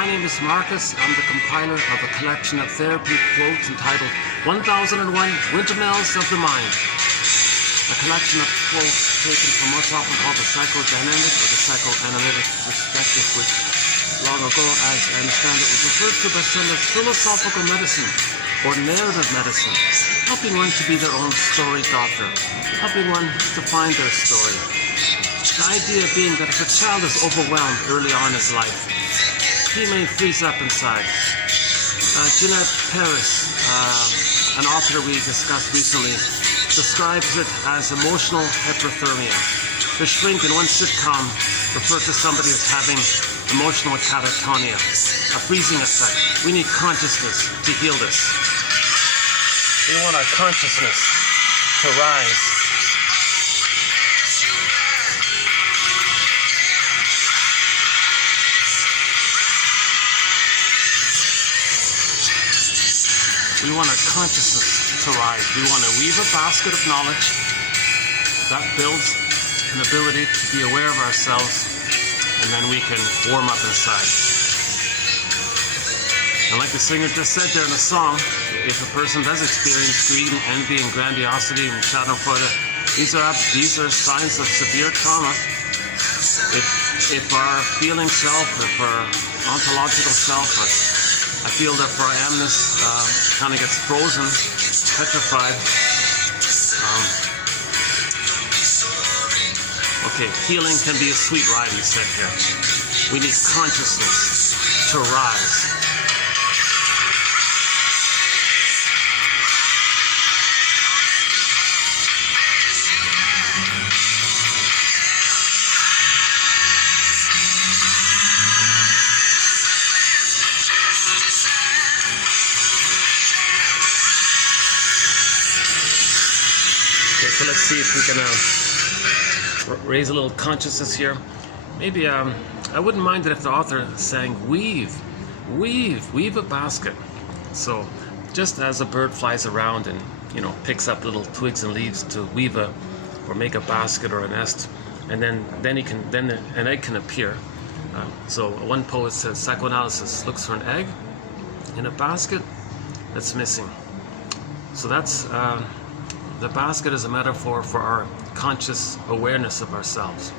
my name is Marcus. I'm the compiler of a collection of therapy quotes entitled 1001 Windmills of the Mind. A collection of quotes taken from what's often called the psychodynamic or the psychoanalytic perspective, which long ago, as I understand it, was referred to by some as philosophical medicine or narrative medicine, helping one to be their own story doctor, helping one to find their story. The idea being that if a child is overwhelmed early on in his life, he may freeze up inside. Jeanette Paris, an author we discussed recently, describes it as emotional hyperthermia. The shrink in one sitcom referred to somebody as having emotional catatonia, a freezing effect. We need consciousness to heal this. We want our consciousness to rise. We want our consciousness to rise. We want to weave a basket of knowledge that builds an ability to be aware of ourselves, and then we can warm up inside. And like the singer just said there in the song, if a person does experience greed and envy and grandiosity and schadenfreude, these are signs of severe trauma. If our feeling self, if our ontological self, I feel that for our amness kind of gets frozen, petrified. Okay, healing can be a sweet ride, he said here. We need consciousness to rise. So let's see if we can raise a little consciousness here. Maybe I wouldn't mind it if the author sang weave a basket. So just as a bird flies around and picks up little twigs and leaves to weave or make a basket or a nest, and then an egg can appear. So one poet said psychoanalysis looks for an egg in a basket that's missing. So that's the basket is a metaphor for our conscious awareness of ourselves.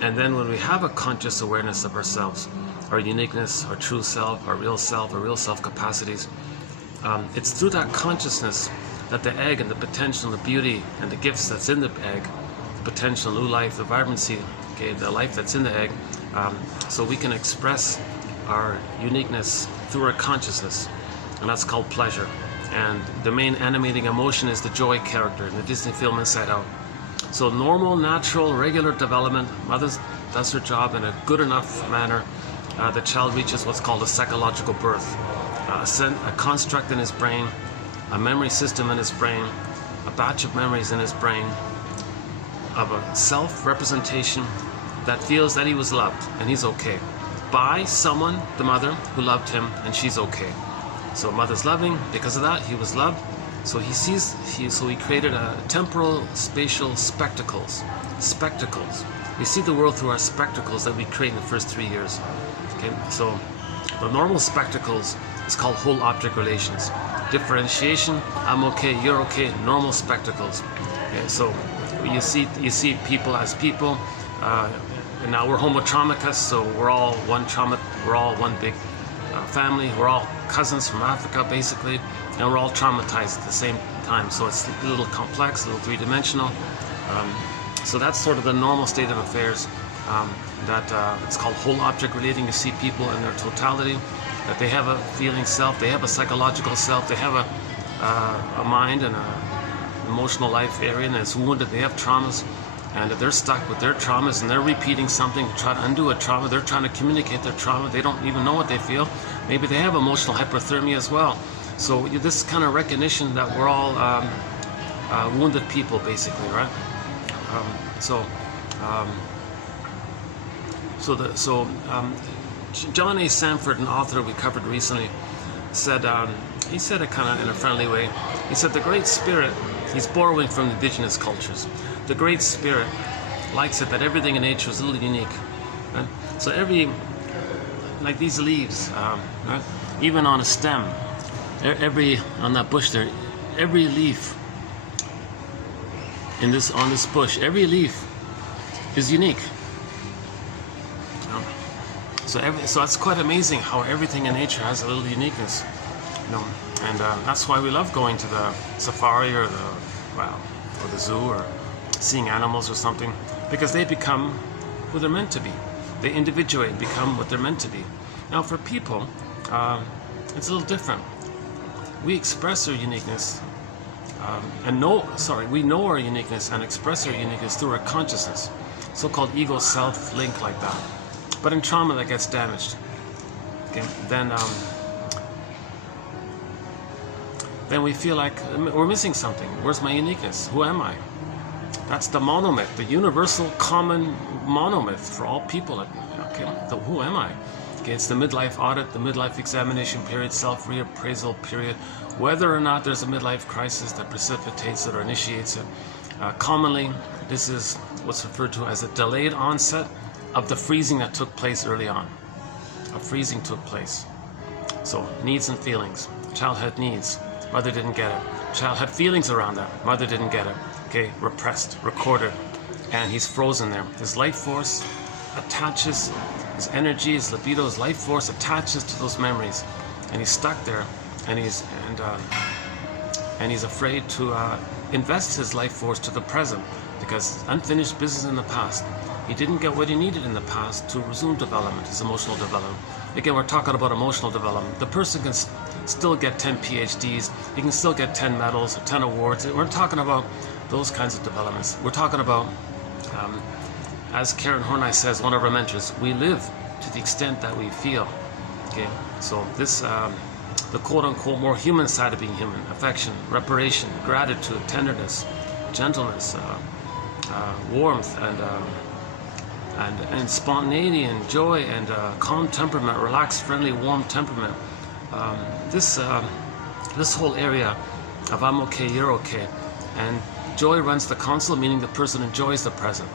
And then when we have a conscious awareness of ourselves, our uniqueness, our true self, our real self capacities, it's through that consciousness that the egg and the potential, the beauty and the gifts that's in the egg, the potential, new life, the vibrancy, okay, the life that's in the egg, so we can express our uniqueness through our consciousness, and that's called pleasure. And the main animating emotion is the joy character in the Disney film Inside Out. So normal, natural, regular development, mother does her job in a good enough manner. The child reaches what's called a psychological birth. A construct in his brain, a memory system in his brain, a batch of memories in his brain of a self-representation that feels that he was loved and he's okay by someone, the mother, who loved him, and she's okay. So mother's loving, because of that he was loved. So he created a temporal spatial spectacles. We see the world through our spectacles that we create in the first 3 years. Okay, so the normal spectacles is called whole object relations. Differentiation, I'm okay, you're okay, normal spectacles. Okay, so you see people as people. And now we're homotraumicus, so we're all one trauma, we're all one big family, we're all cousins from Africa basically, and we're all traumatized at the same time. So it's a little complex, a little three-dimensional. So that's sort of the normal state of affairs. It's called whole object relating. You see people in their totality, that they have a feeling self, they have a psychological self, they have a mind and an emotional life area, and it's wounded, they have traumas, and they're stuck with their traumas and they're repeating something to try to undo a trauma. They're trying to communicate their trauma. They don't even know what they feel. Maybe they have emotional hyperthermia as well. So this kind of recognition that we're all wounded people basically, right? John A. Sanford, an author we covered recently, said, he said it kind of in a friendly way. He said the Great Spirit, he's borrowing from indigenous cultures. The Great Spirit likes it that everything in nature is a little unique. Right? So like these leaves, right? Even on a stem, on that bush there, every leaf on this bush, every leaf is unique. So it's quite amazing how everything in nature has a little uniqueness, and that's why we love going to the safari or the zoo or seeing animals or something, because they become who they're meant to be. They individuate and become what they're meant to be. Now for people, it's a little different. We express our uniqueness, we know our uniqueness and express our uniqueness through our consciousness, so-called ego-self link like that. But in trauma that gets damaged, okay, then we feel like we're missing something. Where's my uniqueness? Who am I? That's the monomyth, the universal common monomyth for all people. Okay, who am I? Okay, it's the midlife audit, the midlife examination period, self-reappraisal period, whether or not there's a midlife crisis that precipitates it or initiates it. Commonly, this is what's referred to as a delayed onset of the freezing that took place early on. A freezing took place. So, needs and feelings. Child had needs, mother didn't get it. Child had feelings around that, mother didn't get it. Okay, repressed, recorded, and he's frozen there. His life force attaches, his energy, his libido, his life force attaches to those memories, and he's stuck there, and he's afraid to invest his life force to the present, because unfinished business in the past. He didn't get what he needed in the past to resume development, his emotional development. Again, we're talking about emotional development. The person can still get 10 PhDs, he can still get 10 medals, 10 awards. We're talking about those kinds of developments. We're talking about, as Karen Horney says, one of our mentors, we live to the extent that we feel. Okay, so this, the quote-unquote more human side of being human, affection, reparation, gratitude, tenderness, gentleness, warmth, and spontaneity and joy and calm temperament, relaxed, friendly, warm temperament. This whole area of I'm okay, you're okay, and joy runs the counsel, meaning the person enjoys the present.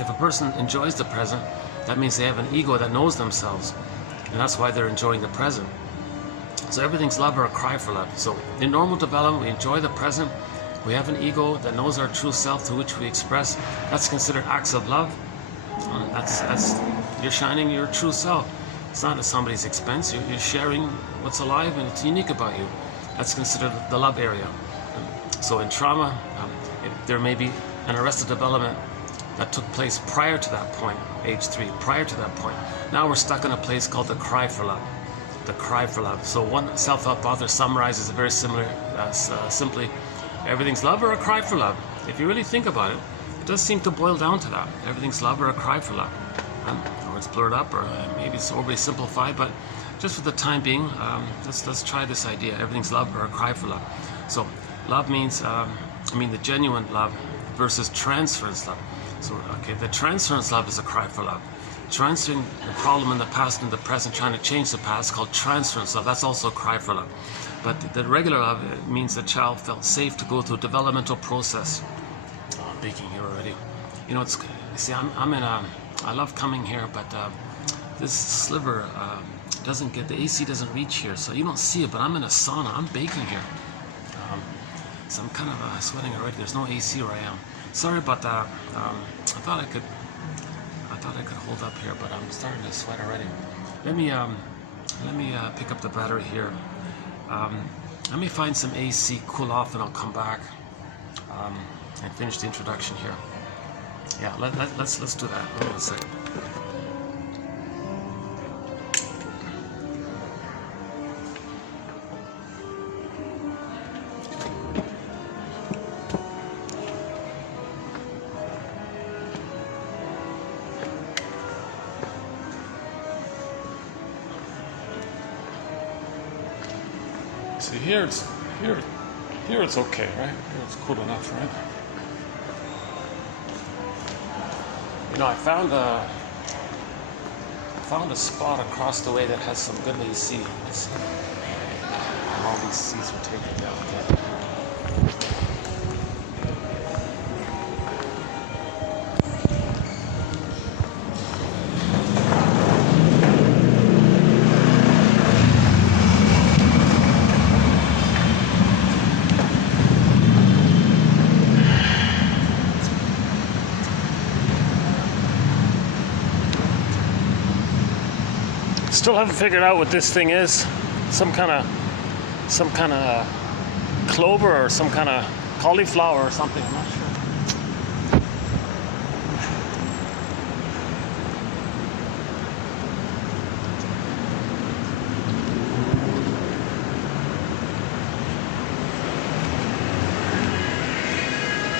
If a person enjoys the present, that means they have an ego that knows themselves, and that's why they're enjoying the present. So everything's love or a cry for love. So in normal development, we enjoy the present. We have an ego that knows our true self, to which we express. That's considered acts of love. That's you're shining your true self. It's not at somebody's expense. You're sharing what's alive and it's unique about you. That's considered the love area. So in trauma, there may be an arrested development that took place prior to that point, age 3, prior to that point. Now we're stuck in a place called the cry for love. The cry for love. So one self-help author summarizes it very similar, simply, everything's love or a cry for love. If you really think about it, it does seem to boil down to that. Everything's love or a cry for love. Or it's blurred up, or maybe it's overly simplified, but just for the time being, let's try this idea. Everything's love or a cry for love. So love means, the genuine love versus transference love. So, okay, the transference love is a cry for love. Transferring the problem in the past into the present, trying to change the past, called transference love. That's also a cry for love. But the regular love means the child felt safe to go through a developmental process. Oh, I'm baking here already. I love coming here, but this sliver doesn't get, the AC doesn't reach here, so you don't see it, but I'm in a sauna. I'm baking here. So I'm kind of sweating already. There's no AC where I am. Sorry about that. I thought I could hold up here, but I'm starting to sweat already. Let me pick up the battery here. Let me find some AC, cool off, and I'll come back and finish the introduction here. Yeah, let's do that. Hold on a second. See, here it's okay, right? Here it's cool enough, right? I found a spot across the way that has some good AC. Let's see. All these seats are taken down. Okay. Still haven't figured out what this thing is. Some kind of clover or some kind of cauliflower or something. I'm not sure.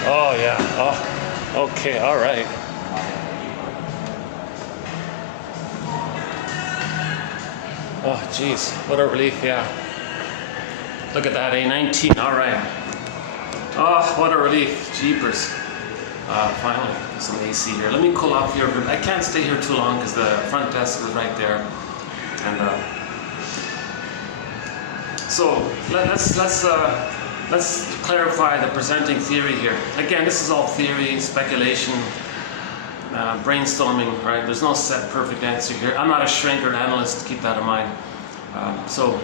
Oh yeah. Oh, okay. All right. Oh, geez, what a relief, yeah. Look at that, A19, all right. Oh, what a relief, jeepers. Finally, some AC here. Let me cool off here. I can't stay here too long because the front desk is right there. And so let's clarify the presenting theory here. Again, this is all theory, speculation, brainstorming, right? There's no set perfect answer here. I'm not a shrink or an analyst, keep that in mind. So,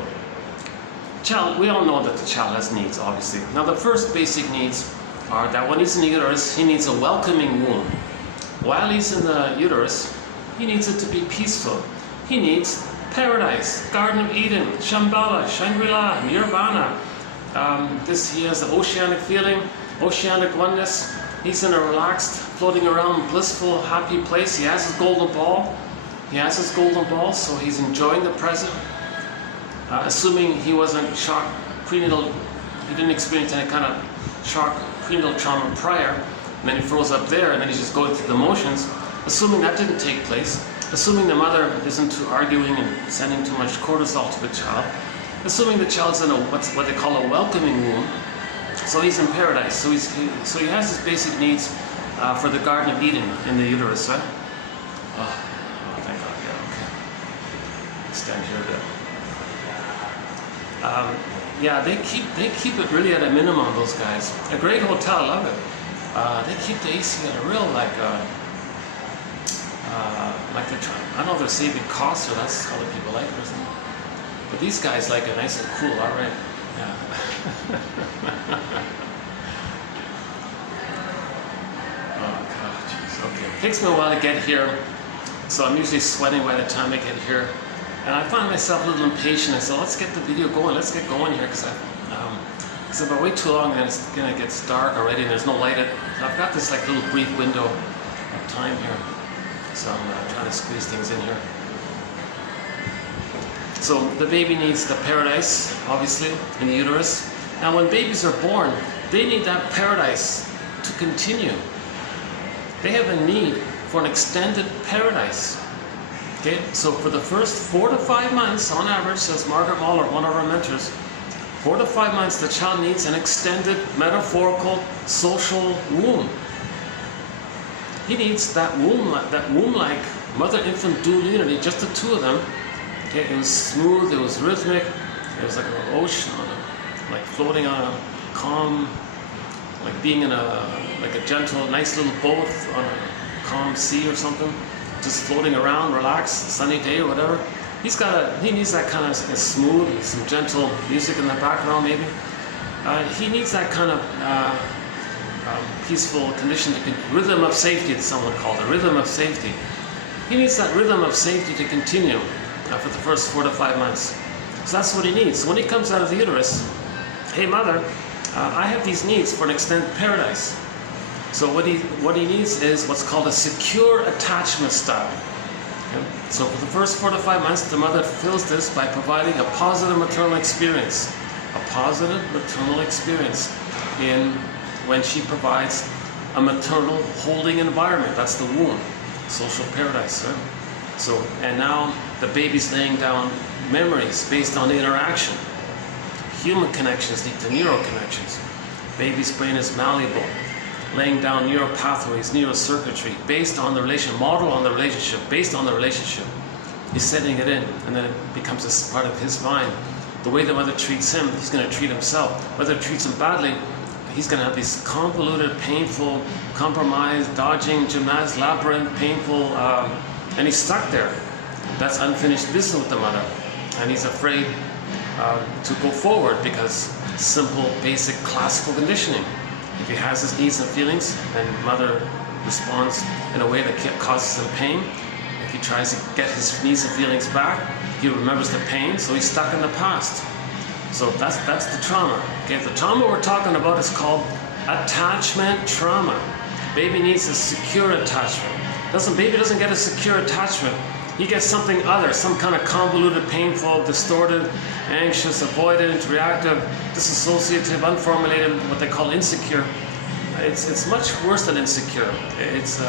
child, we all know that the child has needs, obviously. Now, the first basic needs are that when he's in the uterus, he needs a welcoming womb. While he's in the uterus, he needs it to be peaceful. He needs paradise, Garden of Eden, Shambhala, Shangri-La, Nirvana. He has the oceanic feeling, oceanic oneness. He's in a relaxed, floating around, blissful, happy place. He has his golden ball. So he's enjoying the present. Assuming he wasn't shocked prenatal, he didn't experience any kind of shock prenatal trauma prior, and then he froze up there, and then he's just going through the motions. Assuming that didn't take place, assuming the mother isn't too arguing and sending too much cortisol to the child, assuming the child's in what they call a welcoming womb, so he's in paradise. So he has his basic needs for the Garden of Eden in the uterus, right? Oh, thank God, yeah, okay. Stand here a bit. Yeah, they keep it really at a minimum, those guys. A great hotel, I love it. They keep the AC at a real they're trying. I don't know if they're saving costs or that's how the people like it or something. But these guys like it nice and cool, all right. Yeah. Oh God, jeez. Okay. It takes me a while to get here, so I'm usually sweating by the time I get here. And I find myself a little impatient. I said, let's get the video going. Let's get going here because if I wait too long, then it's gonna get dark already, and there's no light. I've got this like little brief window of time here, so I'm trying to squeeze things in here. So the baby needs the paradise, obviously, in the uterus. Now, when babies are born, they need that paradise to continue. They have a need for an extended paradise. Okay, so for the first 4 to 5 months, on average, says Margaret Muller, one of our mentors, 4 to 5 months, the child needs an extended, metaphorical, social womb. He needs that womb-like mother-infant dual unity, just the two of them. Okay, it was smooth, it was rhythmic, it was like an ocean, like floating on a calm, like being in a gentle, nice little boat on a calm sea or something. Just floating around, relaxed, sunny day or whatever. He needs that kind of smooth, some gentle music in the background maybe. He needs that kind of peaceful condition, rhythm of safety, that someone called it, rhythm of safety. He needs that rhythm of safety to continue for the first 4 to 5 months. So that's what he needs. So when he comes out of the uterus, hey mother, I have these needs for an extended paradise. So what he needs is what's called a secure attachment style. Okay? So for the first 4 to 5 months, the mother fulfills this by providing a positive maternal experience. A positive maternal experience when she provides a maternal holding environment. That's the womb, social paradise. Right? So, and now the baby's laying down memories based on the interaction. Human connections lead to neural connections. Baby's brain is malleable, laying down neural pathways, neurocircuitry, based on the model on the relationship, based on the relationship. He's setting it in, and then it becomes a part of his mind. The way the mother treats him, he's going to treat himself. Whether it treats him badly, he's going to have these convoluted, painful, compromised, dodging, gymnast, labyrinth, painful, and he's stuck there. That's unfinished business with the mother. And he's afraid to go forward because simple, basic, classical conditioning. If he has his needs and feelings, then mother responds in a way that causes him pain. If If he tries to get his needs and feelings back, he remembers the pain, so he's stuck in the past. So that's the trauma. Okay, the trauma we're talking about is called attachment trauma. Baby needs a secure attachment. Baby doesn't get a secure attachment. He gets something other, some kind of convoluted, painful, distorted, anxious, avoidant, reactive, disassociative, unformulated, what they call insecure. It's much worse than insecure. It's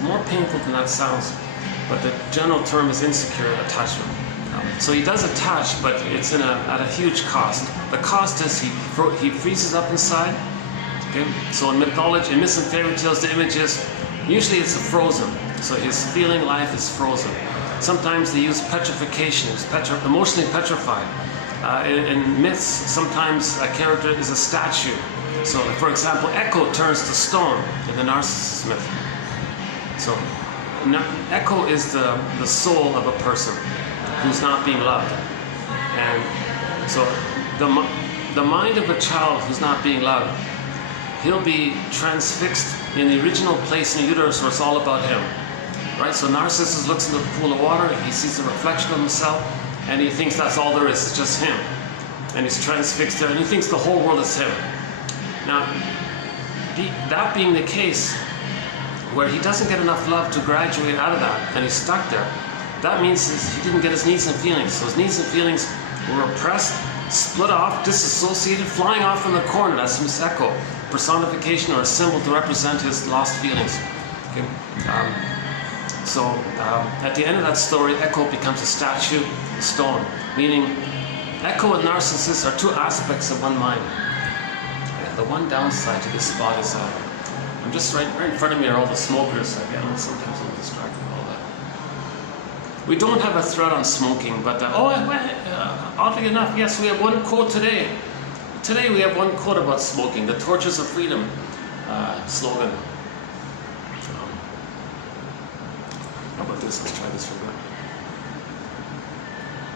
more painful than that sounds, but the general term is insecure attachment. So he does attach, but it's at a huge cost. The cost is he freezes up inside. Okay? So in mythology, in myths and fairy tales, the image is usually it's frozen. So his feeling life is frozen. Sometimes they use petrification. He's emotionally petrified. In myths, sometimes a character is a statue. So, for example, Echo turns to stone in the Narcissus myth. So, Echo is the soul of a person who's not being loved. And so, the mind of a child who's not being loved, he'll be transfixed in the original place in the uterus where it's all about him. Right? So Narcissus looks into the pool of water, he sees a reflection of himself, and he thinks that's all there is, it's just him. And he's transfixed there, and he thinks the whole world is him. Now, that being the case, where he doesn't get enough love to graduate out of that, and he's stuck there, that means he didn't get his needs and feelings. So his needs and feelings were oppressed, split off, disassociated, flying off in the corner. That's Miss Echo, personification or a symbol to represent his lost feelings. Okay? At the end of that story, Echo becomes a statue, a stone, meaning Echo and Narcissus are two aspects of one mind. The one downside to this spot is I'm just right in front of me are all the smokers. Sometimes I'm distracted by all that. We don't have a thread on smoking, but oddly enough, yes, we have one quote today. Today we have one quote about smoking, the Torches of Freedom slogan. How about this? Let's try this for a bit.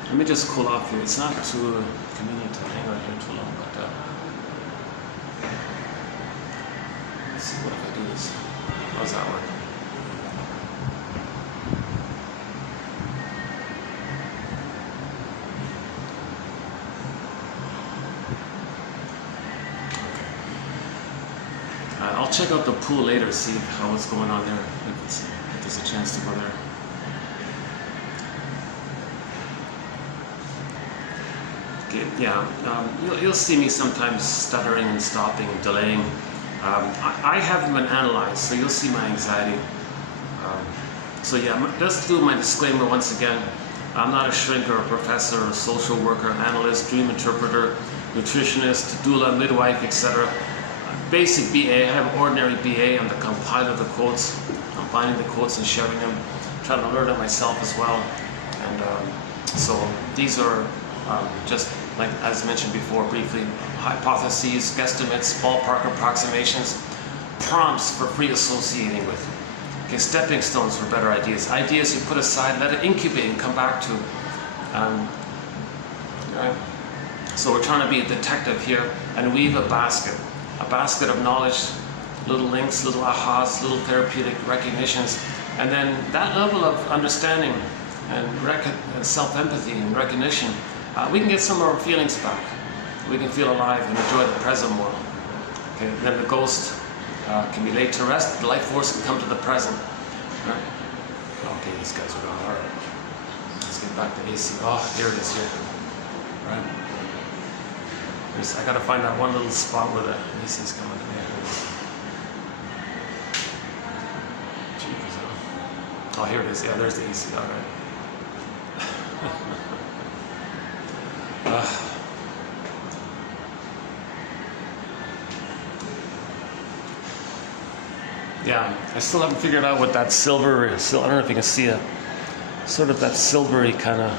Let me just cool off here. It's not too convenient to hang out here too long, but let's see what if I do this. How does that work? I'll check out the pool later, see how it's going on there. If there's a chance to go there. Okay, yeah, you'll see me sometimes stuttering and stopping and delaying. I haven't been analyzed, so you'll see my anxiety. So yeah, let's do my disclaimer once again. I'm not a shrinker, a professor, a social worker, analyst, dream interpreter, nutritionist, doula, midwife, etc. Basic BA, I have ordinary BA. I'm the compiler of the quotes. I'm finding the quotes and sharing them, trying to learn it myself as well. And so these are just, like as mentioned before briefly, hypotheses, guesstimates, ballpark approximations, prompts for free associating with. Okay, stepping stones for better ideas. Ideas you put aside, let it incubate and come back to. Right? So we're trying to be a detective here and weave a basket of knowledge, little links, little ahas, little therapeutic recognitions, and then that level of understanding and self-empathy and recognition, we can get some of our feelings back. We can feel alive and enjoy the present more. Okay, then the ghost can be laid to rest, the life force can come to the present. Right? Okay, these guys are going hard. Let's get back to AC. Oh, here it is here. Right? I gotta find that one little spot where the AC's coming to me. Oh, here it is. Yeah, there's the AC. All right. Yeah, I still haven't figured out what that silver is. I don't know if you can see it. Sort of that silvery kind of,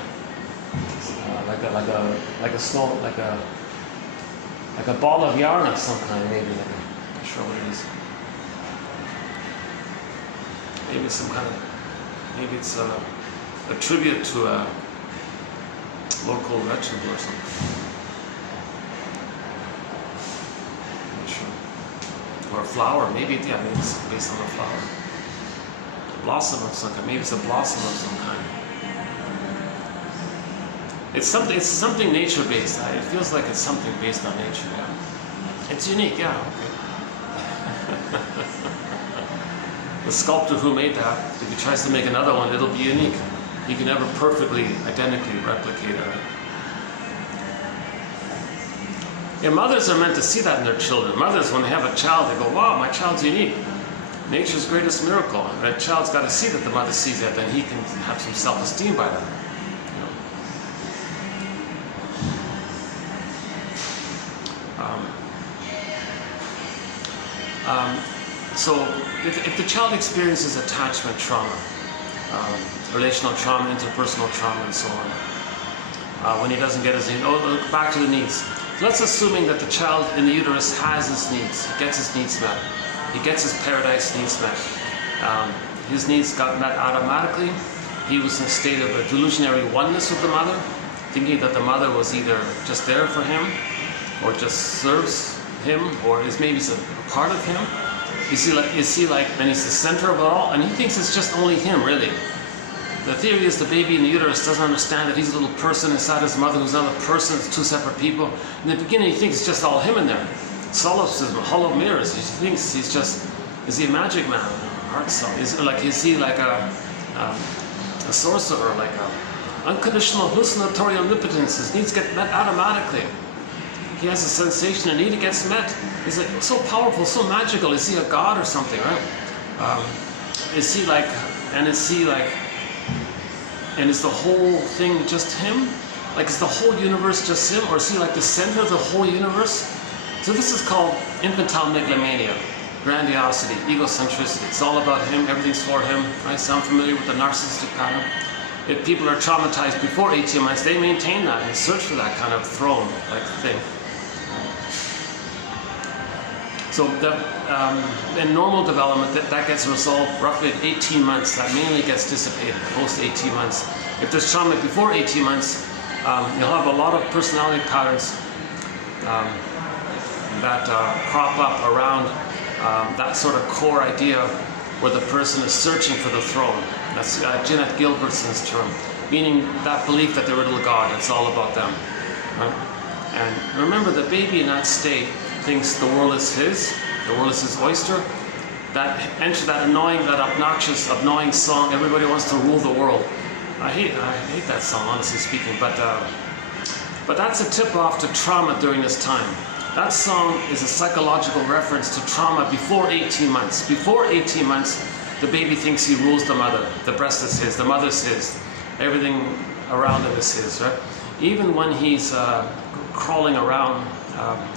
like a snow, like a ball of yarn of some kind, maybe. I'm not sure what it is. Maybe some kind of, maybe it's a tribute to a local vegetable or something. I'm not sure. Or a flower, maybe, yeah, maybe it's based on a flower. blossom of some kind. Maybe it's a blossom of some kind. It's something nature-based. It feels like it's something based on nature, yeah. It's unique, yeah, okay. The sculptor who made that, if he tries to make another one, it'll be unique. He can never perfectly, identically replicate it. Yeah, mothers are meant to see that in their children. Mothers, when they have a child, they go, wow, my child's unique. Nature's greatest miracle. And that child's got to see that the mother sees that, then he can have some self-esteem by that. So if the child experiences attachment trauma, relational trauma, interpersonal trauma, and so on, when he doesn't get his needs, back to the needs. So let's assuming that the child in the uterus has his needs, he gets his needs met, he gets his paradise needs met. His needs got met automatically. He was in a state of a delusionary oneness with the mother, thinking that the mother was either just there for him, or just serves him, or is maybe a part of him. Is he like, and he's the center of it all, and he thinks it's just only him, really. The theory is the baby in the uterus doesn't understand that he's a little person inside his mother who's another person, it's two separate people. In the beginning, he thinks it's just all him in there. Solipsism, hollow mirrors. He thinks he's just, is he a magic man, heart soul? Is he like a sorcerer, like a unconditional hallucinatory omnipotence? His needs get met automatically. He has a sensation, a need, it gets met. He's like so powerful, so magical. Is he a god or something, right? Is the whole thing just him? Like, is the whole universe just him? Or is he like the center of the whole universe? So this is called infantile megalomania, grandiosity, egocentricity. It's all about him, everything's for him, right? Sound familiar with the narcissistic pattern? If people are traumatized before 18 months, they maintain that and search for that kind of throne-like thing. So in normal development, that gets resolved roughly at 18 months. That mainly gets dissipated post 18 months. If there's trauma before 18 months, you'll have a lot of personality patterns that crop up around that sort of core idea where the person is searching for the throne. That's Jeanette Gilbertson's term, meaning that belief that they're a little god, it's all about them. Right? And remember, the baby in that state thinks the world is his oyster. That annoying, that obnoxious, annoying song, everybody wants to rule the world. I hate that song, honestly speaking, but that's a tip-off to trauma during this time. That song is a psychological reference to trauma before 18 months. Before 18 months, the baby thinks he rules the mother. The breast is his, the mother's his, everything around him is his, right? Even when he's crawling around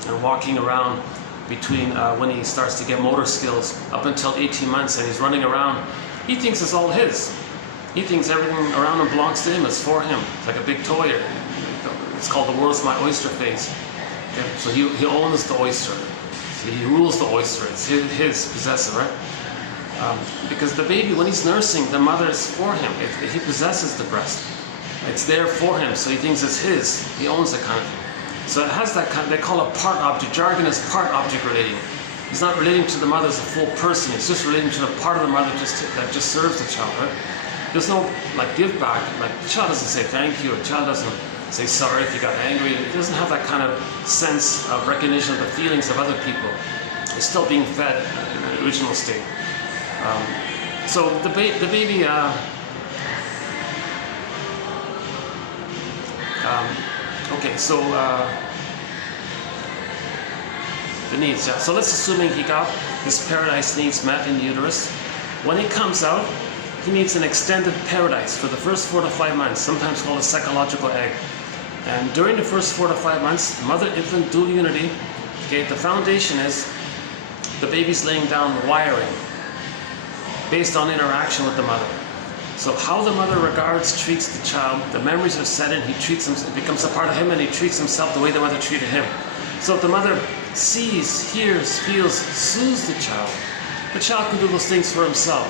and walking around between when he starts to get motor skills up until 18 months and he's running around, he thinks it's all his. He thinks everything around him belongs to him, it's for him. It's like a big toy. It's called the world's my oyster phase. Okay? So he owns the oyster. So he rules the oyster. It's his possessive, right? Because the baby, when he's nursing, the mother is for him. He possesses the breast. It's there for him, so he thinks it's his. He owns that kind of thing. So it has that kind, they call it part object. Jargon is part object relating. He's not relating to the mother as a full person. He's just relating to the part of the mother that just serves the child, right? There's no like give back. Like the child doesn't say thank you. The child doesn't say sorry if you got angry. It doesn't have that kind of sense of recognition of the feelings of other people. It's still being fed in the original state. So the baby. Okay, so the needs. Yeah. So let's assuming he got his paradise needs met in the uterus. When he comes out, he needs an extended paradise for the first 4 to 5 months, sometimes called a psychological egg. And during the first 4 to 5 months, mother-infant dual unity. Okay, the foundation is the baby's laying down wiring based on interaction with the mother. So how the mother regards, treats the child, the memories are set in, he treats him, it becomes a part of him, and he treats himself the way the mother treated him. So if the mother sees, hears, feels, soothes the child can do those things for himself.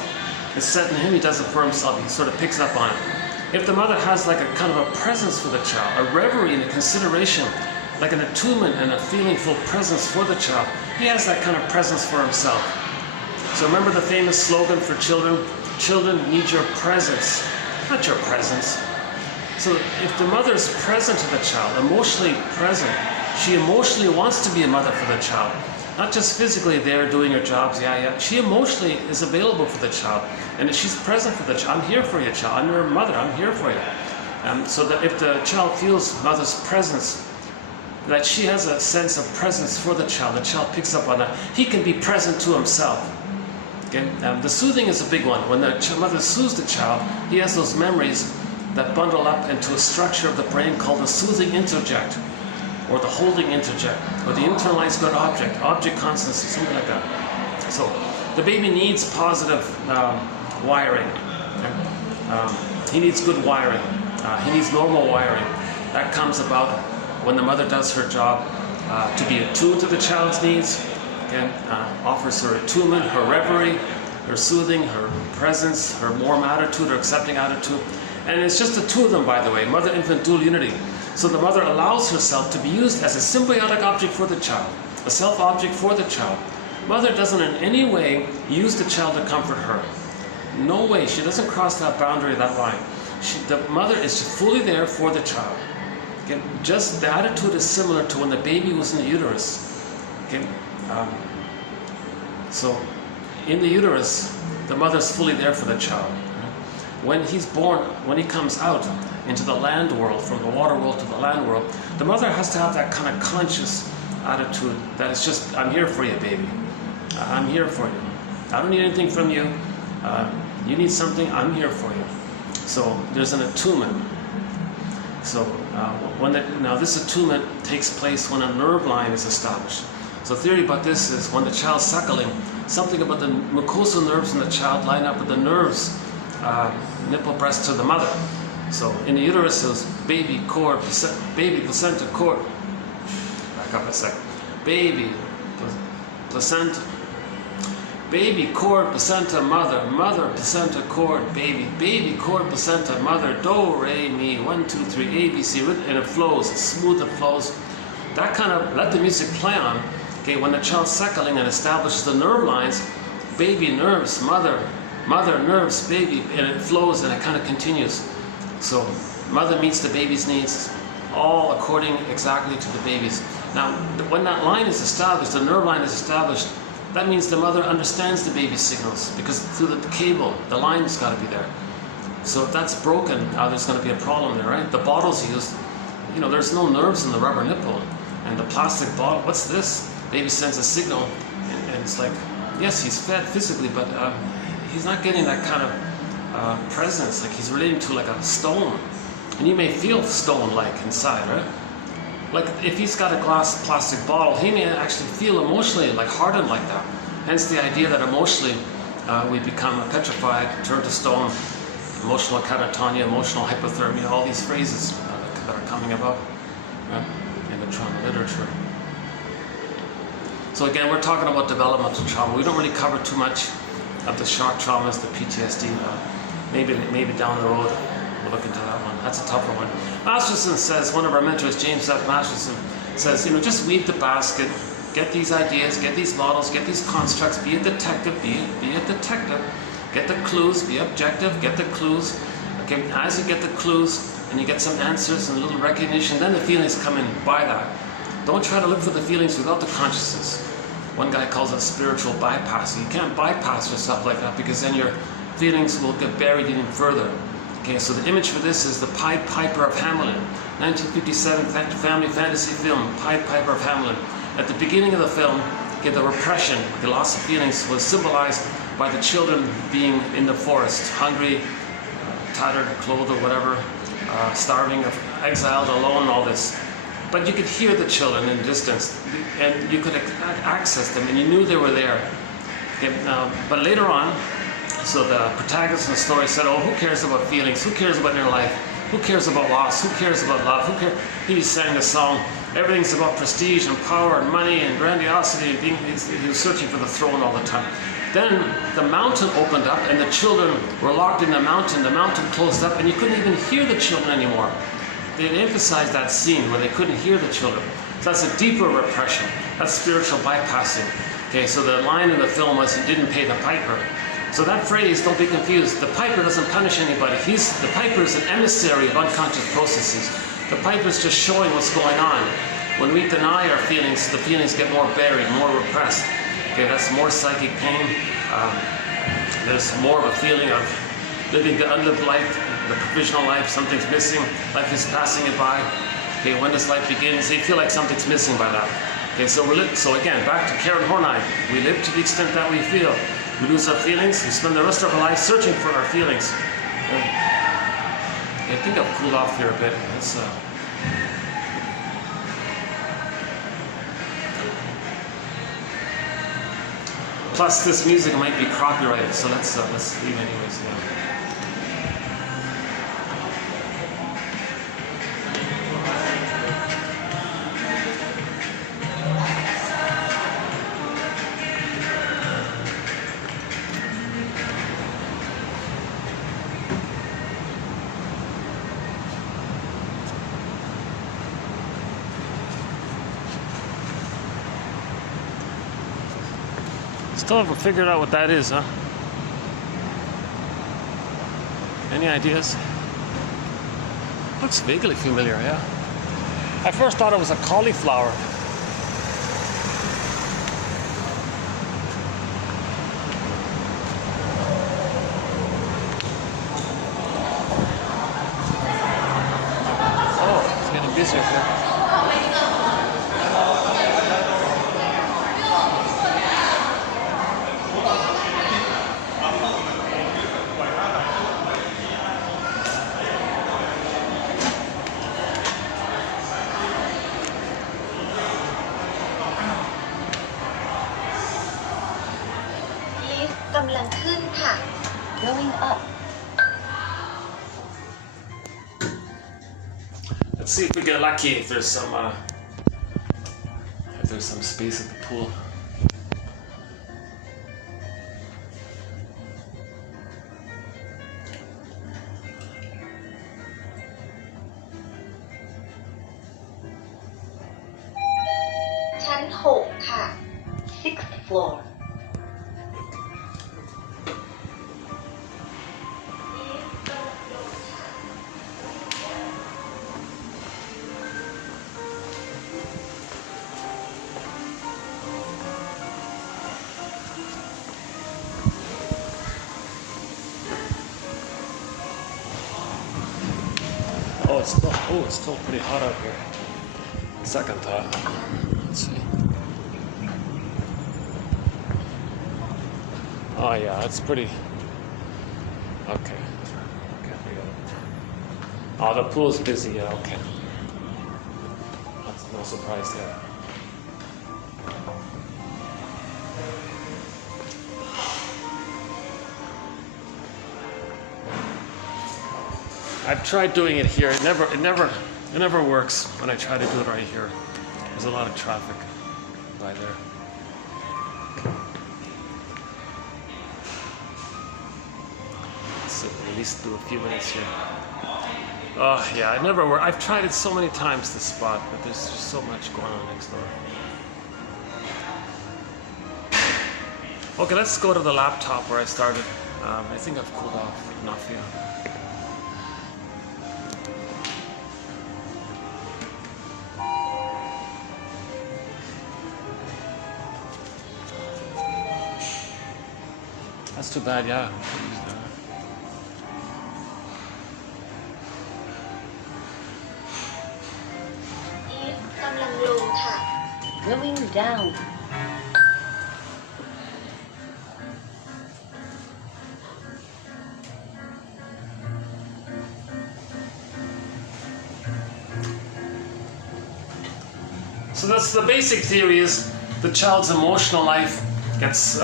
It's set in him, he does it for himself, he sort of picks up on it. If the mother has like a kind of a presence for the child, a reverie and a consideration, like an attunement and a feelingful presence for the child, he has that kind of presence for himself. So remember the famous slogan for children, Children need your presence, not your presence. So if the mother is present to the child, emotionally present, she emotionally wants to be a mother for the child. Not just physically there doing her jobs, she emotionally is available for the child. And if she's present for the child, I'm here for you, child, I'm your mother, I'm here for you. So that if the child feels mother's presence, that she has a sense of presence for the child picks up on that. He can be present to himself. Okay? The soothing is a big one. When the mother soothes the child, he has those memories that bundle up into a structure of the brain called the soothing interject, or the holding interject, or the internalized good object constancy, something like that. So the baby needs positive wiring. Okay? He needs good wiring. He needs normal wiring. That comes about when the mother does her job to be attuned to the child's needs, okay? Offers her attunement, her reverie, her soothing, her presence, her warm attitude, her accepting attitude. And it's just the two of them, by the way, mother-infant dual unity. So the mother allows herself to be used as a symbiotic object for the child, a self-object for the child. Mother doesn't in any way use the child to comfort her. No way. She doesn't cross that boundary, that line. The mother is fully there for the child. Okay? Just the attitude is similar to when the baby was in the uterus. Okay? So in the uterus, the mother's fully there for the child. When he's born, when he comes out into the land world, from the water world to the land world, the mother has to have that kind of conscious attitude that it's just, I'm here for you, baby. I'm here for you. I don't need anything from you. You need something, I'm here for you. So there's an attunement. So now this attunement takes place when a nerve line is established. So the theory about this is when the child's suckling, something about the mucosal nerves in the child line up with the nerves, nipple breast to the mother. So in the uterus it was baby, cord, baby, placenta, cord. Back up a sec. Baby, placenta. Baby, cord, placenta, mother, mother, placenta, cord, baby, cord, placenta, mother, do, re, mi, 1, 2, 3, A, B, C, and it flows, it's smooth, it flows. That kind of, let the music play on, okay, when the child's suckling and establishes the nerve lines, baby, nerves, mother, nerves, baby, and it flows and it kind of continues. So, mother meets the baby's needs, all according exactly to the baby's. Now, when that line is established, the nerve line is established, that means the mother understands the baby's signals, because through the cable, the line's got to be there. So if that's broken, there's going to be a problem there, right? The bottle's used, there's no nerves in the rubber nipple, and the plastic bottle, what's this? Baby sends a signal, and it's like, yes, he's fed physically, but he's not getting that kind of presence, like he's relating to like a stone. And you may feel stone-like inside, right? Like if he's got a glass plastic bottle, he may actually feel emotionally like hardened like that. Hence the idea that emotionally we become petrified, turn to stone, emotional catatonia, emotional hypothermia, all these phrases that are coming about in the trauma literature. So again, we're talking about developmental trauma. We don't really cover too much of the shock traumas, the PTSD. Maybe down the road we'll look into that one. That's a tougher one. Masterson says, one of our mentors, James F. Masterson, says, just weave the basket, get these ideas, get these models, get these constructs, be a detective, be a detective, get the clues, be objective, get the clues. Okay, as you get the clues and you get some answers and a little recognition, then the feelings come in by that. Don't try to look for the feelings without the consciousness. One guy calls it spiritual bypassing. You can't bypass yourself like that, because then your feelings will get buried even further. Okay, so the image for this is the Pied Piper of Hamelin, 1957 family fantasy film, Pied Piper of Hamelin. At the beginning of the film, okay, the repression, the loss of feelings, was symbolized by the children being in the forest, hungry, tattered, clothed or whatever, starving, exiled, alone, all this. But you could hear the children in the distance, and you could access them, and you knew they were there. Okay, but later on, so the protagonist in the story said, oh, who cares about feelings? Who cares about your life? Who cares about loss? Who cares about love? Who cares? He sang the song, everything's about prestige and power and money and grandiosity. And he was searching for the throne all the time. Then the mountain opened up and the children were locked in the mountain. The mountain closed up and you couldn't even hear the children anymore. They had emphasized that scene where they couldn't hear the children. So that's a deeper repression. That's spiritual bypassing. Okay, so the line in the film was, he didn't pay the piper. So that phrase, don't be confused, the piper doesn't punish anybody. The piper is an emissary of unconscious processes. The piper is just showing what's going on. When we deny our feelings, the feelings get more buried, more repressed. Okay, that's more psychic pain. There's more of a feeling of living the unlived life, the provisional life, something's missing, life is passing it by. Okay, when this life begins, you feel like something's missing by that. Okay, so again, back to Karen Horney. We live to the extent that we feel. We lose our feelings, we spend the rest of our life searching for our feelings. Okay, I think I've cooled off here a bit. Plus, this music might be copyrighted, so let's leave anyways. Yeah. Still haven't figured out what that is, huh? Any ideas? Looks vaguely familiar, yeah. I first thought it was a cauliflower. Oh, it's getting busier here. Going up. Let's see if we get lucky. If there's some space at the pool.ชั้น 6 ค่ะ 6th floor. It's still pretty hot out here. Second thought. Let's see. Oh yeah, it's pretty. Okay. Forget it. Oh, the pool's busy. Yeah. Okay. That's no surprise there. I've tried doing it here. It never works when I try to do it right here. There's a lot of traffic by there. Let's at least do a few minutes here. Oh yeah, it never works. I've tried it so many times, this spot, but there's just so much going on next door. Okay, let's go to the laptop where I started. I think I've cooled off enough here. That's too bad, yeah. Going down. So that's the basic theory is the child's emotional life gets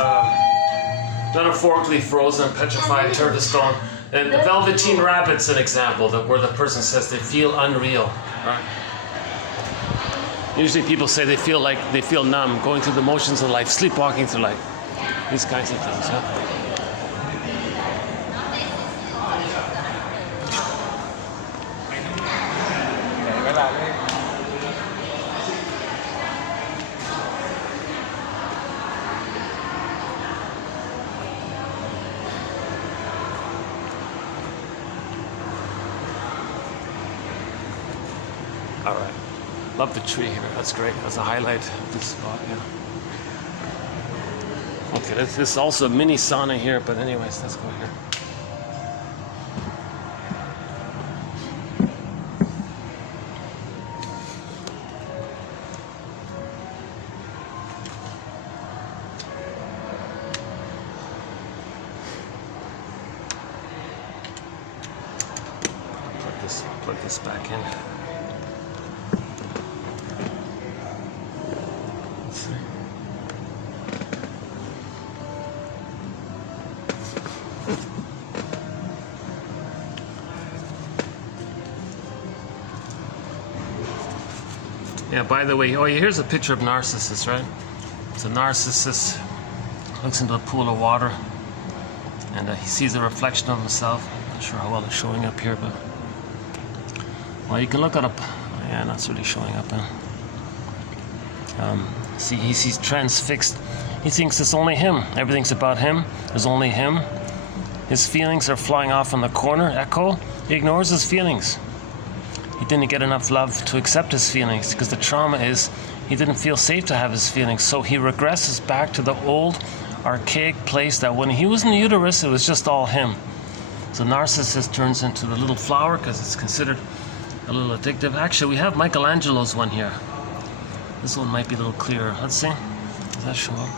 metaphorically frozen, petrified, turned to stone. And the Velveteen Rabbit's an example where the person says they feel unreal. Right? Usually people say they feel numb, going through the motions of life, sleepwalking through life. These kinds of things, huh? All right. Love the tree here. That's great. That's a highlight of this spot. Yeah. Okay, this is also a mini sauna here, but anyways, let's go here. Plug this back in. Let's see. Yeah, by the way, here's a picture of Narcissus, right? So Narcissus looks into a pool of water and he sees a reflection of himself. Not sure how well it's showing up here, but well, you can look at yeah, that's really showing up. See, he's transfixed. He thinks it's only him. Everything's about him. There's only him. His feelings are flying off in the corner. Echo. He ignores his feelings. He didn't get enough love to accept his feelings because the trauma is he didn't feel safe to have his feelings. So he regresses back to the old, archaic place that when he was in the uterus, it was just all him. So Narcissus turns into the little flower because it's considered a little addictive. Actually, we have Michelangelo's one here. This one might be a little clearer. Let's see. Does that show up?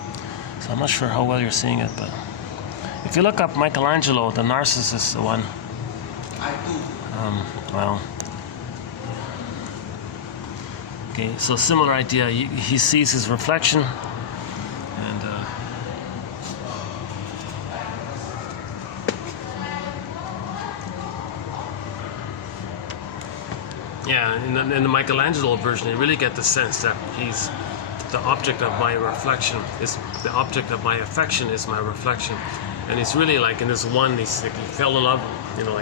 So I'm not sure how well you're seeing it, but if you look up Michelangelo, the Narcissus one. I do. Well. Okay, so similar idea. He sees his reflection, and yeah, in the Michelangelo version, you really get the sense that he's the object of my reflection, is the object of my affection is my reflection, and he's really like in this one. He's like, he fell in love, you know,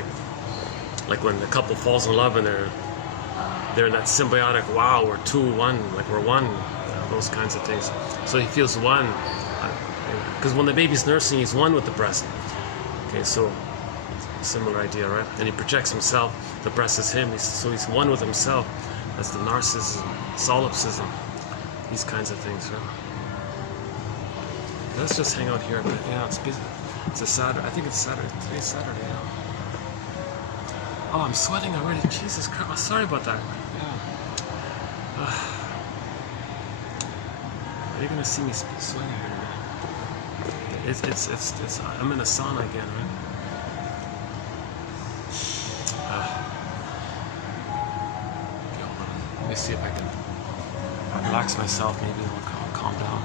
like when the couple falls in love and they're in that symbiotic. Wow, we're two, one, like we're one. Those kinds of things. So he feels one, because when the baby's nursing, he's one with the breast. Okay, so similar idea, right? And he projects himself. The breast is him. So he's one with himself. That's the narcissism, solipsism, these kinds of things. Right? Let's just hang out here a bit. Yeah, it's busy. It's a Saturday. I think it's Saturday. Today's Saturday. Yeah. Oh, I'm sweating already. Jesus Christ. Oh, sorry about that. Yeah. Are you gonna see me sweating here today? It's. I'm in a sauna again, right? Okay, hold on. Let me see if I can relax myself. Maybe it'll calm down.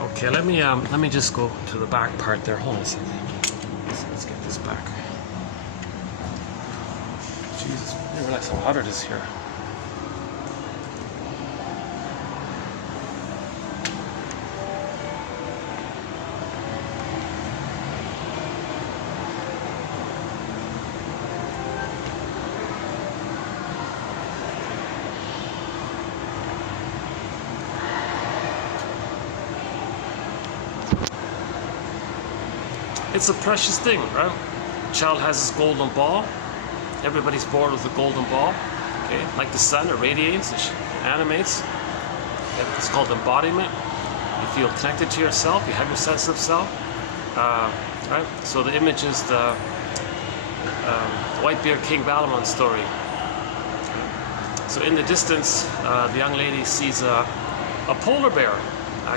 Okay, let me just go to the back part there. Hold on a second. Let's get this back. Jesus, I didn't realize how hot it is here. It's a precious thing, right? The child has his golden ball. Everybody's born with a golden ball. Okay, like the sun, it radiates, it animates. It's called embodiment. You feel connected to yourself. You have your sense of self, right? So the image is the Whitebeard King Ballamon story. So in the distance, the young lady sees a polar bear,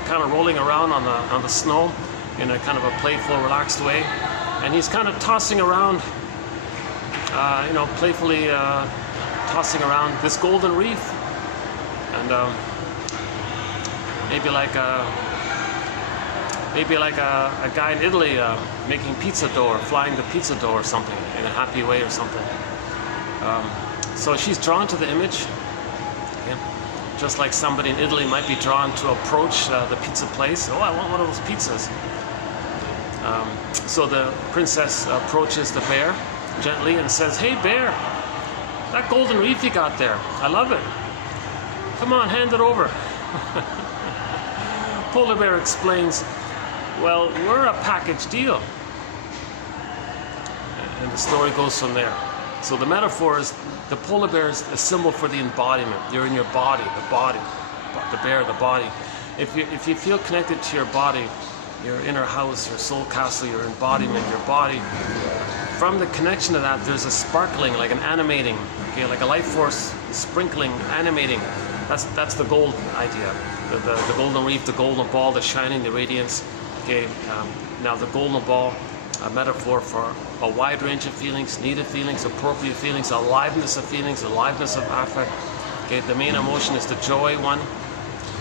kind of rolling around on the snow, in a kind of a playful, relaxed way, and he's kind of tossing around, playfully tossing around this golden reef, and maybe like a guy in Italy making pizza dough or flying the pizza dough or something in a happy way or something. So she's drawn to the image. Okay? Just like somebody in Italy might be drawn to approach the pizza place. Oh, I want one of those pizzas. So the princess approaches the bear gently and says, "Hey bear, that golden reef you got there, I love it. Come on, hand it over." Polar bear explains, "Well, we're a package deal." And the story goes from there. So the metaphor is the polar bear is a symbol for the embodiment. You're in your body, the bear, the body. If you feel connected to your body, your inner house, your soul castle, your embodiment, your body, from the connection to that, there's a sparkling, like an animating, okay, like a life force sprinkling, animating. That's the gold idea. The golden reef, the golden ball, the shining, the radiance. Okay, now the golden ball, a metaphor for a wide range of feelings, needed feelings, appropriate feelings, aliveness of feelings, aliveness of affect. Okay, the main emotion is the joy one,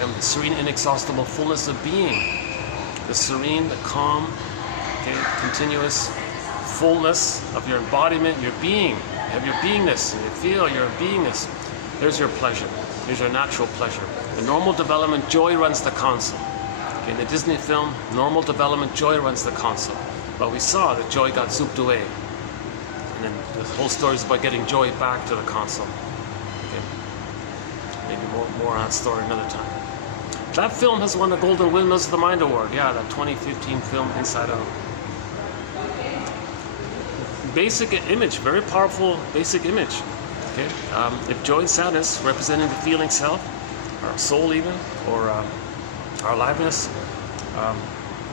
and the serene, inexhaustible fullness of being. The serene, the calm, okay, continuous fullness of your embodiment, your being. You have your beingness, and you feel your beingness. There's your pleasure. There's your natural pleasure. The normal development, joy runs the counsel. Okay, in the Disney film, normal development, joy runs the counsel. But we saw that joy got zooped away. And then the whole story is about getting joy back to the counsel. Okay. Maybe more on that story another time. That film has won the Golden Windmills of the Mind Award. Yeah, that 2015 film, Inside Out. Basic image, very powerful basic image. Okay. If joy and sadness representing the feeling self, our soul even, or our aliveness,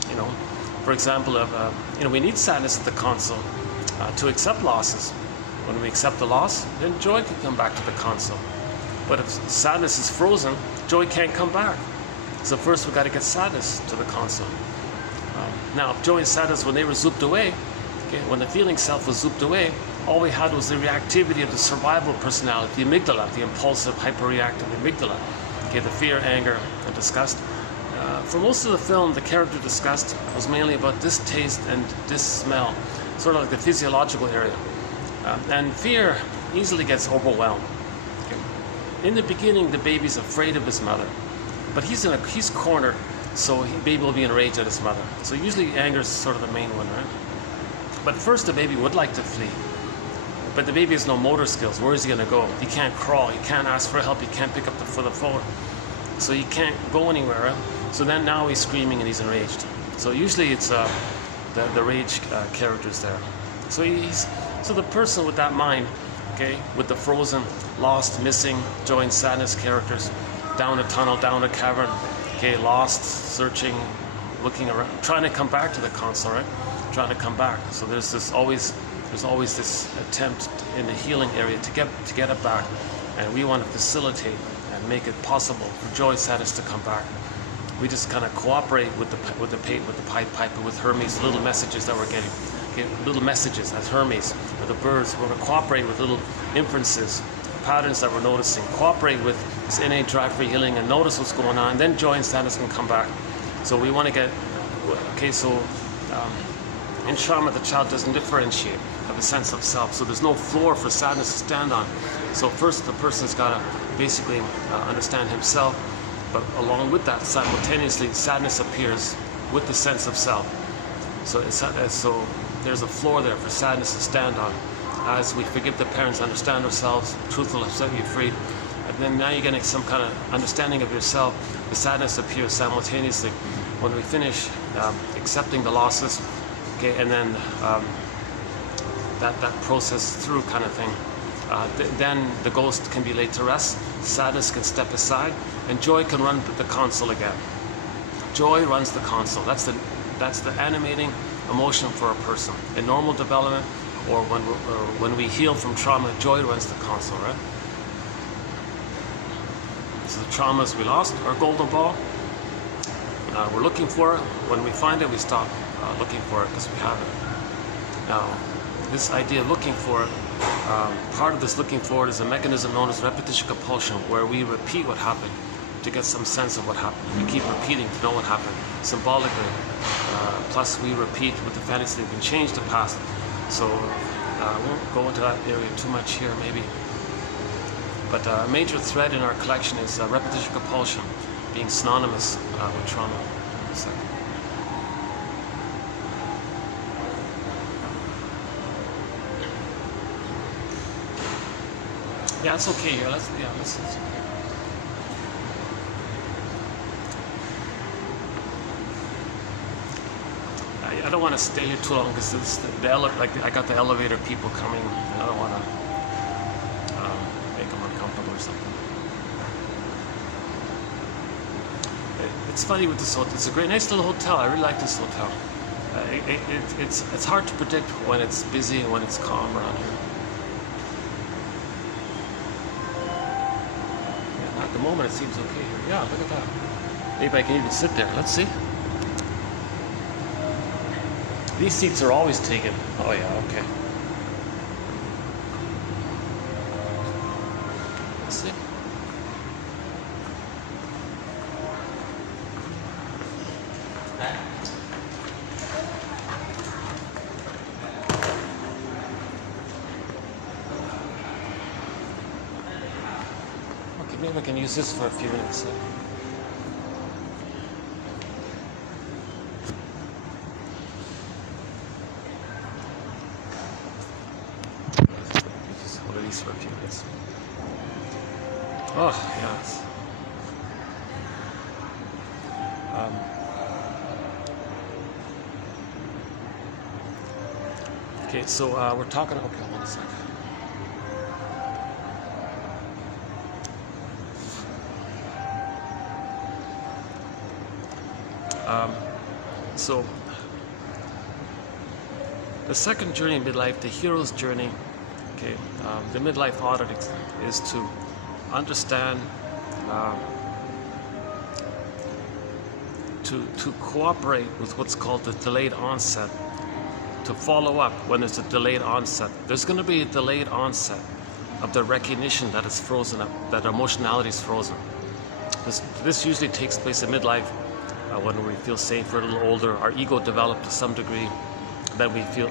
you know, for example, we need sadness at the counsel to accept losses. When we accept the loss, then joy can come back to the counsel. But if sadness is frozen, joy can't come back. So first we've got to get sadness to the counsel. Now, if joy and sadness, when they were zooped away, okay, when the feeling self was zooped away, all we had was the reactivity of the survival personality, the amygdala, the impulsive, hyperreactive amygdala. Okay, the fear, anger, and disgust. For most of the film, the character disgust was mainly about distaste and smell, sort of like the physiological area. And fear easily gets overwhelmed. Okay. In the beginning, the baby's afraid of his mother, but he's cornered, so the baby will be enraged at his mother. So usually anger is sort of the main one, right? But first, the baby would like to flee, but the baby has no motor skills. Where is he going to go? He can't crawl. He can't ask for help. He can't pick up the phone. So he can't go anywhere, right? So then now he's screaming and he's enraged. So usually it's the rage characters there. So the person with that mind, okay, with the frozen, lost, missing, joy and sadness characters, down a tunnel, down a cavern, okay, lost, searching, looking around, trying to come back to the counsel, right? Trying to come back. So there's always this attempt in the healing area to get it back, and we want to facilitate and make it possible for joy and sadness to come back. We just kind of cooperate with the Pied Piper, with Hermes, little messages that we're getting. Okay, little messages as Hermes, or the birds. We're going to cooperate with little imprints, patterns that we're noticing. Cooperate with this innate drive for healing and notice what's going on. Then joy and sadness can come back. So we want to get, okay, so in trauma, the child doesn't differentiate, have a sense of self. So there's no floor for sadness to stand on. So first the person's got to basically understand himself. But along with that, simultaneously, sadness appears with the sense of self. So there's a floor there for sadness to stand on. As we forgive the parents, understand ourselves, truth will set you free. And then now you're getting some kind of understanding of yourself. The sadness appears simultaneously. When we finish accepting the losses, okay, and then that process through kind of thing, then the ghost can be laid to rest, sadness can step aside, and joy can run the counsel again. Joy runs the counsel. That's the animating emotion for a person. In normal development, or when we heal from trauma, joy runs the counsel, right? So the traumas we lost, our golden ball, we're looking for it. When we find it, we stop looking for it because we have it. Now, this idea of looking for it, part of this looking for it is a mechanism known as repetition compulsion, where we repeat what happened to get some sense of what happened. We keep repeating to know what happened symbolically. Plus, we repeat with the fantasy that we can change the past. So I won't go into that area too much here, maybe. But a major thread in our collection is repetition compulsion, being synonymous with trauma. So. Yeah, it's okay here. Let's okay. I don't want to stay here too long because I got the elevator people coming, and I don't want to make them uncomfortable or something. It's funny with this hotel. It's a great, nice little hotel. I really like this hotel. It's hard to predict when it's busy and when it's calm around here. Yeah, at the moment, it seems okay here. Yeah, look at that. Maybe I can even sit there. Let's see. These seats are always taken. Oh yeah, okay. Let's see. Okay, maybe I can use this for a few minutes. For a few minutes. Oh, yes. Okay, so we're talking. Okay, hold on a second. So the second journey in midlife, the hero's journey. Okay, the midlife audit is to understand, to cooperate with what's called the delayed onset, to follow up when there's a delayed onset. There's going to be a delayed onset of the recognition that it's frozen up, that emotionality is frozen. This usually takes place in midlife when we feel safe, we're a little older, our ego developed to some degree. That we feel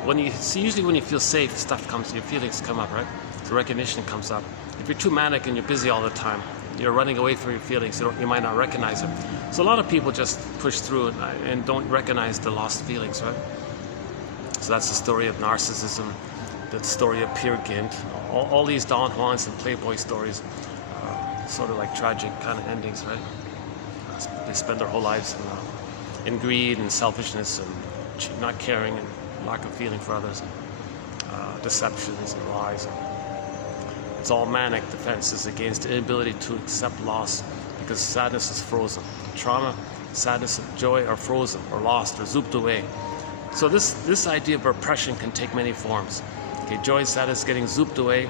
usually when you feel safe, stuff comes, your feelings come up, right? The recognition comes up. If you're too manic and you're busy all the time, you're running away from your feelings. You might not recognize them. So a lot of people just push through and don't recognize the lost feelings, right? So that's the story of narcissism, the story of Peer Gynt, all these Don Juans and Playboy stories, sort of like tragic kind of endings, right? They spend their whole lives in greed and selfishness and not caring and lack of feeling for others, deceptions and lies. It's all manic defenses against the inability to accept loss because sadness is frozen. Trauma, sadness, and joy are frozen or lost or zooped away. So this idea of repression can take many forms. Okay, joy, sadness getting zooped away.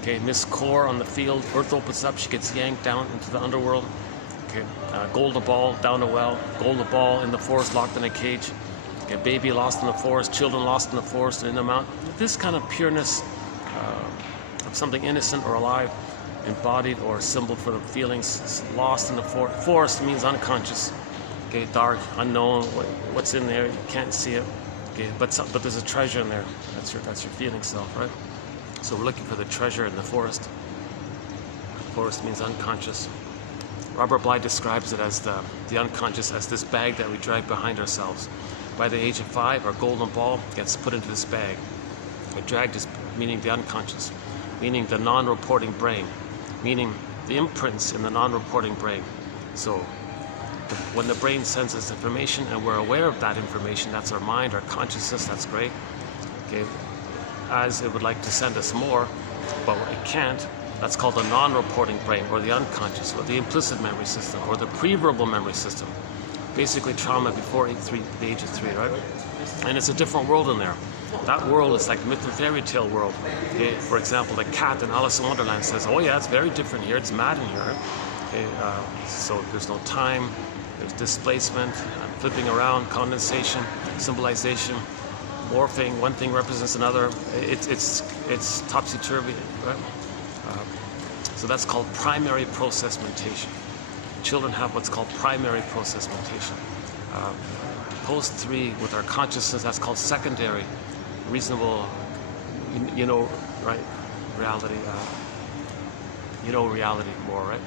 Okay, Miss Core on the field, Earth opens up, she gets yanked down into the underworld. Okay, golden ball down a well, golden ball in the forest locked in a cage. A baby lost in the forest, children lost in the forest and in the mountain. This kind of pureness of something innocent or alive, embodied or symbol for the feelings lost in the forest. Forest means unconscious. Okay, dark, unknown. What's in there? You can't see it. Okay, but there's a treasure in there. That's your feeling self, right? So we're looking for the treasure in the forest. Forest means unconscious. Robert Bly describes it as the unconscious as this bag that we drag behind ourselves. By the age of 5, our golden ball gets put into this bag. Dragged is meaning the unconscious, meaning the non-reporting brain, meaning the imprints in the non-reporting brain. So when the brain sends us information and we're aware of that information, that's our mind, our consciousness, that's great. Okay, as it would like to send us more, but it can't, that's called the non-reporting brain, or the unconscious, or the implicit memory system, or the pre-verbal memory system. Basically trauma before the age of 3, right? And it's a different world in there. That world is like myth and fairy tale world. Okay? For example, the cat in Alice in Wonderland says, oh yeah, it's very different here, it's mad in here. Okay? So there's no time, there's displacement, flipping around, condensation, symbolization, morphing, one thing represents another. It's topsy-turvy, right? So that's called primary process mentation. Children have what's called primary process mentation. Post 3 with our consciousness, that's called secondary, reasonable, right, reality. you know reality more, right?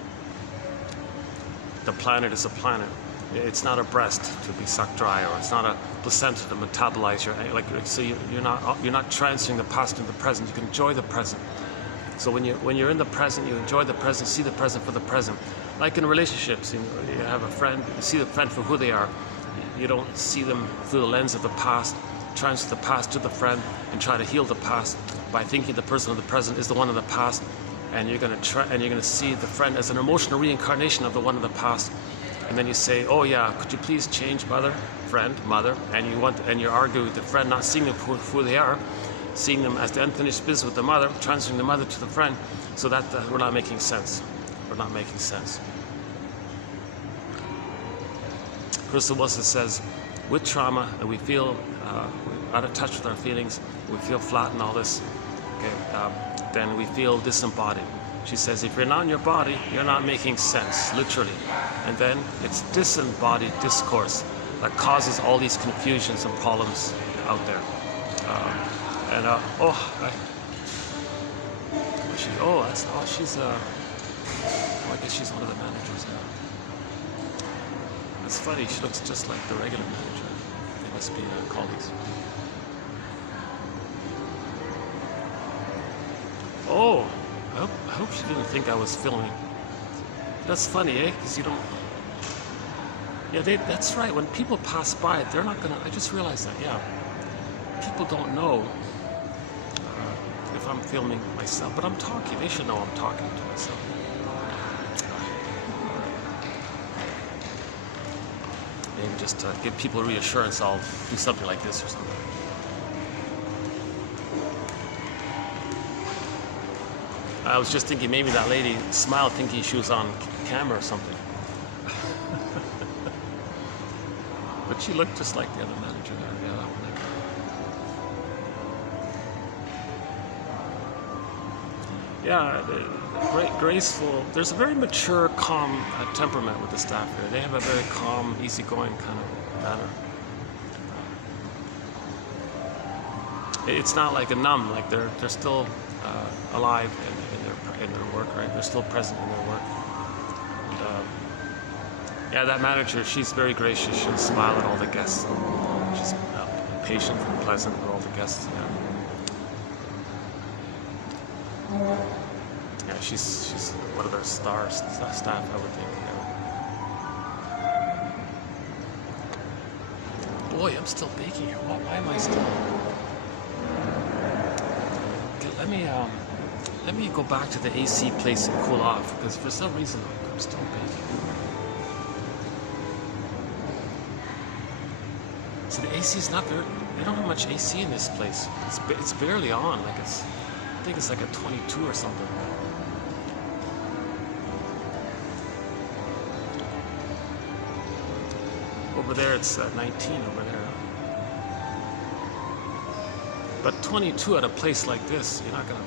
The planet is a planet. It's not a breast to be sucked dry, or it's not a placenta to metabolize your, like, so you're not transferring the past into the present. You can enjoy the present. So when you're in the present, you enjoy the present, see the present for the present. Like in relationships, you have a friend, you see the friend for who they are. You don't see them through the lens of the past, transfer the past to the friend, and try to heal the past by thinking the person of the present is the one of the past, and you're gonna see the friend as an emotional reincarnation of the one of the past. And then you say, oh yeah, could you please change mother, and you argue with the friend, not seeing them for who they are, seeing them as the unfinished business with the mother, transferring the mother to the friend, so that we're not making sense. We're not making sense. Crystal Wilson says, with trauma, and we feel out of touch with our feelings, we feel flat and all this, okay, then we feel disembodied. She says, if you're not in your body, you're not making sense, literally. And then it's disembodied discourse that causes all these confusions and problems out there. I guess she's one of the managers. It's funny, she looks just like the regular manager. They must be colleagues. Oh, I hope she didn't think I was filming. That's funny, eh? Because you don't... Yeah, that's right. When people pass by, they're not gonna... I just realized that, yeah. People don't know if I'm filming myself, but I'm talking. They should know I'm talking to myself. Maybe just to give people reassurance, I'll do something like this or something. I was just thinking maybe that lady smiled thinking she was on camera or something. But she looked just like the other manager there. Yeah, graceful. There's a very mature, calm temperament with the staff here. They have a very calm, easygoing kind of manner. It's not like a numb, like they're still alive in their work, right? They're still present in their work. And, yeah, that manager, she's very gracious. She'll smile at all the guests. She's patient and pleasant with all the guests. Yeah, she's one of their star staff, I would think. Yeah. Boy, I'm still baking here. Why am I still? Okay, let me go back to the AC place and cool off, because for some reason I'm still baking. So the AC is not very. They don't have much AC in this place. It's barely on. Like I think it's like a 22 or something. Over there it's 19 over there. But 22 at a place like this, you're not gonna,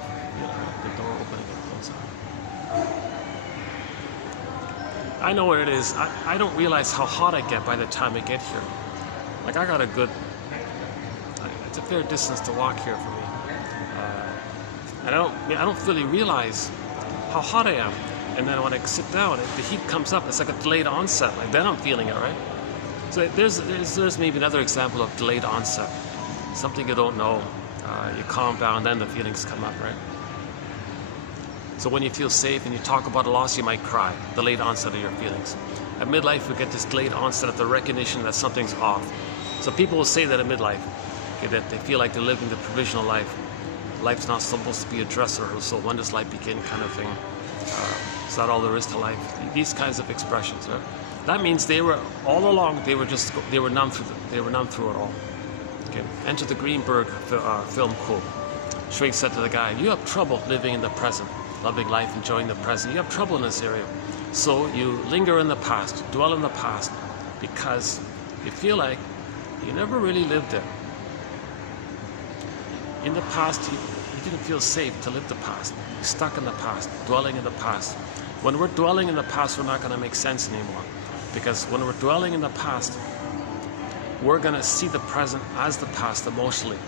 the door opening and closing. I know what it is. I don't realize how hot I get by the time I get here. Like I got a good, it's a fair distance to walk here for me. And I don't really realize how hot I am. And then when I sit down, the heat comes up. It's like a delayed onset. Like then I'm feeling it, right? So there's maybe another example of delayed onset. Something you don't know. You calm down, then the feelings come up, right? So when you feel safe and you talk about a loss, you might cry. Delayed onset of your feelings. At midlife, we get this delayed onset of the recognition that something's off. So people will say that at midlife, okay, that they feel like they're living the provisional life. Life's not supposed to be a dress rehearsal. When does life begin, kind of thing. Is that all there is to life? These kinds of expressions, right? That means they were all along. They were numb through it all. Okay. Enter the Greenberg film quote. Shrink said to the guy, "You have trouble living in the present, loving life, enjoying the present. You have trouble in this area, so you linger in the past, dwell in the past, because you feel like you never really lived it. In the past, you didn't feel safe to live the past. You're stuck in the past, dwelling in the past. When we're dwelling in the past, we're not going to make sense anymore. Because when we're dwelling in the past, we're going to see the present as the past emotionally.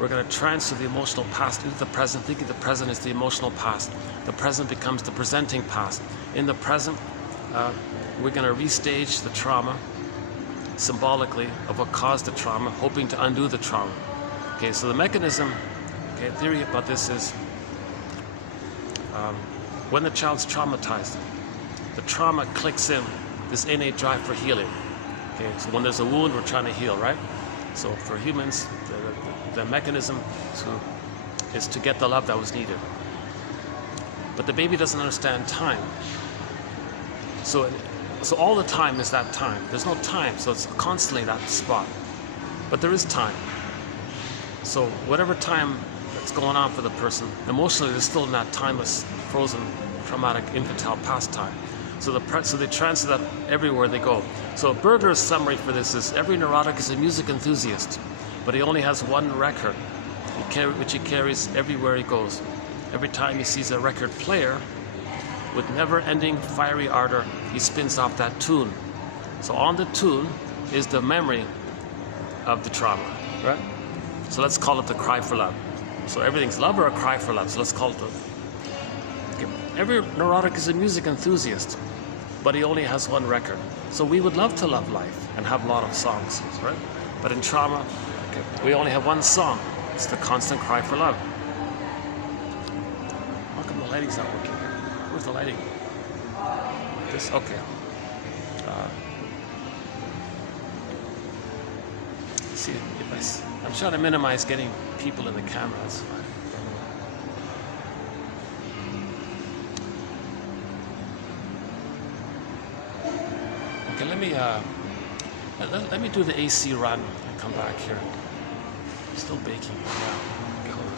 we're going to transfer the emotional past into the present, thinking the present is the emotional past. The present becomes the presenting past. In the present, we're going to restage the trauma symbolically of what caused the trauma, hoping to undo the trauma. Okay, so the mechanism, okay, theory about this is when the child's traumatized, the trauma clicks in this innate drive for healing. Okay, so when there's a wound, we're trying to heal, right? So for humans, the mechanism is to get the love that was needed. But the baby doesn't understand time. So all the time is that time. There's no time, so it's constantly that spot. But there is time. So whatever time that's going on for the person, emotionally they're still in that timeless, frozen, traumatic, infantile past time. So they transfer that everywhere they go. So Berger's summary for this is every neurotic is a music enthusiast, but he only has one record, which he carries everywhere he goes. Every time he sees a record player, with never-ending fiery ardor, he spins off that tune. So on the tune is the memory of the trauma, right? So let's call it the cry for love. So everything's love or a cry for love. So let's call it the... Okay. Every neurotic is a music enthusiast, but he only has one record. So we would love to love life and have a lot of songs, right? But in trauma, okay, we only have one song. It's the constant cry for love. How come the lighting's not working? Where's the lighting? This? Okay. See, I'm trying to minimize getting people in the camera. That's fine. Okay, let me do the AC run and come back here. I'm still baking. Yeah. Okay, hold on.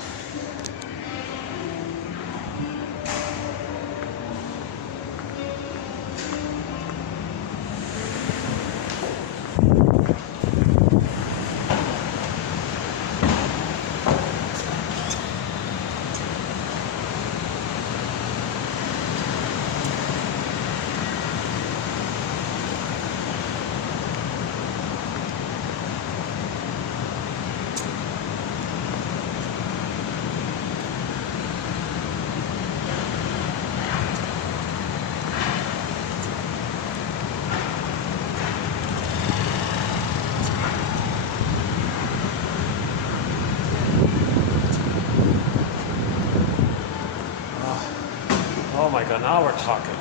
Oh my God, now we're talking.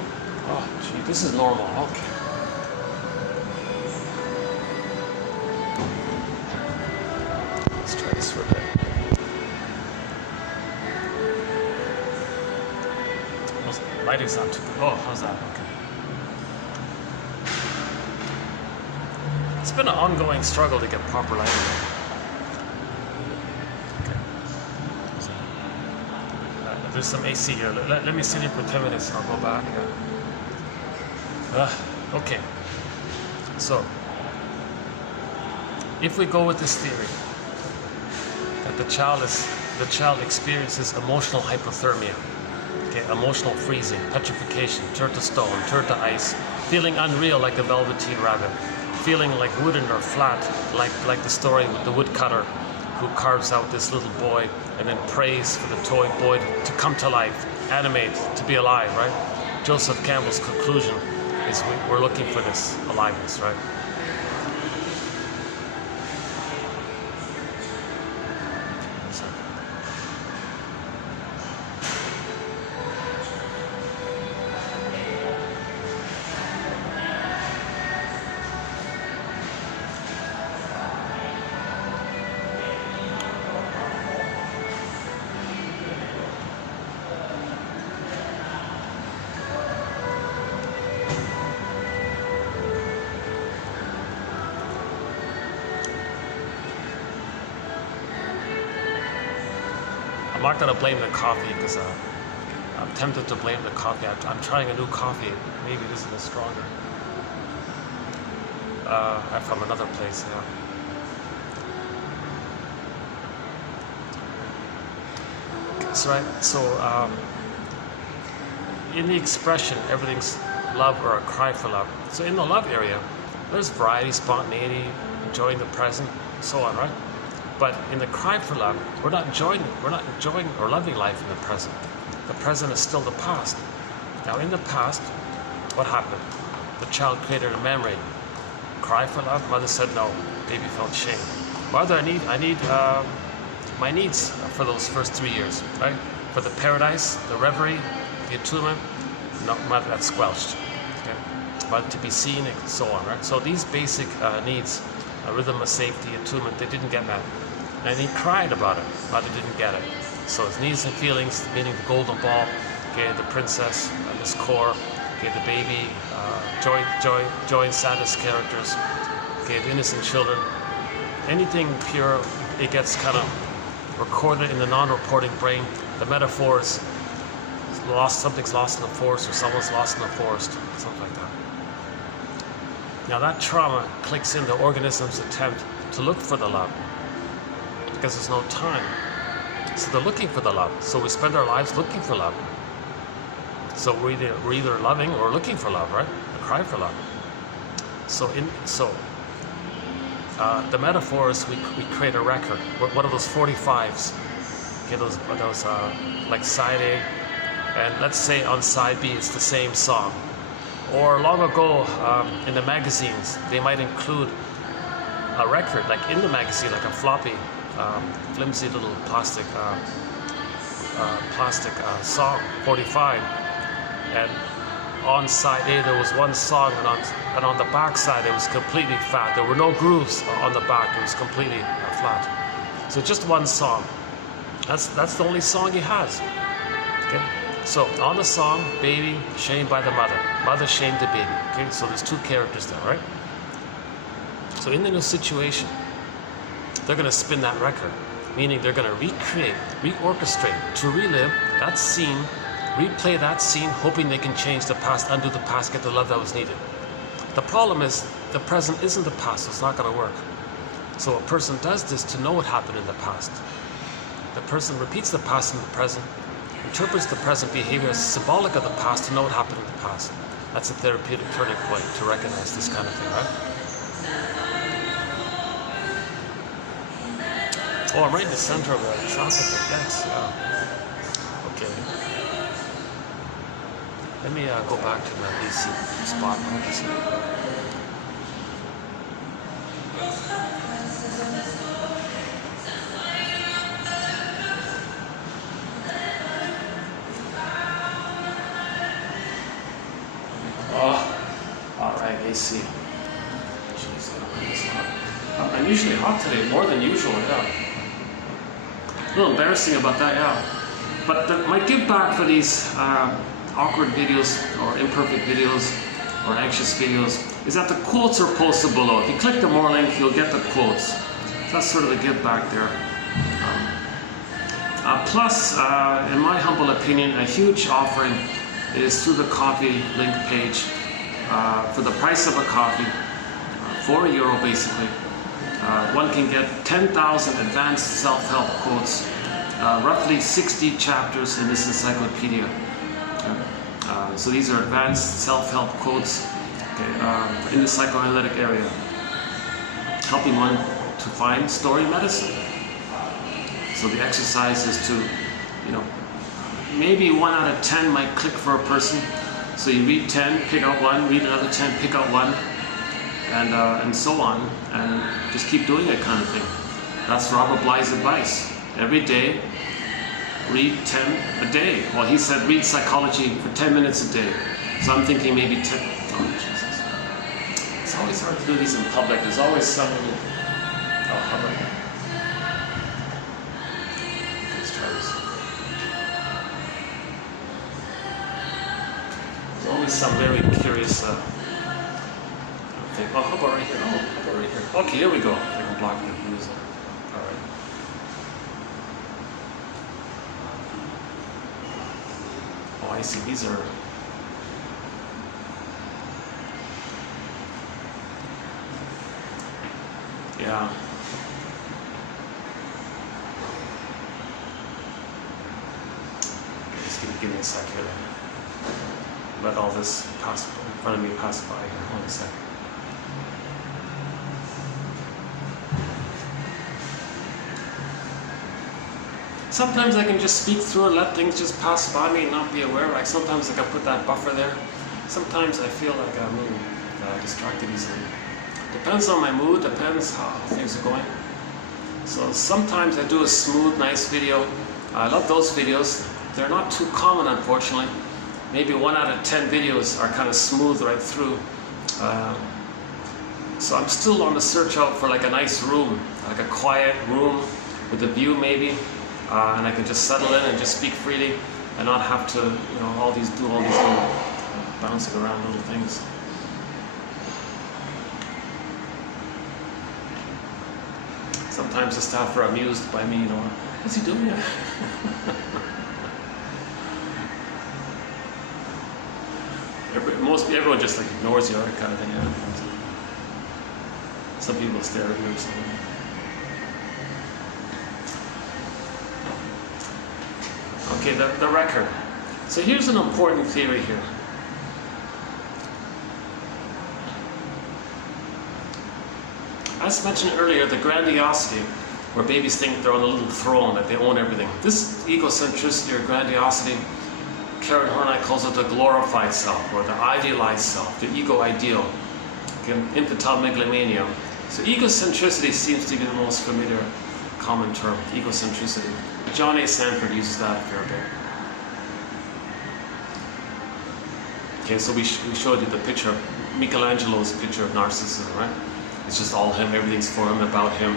Oh, gee, this is normal. Okay. Let's try this for a bit. Lighting's not too good. Oh, how's that? Okay. It's been an ongoing struggle to get proper lighting. There's some AC here. Let me sit here for 10 minutes and I'll go back. Okay. So, if we go with this theory that the child experiences emotional hypothermia, okay, emotional freezing, petrification, turned to stone, turned to ice, feeling unreal like a velveteen rabbit, feeling like wooden or flat, like the story with the woodcutter who carves out this little boy and then prays for the toy boy to come to life, animate, to be alive, right? Joseph Campbell's conclusion is we're looking for this aliveness, right? I'm not going to blame the coffee because I'm tempted to blame the coffee. I'm trying a new coffee. Maybe this is stronger. I'm from another place, yeah. That's right. So, in the expression, everything's love or a cry for love. So in the love area, there's variety, spontaneity, enjoying the present, and so on, right? But in the cry for love, we're not enjoying or loving life in the present. The present is still the past. Now in the past, what happened? The child created a memory. Cry for love, mother said no. Baby felt shame. Mother, I need my needs for those first 3 years, right? For the paradise, the reverie, the attunement, no, mother, that's squelched. Okay? Mother to be seen and so on, right? So these basic needs, rhythm of safety, attunement, they didn't get met. And he cried about it. Mother didn't get it. So his needs and feelings, meaning the golden ball, okay, the princess, this core, okay, the baby, joy and sadness characters, okay, the innocent children, anything pure, it gets kind of recorded in the non-reporting brain. The metaphors, something's lost in the forest, or someone's lost in the forest, something like that. Now that trauma clicks in the organism's attempt to look for the love, because there's no time. So they're looking for the love. So we spend our lives looking for love. So we're either loving or looking for love, right? A cry for love. So the metaphor is we create a record. What are those 45s? Okay, those like side A, and let's say on side B it's the same song. Or long ago in the magazines they might include a record, like in the magazine, like a floppy, flimsy little plastic song, 45. And on side A there was one song, and on the back side it was completely fat. There were no grooves on the back. It was completely flat. So just one song. That's the only song he has. Okay. So on the song, baby shamed by the mother. Mother shamed the baby. Okay. So there's two characters there, right? So in the new situation, they're going to spin that record, meaning they're going to recreate, reorchestrate, to relive that scene, replay that scene, hoping they can change the past, undo the past, get the love that was needed. The problem is the present isn't the past, so it's not going to work. So a person does this to know what happened in the past. The person repeats the past in the present, interprets the present behavior as symbolic of the past to know what happened in the past. That's a therapeutic turning point to recognize this kind of thing, right? Oh, I'm right in the center of the traffic. Yes, yeah. Okay. Let me go back to the AC spot. AC. Jeez, it's hot. I'm usually hot today, more than usual, yeah. A little embarrassing about that, yeah. But my give back for these awkward videos or imperfect videos or anxious videos is that the quotes are posted below. If you click the more link, you'll get the quotes. So that's sort of the give back there. Plus, in my humble opinion, a huge offering is through the coffee link page. For the price of a coffee, €4 basically, one can get 10,000 advanced self-help quotes, roughly 60 chapters in this encyclopedia. So these are advanced self-help quotes, okay, in the psychoanalytic area, helping one to find story medicine. So the exercise is to, maybe 1 out of 10 might click for a person. So you read 10, pick out 1, read another 10, pick out 1, and so on, and just keep doing it kind of thing. That's Robert Bly's advice. Every day, read 10 a day. Well, he said read psychology for 10 minutes a day. So I'm thinking maybe 10. Oh, Jesus. It's always hard to do these in public. There's always some little... Oh, how about that? Let's try this. Always some very curious thing. Oh, how about right here? Oh, how about right here? Okay, here we go. I can block the music. All right. Oh, I see. These are. Yeah. Okay, just give me a sec here then. Let all this pass in front of me pass by here. Hold on a second. Sometimes I can just speak through and let things just pass by me and not be aware. Like sometimes I can put that buffer there. Sometimes I feel like I'm a little distracted easily. Depends on my mood, depends how things are going. So sometimes I do a smooth, nice video. I love those videos. They're not too common, unfortunately. Maybe 1 out of 10 videos are kind of smooth right through. So I'm still on the search out for like a nice room, like a quiet room with a view maybe, and I can just settle in and just speak freely and not have to, you know, do all these little bouncing around little things. Sometimes the staff are amused by me, you know, what's he doing here? Everyone just like ignores you, that kind of thing. Yeah. Some people stare at you or something. Okay, the record. So here's an important theory here. As mentioned earlier, the grandiosity, where babies think they're on a little throne, that they own everything. This egocentricity or grandiosity, Karen Horney calls it the glorified self, or the idealized self, the ego ideal, infantile megalomania. So egocentricity seems to be the most familiar common term, egocentricity. John A. Sanford uses that a fair bit. Okay, so we showed you the picture, Michelangelo's picture of narcissism, right? It's just all him, everything's for him, about him.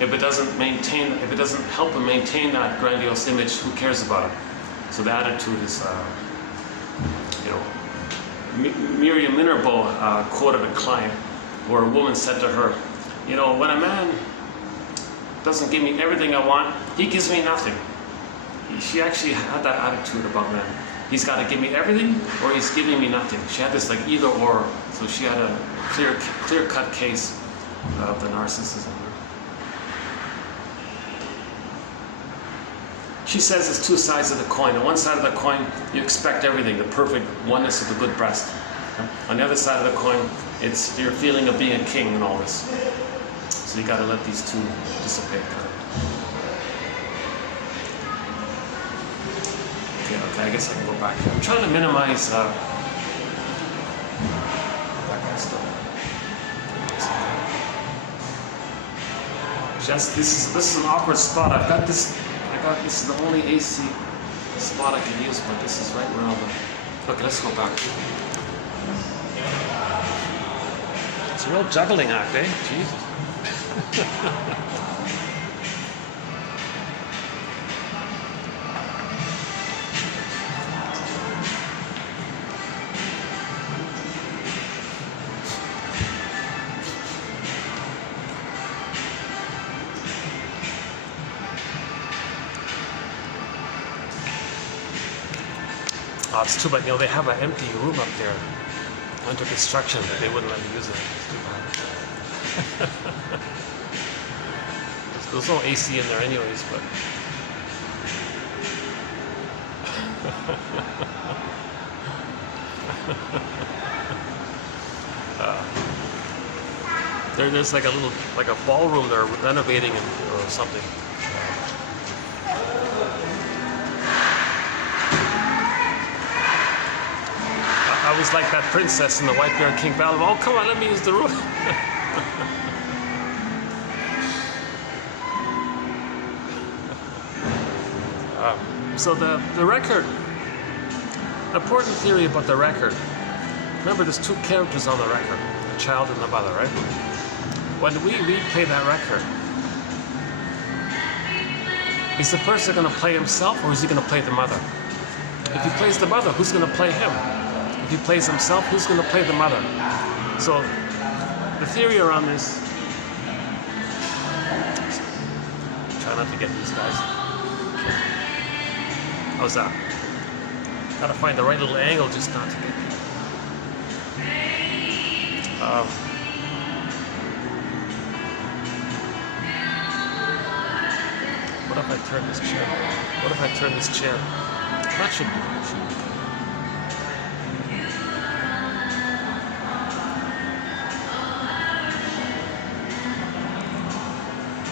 If it doesn't help him maintain that grandiose image, who cares about it? So the attitude is, you know, Miriam Minerbo quoted a client where a woman said to her, you know, when a man doesn't give me everything I want, he gives me nothing. She actually had that attitude about men. He's got to give me everything or he's giving me nothing. She had this like either or. So she had a clear-cut case of the narcissism. She says it's two sides of the coin. On one side of the coin, you expect everything, the perfect oneness of the good breast. On the other side of the coin, it's your feeling of being a king and all this. So you got to let these two dissipate. Okay, I guess I can go back. I'm trying to minimize that kind of stuff. Just this is an awkward spot. This is the only AC spot I can use, but this is right where all the. Okay, let's go back. It's a real juggling act, eh? Jesus. Oh, it's too bad. You know, they have an empty room up there under construction, but they wouldn't let me use it. It's too bad. There's no AC in there anyways, but... there's like a ballroom they're renovating or something. I was like that princess in the White Bear King Battle. Oh, come on, let me use the room. So the record, the important theory about the record. Remember, there's two characters on the record, the child and the mother, right? When we replay that record, is the person going to play himself or is he going to play the mother? If he plays the mother, who's going to play him? If he plays himself, who's going to play the mother? So the theory around this, try not to get these guys. How's that? Gotta find the right little angle just not to get people. What if I turn this chair? What if I turn this chair? That should be.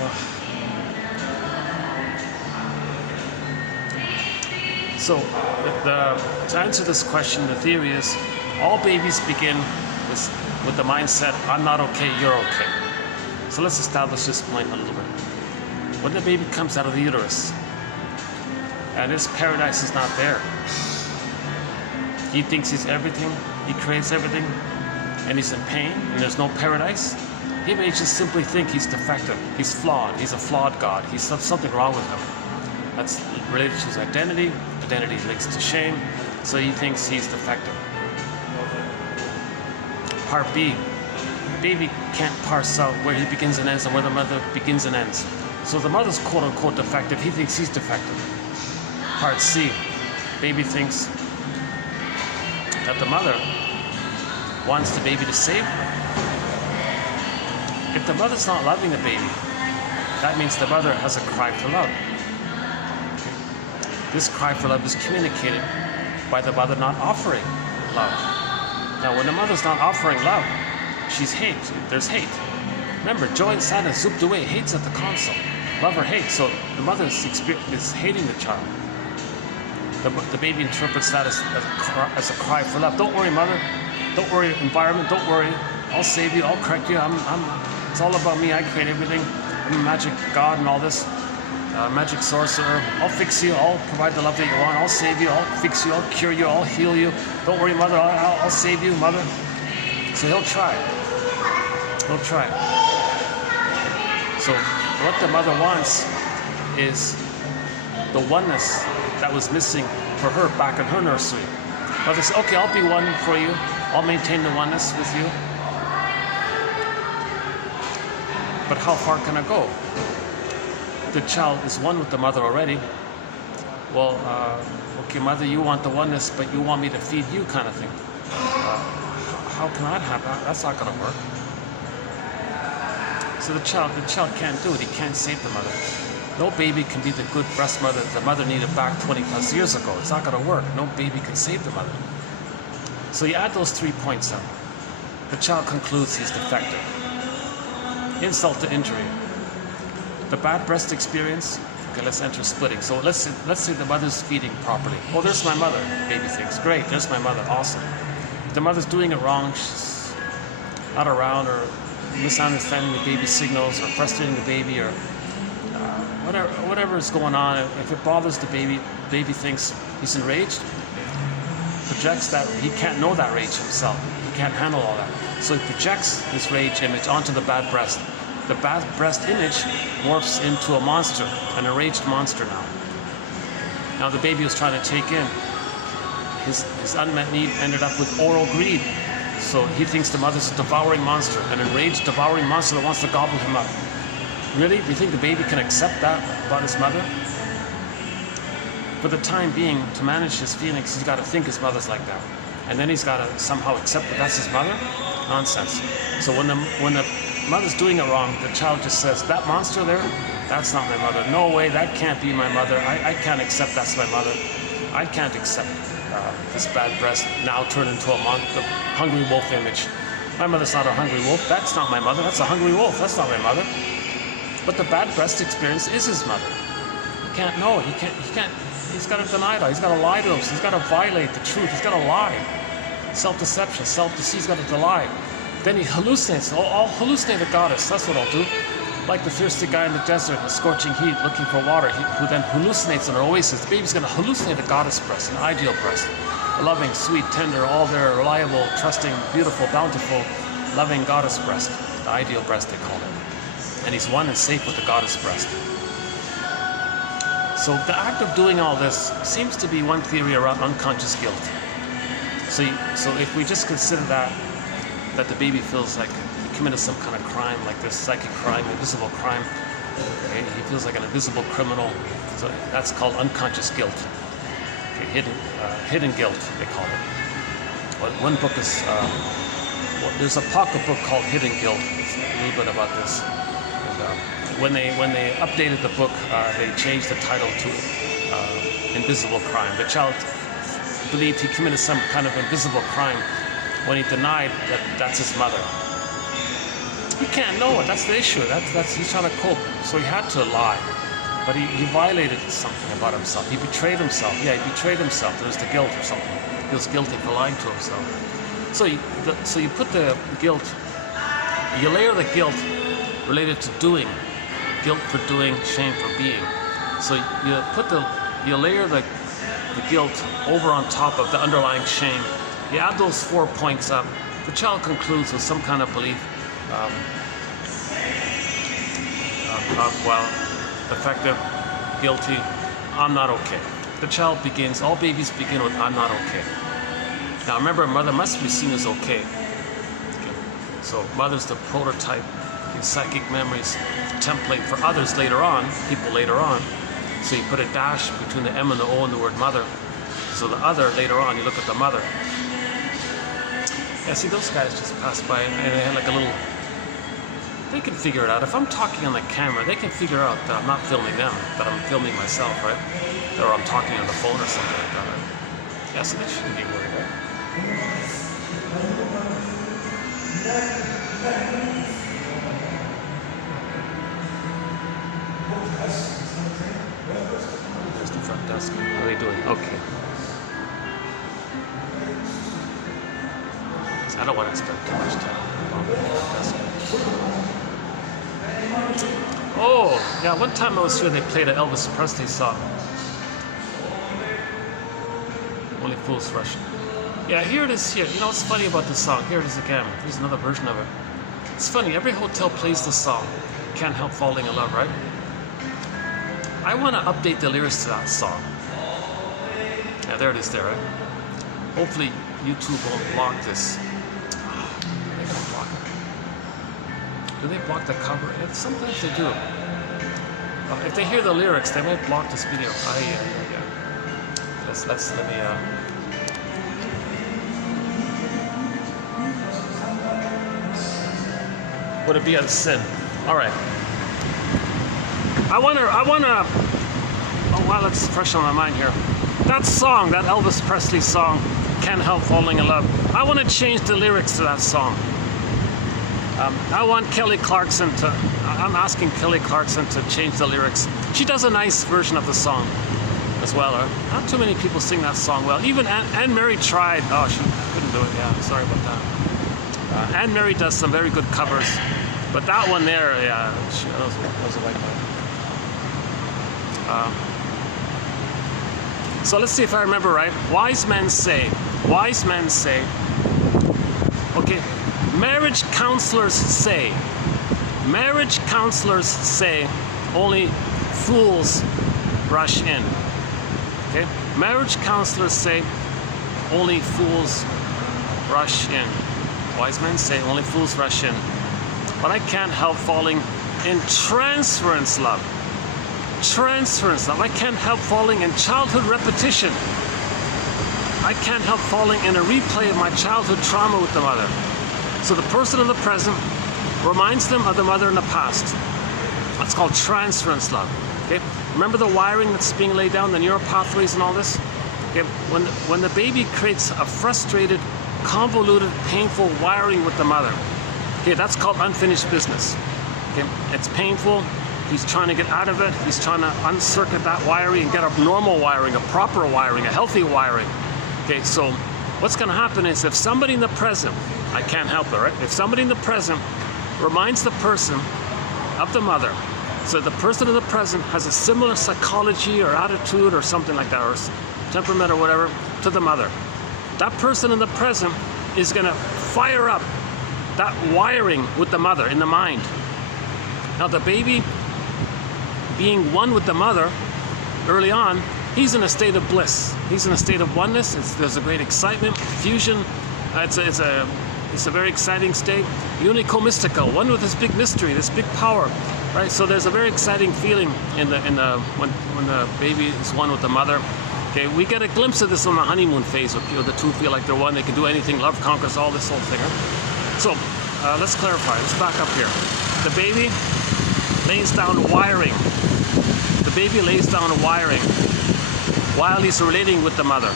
Oh. So to answer this question, the theory is all babies begin with the mindset, I'm not okay, you're okay. So let's establish this point a little bit. When the baby comes out of the uterus and his paradise is not there, he thinks he's everything, he creates everything, and he's in pain, and there's no paradise, he may just simply think he's defective, he's flawed, he's a flawed God, he's something wrong with him. That's related to his identity. Identity links to shame, so he thinks he's defective. Part B, baby can't parse out where he begins and ends and where the mother begins and ends. So the mother's quote-unquote defective, he thinks he's defective. Part C, baby thinks that the mother wants the baby to save her. If the mother's not loving the baby, that means the mother has a cry for love. This cry for love is communicated by the mother not offering love. Now, when the mother's not offering love, she's hate. There's hate. Remember, joy and sadness zooped away. Hate's at the counsel. Love or hate. So the mother is hating the child. The baby interprets that as a cry for love. Don't worry, mother. Don't worry, environment. Don't worry. I'll save you. I'll correct you. It's all about me. I create everything. I'm a magic God and all this. Magic sorcerer. I'll fix you. I'll provide the love that you want. I'll save you. I'll fix you. I'll cure you. I'll heal you. Don't worry, mother. I'll save you, mother. So he'll try. He'll try. So what the mother wants is the oneness that was missing for her back in her nursery. Mother says, okay, I'll be one for you. I'll maintain the oneness with you. But how far can I go? The child is one with the mother already. Well, okay, mother, you want the oneness, but you want me to feed you, kind of thing. How can that happen? That's not going to work. So the child can't do it. He can't save the mother. No baby can be the good breast mother the mother needed back 20 plus years ago. It's not going to work. No baby can save the mother. So you add those 3 points up. The child concludes he's defective. Insult to injury. The bad breast experience. Okay, let's enter splitting. So let's say the mother's feeding properly. Oh, there's my mother, baby thinks. Great, there's my mother, awesome. If the mother's doing it wrong, she's not around, or misunderstanding the baby's signals, or frustrating the baby, or whatever is going on. If it bothers the baby thinks he's enraged, projects that he can't know that rage himself. He can't handle all that. So he projects his rage image onto the bad breast. The bad breast image morphs into a monster, an enraged monster now. Now the baby was trying to take in. His unmet need ended up with oral greed. So he thinks the mother's a devouring monster, an enraged devouring monster that wants to gobble him up. Really? Do you think the baby can accept that about his mother? For the time being, to manage his feelings, he's got to think his mother's like that. And then he's got to somehow accept that that's his mother? Nonsense. So when the mother's doing it wrong, the child just says, that monster there, that's not my mother. No way, that can't be my mother. I can't accept that's my mother. I can't accept this bad breast now turned into a hungry wolf image. My mother's not a hungry wolf. That's not my mother. That's a hungry wolf. That's not my mother. But the bad breast experience is his mother. He can't know. He can't. He's got to deny that. He's got to lie to himself. He's got to violate the truth. He's got to lie. Self-deception, self-deceit. He's got to lie. Then he hallucinates. I'll hallucinate a goddess. That's what I'll do. Like the thirsty guy in the desert in the scorching heat looking for water, who then hallucinates an oasis. The baby's going to hallucinate a goddess breast, an ideal breast. A loving, sweet, tender, all there, reliable, trusting, beautiful, bountiful, loving goddess breast. The ideal breast, they call it. And he's one and safe with the goddess breast. So the act of doing all this seems to be one theory around unconscious guilt. So if we just consider that the baby feels like he committed some kind of crime, like this psychic crime, invisible crime, okay? He feels like an invisible criminal. So that's called unconscious guilt. Okay, hidden guilt, they call it. Well, one book is, there's a pocket book called Hidden Guilt. It's a little bit about this. And, when they updated the book, they changed the title to Invisible Crime. The child believed he committed some kind of invisible crime when he denied that that's his mother. He can't know it. That's the issue. That's he's trying to cope. So he had to lie. but he violated something about himself. He betrayed himself. Yeah, he betrayed himself. There's the guilt or something. He feels guilty for lying to himself. So you put the guilt, you layer the guilt related to doing, guilt for doing, shame for being. So you layer the guilt over on top of the underlying shame. You add those 4 points up. The child concludes with some kind of belief of, well, effective, guilty, I'm not okay. The child begins, all babies begin with, I'm not okay. Now remember, mother must be seen as okay. So mother's the prototype, the psychic memories, template for others later on, people later on. So you put a dash between the M and the O in the word mother. So the other, later on, you look at the mother. Yeah, see, those guys just passed by and they had like a little, they can figure it out. If I'm talking on the camera, they can figure out that I'm not filming them, that I'm filming myself, right? Or I'm talking on the phone or something like that, right? Yeah, so they shouldn't be worried, right? There's the front desk. How are they doing? Okay. I don't want to spend too much time on the front desk. Oh, yeah, one time I was here, they played an Elvis Presley song. Only Fools Rush. Yeah, here it is here. You know what's funny about this song? Here it is again. Here's another version of it. It's funny, every hotel plays this song. Can't Help Falling in Love, right? I want to update the lyrics to that song. Yeah, there it is there, right? Hopefully YouTube won't block this. They're going to block it. Do they block the cover? Yeah, sometimes they do. If they hear the lyrics, they might block this video. Yeah. Let me, would it be a sin? All right. I wanna. Oh wow, that's fresh on my mind here. That song, that Elvis Presley song, "Can't Help Falling in Love." I want to change the lyrics to that song. I want Kelly Clarkson to. I'm asking Kelly Clarkson to change the lyrics. She does a nice version of the song as well. Not too many people sing that song well. Even Anne Mary tried. Oh, she couldn't do it. Yeah, sorry about that. Anne Mary does some very good covers, but that one there, yeah, that was a white one. So let's see if I remember right. Wise men say. Okay, marriage counselors say. Marriage counselors say only fools rush in. Okay, marriage counselors say only fools rush in. Wise men say only fools rush in. But I can't help falling in transference love. Transference love. I can't help falling in childhood repetition. I can't help falling in a replay of my childhood trauma with the mother. So the person in the present reminds them of the mother in the past. That's called transference love. Okay? Remember the wiring that's being laid down, the neural pathways and all this? Okay? When the baby creates a frustrated, convoluted, painful wiring with the mother, okay, that's called unfinished business. Okay? It's painful. He's trying to get out of it. He's trying to uncircuit that wiring and get a normal wiring, a proper wiring, a healthy wiring. Okay, so what's going to happen is if somebody in the present, I can't help it, right? If somebody in the present reminds the person of the mother, so the person in the present has a similar psychology or attitude or something like that, or temperament or whatever, to the mother. That person in the present is going to fire up that wiring with the mother in the mind. Now the baby, being one with the mother early on, he's in a state of bliss. He's in a state of oneness. There's a great excitement, fusion. It's a very exciting state. Unico mystical, one with this big mystery, this big power, right? So there's a very exciting feeling when the baby is one with the mother. Okay, we get a glimpse of this on the honeymoon phase. The two feel like they're one. They can do anything. Love conquers all. This whole thing. Right? So let's clarify. Let's back up here. The baby lays down wiring. The baby lays down wiring while he's relating with the mother.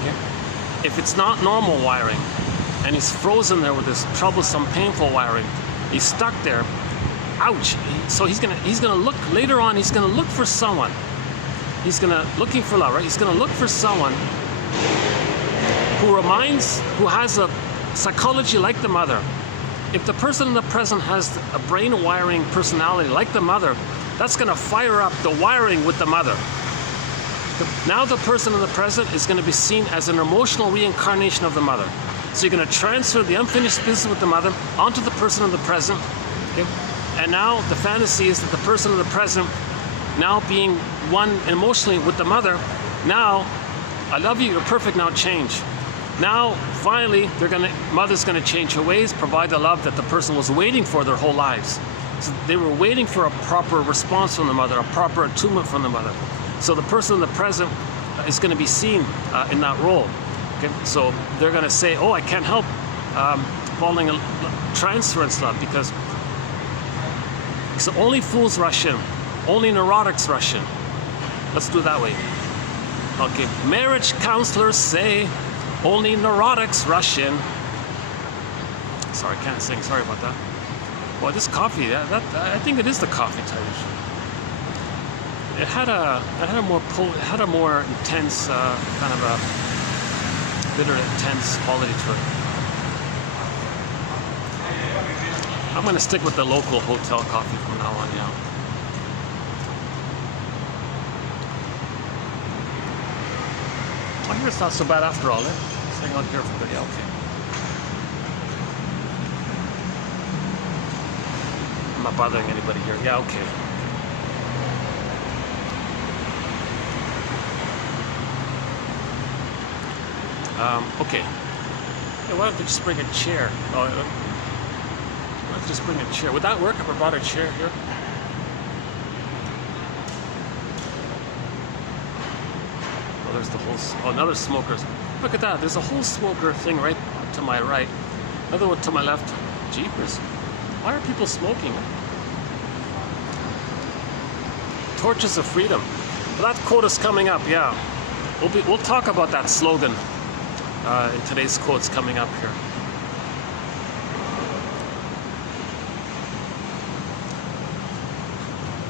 Okay? If it's not normal wiring, and he's frozen there with this troublesome, painful wiring, he's stuck there, ouch. So he's gonna look later on. He's gonna look for someone. Looking for love, right? He's gonna look for someone who has a psychology like the mother. If the person in the present has a brain wiring personality like the mother, that's gonna fire up the wiring with the mother. Now the person in the present is gonna be seen as an emotional reincarnation of the mother. So you're gonna transfer the unfinished business with the mother onto the person in the present. Okay? And now the fantasy is that the person in the present, now being one emotionally with the mother, now, I love you, you're perfect, now change. Now, finally, mother's gonna change her ways, provide the love that the person was waiting for their whole lives. So they were waiting for a proper response from the mother, a proper attunement from the mother. So the person in the present is gonna be seen in that role. Okay? So they're gonna say, oh, I can't help falling in transference love because so only fools rush in, only neurotics rush in. Let's do it that way. Okay, marriage counselors say only neurotics rush in. Sorry, I can't sing. Sorry about that. Well, this coffee, I think it is the coffee type. It had a more intense kind of a bitter, intense quality to it. I'm gonna stick with the local hotel coffee from now on. Yeah. I hear it's not so bad after all. Let's hang on here for a bit. Yeah, okay. I'm not bothering anybody here. Yeah, okay. Okay. Yeah, why don't they just bring a chair? Oh, why don't they just bring a chair? Would that work if I brought a chair here? Oh, there's the whole... another smoker's... Look at that. There's a whole smoker thing right to my right. Another one to my left. Jeepers. Why are people smoking? Torches of freedom. Well, that quota's coming up, yeah. We'll talk about that slogan in today's quotes coming up here.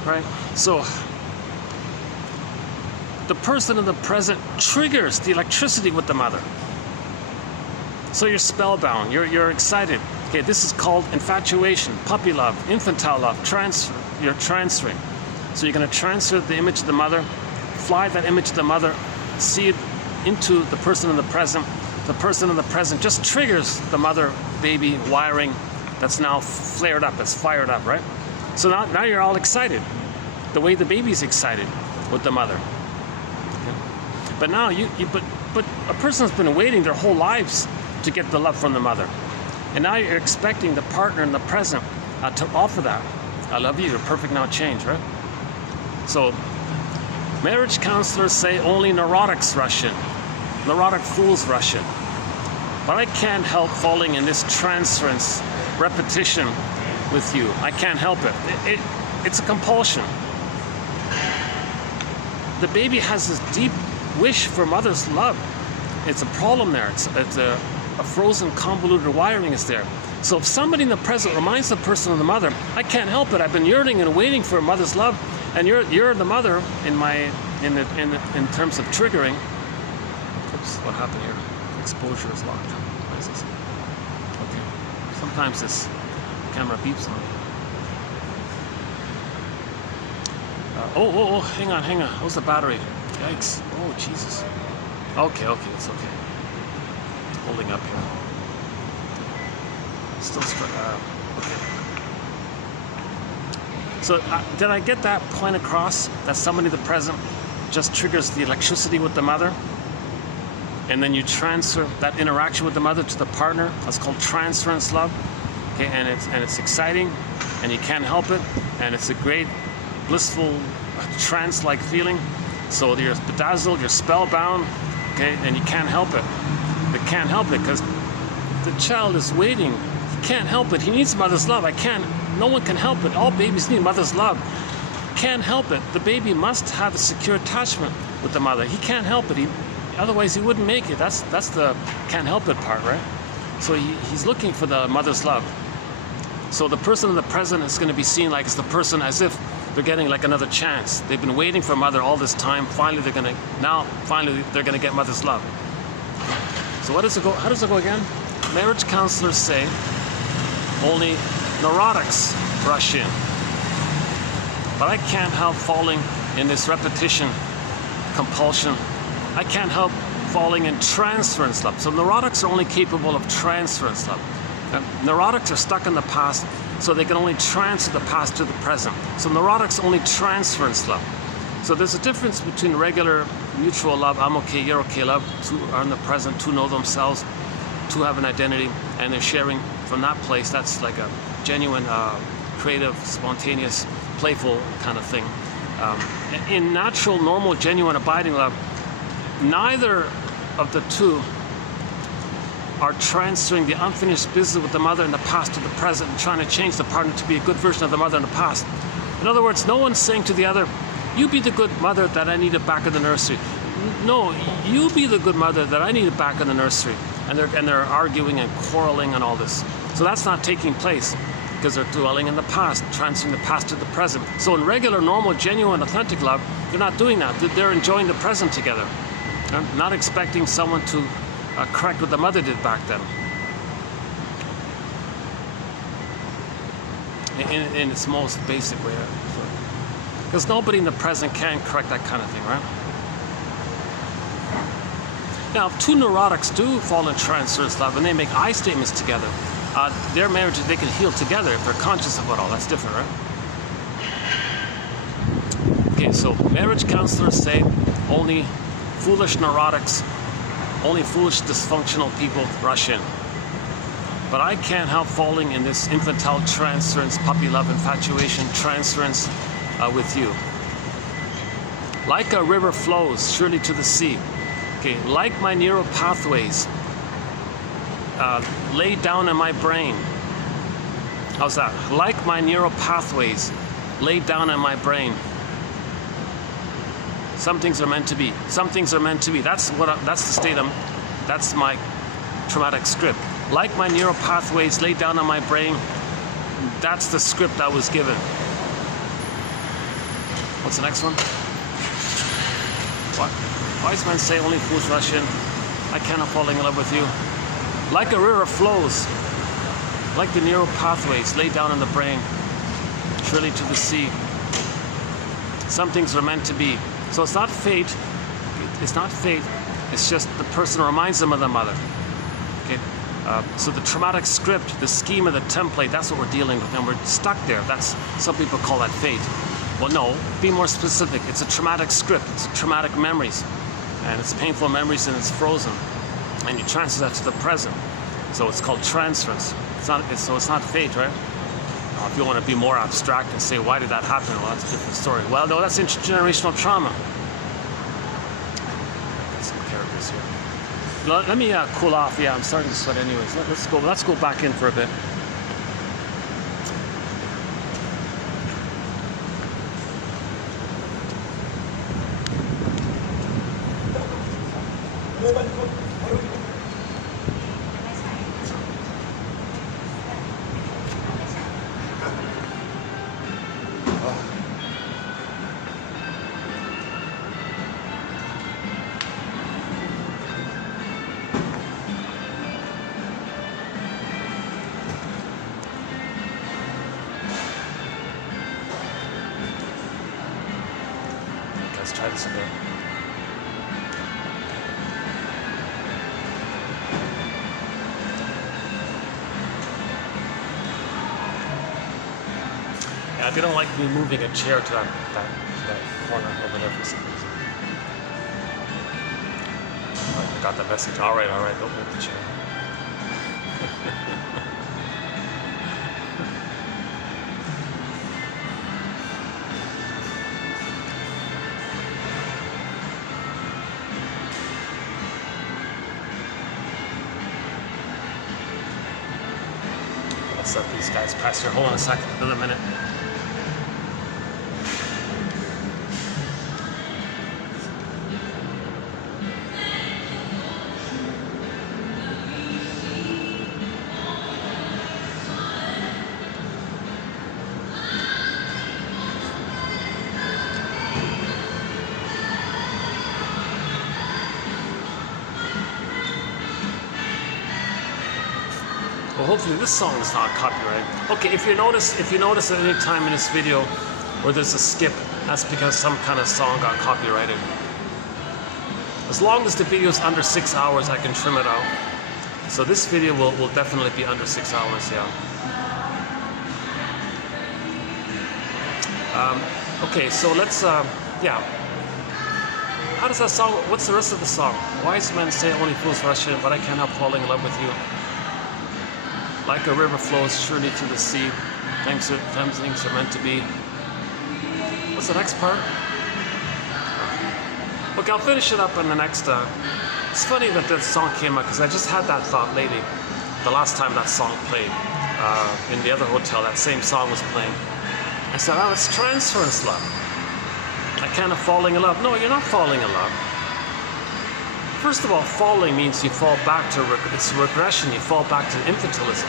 Right? So, the person in the present triggers the electricity with the mother. So you're spellbound, you're excited. Okay, this is called infatuation, puppy love, infantile love, transfer. You're transferring. So you're going to transfer the image of the mother, fly that image of the mother, see it into the person in the present. The person in the present just triggers the mother baby wiring that's now flared up, that's fired up, right? So now you're all excited, the way the baby's excited with the mother. Okay? But now but a person's been waiting their whole lives to get the love from the mother, and now you're expecting the partner in the present to offer that. I love you, you're perfect, now change, right? So marriage counselors say only neurotics rush in, neurotic fools rush in. But I can't help falling in this transference repetition with you. I can't help it. It's a compulsion. The baby has this deep wish for mother's love. It's a problem there. It's a frozen, convoluted wiring is there. So if somebody in the present reminds the person of the mother, I can't help it. I've been yearning and waiting for a mother's love, and you're the mother in terms of triggering. Oops, what happened here? Exposure is locked. What is this? Okay. Sometimes this camera beeps on me. Oh, hang on. How's the battery? Yikes. Oh, Jesus. Okay, it's okay. It's holding up here. Still okay. So did I get that point across? That somebody in the present just triggers the electricity with the mother, and then you transfer that interaction with the mother to the partner. That's called transference love. Okay, and it's exciting, and you can't help it, and it's a great, blissful, trance-like feeling. So you're bedazzled, you're spellbound, okay, and you can't help it. You can't help it because the child is waiting. He can't help it. He needs mother's love. No one can help it. All babies need mother's love. Can't help it. The baby must have a secure attachment with the mother. He can't help it. Otherwise he wouldn't make it. That's the can't help it part, right? So he's looking for the mother's love. So the person in the present is going to be seen like as the person as if they're getting like another chance. They've been waiting for mother all this time. Finally they're going to get mother's love. So what does it go? How does it go again? Marriage counselors say only neurotics rush in. But I can't help falling in this repetition, compulsion. I can't help falling in transference love. So neurotics are only capable of transference love. Neurotics are stuck in the past, so they can only transfer the past to the present. So neurotics only transference love. So there's a difference between regular mutual love, I'm okay, you're okay love, two are in the present, two know themselves, two have an identity, and they're sharing from that place. That's like a genuine, creative, spontaneous, playful kind of thing. In natural, normal, genuine, abiding love, neither of the two are transferring the unfinished business with the mother in the past to the present and trying to change the partner to be a good version of the mother in the past. In other words, no one's saying to the other, you be the good mother that I needed back in the nursery. No, you be the good mother that I needed back in the nursery. And they're arguing and quarreling and all this. So that's not taking place because they're dwelling in the past, transferring the past to the present. So in regular, normal, genuine, authentic love, they're not doing that. They're enjoying the present together. They're not expecting someone to correct what the mother did back then. In its most basic way. Because nobody in the present can correct that kind of thing, right? Now, if two neurotics do fall in transference love and they make I statements together, their marriages, they can heal together if they're conscious of it all. That's different, right? Okay, so marriage counselors say only foolish neurotics, only foolish dysfunctional people rush in. But I can't help falling in this infantile transference, puppy love, infatuation, transference with you. Like a river flows surely to the sea. Okay, like my neural pathways laid down in my brain. How's that? Like my neural pathways laid down in my brain. Some things are meant to be. Some things are meant to be. That's the state that's my traumatic script. Like my neural pathways laid down on my brain, that's the script I was given. What's the next one? What? Wise men say only fools rush in. I cannot fall in love with you. Like a river flows, like the neural pathways laid down in the brain, surely to the sea. Some things are meant to be. So it's not fate. It's not fate. It's just the person reminds them of the mother. Okay. So the traumatic script, the schema, the template, that's what we're dealing with, and we're stuck there. That's, some people call that fate. Well, no, be more specific. It's a traumatic script. It's traumatic memories, and it's painful memories, and it's frozen, and you transfer that to the present. So it's called transference. It's not fate, right? If you want to be more abstract and say, why did that happen? Well, that's a different story. Well, no, that's intergenerational trauma. Got some characters here. Let me cool off. Yeah, I'm starting to sweat anyways. Let's go back in for a bit. Let's try this again. Yeah, they don't like me moving a chair to that corner over there for some reason. I got the message. All right, don't move the chair. Let's let these guys pass here. Hold on a second, another minute. Well, hopefully this song is not copyrighted. Okay, if you notice at any time in this video where there's a skip, that's because some kind of song got copyrighted. As long as the video is under 6 hours, I can trim it out. So this video will definitely be under 6 hours, yeah. Okay, so let's, yeah. How does that song, what's the rest of the song? Wise men say only fools rush in, but I can't help falling in love with you. Like a river flows surely to the sea, things are meant to be. What's the next part? Okay, I'll finish it up in the next, it's funny that that song came out, because I just had that thought lately, the last time that song played, in the other hotel, that same song was playing. I said, oh, it's transference love. I can't have falling in love. No, you're not falling in love. First of all, falling means you fall back to, it's regression, you fall back to infantilism.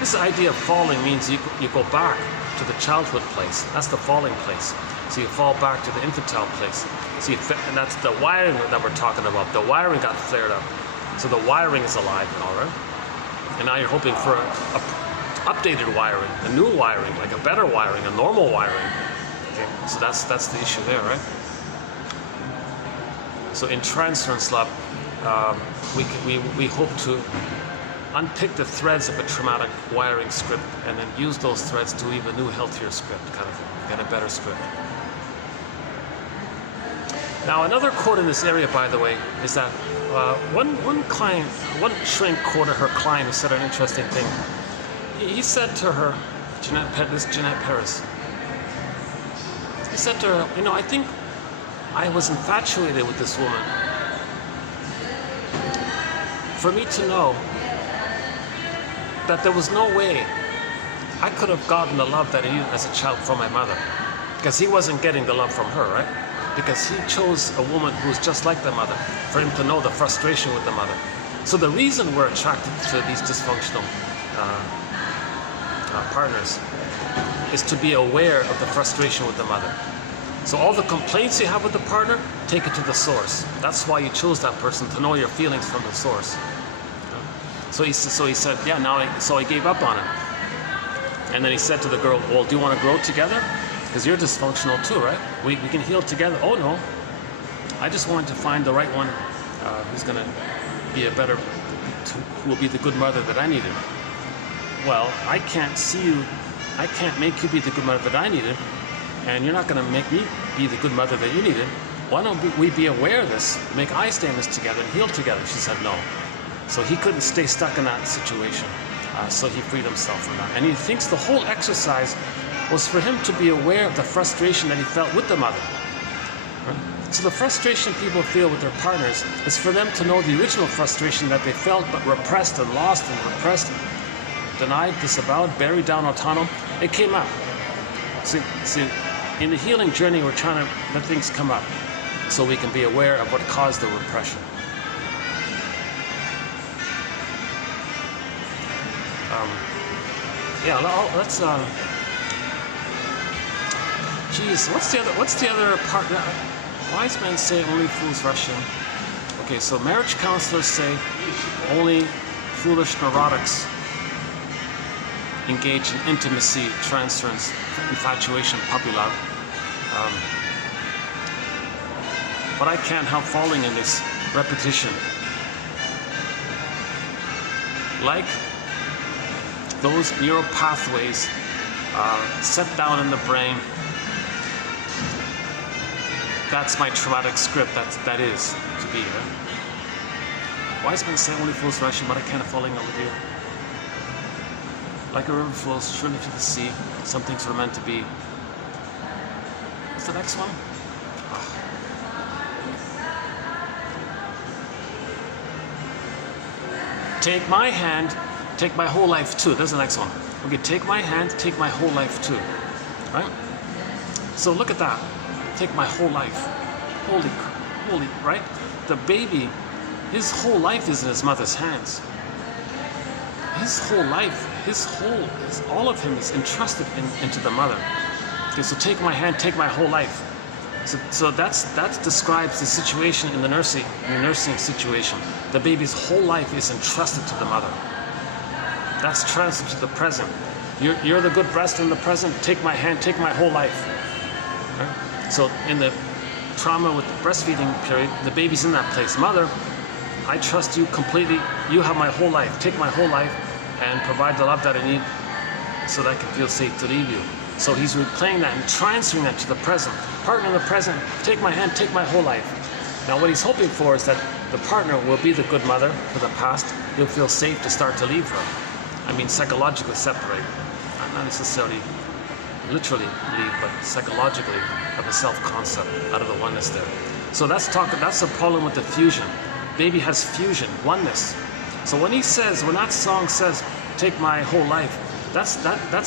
This idea of falling means you go back to the childhood place. That's the falling place. So you fall back to the infantile place. So and that's the wiring that we're talking about. The wiring got flared up. So the wiring is alive now, right? And now you're hoping for a updated wiring, a new wiring, like a better wiring, a normal wiring. Okay? So that's the issue there, right? So in transference love, we hope to unpick the threads of a traumatic wiring script and then use those threads to weave a new, healthier script, kind of get a better script. Now, another quote in this area, by the way, is that one shrink quoted her client who said an interesting thing. He said to her, Jeanette Paris, he said to her, you know, I think I was infatuated with this woman. For me to know that there was no way I could have gotten the love that I needed as a child from my mother. Because he wasn't getting the love from her, right? Because he chose a woman who was just like the mother, for him to know the frustration with the mother. So the reason we're attracted to these dysfunctional partners is to be aware of the frustration with the mother. So all the complaints you have with the partner, take it to the source. That's why you chose that person, to know your feelings from the source. So he said, yeah, so I gave up on him. And then he said to the girl, well, do you want to grow together? Because you're dysfunctional too, right? We can heal together. Oh no, I just wanted to find the right one who's going to be who will be the good mother that I needed. Well, I can't make you be the good mother that I needed, and you're not going to make me be the good mother that you needed. Why don't we be aware of this, make eye statements together, and heal together? She said no. So he couldn't stay stuck in that situation. So he freed himself from that. And he thinks the whole exercise was for him to be aware of the frustration that he felt with the mother. Right? So the frustration people feel with their partners is for them to know the original frustration that they felt but repressed and lost and repressed, denied, disavowed, buried down autonomous. It came out. See, in the healing journey, we're trying to let things come up so we can be aware of what caused the repression. Let's geez, what's the other part? Wise men say only fools rush in. Okay, so marriage counselors say only foolish neurotics engage in intimacy, transference, infatuation, puppy love. But I can't help falling in this repetition. Like those neural pathways set down in the brain. That's my traumatic script. That is to be. Wise men say only fools rush in, but I can't help falling in love with you. Like a river flows surely to the sea, some things were meant to be. What's the next one? Take my hand, take my whole life too. That's the next one. Okay, take my hand, take my whole life too. Right? So look at that. Take my whole life. Holy, right? The baby, his whole life is in his mother's hands. His whole life, all of him is entrusted into the mother. Okay, so take my hand, take my whole life. So that describes the situation in the nursing situation. The baby's whole life is entrusted to the mother. That's transferred to the present. You're the good breast in the present. Take my hand, take my whole life. Right? So in the trauma with the breastfeeding period, the baby's in that place. Mother, I trust you completely. You have my whole life. Take my whole life and provide the love that I need so that I can feel safe to leave you. So he's replaying that and transferring that to the present. Partner in the present, take my hand, take my whole life. Now what he's hoping for is that the partner will be the good mother for the past. He'll feel safe to start to leave her. I mean psychologically separate. Not necessarily literally leave, but psychologically have a self-concept out of the oneness there. So that's the problem with the fusion. Baby has fusion, oneness. So when that song says, take my whole life, that's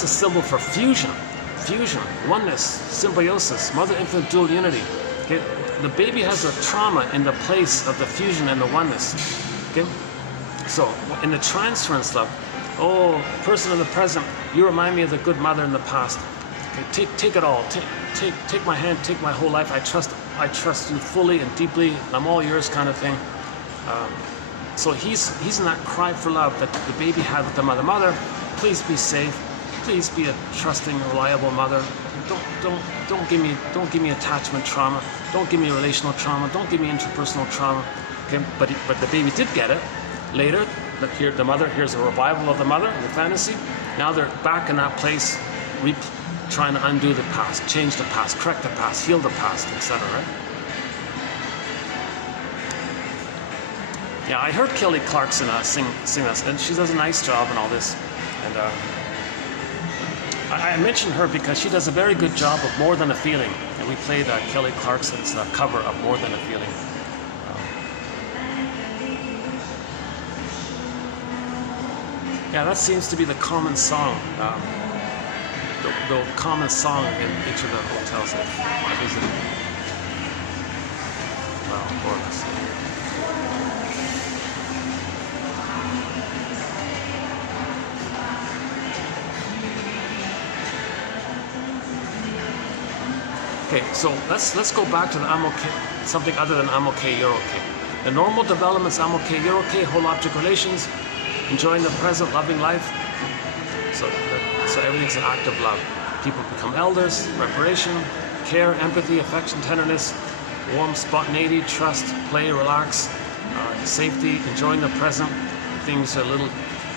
a symbol for fusion. Fusion, oneness, symbiosis, mother infant dual unity. Okay? The baby has a trauma in the place of the fusion and the oneness. Okay? So in the transference love, oh, person in the present, you remind me of the good mother in the past. Okay? Take it all. Take my hand, take my whole life. I trust you fully and deeply. I'm all yours, kind of thing. So he's in that cry for love that the baby had with the mother. Mother, please be safe. Please be a trusting, reliable mother. Don't give me attachment trauma. Don't give me relational trauma. Don't give me interpersonal trauma. Okay, but the baby did get it. Later, the mother hears a revival of the mother, the fantasy. Now they're back in that place, trying to undo the past, change the past, correct the past, heal the past, etc. Right? Yeah, I heard Kelly Clarkson sing this, and she does a nice job and all this. And I mentioned her because she does a very good job of More Than a Feeling. And we played Kelly Clarkson's cover of More Than a Feeling. Yeah, that seems to be the common song. The common song in each of the hotels that I visited. Well, more or less. Okay, so let's go back to the I'm okay, something other than I'm okay, you're okay. The normal development's I'm okay, you're okay, whole object relations, enjoying the present, loving life. So everything's an act of love. People become elders, reparation, care, empathy, affection, tenderness, warmth, spontaneity, trust, play, relax, safety, enjoying the present. Things are little.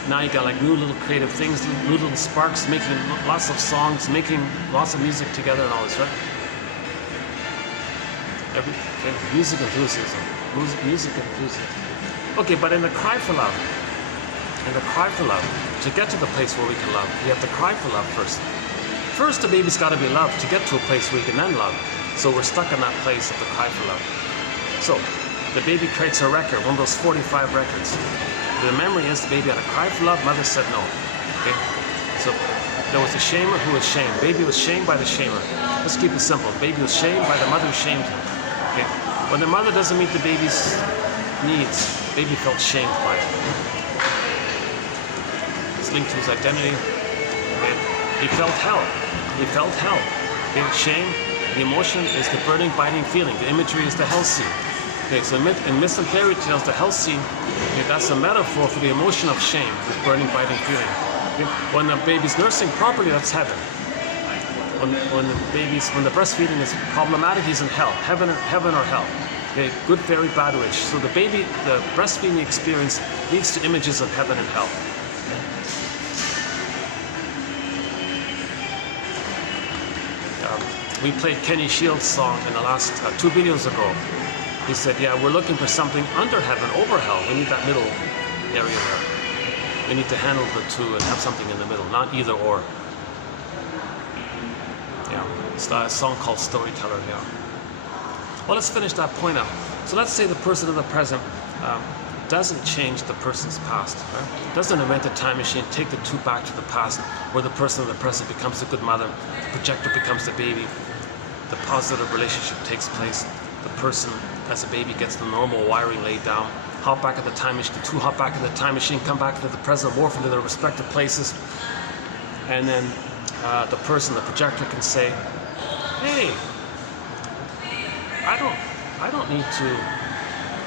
Now you got like new little creative things, new little sparks, making lots of songs, making lots of music together and all this, right? Music enthusiasm. Music enthusiasm. Okay, but in the cry for love, to get to the place where we can love, we have to cry for love first. First, the baby's got to be loved to get to a place where we can then love. So we're stuck in that place of the cry for love. So the baby creates a record, one of those 45 records. The memory is the baby had a cry for love, mother said no. Okay? So there was a shamer who was shamed. Baby was shamed by the shamer. Let's keep it simple. The baby was shamed by the mother who shamed him. Okay? When the mother doesn't meet the baby's needs, the baby felt shamed by it. It's linked to his identity. Okay? He felt hell. Okay? Shame, the emotion is the burning, biting feeling. The imagery is the hell scene. Okay, so in myths and fairy tales, the hell scene, okay, that's a metaphor for the emotion of shame, this burning, biting feeling. Okay? When the baby's nursing properly, that's heaven. When the breastfeeding is problematic, he's in hell. Heaven or hell. Okay, good fairy, bad witch. So the breastfeeding experience leads to images of heaven and hell. We played Kenny Shields' song in the last 2 videos ago. He said, yeah, we're looking for something under heaven, over hell. We need that middle area there. We need to handle the two and have something in the middle, not either or. Yeah, it's a song called Storyteller, yeah. Well, let's finish that point up. So let's say the person in the present doesn't change the person's past. Right? Doesn't invent a time machine, take the two back to the past, where the person in the present becomes the good mother, the projector becomes the baby, the positive relationship takes place, the person as a baby gets the normal wiring laid down, hop back in the time machine, the two hop back in the time machine, come back into the present, morph into their respective places, and then the person, the projector, can say, hey, I don't need to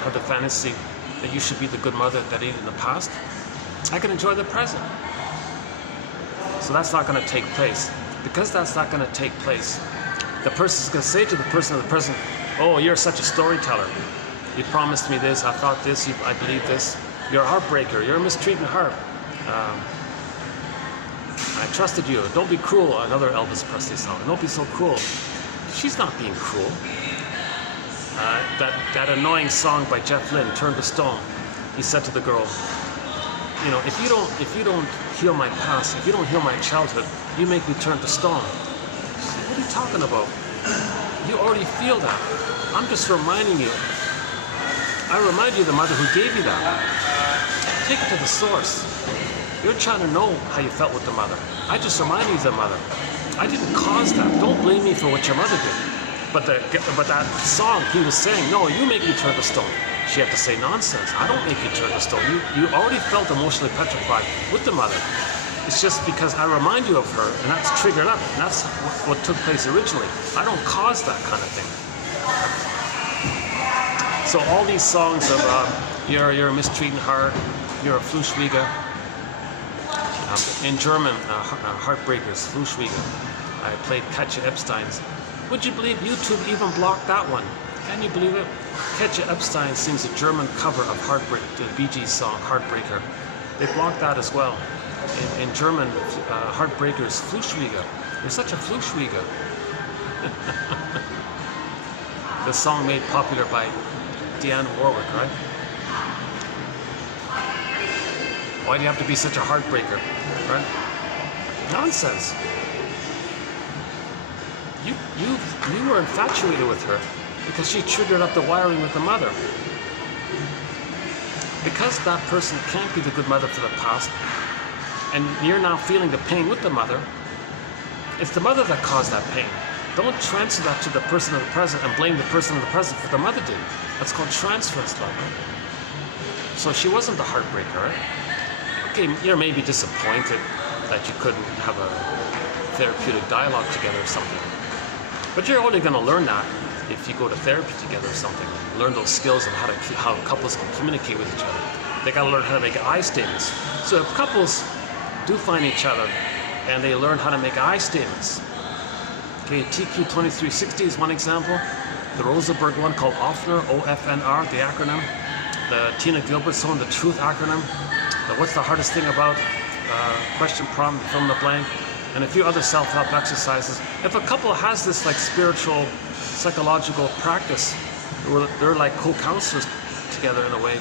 have the fantasy that you should be the good mother that I did in the past. I can enjoy the present. So that's not going to take place. Because that's not going to take place, the person's going to say to the person of the present, oh, you're such a storyteller. You promised me this, I thought this, I believe this. You're a heartbreaker, you're a mistreating heart. I trusted you. Don't be cruel. Another Elvis Presley song. Don't be so cruel. She's not being cruel. That annoying song by Jeff Lynne, Turn to Stone. He said to the girl, you know, if you don't heal my past, if you don't heal my childhood, you make me turn to stone. What are you talking about? You already feel that. I'm just reminding you. I remind you of the mother who gave you that. Take it to the source. You're trying to know how you felt with the mother. I just remind you of the mother. I didn't cause that. Don't blame me for what your mother did. But that song, he was saying, no, you make me turn to stone. She had to say, nonsense. I don't make you turn to stone. You already felt emotionally petrified with the mother. It's just because I remind you of her, and that's triggered up. And that's what took place originally. I don't cause that kind of thing. So all these songs of you're a mistreating heart, you're a Fluschwieger. In German, Heartbreakers, Fluschwieger. I played Katja Epstein's. Would you believe YouTube even blocked that one? Can you believe it? Katja Epstein sings a German cover of Heartbreak, the Bee Gees song, Heartbreaker. They blocked that as well. In German, Heartbreakers, Fluschwieger. You're such a Fluschwieger. The song made popular by Dionne Warwick, right? Why do you have to be such a heartbreaker, right? Nonsense. You were infatuated with her because she triggered up the wiring with the mother. Because that person can't be the good mother for the past, and you're now feeling the pain with the mother, it's the mother that caused that pain. Don't transfer that to the person of the present and blame the person of the present for what the mother did. That's called transference love, right? So she wasn't the heartbreaker, right? Okay, you're maybe disappointed that you couldn't have a therapeutic dialogue together or something. But you're only going to learn that if you go to therapy together or something. Learn those skills of how couples can communicate with each other. They got to learn how to make eye statements. So if couples do find each other and they learn how to make eye statements. Okay, TQ 2360 is one example. The Rosenberg one called OFNR, O-F-N-R, the acronym. The Tina Gilbert's one, the Truth acronym. The What's the Hardest Thing About, question prompt, fill in the blank. And a few other self-help exercises. If a couple has this like spiritual, psychological practice, they're like co-counselors together in a way,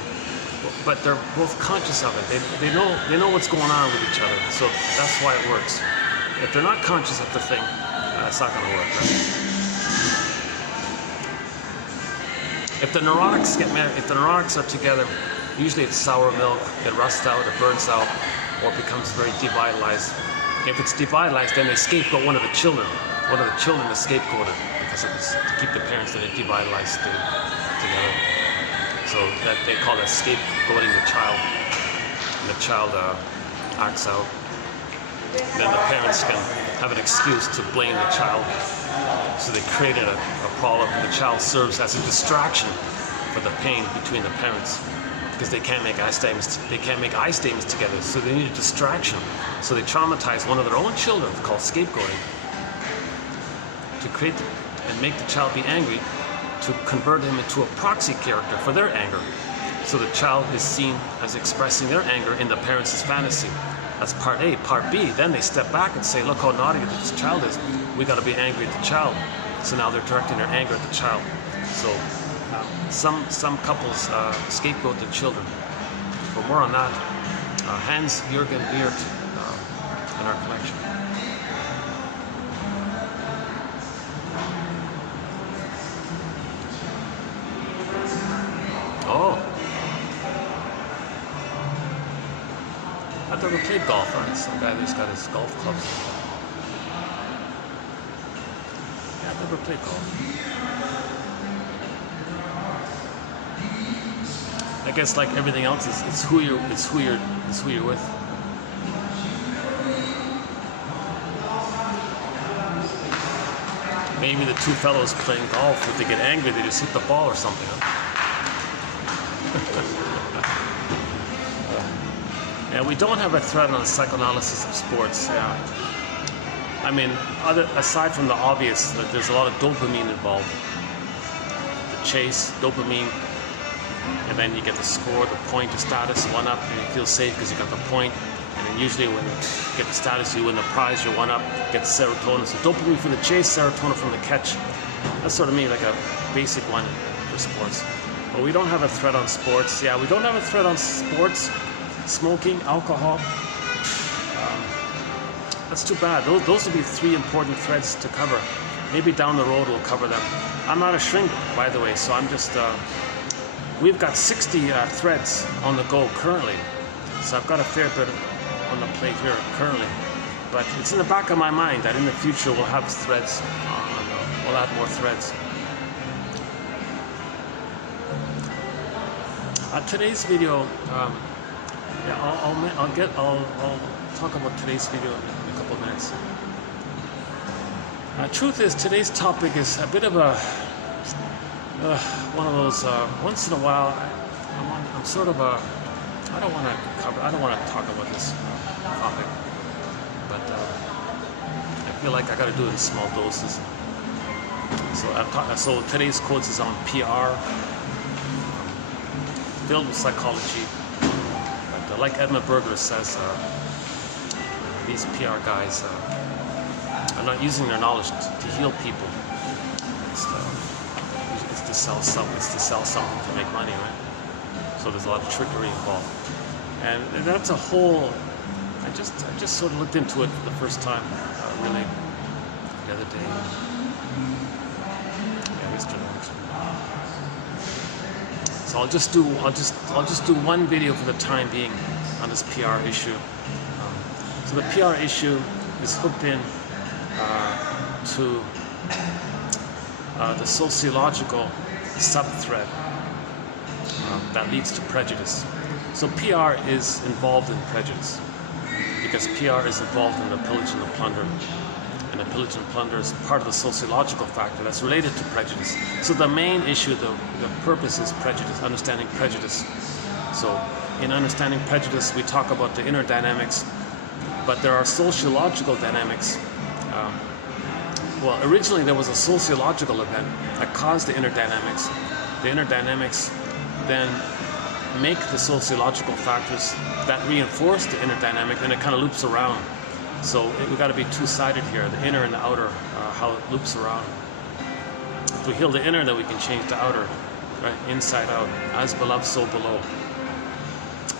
but they're both conscious of it. They know what's going on with each other. So that's why it works. If they're not conscious of the thing, it's not going to work. Right? If the neurotics get married, if the neurotics are together, usually it's sour milk. It rusts out, it burns out, or becomes very devitalized. If it's devitalized, then they scapegoat one of the children. One of the children is scapegoated because it was to keep the parents that are devitalized together. So that they call that scapegoating the child. And the child acts out. Then the parents can have an excuse to blame the child. So they created a problem, and the child serves as a distraction for the pain between the parents. Because they can't make eye statements. They can't make eye statements together, so they need a distraction. So they traumatize one of their own children, called scapegoating, to create and make the child be angry, to convert him into a proxy character for their anger. So the child is seen as expressing their anger in the parents' fantasy. That's part A. Part B, then they step back and say, look how naughty this child is. We got to be angry at the child. So now they're directing their anger at the child. So some couples scapegoat their children. For more on that, Hans Jürgen Beard in our collection. Oh. I've never played golf, right? Some guy that's got his golf clubs. Yeah, I've never played golf. I guess like everything else, it's who you're with. Maybe the two fellows playing golf, if they get angry, they just hit the ball or something. Huh? Yeah, we don't have a thread on the psychoanalysis of sports. Yeah. I mean, aside from the obvious, that there's a lot of dopamine involved. The chase, dopamine, and then you get the score, the point, the status, 1-up, and you feel safe because you got the point. And then usually when you get the status, you win the prize, you're 1-up, get the serotonin. So dopamine from the chase, serotonin from the catch. That's sort of me like a basic one for sports. But we don't have a thread on sports. Yeah, we don't have a thread on sports, smoking, alcohol. That's too bad. Those would be 3 important threads to cover. Maybe down the road we'll cover them. I'm not a shrink, by the way, so I'm just... we've got 60 threads on the go currently. So I've got a fair bit on the plate here currently. But it's in the back of my mind that in the future we'll have threads. We'll add more threads. Today's video, yeah, I'll talk about today's video in a couple of minutes. Truth is, today's topic is a bit of a one of those. Once in a while, I'm sort of a. I don't want to talk about this topic, but I feel like I got to do it in small doses. So today's quotes is on PR, filled with psychology. But like Edmund Berger says, these PR guys are not using their knowledge to heal people. It's to sell something. It's to sell something to make money, right? So there's a lot of trickery involved, and that's a whole. I just sort of looked into it for the first time, really, the other day. Yeah, yesterday. So I'll just do one video for the time being on this PR issue. So the PR issue is hooked in to the sociological sub-thread that leads to prejudice. So PR is involved in prejudice because PR is involved in the pillage and the plunder. And the pillage and plunder is part of the sociological factor that's related to prejudice. So the main issue, the purpose is prejudice, understanding prejudice. So in understanding prejudice, we talk about the inner dynamics, but there are sociological dynamics. Well, originally there was a sociological event that caused the inner dynamics. The inner dynamics then make the sociological factors that reinforce the inner dynamic, and it kind of loops around. So we got to be two-sided here, the inner and the outer, how it loops around. If we heal the inner, then we can change the outer, right? Inside out, as beloved, so below.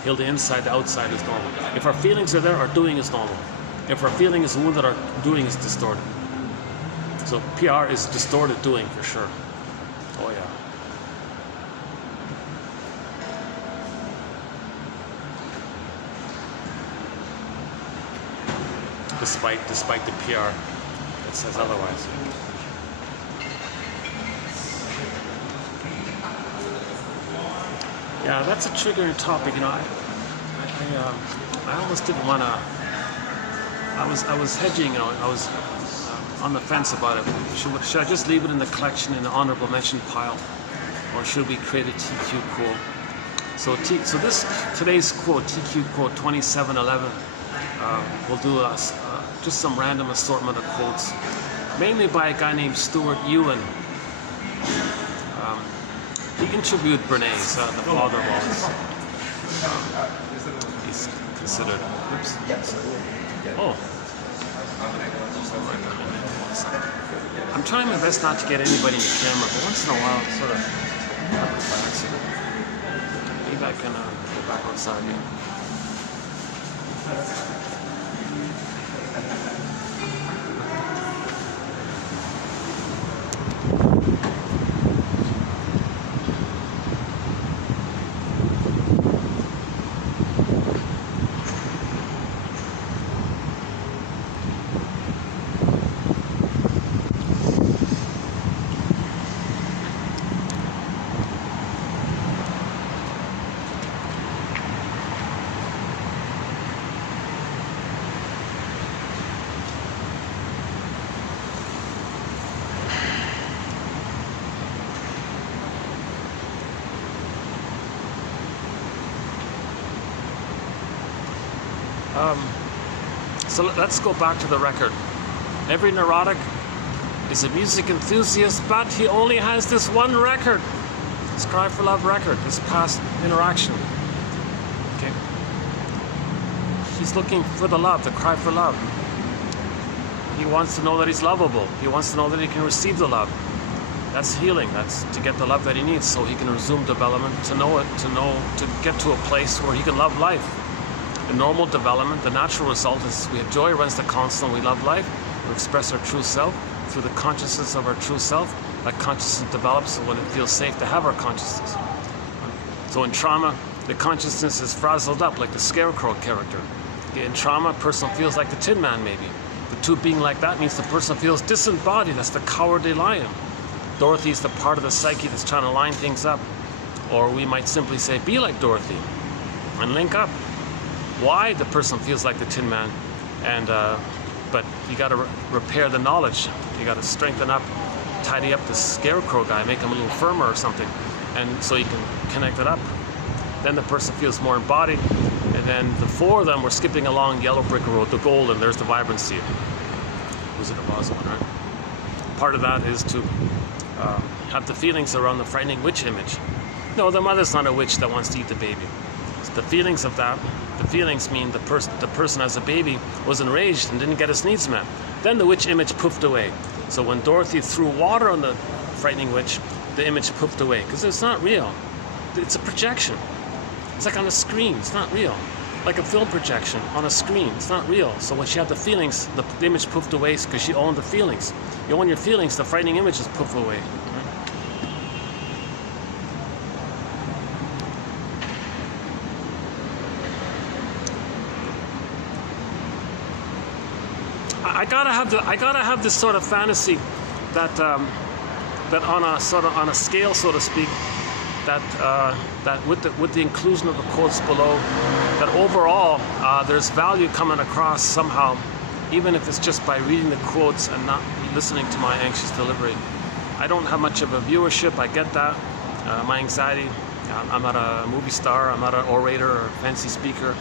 Heal the inside, the outside is normal. If our feelings are there, our doing is normal. If our feeling is wounded, our doing is distorted. So PR is distorted doing for sure. Oh yeah. Despite the PR that says otherwise. Yeah, that's a triggering topic. You know, I almost didn't want to. I was hedging. You know, I was on the fence about it. Should I just leave it in the collection in the honorable mention pile, or should we create a TQ quote? So today's quote, TQ quote 2711. We'll do just some random assortment of quotes, mainly by a guy named Stuart Ewan. He interviewed Bernays, the father of all this. He's considered. Oops. Oh. I'm trying my best not to get anybody in the camera, but once in a while, sort of relaxing. Maybe I can go back outside here. So let's go back to the record. Every neurotic is a music enthusiast, but he only has this one record. This cry for love record, this past interaction. Okay. He's looking for the love, the cry for love. He wants to know that he's lovable. He wants to know that he can receive the love. That's healing. That's to get the love that he needs so he can resume development, to know it, to get to a place where he can love life. The normal development, the natural result is we have joy, runs the counsel, and we love life. We express our true self through the consciousness of our true self. That consciousness develops when it feels safe to have our consciousness. So in trauma, the consciousness is frazzled up like the scarecrow character. In trauma, a person feels like the Tin Man maybe. The two being like that means the person feels disembodied. That's the cowardly lion. Dorothy's the part of the psyche that's trying to line things up. Or we might simply say, be like Dorothy and link up. Why the person feels like the Tin Man, but you got to repair the knowledge. You got to strengthen up, tidy up the scarecrow guy, make him a little firmer or something, and so you can connect it up. Then the person feels more embodied, and then the four of them were skipping along yellow brick road, the gold, and there's the vibrancy. Wizard of Oz one, right? Part of that is to have the feelings around the frightening witch image. No, the mother's not a witch that wants to eat the baby. It's the feelings of that. The feelings mean the person as a baby was enraged and didn't get his needs met. Then the witch image poofed away. So when Dorothy threw water on the frightening witch, the image poofed away because it's not real. It's a projection. It's like on a screen. It's not real. Like a film projection on a screen. It's not real. So when she had the feelings, the image poofed away because she owned the feelings. You own your feelings, the frightening images poof away. I gotta have this sort of fantasy that that on a scale, so to speak, that with the inclusion of the quotes below, that overall there's value coming across somehow, even if it's just by reading the quotes and not listening to my anxious delivery. I don't have much of a viewership. I get that. My anxiety. I'm not a movie star. I'm not an orator or fancy speaker.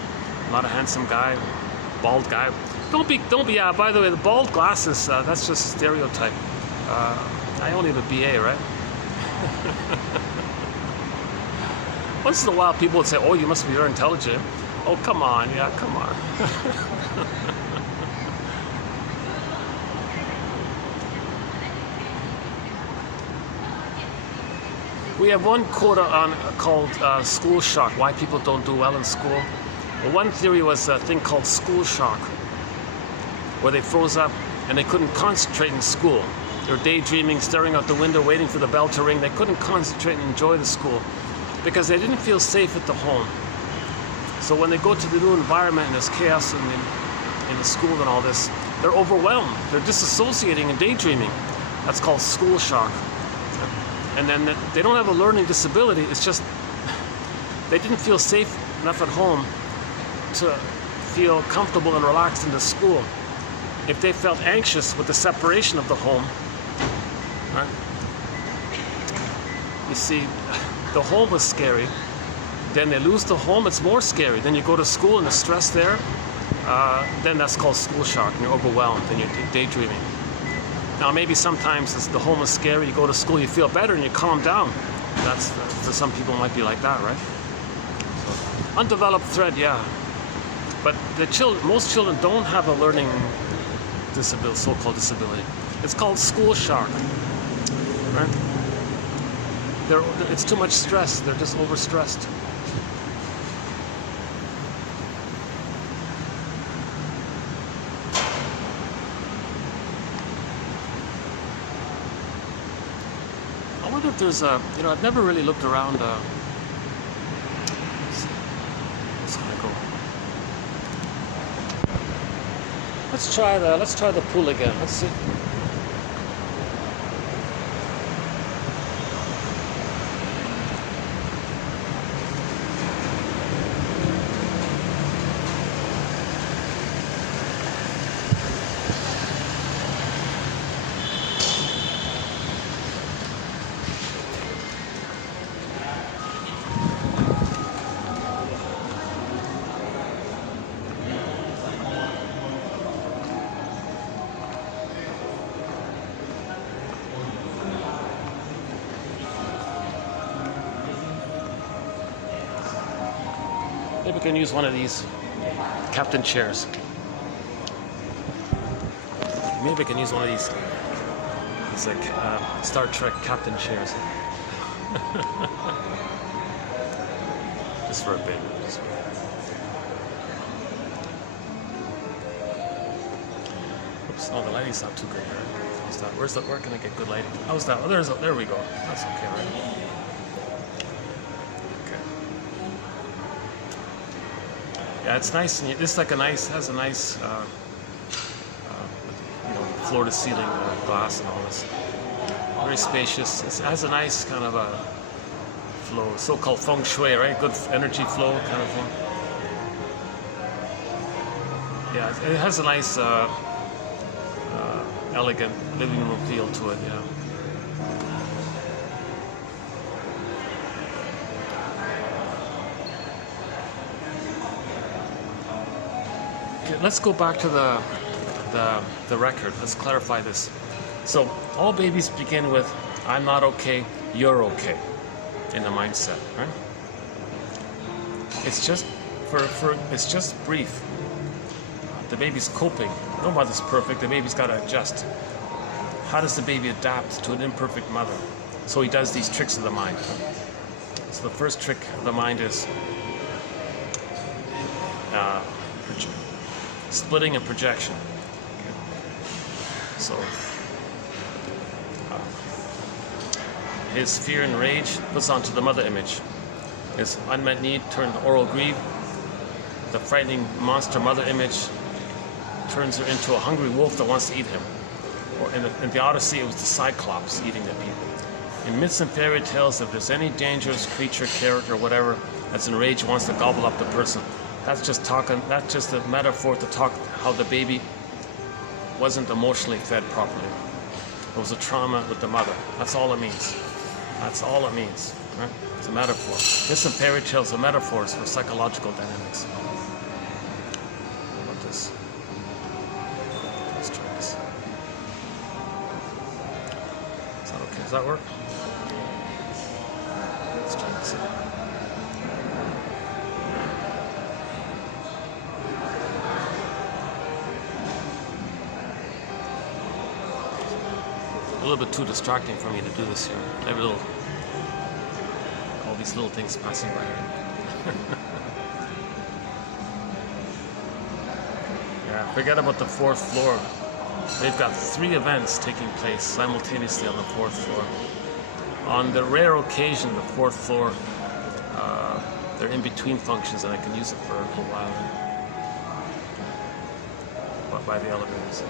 I'm not a handsome guy, bald guy. Don't be. By the way, the bald glasses. That's just a stereotype. I only have a BA, right? Once in a while, people would say, "Oh, you must be very intelligent." Oh, come on, yeah, come on. We have one quote called school shock. Why people don't do well in school. Well, one theory was a thing called school shock, where they froze up and they couldn't concentrate in school. They were daydreaming, staring out the window, waiting for the bell to ring. They couldn't concentrate and enjoy the school because they didn't feel safe at the home. So when they go to the new environment and there's chaos in the school and all this, they're overwhelmed. They're disassociating and daydreaming. That's called school shock. And then they don't have a learning disability. It's just they didn't feel safe enough at home to feel comfortable and relaxed in the school. If they felt anxious with the separation of the home, right? You see, the home was scary. Then they lose the home, it's more scary. Then you go to school and the stress there, then that's called school shock, and you're overwhelmed and you're daydreaming. Now maybe sometimes the home is scary, you go to school, you feel better and you calm down. That's, for some people it might be like that, right? So, undeveloped thread, yeah. But most children don't have a learning disability, so-called disability. It's called school shock, right? It's too much stress, they're just overstressed. I wonder if there's a, I've never really looked around, let's try the pool again. Let's see. can use one of these captain chairs. Maybe I can use one of these. It's like Star Trek captain chairs. Just for a bit. Oops, oh, the lighting's not too great, right? How's that? Where can I get good lighting? How's that? Oh, there we go. That's okay, right? Okay. Yeah, it's nice. And this has a nice, floor to ceiling glass and all this. Very spacious. It has a nice kind of a flow, so-called feng shui, right? Good energy flow kind of thing. Yeah, it has a nice, elegant living room feel to it. Yeah. Okay, let's go back to the record. Let's clarify this. So all babies begin with "I'm not okay, you're okay" in the mindset, right? It's just it's just brief. The baby's coping. No mother's perfect. The baby's got to adjust. How does the baby adapt to an imperfect mother? So he does these tricks of the mind. So the first trick of the mind is splitting and projection. So his fear and rage puts onto the mother image. His unmet need turned oral greed. The frightening monster mother image turns her into a hungry wolf that wants to eat him. Or in the Odyssey, it was the Cyclops eating the people. In myths and fairy tales, if there's any dangerous creature, character, whatever, that's enraged, wants to gobble up the person. That's just a metaphor to talk how the baby wasn't emotionally fed properly. It was a trauma with the mother. That's all it means. That's all it means. Right? It's a metaphor. Myths and fairy tales are metaphors for psychological dynamics. What about this? Let's try this. Is that okay? Does that work? Let's try this. A little bit too distracting for me to do this here. All these little things passing by here. Yeah, forget about the fourth floor. They've got 3 events taking place simultaneously on the 4th floor. On the rare occasion, the 4th floor, they're in between functions and I can use it for a little while. By the elevators.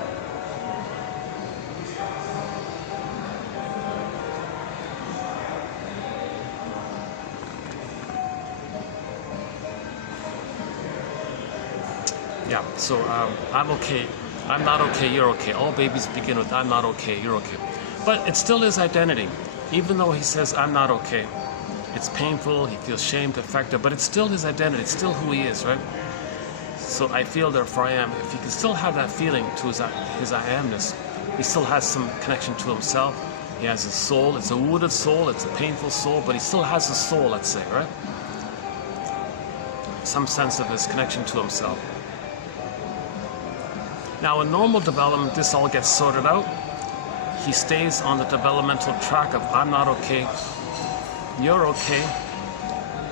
Yeah, so I'm okay, I'm not okay, you're okay. All babies begin with I'm not okay, you're okay. But it's still his identity. Even though he says I'm not okay, it's painful, he feels shamed, affected, but it's still his identity, it's still who he is, right? So I feel, therefore I am. If he can still have that feeling to his I amness, he still has some connection to himself. He has his soul, it's a wounded soul, it's a painful soul, but he still has his soul, let's say, right? Some sense of his connection to himself. Now, in normal development, this all gets sorted out. He stays on the developmental track of I'm not okay, you're okay.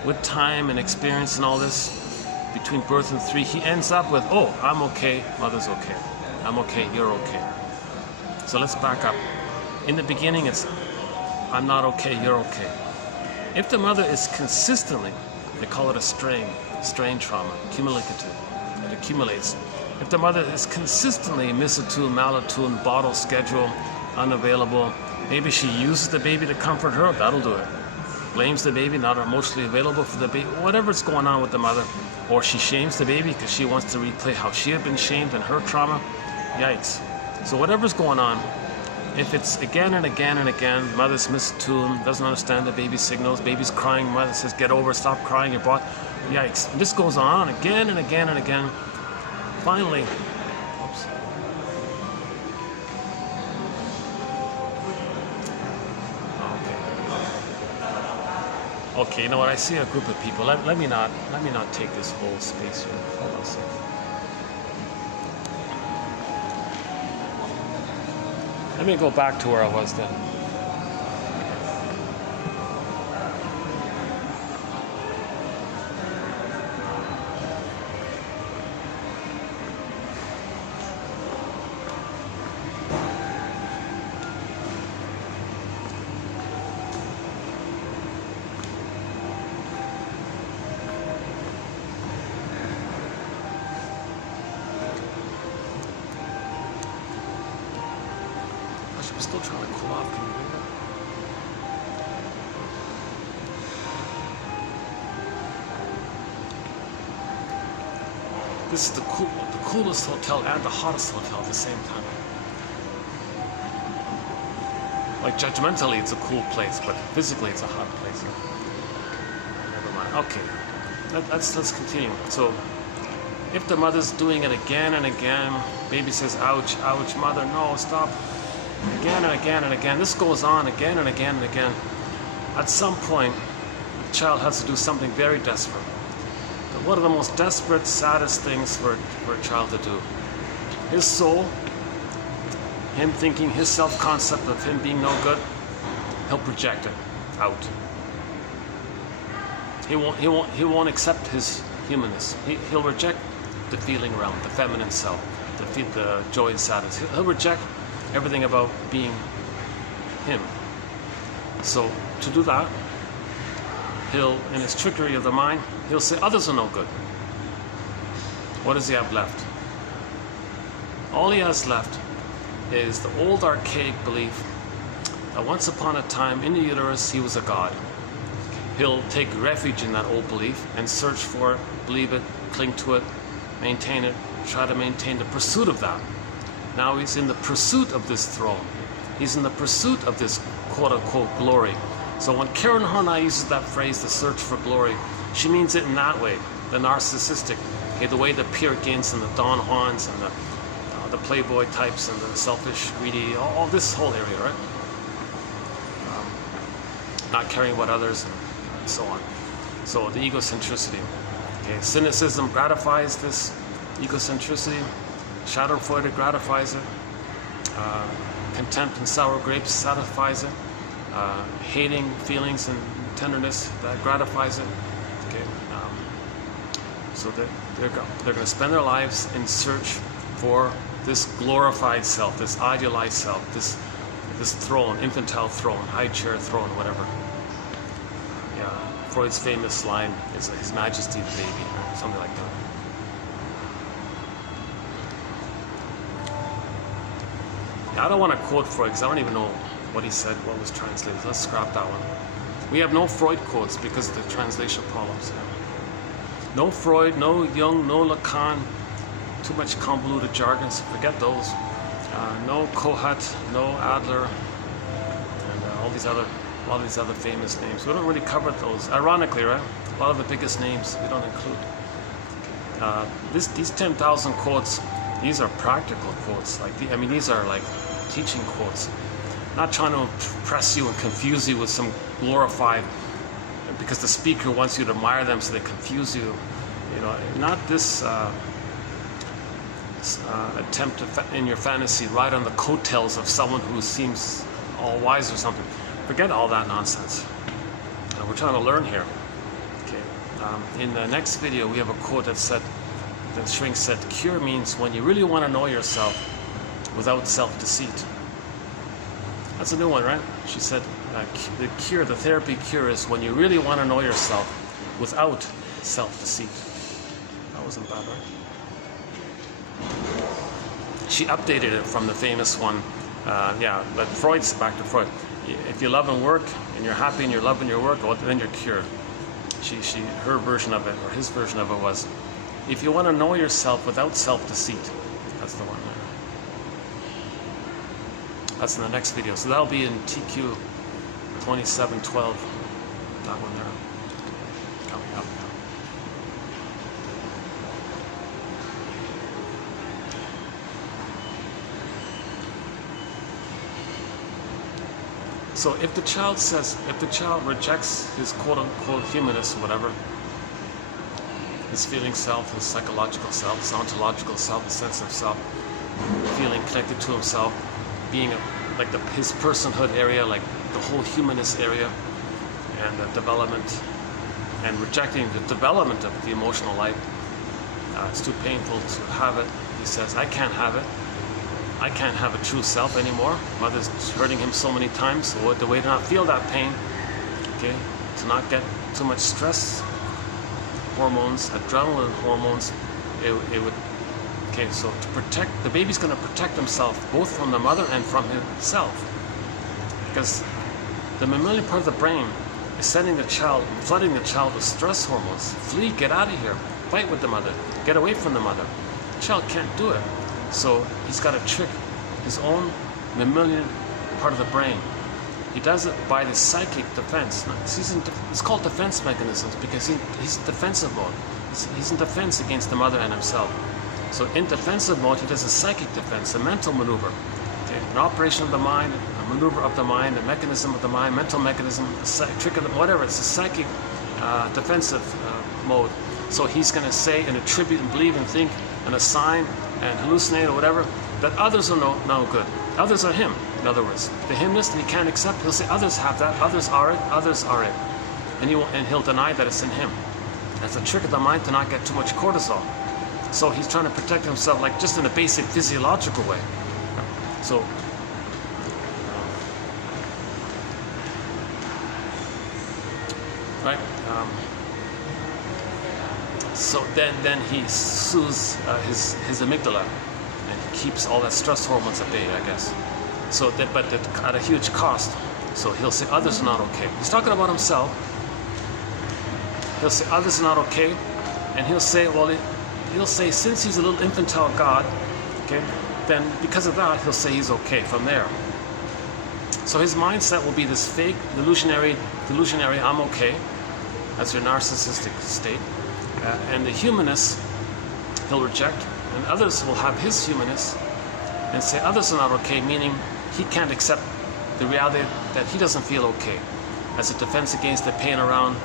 With time and experience and all this, between birth and 3, he ends up with, oh, I'm okay, mother's okay. I'm okay, you're okay. So let's back up. In the beginning, it's I'm not okay, you're okay. If the mother is consistently, they call it a strain trauma, cumulative, it accumulates. If the mother is consistently misattuned, malattuned, bottle schedule, unavailable, maybe she uses the baby to comfort her, that'll do it. Blames the baby, not emotionally available for the baby, whatever's going on with the mother. Or she shames the baby because she wants to replay how she had been shamed in her trauma. Yikes. So whatever's going on, if it's again and again and again, mother's misattuned, doesn't understand the baby's signals, baby's crying, mother says, get over it, stop crying, you're brought. Yikes. And this goes on again and again and again. Finally, oops. Okay, you know what? I see a group of people. Let me not take this whole space here. Hold on a second. Let me go back to where I was then. I'm still trying to cool off. Can you hear that? This is the coolest hotel and the hottest hotel at the same time. Like judgmentally, it's a cool place, but physically, it's a hot place. Never mind. Okay, let's continue. So, if the mother's doing it again and again, baby says, "Ouch, ouch, mother, no, stop." Again and again and again. This goes on again and again and again. At some point, the child has to do something very desperate. But one of the most desperate, saddest things for a child to do. His soul, him thinking, his self-concept of him being no good, he'll project it out. He won't accept his humanness. He'll reject the feeling realm, the feminine self, the joy and sadness. He'll reject everything about being him. So to do that, he'll, in his trickery of the mind, he'll say others are no good. What does he have left? All he has left is the old archaic belief that once upon a time in the uterus he was a god. He'll take refuge in that old belief and search for it, believe it, cling to it, maintain it, try to maintain the pursuit of that. Now he's in the pursuit of this throne. He's in the pursuit of this quote-unquote glory. So when Karen Horney uses that phrase, the search for glory, she means it in that way, the narcissistic, okay, the way the Peer Gynt's and the Don Juans and the Playboy types and the selfish, greedy, all this whole area, right? Not caring about others and so on. So the egocentricity. Okay, cynicism gratifies this egocentricity. Schadenfreude gratifies it. Contempt and sour grapes satisfies it. Hating feelings and tenderness, that gratifies it. Okay, so they're going to spend their lives in search for this glorified self, this idealized self, this throne, infantile throne, high chair throne, whatever. Yeah, Freud's famous line is His Majesty the baby, or something like that. I don't want to quote Freud because I don't even know what he said, what was translated. Let's scrap that one. We have no Freud quotes because of the translation problems. No Freud, no Jung, no Lacan. Too much convoluted jargon, so forget those. No Kohut, no Adler, and a lot of these other famous names. We don't really cover those. Ironically, right? A lot of the biggest names we don't include. These 10,000 quotes, these are practical quotes. These are like teaching quotes. Not trying to impress you and confuse you with some glorified, because the speaker wants you to admire them, so they confuse you. You know, not this attempt to, in your fantasy, ride on the coattails of someone who seems all wise or something. Forget all that nonsense. We're trying to learn here. Okay. In the next video, we have a quote that said, the shrink said, cure means when you really want to know yourself without self-deceit. That's a new one, right? She said, the therapy cure is when you really want to know yourself without self-deceit. That wasn't bad, right? She updated it from the famous one. But Freud's back to Freud. If you love and work, and you're happy and you're loving your work, well, then you're cured. Her version of it, or his version of it was, if you want to know yourself without self-deceit, that's the one there. That's in the next video. So that'll be in TQ 2712. That one there. Coming up. So if the child rejects his quote-unquote humanist, whatever, his feeling self, his psychological self, his ontological self, his sense of self, feeling connected to himself, being his personhood area, like the whole humanist area, and the development, and rejecting the development of the emotional life. It's too painful to have it. He says, I can't have it. I can't have a true self anymore. Mother's hurting him so many times. So the way to not feel that pain, okay, to not get too much stress hormones, adrenaline hormones, it would, okay, so to protect, the baby's going to protect himself both from the mother and from himself. Because the mammalian part of the brain is sending the child, flooding the child with stress hormones. Flee, get out of here, fight with the mother, get away from the mother. The child can't do it. So he's got to trick his own mammalian part of the brain. He does it by the psychic defense. It's called defense mechanisms because he's in defensive mode. He's in defense against the mother and himself. So in defensive mode, he does a psychic defense, a mental maneuver. Okay? An operation of the mind, a maneuver of the mind, a mechanism of the mind, mental mechanism, a trick of the, whatever. It's a psychic defensive mode. So he's going to say and attribute and believe and think and assign and hallucinate or whatever that others are no good. Others are him, in other words. The hymnist he can't accept, he'll say others have that, others are it. And he'll deny that it's in him. That's a trick of the mind to not get too much cortisol. So he's trying to protect himself like just in a basic physiological way. So right? So then he soothes his amygdala and keeps all that stress hormones at bay, I guess. So that, but at a huge cost. So he'll say others are not okay. He's talking about himself. He'll say others are not okay, and he'll say, since he's a little infantile God, okay, then because of that he'll say he's okay from there. So his mindset will be this fake, delusionary, I'm okay. That's your narcissistic state. And the humanists he'll reject, and others will have his humanists and say others are not okay, meaning he can't accept the reality that he doesn't feel okay, as a defense against the pain around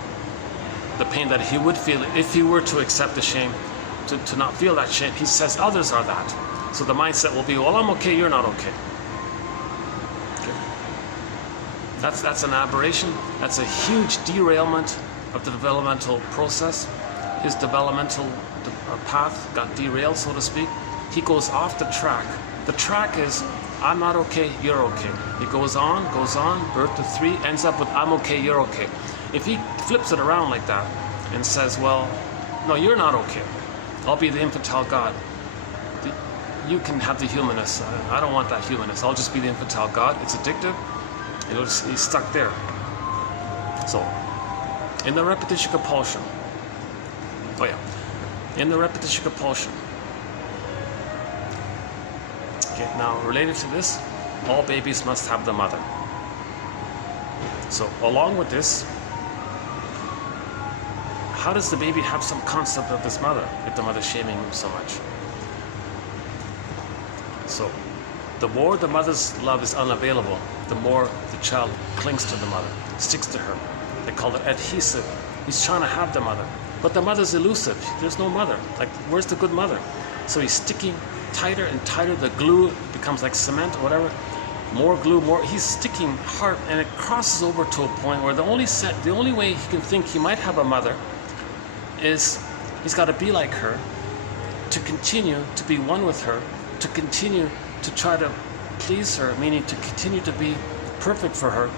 the pain that he would feel if he were to accept the shame, to not feel that shame. He says others are that. So the mindset will be, well, I'm okay, you're not okay. That's an aberration. That's a huge derailment of the developmental process. His developmental path got derailed, so to speak. He goes off the track. The track is, I'm not okay, you're okay. He goes on, birth to 3, ends up with, I'm okay, you're okay. If he flips it around like that and says, well, no, you're not okay. I'll be the infantile God. You can have the humanist. I don't want that humanist. I'll just be the infantile God. It's addictive. He's stuck there. So, in the repetition compulsion. In the repetition compulsion. Okay, now related to this, all babies must have the mother. So, along with this, how does the baby have some concept of this mother if the mother's shaming him so much? So, the more the mother's love is unavailable, the more the child clings to the mother, sticks to her. They call it adhesive. He's trying to have the mother, but the mother's elusive. There's no mother. Like, where's the good mother? So he's sticking tighter and tighter. The glue becomes like cement or whatever. More glue, more. He's sticking hard, and it crosses over to a point where the only way he can think he might have a mother is he's got to be like her, to continue to be one with her, to continue to try to please her, meaning to continue to be perfect for her,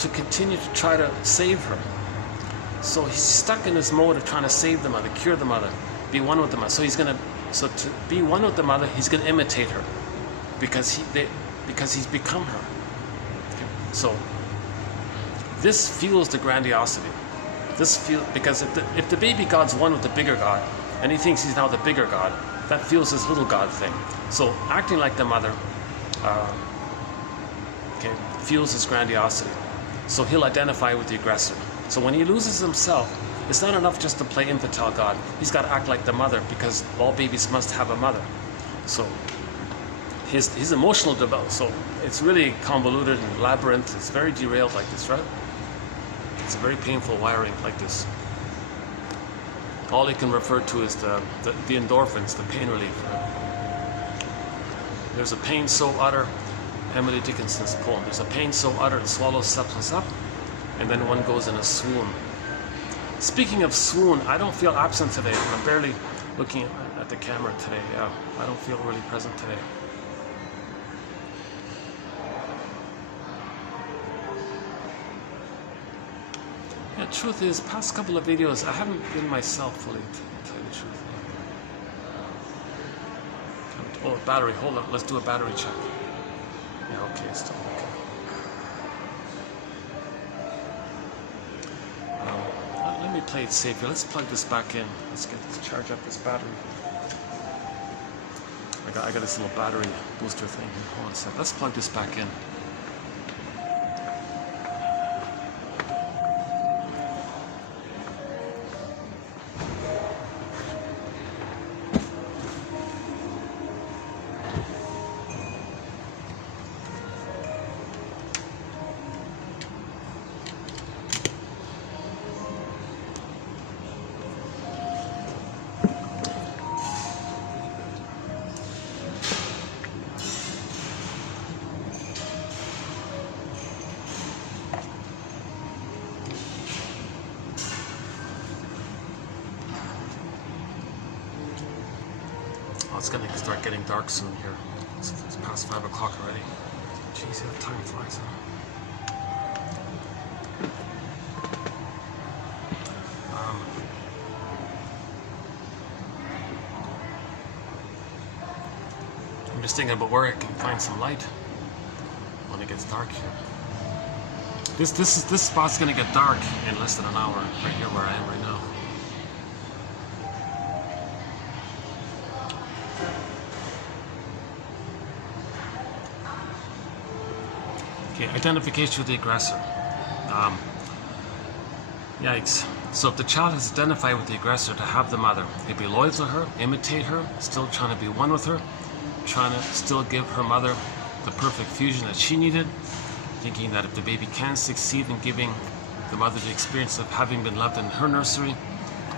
to continue to try to save her. So he's stuck in this mode of trying to save the mother, cure the mother, be one with the mother. So to be one with the mother, he's gonna imitate her, because he's become her. Okay? So this fuels the grandiosity. Because if the baby God's one with the bigger God, and he thinks he's now the bigger God, that fuels his little God thing. So acting like the mother, fuels his grandiosity. So he'll identify with the aggressor. So when he loses himself, it's not enough just to play infantile God. He's got to act like the mother, because all babies must have a mother. So his emotional development. So it's really convoluted and labyrinth. It's very derailed like this, right? It's a very painful wiring like this. All he can refer to is the endorphins, the pain relief. There's a pain so utter, Emily Dickinson's poem. There's a pain so utter it swallows substance up, and then one goes in a swoon. Speaking of swoon, I don't feel absent today. I'm barely looking at the camera today. Yeah, I don't feel really present today. Yeah, truth is, past couple of videos, I haven't been myself fully, to tell you the truth. Oh, battery, hold on, let's do a battery check. Yeah, okay, it's still okay. Let me play it safe here. Let's plug this back in. Let's charge up this battery. I got this little battery booster thing here. Hold on a sec. Let's plug this back in. It's gonna start getting dark soon here. It's past 5 o'clock already. Jeez, how time flies. I'm just thinking about where I can find some light when it gets dark here. This spot's gonna get dark in less than an hour, right here where I am right now. Identification with the aggressor. Yikes. So if the child has identified with the aggressor to have the mother, he'd be loyal to her, imitate her, still trying to be one with her, trying to still give her mother the perfect fusion that she needed, thinking that if the baby can succeed in giving the mother the experience of having been loved in her nursery,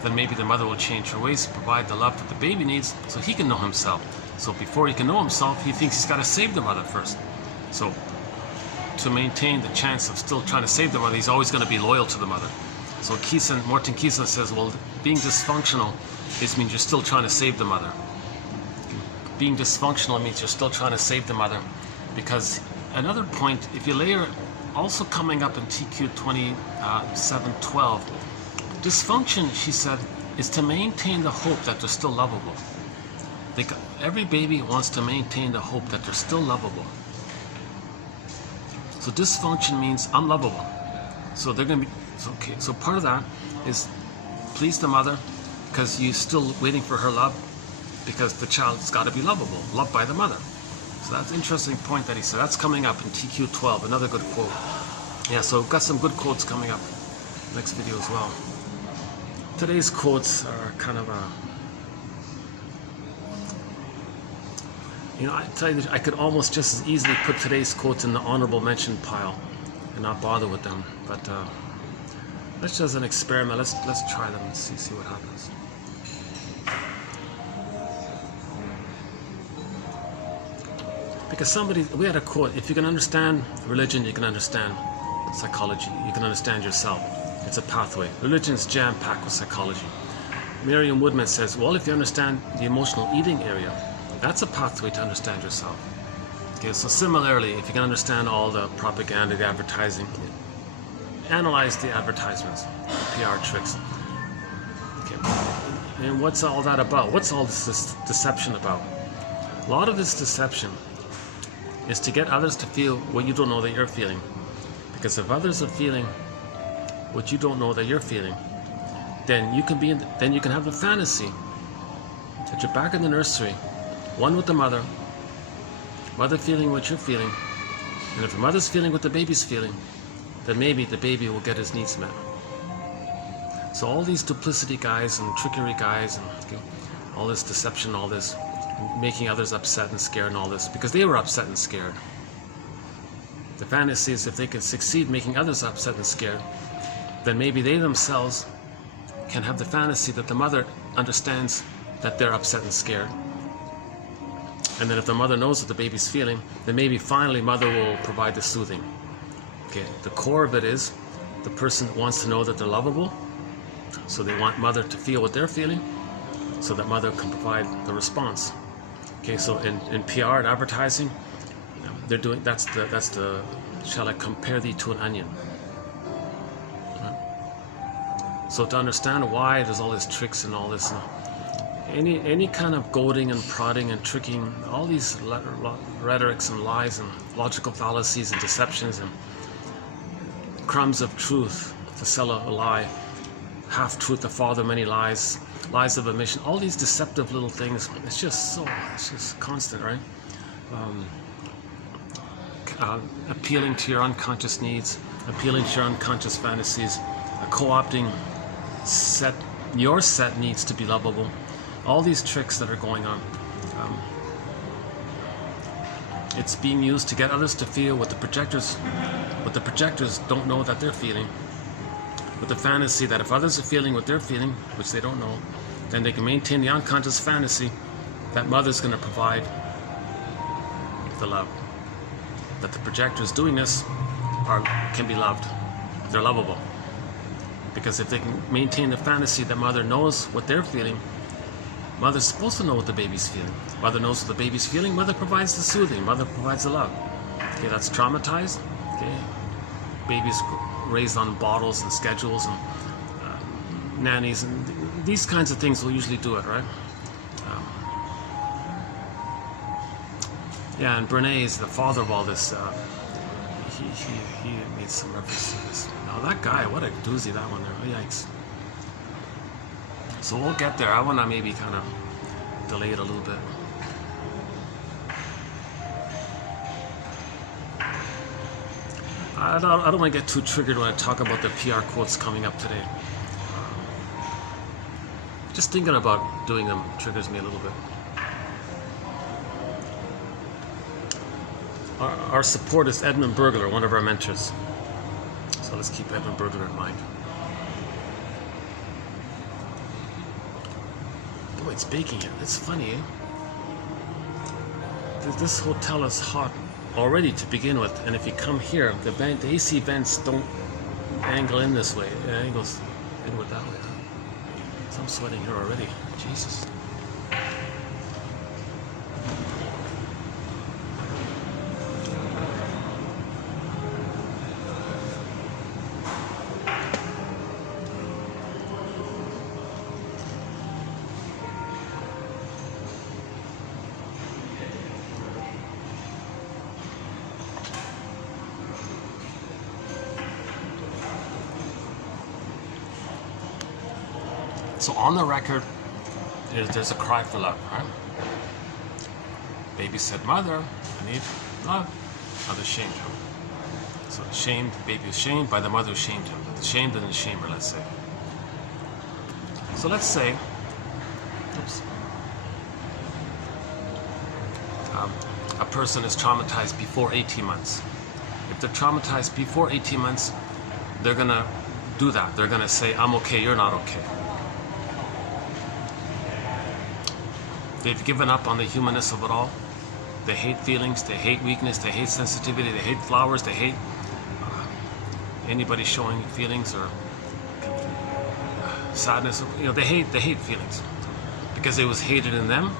then maybe the mother will change her ways, provide the love that the baby needs so he can know himself. So before he can know himself, he thinks he's got to save the mother first. So to maintain the chance of still trying to save the mother, he's always going to be loyal to the mother. So Morton Kieson says, well, being dysfunctional means you're still trying to save the mother. Being dysfunctional means you're still trying to save the mother, because another point, if you layer also coming up in TQ 2712, dysfunction, she said, is to maintain the hope that they're still lovable. Every baby wants to maintain the hope that they're still lovable. So dysfunction means unlovable. So they're going to be, okay, so part of that is please the mother because you're still waiting for her love, because the child's got to be lovable, loved by the mother. So that's an interesting point that he said. That's coming up in TQ 12, another good quote. Yeah, so we've got some good quotes coming up next video as well. Today's quotes are kind of you know, I tell you, I could almost just as easily put today's quotes in the honorable mention pile and not bother with them. But let's just an experiment. Let's try them and see what happens. Because we had a quote: if you can understand religion, you can understand psychology. You can understand yourself. It's a pathway. Religion's jam-packed with psychology. Merriam-Woodman says, well, if you understand the emotional eating area, that's a pathway to understand yourself. Okay, so similarly, if you can understand all the propaganda, the advertising, analyze the advertisements, the PR tricks. Okay, and what's all that about? What's all this deception about? A lot of this deception is to get others to feel what you don't know that you're feeling. Because if others are feeling what you don't know that you're feeling, then you can have the fantasy that you're back in the nursery, one with the mother feeling what you're feeling, and if the mother's feeling what the baby's feeling, then maybe the baby will get his needs met. So all these duplicity guys and trickery guys and all this deception, all this making others upset and scared and all this, because they were upset and scared. The fantasy is if they could succeed making others upset and scared, then maybe they themselves can have the fantasy that the mother understands that they're upset and scared. And then if the mother knows what the baby's feeling, then maybe finally mother will provide the soothing. Okay, the core of it is the person wants to know that they're lovable, so they want mother to feel what they're feeling, so that mother can provide the response. Okay, so in PR and advertising, they're doing that's the shall I compare thee to an onion? So to understand why there's all these tricks and all this, any kind of goading and prodding and tricking, all these rhetorics and lies and logical fallacies and deceptions and crumbs of truth to sell a lie, half truth to father many lies, lies of omission, all these deceptive little things. It's just constant, right? Appealing to your unconscious needs, appealing to your unconscious fantasies, co-opting your set needs to be lovable. All these tricks that are going on. It's being used to get others to feel what the projectors don't know that they're feeling. With the fantasy that if others are feeling what they're feeling, which they don't know, then they can maintain the unconscious fantasy that mother's going to provide the love. That the projectors doing this can be loved. They're lovable. Because if they can maintain the fantasy that mother knows what they're feeling, mother's supposed to know what the baby's feeling. Mother knows what the baby's feeling, mother provides the soothing, mother provides the love. Okay, that's traumatized. Okay, babies raised on bottles and schedules and nannies and these kinds of things will usually do it, right? Yeah, and Bernays, the father of all this, he made some reference to this. Now that guy, what a doozy that one there. Yikes. So we'll get there. I want to maybe kind of delay it a little bit. I don't want to get too triggered when I talk about the PR quotes coming up today. Just thinking about doing them triggers me a little bit. Our support is Edmund Burglar, one of our mentors. So let's keep Edmund Burglar in mind. Boy, it's baking it. It's funny, eh? This hotel is hot already to begin with, and if you come here, the AC vents don't angle in this way. It angles inward that way. So I'm sweating here already. Jesus. So on the record, there's a cry for love, right? Baby said, "Mother, I need love." Mother shamed him. So shamed, baby was shamed by the mother who shamed him. But the shame didn't shame her, let's say. So let's say, a person is traumatized before 18 months. If they're traumatized before 18 months, they're gonna do that. They're gonna say, "I'm okay, you're not okay." They've given up on the humanness of it all. They hate feelings, they hate weakness, they hate sensitivity, they hate flowers, they hate anybody showing feelings or sadness. You know, they hate feelings because it was hated in them.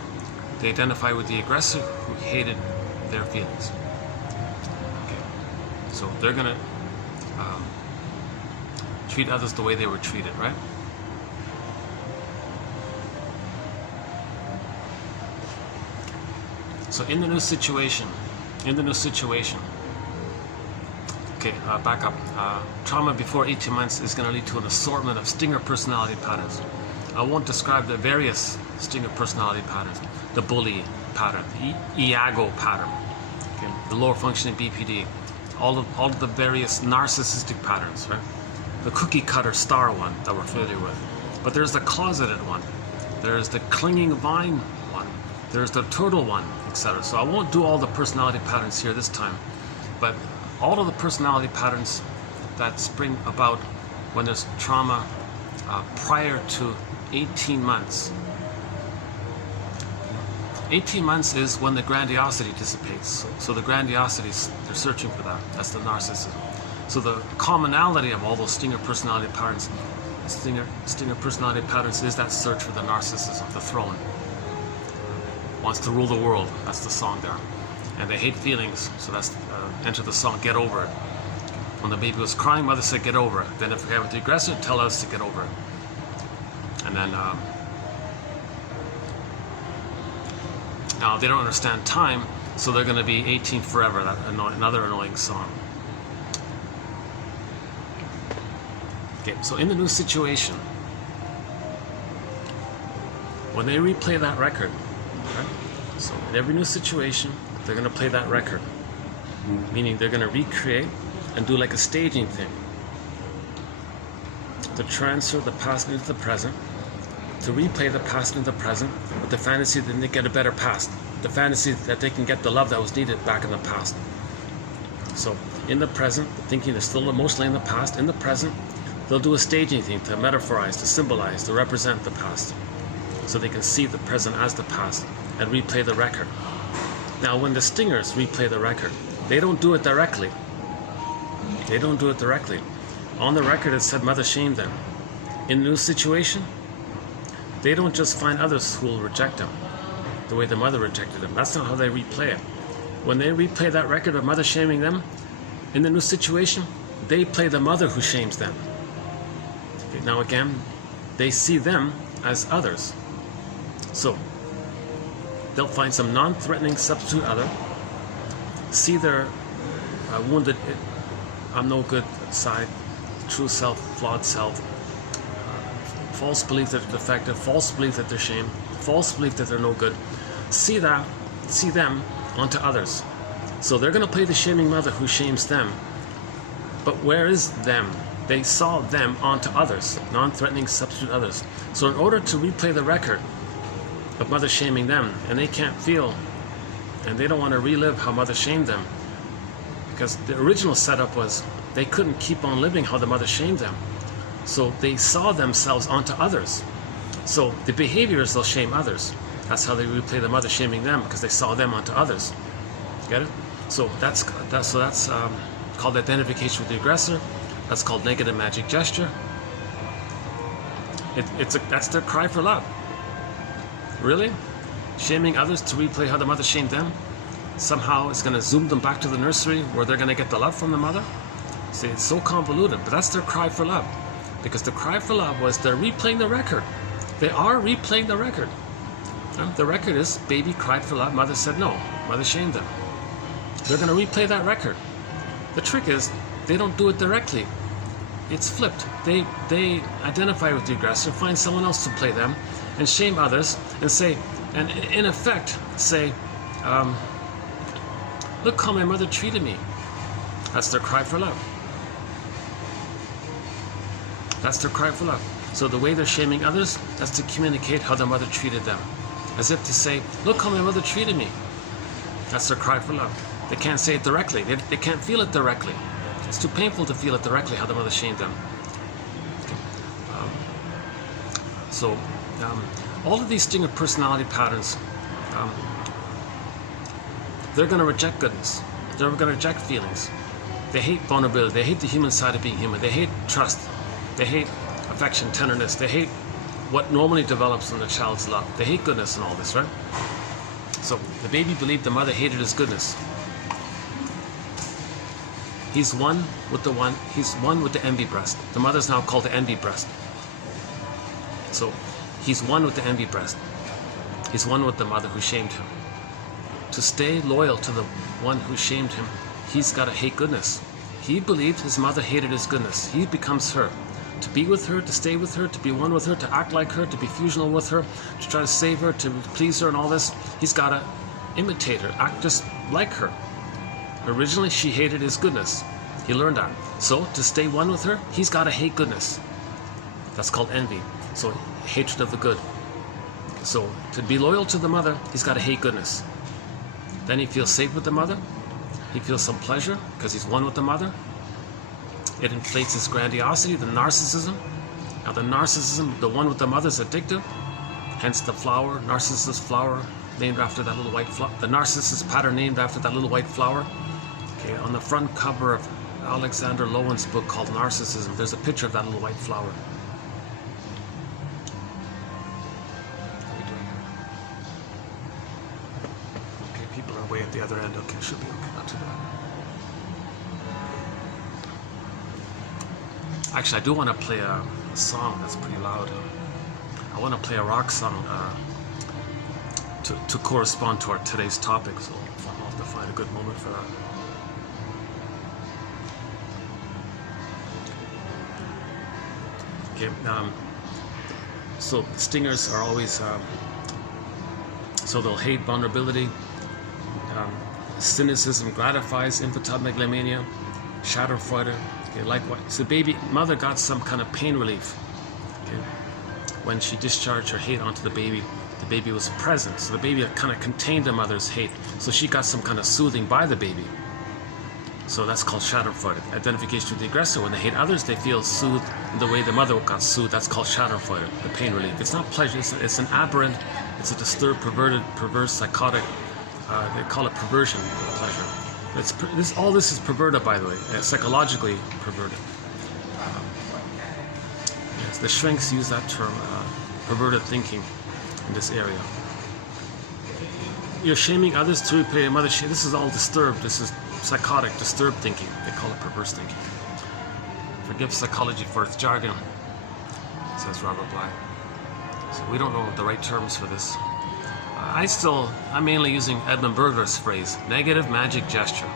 They identify with the aggressor who hated their feelings. Okay, so they're gonna treat others the way they were treated, right? So in the new situation, okay, back up. Trauma before 18 months is going to lead to an assortment of stinger personality patterns. I won't describe the various stinger personality patterns. The bully pattern, the Iago pattern, okay, the lower functioning BPD, all of the various narcissistic patterns, right? The cookie cutter star one that we're familiar with. But there's the closeted one. There's the clinging vine one. there's the turtle one, etc. So I won't do all the personality patterns here this time, but all of the personality patterns that spring about when there's trauma prior to 18 months. 18 months is when the grandiosity dissipates. So the grandiosity, they're searching for that. That's the narcissism. So the commonality of all those stinger personality patterns, stinger personality patterns, is that search for the narcissism, the throne. Wants to rule the world. That's the song there. And they hate feelings. So that's enter the song, Get Over It. When the baby was crying, mother said, get over it. Then if we have the aggressor, tell us to get over it. And then now they don't understand time, so they're going to be 18 forever. That another annoying song. Okay, so in the new situation, when they replay that record, right? So in every new situation, they're going to play that record, meaning they're going to recreate and do like a staging thing to transfer the past into the present, to replay the past into the present with the fantasy that they get a better past, the fantasy that they can get the love that was needed back in the past. So in the present, thinking they're still emotionally in the past, in the present, they'll do a staging thing to metaphorize, to symbolize, to represent the past, so they can see the present as the past and replay the record. Now when the stingers replay the record, they don't do it directly. They don't do it directly. On the record it said mother shamed them. In the new situation, they don't just find others who will reject them the way the mother rejected them. That's not how they replay it. When they replay that record of mother shaming them, in the new situation, they play the mother who shames them. Okay, now again, they see them as others. So they'll find some non-threatening substitute other, see their wounded, I'm no good side, true self, flawed self, false belief that they're defective, false belief that they're shamed, false belief that they're no good. See them onto others. So they're going to play the shaming mother who shames them. But where is them? They saw them onto others, non-threatening substitute others. So in order to replay the record of mother shaming them, and they can't feel, and they don't want to relive how mother shamed them, because the original setup was they couldn't keep on living how the mother shamed them. So they saw themselves onto others. So the behavior is they'll shame others. That's how they replay the mother shaming them, because they saw them onto others. Get it? So that's called identification with the aggressor. That's called negative magic gesture. That's their cry for love. Really? Shaming others to replay how the mother shamed them? Somehow it's going to zoom them back to the nursery where they're going to get the love from the mother? See, it's so convoluted, but that's their cry for love. Because the cry for love was they're replaying the record. They are replaying the record. The record is baby cried for love, mother said no, mother shamed them. They're going to replay that record. The trick is they don't do it directly. It's flipped. They identify with the aggressor, find someone else to play them, and shame others, and say, and in effect say, look how my mother treated me. That's their cry for love. That's their cry for love. So the way they're shaming others, that's to communicate how their mother treated them. As if to say, look how my mother treated me. That's their cry for love. They can't say it directly. They can't feel it directly. It's too painful to feel it directly, how the mother shamed them. Okay. All of these stinger personality patterns, they're going to reject goodness. They're going to reject feelings. They hate vulnerability. They hate the human side of being human. They hate trust. They hate affection, tenderness. They hate what normally develops in the child's love. They hate goodness and all this, right? So the baby believed the mother hated his goodness. He's one with the envy breast. The mother's now called the envy breast. So he's one with the envy breast. He's one with the mother who shamed him. To stay loyal to the one who shamed him, he's got to hate goodness. He believed his mother hated his goodness. He becomes her. To be with her, to stay with her, to be one with her, to act like her, to be fusional with her, to try to save her, to please her and all this, he's got to imitate her, act just like her. Originally, she hated his goodness. He learned that. So, to stay one with her, he's got to hate goodness. That's called envy. So, hatred of the good. So to be loyal to the mother, he's got to hate goodness. Then he feels safe with the mother. He feels some pleasure because he's one with the mother. It inflates his grandiosity, the narcissism. Now the narcissism, the one with the mother, is addictive. Hence the flower, Narcissus flower, named after that little white flower. The Narcissus pattern named after that little white flower. Okay, on the front cover of Alexander Lowen's book called Narcissism, there's a picture of that little white flower. Okay, people are way at the other end. Okay, should be okay, not too bad. Actually, I do want to play a song that's pretty loud. I want to play a rock song to correspond to our today's topic, so I'll have to find a good moment for that. Okay, so stingers are always, so they'll hate vulnerability. Cynicism gratifies infantile megalomania, Schadenfreude. Okay, likewise, so baby mother got some kind of pain relief. Okay, when she discharged her hate onto the baby was present, so the baby kind of contained the mother's hate, so she got some kind of soothing by the baby. So that's called Schadenfreude. Identification with the aggressor. When they hate others, they feel soothed in the way the mother got soothed. That's called Schadenfreude, the pain relief. It's not pleasure. It's an aberrant. It's a disturbed, perverted, perverse, psychotic. They call it perversion of pleasure. All this is perverted, by the way, psychologically perverted. Yes, the shrinks use that term, perverted thinking, in this area. You're shaming others to repay a mother. This is all disturbed. This is psychotic, disturbed thinking. They call it perverse thinking. Forgive psychology for its jargon, says Robert Bly. So we don't know the right terms for this. I'm mainly using Edmund Burger's phrase, negative magic gesture.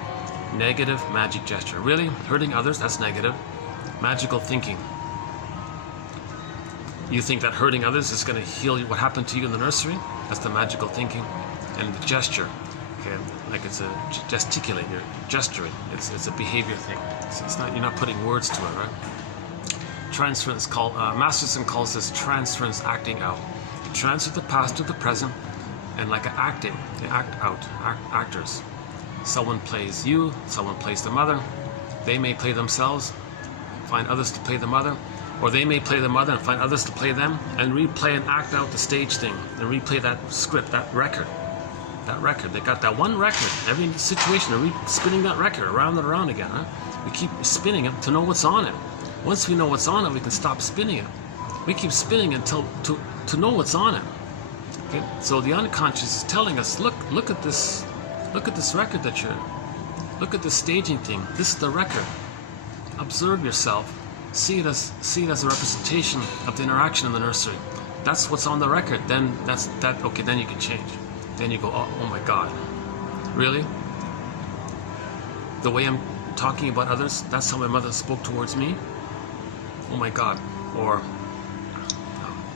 Negative magic gesture. Really? Hurting others? That's negative. Magical thinking. You think that hurting others is going to heal what happened to you in the nursery? That's the magical thinking. And the gesture. Okay, like it's a gesticulate, you're gesturing. It's a behavior thing. It's not, you're not putting words to it, right? Transference Masterson calls this transference acting out. You transfer the past to the present, and like acting, they act out, actors. Someone plays you, someone plays the mother. They may play themselves, find others to play the mother, or they may play the mother and find others to play them, and replay and act out the stage thing, and replay that script, that record. They got that one record. Every situation, they're spinning that record around and around again. Huh? We keep spinning it to know what's on it. Once we know what's on it, we can stop spinning it. We keep spinning until to know what's on it. Okay? So the unconscious is telling us, look at this record look at this staging thing. This is the record. Observe yourself. See it as a representation of the interaction in the nursery. That's what's on the record. Then okay, then you can change. Then you go, oh my God, really? The way I'm talking about others, that's how my mother spoke towards me? Oh my God. Or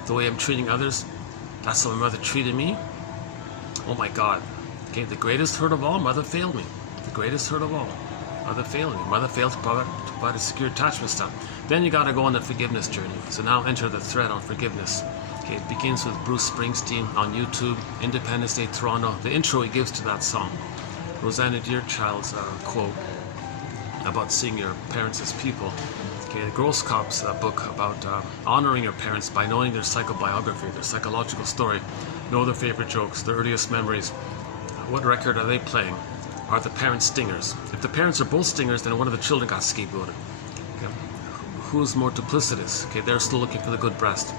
the way I'm treating others, that's how my mother treated me? Oh my God. Okay, the greatest hurt of all, mother failed me. The greatest hurt of all, mother failed me. Mother failed to provide a secure attachment style. Then you got to go on the forgiveness journey. So now enter the thread on forgiveness. Okay, it begins with Bruce Springsteen on YouTube, Independence Day, Toronto. The intro he gives to that song. Rosanna Deerchild's quote about seeing your parents as people. Okay, the Grosskopf's book about honoring your parents by knowing their psychobiography, their psychological story, know their favorite jokes, their earliest memories. What record are they playing? Are the parents stingers? If the parents are both stingers, then one of the children got scapegoated. Okay. Who's more duplicitous? Okay, they're still looking for the good breast.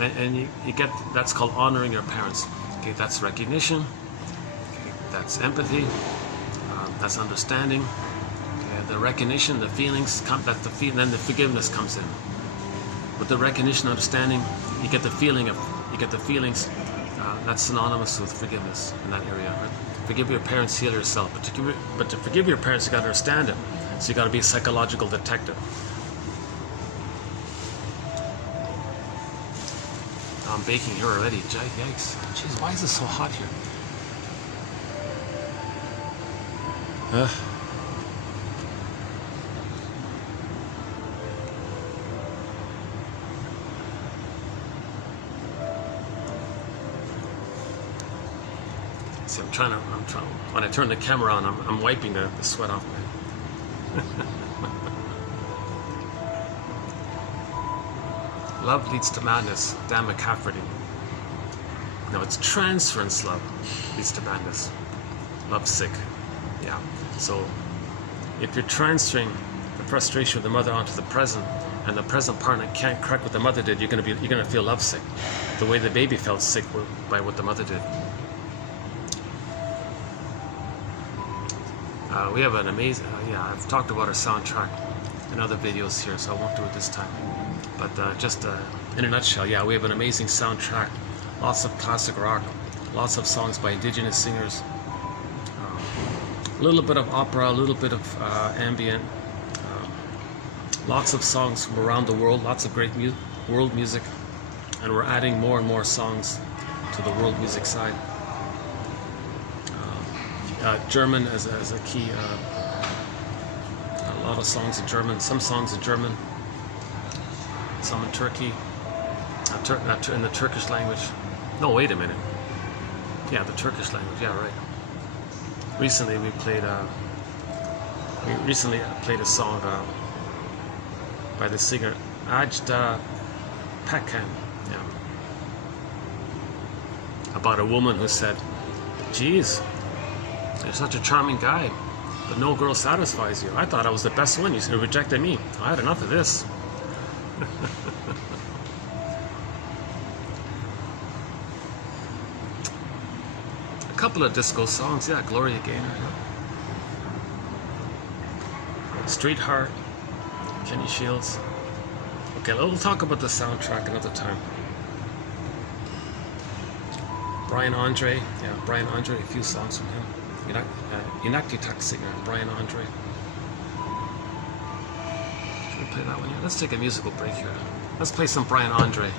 And you get, that's called honoring your parents. Okay, that's recognition. Okay, that's empathy. That's understanding. Okay, the recognition, the feelings come. Then the forgiveness comes in. With the recognition, understanding, you get the feelings. That's synonymous with forgiveness in that area. Right? Forgive your parents, heal yourself. But to forgive your parents, you got to understand it. So you got to be a psychological detective. I'm baking here already. Yikes. Jeez, why is this so hot here? See, I'm trying. When I turn the camera on, I'm wiping the sweat off my. Love leads to madness. Dan McCafferty. No, it's transference love leads to madness. Lovesick. Yeah. So if you're transferring the frustration of the mother onto the present, and the present partner can't correct what the mother did, you're gonna feel lovesick, the way the baby felt sick by what the mother did. We have an amazing. I've talked about our soundtrack in other videos here, so I won't do it this time. But just in a nutshell, yeah, we have an amazing soundtrack. Lots of classic rock, lots of songs by indigenous singers, a little bit of opera, a little bit of ambient, lots of songs from around the world, lots of great world music, and we're adding more and more songs to the world music side. German as a key, a lot of songs in German, some songs in German, some in Turkey, in the Turkish language. No, wait a minute. Yeah, the Turkish language. Yeah, right. Recently we played a song by the singer Ajda Pekkan. Yeah. About a woman who said, "Geez, you're such a charming guy, but no girl satisfies you. I thought I was the best one. You rejected me. I had enough of this." A couple of disco songs, yeah, Gloria Gaynor, yeah. Street Heart, Kenny Shields. Okay, we'll talk about the soundtrack another time. Brian Andre, yeah, Brian Andre, a few songs from him. Iñárritu singer, Brian Andre. Should we play that one? Yeah, let's take a musical break here. Let's play some Brian Andre.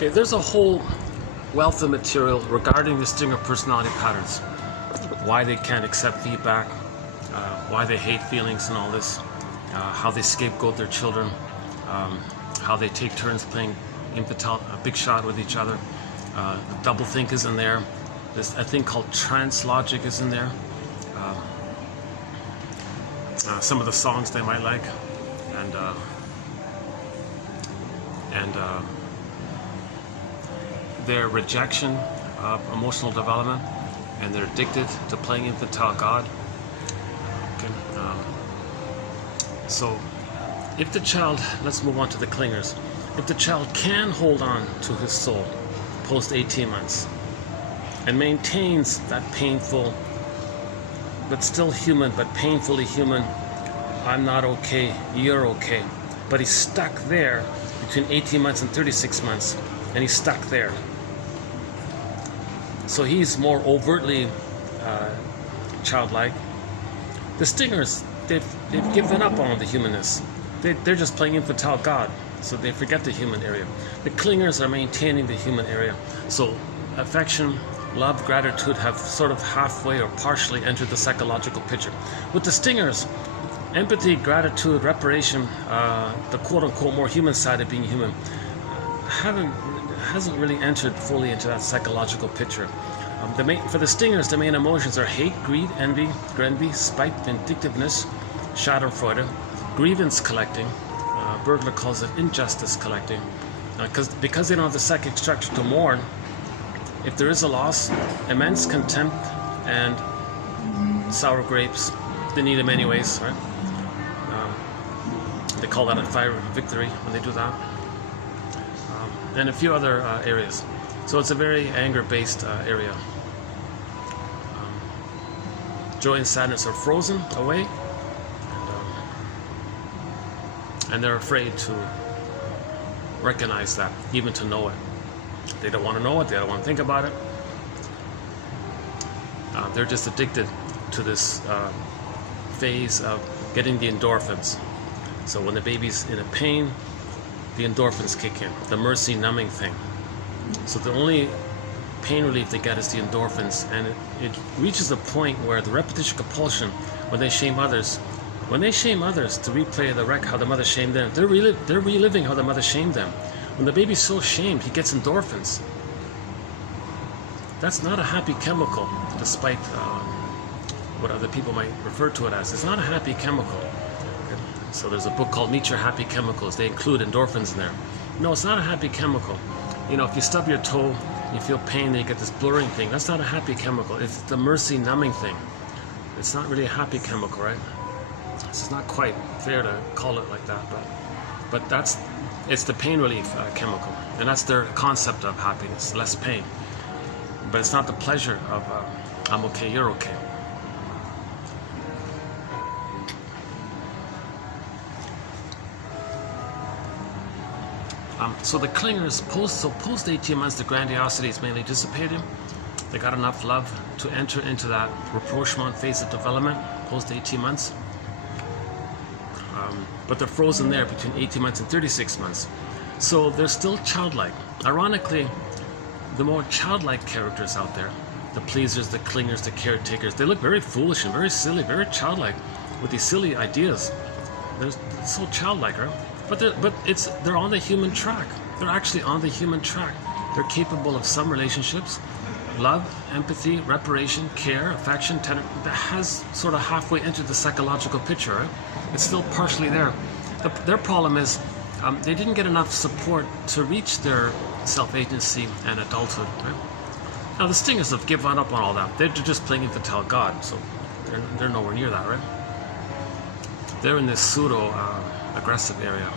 Okay, there's a whole wealth of material regarding the stinger personality patterns. Why they can't accept feedback, why they hate feelings and all this, how they scapegoat their children, how they take turns playing a big shot with each other. Doublethink is in there. There's a thing called trance logic is in there. Some of the songs they might like, and their rejection of emotional development, and they're addicted to playing infantile God. Okay. So if the child, let's move on to the clingers. If the child can hold on to his soul post 18 months and maintains that painful but still human, but painfully human, I'm not okay, you're okay, but he's stuck there between 18 months and 36 months, and he's stuck there. So he's more overtly childlike. The stingers, they've given up on the humanness. They're just playing infantile God, so they forget the human area. The clingers are maintaining the human area. So affection, love, gratitude have sort of halfway or partially entered the psychological picture. With the stingers, empathy, gratitude, reparation, the quote-unquote more human side of being human, hasn't really entered fully into that psychological picture. For the stingers, the main emotions are hate, greed, envy, spite, vindictiveness, schadenfreude, grievance collecting. Bergler calls it injustice collecting. Because they don't have the psychic structure to mourn, if there is a loss, immense contempt and sour grapes, they need them anyways, right? They call that a fire of victory when they do that. And a few other areas. So it's a very anger-based area. Joy and sadness are frozen away, and they're afraid to recognize that, even to know it. They don't want to know it, they don't want to think about it. They're just addicted to this phase of getting the endorphins. So when the baby's in a pain, the endorphins kick in, the mercy numbing thing. So the only pain relief they get is the endorphins, and it reaches a point where the repetition compulsion, when they shame others to replay the wreck how the mother shamed them, they're reliving how the mother shamed them. When the baby's so shamed, he gets endorphins. That's not a happy chemical, despite what other people might refer to it as. It's not a happy chemical. So there's a book called Meet Your Happy Chemicals. They include endorphins in there. No, it's not a happy chemical. You know, if you stub your toe, you feel pain, then you get this blurring thing. That's not a happy chemical. It's the mercy numbing thing. It's not really a happy chemical, right? It's not quite fair to call it like that, but it's the pain relief chemical, and that's their concept of happiness, less pain. But it's not the pleasure of I'm okay, you're okay. So the clingers, post 18 months, the grandiosity is mainly dissipated. They got enough love to enter into that rapprochement phase of development, post 18 months. But they're frozen there between 18 months and 36 months. So they're still childlike. Ironically, the more childlike characters out there, the pleasers, the clingers, the caretakers, they look very foolish and very silly, very childlike with these silly ideas. They're so childlike, right? But they're on the human track. They're actually on the human track. They're capable of some relationships, love, empathy, reparation, care, affection, that has sort of halfway entered the psychological picture, right? It's still partially there. Their problem is they didn't get enough support to reach their self-agency and adulthood, right? Now the stingers have given up on all that. They're just playing infantile God, so they're nowhere near that, right? They're in this pseudo-aggressive area.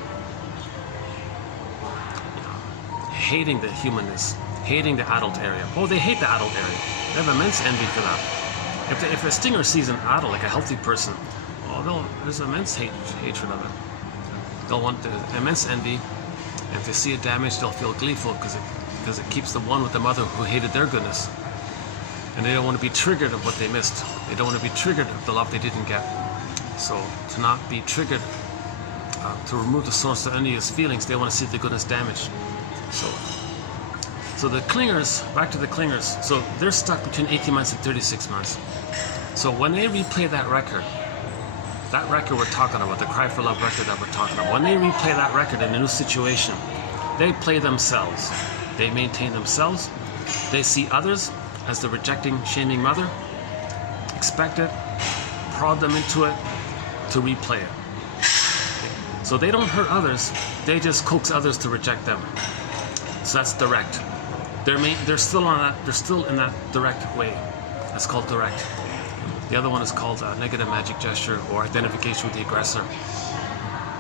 Hating the humanness, hating the adult area. Oh, they hate the adult area. They have immense envy for that. If a stinger sees an adult, like a healthy person, there's immense hatred of it. They'll want immense envy. And if they see it damaged, they'll feel gleeful because it keeps the one with the mother who hated their goodness. And they don't want to be triggered of what they missed. They don't want to be triggered of the love they didn't get. So to not be triggered, to remove the source of any of his feelings, they want to see the goodness damaged. So So the clingers, back to the clingers, so they're stuck between 18 months and 36 months. So when they replay that record we're talking about, the Cry for Love record that we're talking about, when they replay that record in a new situation, they play themselves. They maintain themselves. They see others as the rejecting, shaming mother, expect it, prod them into it, to replay it. Okay. So they don't hurt others, they just coax others to reject them. So that's direct. They're still in that direct way. That's called direct. The other one is called negative magic gesture or identification with the aggressor.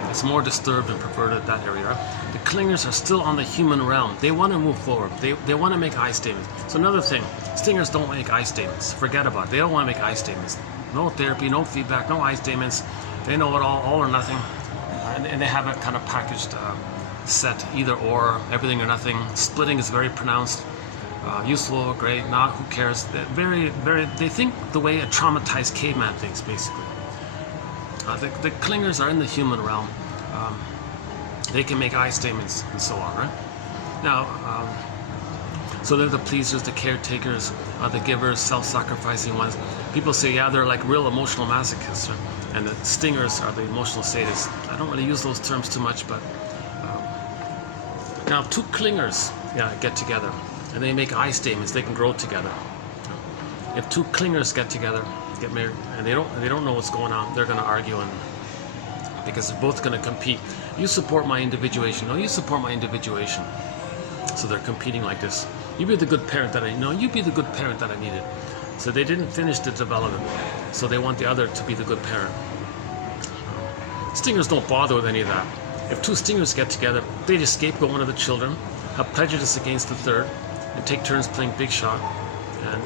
It's more disturbed and perverted, that area. The clingers are still on the human realm. They want to move forward. They want to make I statements. So another thing, stingers don't make I statements. Forget about it. They don't want to make I statements. No therapy, no feedback, no I statements. They know it all or nothing. And they have a kind of packaged set, either or, everything or nothing. Splitting is very pronounced. Useful, great, not, who cares. They think the way a traumatized caveman thinks, basically. The clingers are in the human realm. They can make I statements and so on, right? Now, so they're the pleasers, the caretakers, the givers, self-sacrificing ones. People say, yeah, they're like real emotional masochists, right? And the stingers are the emotional sadists. I don't really use those terms too much, but now two clingers, get together and they make I statements. They can grow together. If two clingers get together, get married, and they don't know what's going on, they're going to argue, and because they're both going to compete. You support my individuation. No, you support my individuation. So they're competing like this. You be the good parent that I know. You be the good parent that I needed. So they didn't finish the development. So they want the other to be the good parent. Stingers don't bother with any of that. If two stingers get together, they just scapegoat one of the children, have prejudice against the third, and take turns playing big shot,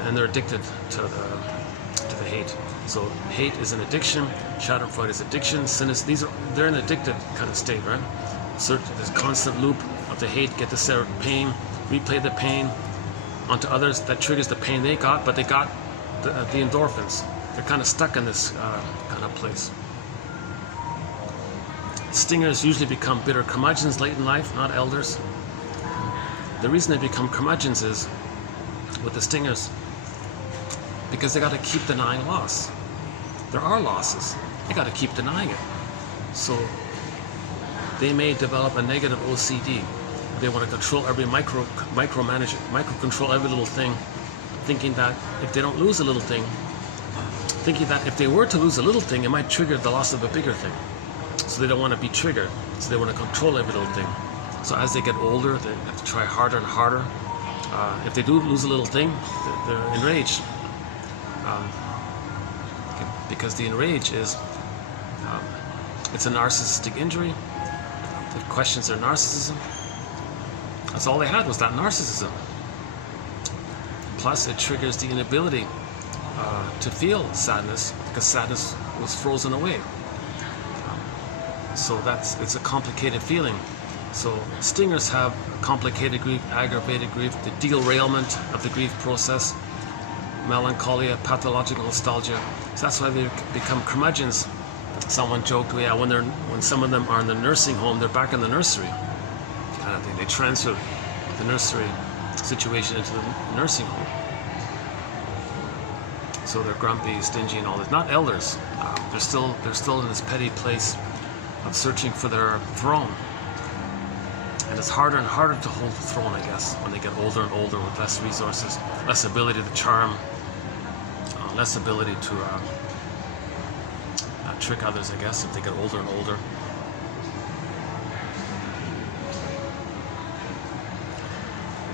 and they're addicted to the hate. So hate is an addiction. Schadenfreude is addiction. They're in an addicted kind of state, right? There's a constant loop of the hate, get the set of pain, replay the pain onto others. That triggers the pain they got, but they got the endorphins. They're kind of stuck in this kind of place. Stingers usually become bitter curmudgeons late in life, not elders. The reason they become curmudgeons is, with the stingers, because they got to keep denying loss. There are losses. They got to keep denying it. So they may develop a negative OCD. They want to control every micromanage it, micro-control every little thing, thinking that if they don't lose a little thing, thinking that if they were to lose a little thing, it might trigger the loss of a bigger thing. So they don't want to be triggered. So they want to control every little thing. So as they get older, they have to try harder and harder. If they do lose a little thing, they're enraged. Because the enrage is, it's a narcissistic injury. It questions their narcissism. That's all they had was that narcissism. Plus, it triggers the inability to feel sadness, because sadness was frozen away. So it's a complicated feeling. So stingers have complicated grief, aggravated grief, the derailment of the grief process, melancholia, pathological nostalgia. So that's why they become curmudgeons. Someone joked, when some of them are in the nursing home, they're back in the nursery kind of thing. They transfer the nursery situation into the nursing home. So they're grumpy, stingy, and all that. Not elders. They're still in this petty place of searching for their throne. And it's harder and harder to hold the throne, I guess, when they get older and older with less resources, less ability to charm, less ability to trick others, I guess, if they get older and older.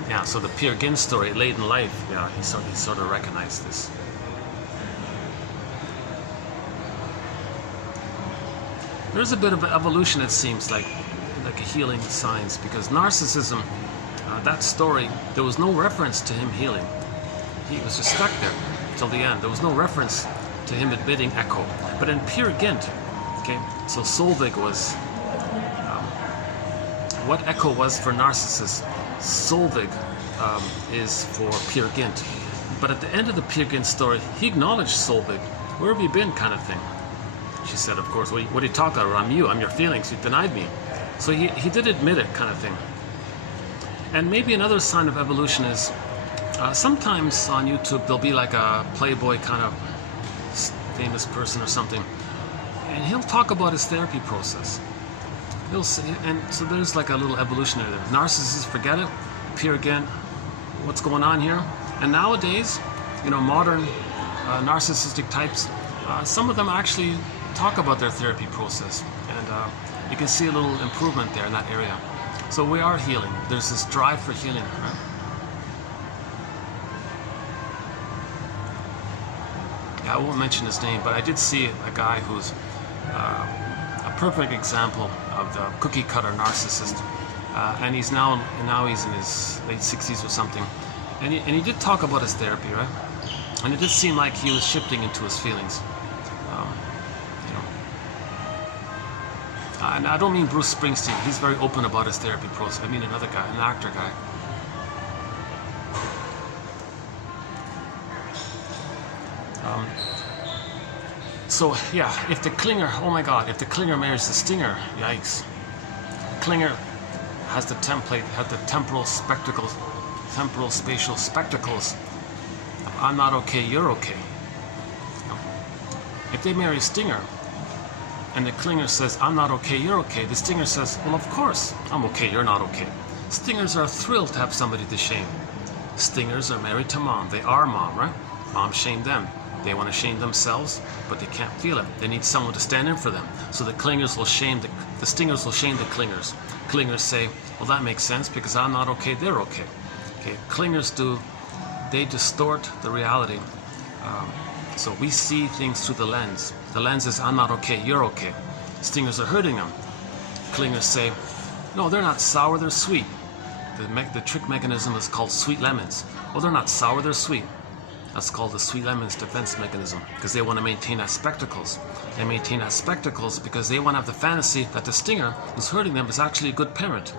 Yeah, so the Peer Gynt story, late in life, he sort of recognized this. There's a bit of an evolution, it seems like a healing signs, because narcissism, that story, there was no reference to him healing. He was just stuck there till the end. There was no reference to him admitting echo. But in Peer Gynt, okay, so Solvig was what echo was for narcissists. Solvig is for Peer Gynt. But at the end of the Peer Gynt story, he acknowledged Solvig. Where have you been, kind of thing. She said, of course, what are you talking about? I'm your feelings. You denied me. So he did admit it, kind of thing. And maybe another sign of evolution is sometimes on YouTube there'll be like a Playboy kind of famous person or something, and he'll talk about his therapy process. He'll say, and so there's like a little evolutionary there. Narcissists, forget it, appear again. What's going on here? And nowadays, you know, modern narcissistic types, some of them actually talk about their therapy process, and you can see a little improvement there in that area. So we are healing. There's this drive for healing, right? Yeah, I won't mention his name, but I did see a guy who's a perfect example of the cookie cutter narcissist, and he's now he's in his late 60s or something, and he did talk about his therapy, right? And it did seem like he was shifting into his feelings. You know, and I don't mean Bruce Springsteen. He's very open about his therapy process. I mean another guy, an actor guy. So yeah, if the clinger, oh my God, if the clinger marries the stinger, yikes. The clinger has the temporal spatial spectacles. I'm not okay, you're okay. If they marry a stinger, and the clinger says, I'm not okay, you're okay, the stinger says, well, of course, I'm okay, you're not okay. Stingers are thrilled to have somebody to shame. Stingers are married to mom. They are mom, right? Mom shamed them. They want to shame themselves, but they can't feel it. They need someone to stand in for them. So the clingers will shame the stingers will shame the clingers. Clingers say, well, that makes sense because I'm not okay, they're okay. Okay, clingers they distort the reality. So we see things through the lens. The lens is, I'm not okay, you're okay. Stingers are hurting them. Clingers say, no, they're not sour, they're sweet. The trick mechanism is called sweet lemons. Well, they're not sour, they're sweet. That's called the sweet lemons defense mechanism, because they want to maintain that spectacles. They maintain that spectacles because they want to have the fantasy that the stinger who's hurting them is actually a good parent.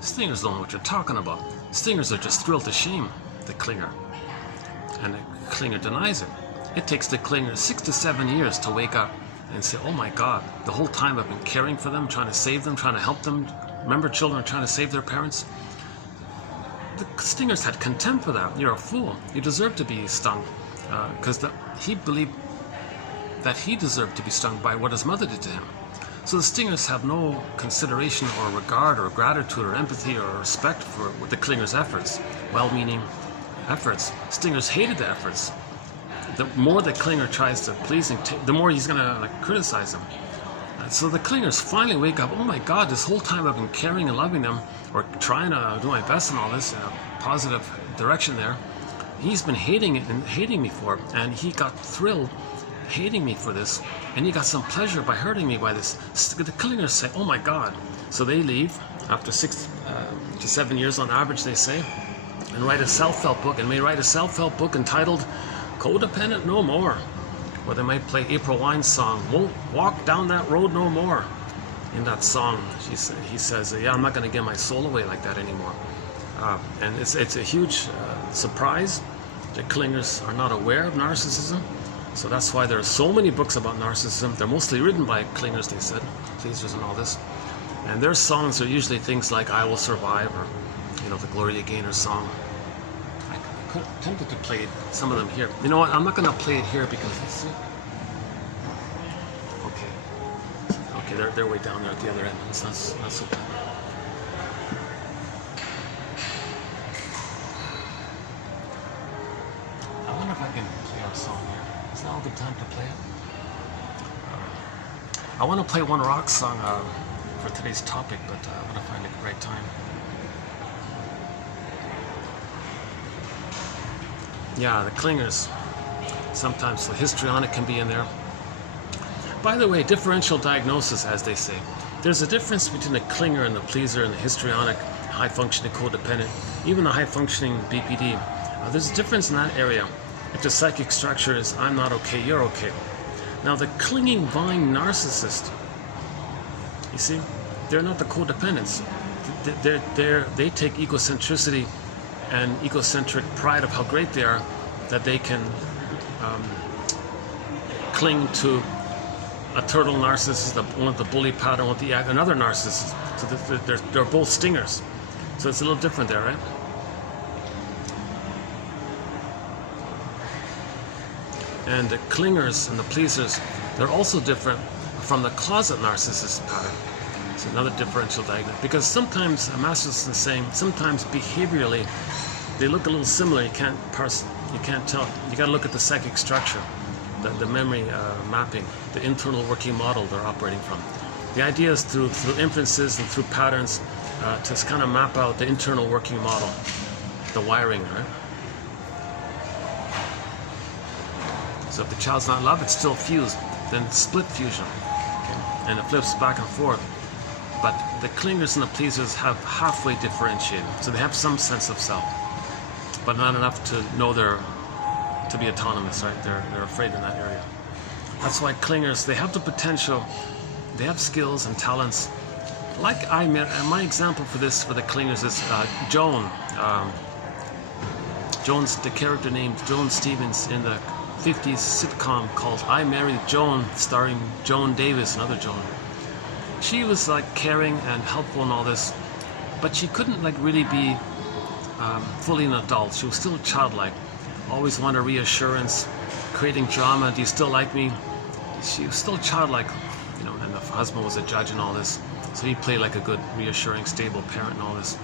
Stingers don't know what you're talking about. Stingers are just thrilled to shame the clinger. And the clinger denies it. It takes the clinger 6 to 7 years to wake up and say, oh my God, the whole time I've been caring for them, trying to save them, trying to help them. Remember, children trying to save their parents? The stingers had contempt for that. You're a fool. You deserve to be stung. Because he believed that he deserved to be stung by what his mother did to him. So the stingers have no consideration or regard or gratitude or empathy or respect for the clinger's efforts, well-meaning efforts. Stingers hated the efforts. The more the clinger tries to please him, the more he's going to criticize him. So the clingers finally wake up, oh my God, this whole time I've been caring and loving them, or trying to do my best in all this positive direction there. He's been hating it and hating me for it, and he got thrilled hating me for this, and he got some pleasure by hurting me by this. The clingers say, oh my God. So they leave after 6 to 7 years on average, they say, and write a self-help book, and may write a self-help book entitled Codependent No More. Or they might play April Wine's song, Won't Walk Down That Road No More. In that song, he says, yeah, I'm not going to give my soul away like that anymore. And it's a huge surprise that clingers are not aware of narcissism. So that's why there are so many books about narcissism. They're mostly written by clingers, they said, pleasers and all this. And their songs are usually things like I Will Survive, or, you know, the Gloria Gaynor song. I'm tempted to play some of them here. You know what? I'm not going to play it here because it's... Okay, they're way down there at the other end. It's not so bad. I wonder if I can play our song here. Is now a good time to play it? I want to play one rock song for today's topic, but I want to find the right time. Yeah, the clingers. Sometimes the histrionic can be in there. By the way, differential diagnosis, as they say. There's a difference between the clinger and the pleaser and the histrionic, high-functioning codependent, even the high-functioning BPD. There's a difference in that area. If the psychic structure is I'm not okay, you're okay. Now the clinging, vine narcissist, you see, they're not the codependents. They take egocentricity and egocentric pride of how great they are, that they can cling to a turtle narcissist, one with the bully pattern, with another narcissist. So they're both stingers. So it's a little different there, right? And the clingers and the pleasers, they're also different from the closet narcissist pattern. It's another differential diagram. Because sometimes, Masterson is saying, sometimes behaviorally, they look a little similar. You can't parse, you can't tell. You got to look at the psychic structure, the memory mapping, the internal working model they're operating from. The idea is through imprints and through patterns to kind of map out the internal working model, the wiring, right? So if the child's not loved, it's still fused, then it's split fusion, okay? And it flips back and forth. But the clingers and the pleasers have halfway differentiated, so they have some sense of self, but not enough to know to be autonomous, right? They're afraid in that area. That's why clingers, they have the potential, they have skills and talents. Like my example for this, for the clingers is Joan. Joan's the character named Joan Stevens in the 50s sitcom called I Married Joan, starring Joan Davis, another Joan. She was like caring and helpful and all this, but she couldn't like really be fully an adult. She was still childlike. Always wanted reassurance, creating drama. Do you still like me? She was still childlike, you know. And the husband was a judge and all this, so he played like a good, reassuring, stable parent and all this.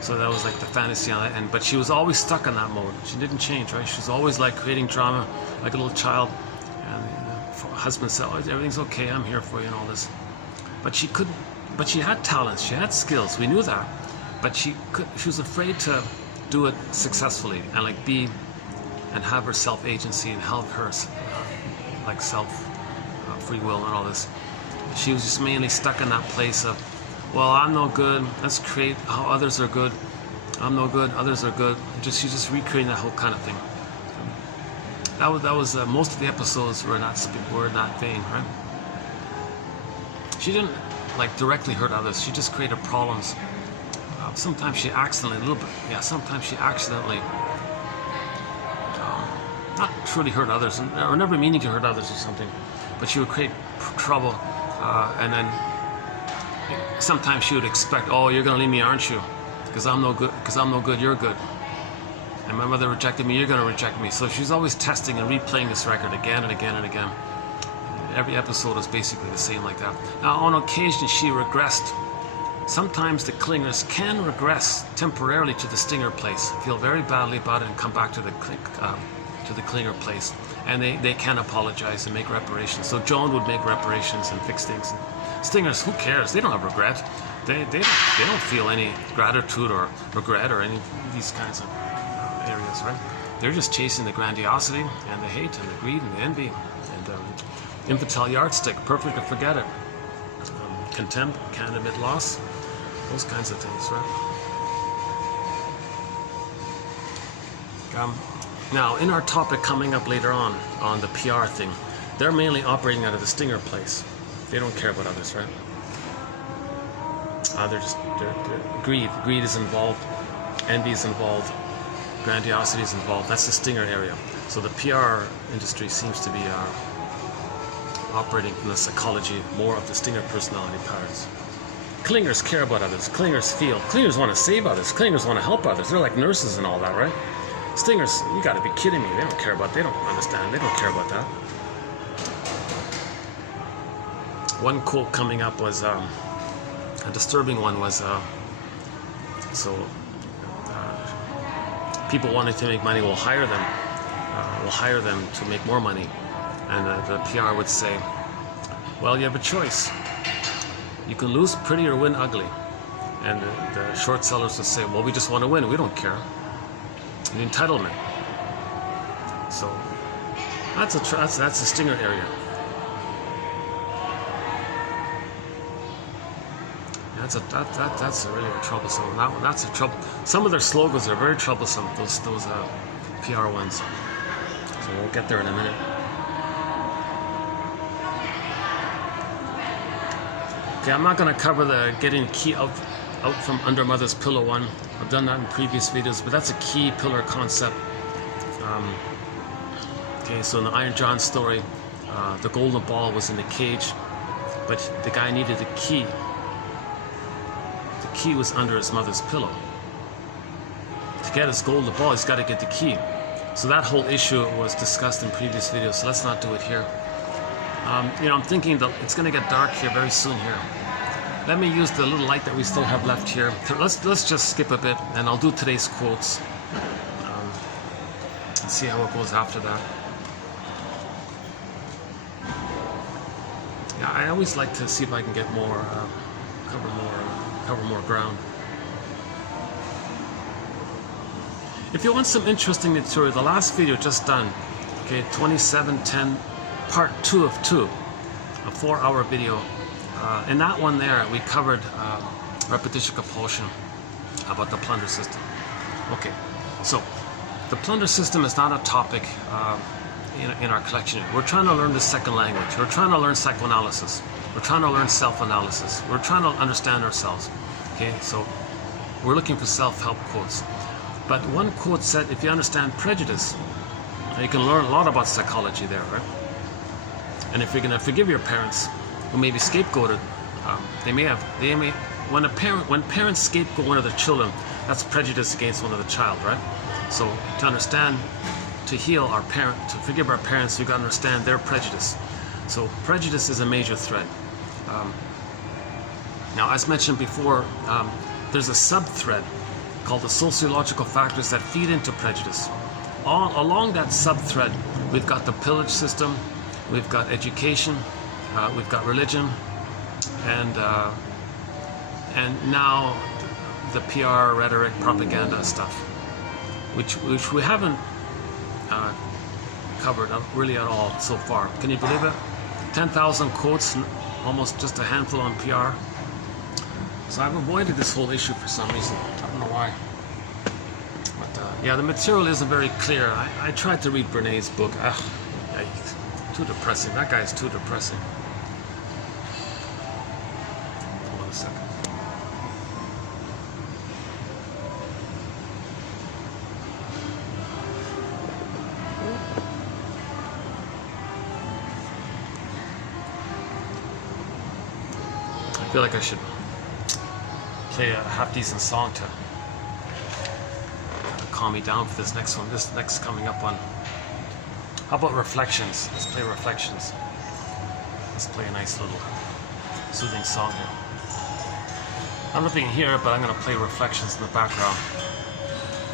So that was like the fantasy on that end. But she was always stuck in that mode. She didn't change, right? She was always like creating drama, like a little child. And the husband said, "Oh, everything's okay. I'm here for you," and all this. But she couldn't. But she had talents. She had skills. We knew that. But she was afraid to do it successfully and like be and have her self-agency and help her like self free will and all this. She was just mainly stuck in that place of, well, I'm no good. Let's create how others are good. I'm no good. Others are good. She's just recreating that whole kind of thing. That was most of the episodes were in that vein, right? She didn't like directly hurt others. She just created problems. Sometimes she accidentally, a little bit. Yeah, sometimes she accidentally, not truly hurt others, or never meaning to hurt others or something, but she would create trouble, and then sometimes she would expect, oh, you're gonna leave me, aren't you? Because I'm no good. Because I'm no good, you're good. And my mother rejected me, you're gonna reject me. So she's always testing and replaying this record again and again and again. Every episode is basically the same like that. Now, on occasion, she regressed. Sometimes the clingers can regress temporarily to the stinger place, feel very badly about it, and come back to the clinger place. And they can apologize and make reparations. So Joan would make reparations and fix things. Stingers, who cares? They don't have regret. They don't feel any gratitude or regret or any of these kinds of areas, right? They're just chasing the grandiosity and the hate and the greed and the envy and infantile yardstick, perfect to forget it. Contempt, can't admit loss, those kinds of things, right? Now, in our topic coming up later on the PR thing, they're mainly operating out of the stinger place. They don't care about others, right? They're greed is involved, envy is involved, grandiosity is involved. That's the stinger area. So the PR industry seems to be operating from the psychology more of the stinger personality patterns. Clingers care about others. Clingers feel. Clingers want to save others. Clingers want to help others. They're like nurses and all that, right? Stingers, you got to be kidding me. They don't care about. They don't understand. They don't care about that. One quote coming up was a disturbing one was people wanting to make money will hire them to make more money, and the PR would say, well, you have a choice. You can lose pretty or win ugly. And the short sellers would say, well, we just want to win. We don't care. An entitlement. So that's a stinger area. That's really a troublesome. That's a trouble. Some of their slogans are very troublesome. Those PR ones. So we'll get there in a minute. Okay, I'm not going to cover the getting the key out from under mother's pillow one. I've done that in previous videos, but that's a key pillar concept. Okay, so in the Iron John story, the golden ball was in the cage, but the guy needed the key. The key was under his mother's pillow. to get his golden ball, he's got to get the key. So that whole issue was discussed in previous videos, so let's not do it here. I'm thinking that it's going to get dark here very soon here. Let me use the little light that we still have left here. So let's just skip a bit, and I'll do today's quotes. And see how it goes after that. Yeah, I always like to see if I can get more, cover more ground. If you want some interesting material, the last video just done, okay, 2710, part 2 of 2, a 4-hour video. In that one there, we covered repetition compulsion, about the plunder system. Okay, so the plunder system is not a topic in our collection. We're trying to learn the second language. We're trying to learn psychoanalysis. We're trying to learn self-analysis. We're trying to understand ourselves. Okay, so we're looking for self-help quotes. But one quote said, if you understand prejudice, you can learn a lot about psychology there, right? And if you're going to forgive your parents who may be scapegoated, when parents scapegoat one of their children, that's prejudice against one of the child, right? So to understand, to heal our parent, to forgive our parents, you got to understand their prejudice. So prejudice is a major threat. Now, as mentioned before, there's a sub-thread called the sociological factors that feed into prejudice. Along that sub-thread, we've got the pillage system, we've got education, we've got religion, and now the PR, rhetoric, propaganda stuff, which we haven't covered really at all so far. Can you believe it? 10,000 quotes, almost just a handful on PR. So I've avoided this whole issue for some reason. I don't know why. But yeah, the material isn't very clear. I tried to read Bernays' book. Too depressing. That guy's too depressing. Hold on a second. I feel like I should play a half-decent song to calm me down for this next one. This next coming up one. How about Reflections? Let's play Reflections. Let's play a nice little soothing song here. I don't know if you can hear it, but I'm going to play Reflections in the background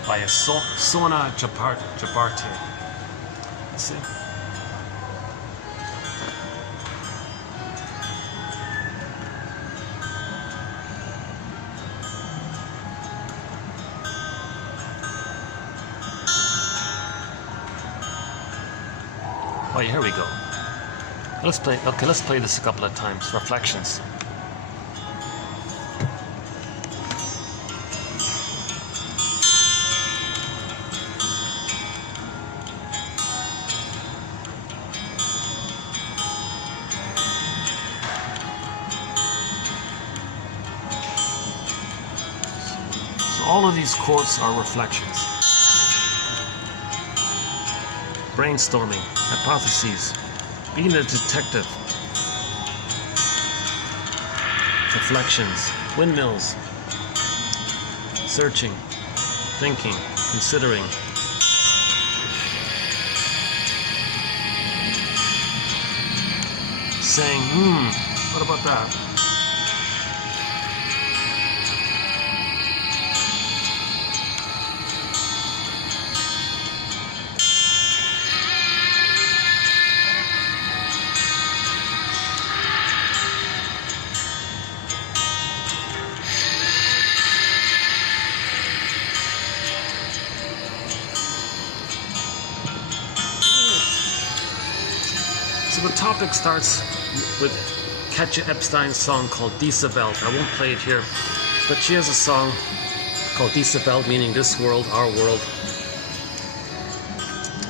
by a Sona Jabarte. Let's see. Oh, here we go. Let's play this a couple of times. Reflections. So all of these quotes are reflections. Brainstorming, hypotheses, being a detective, reflections, windmills, searching, thinking, considering, saying, what about that? So the topic starts with Katja Epstein's song called Diese Welt. I won't play it here, but she has a song called Diese Welt, meaning this world, our world.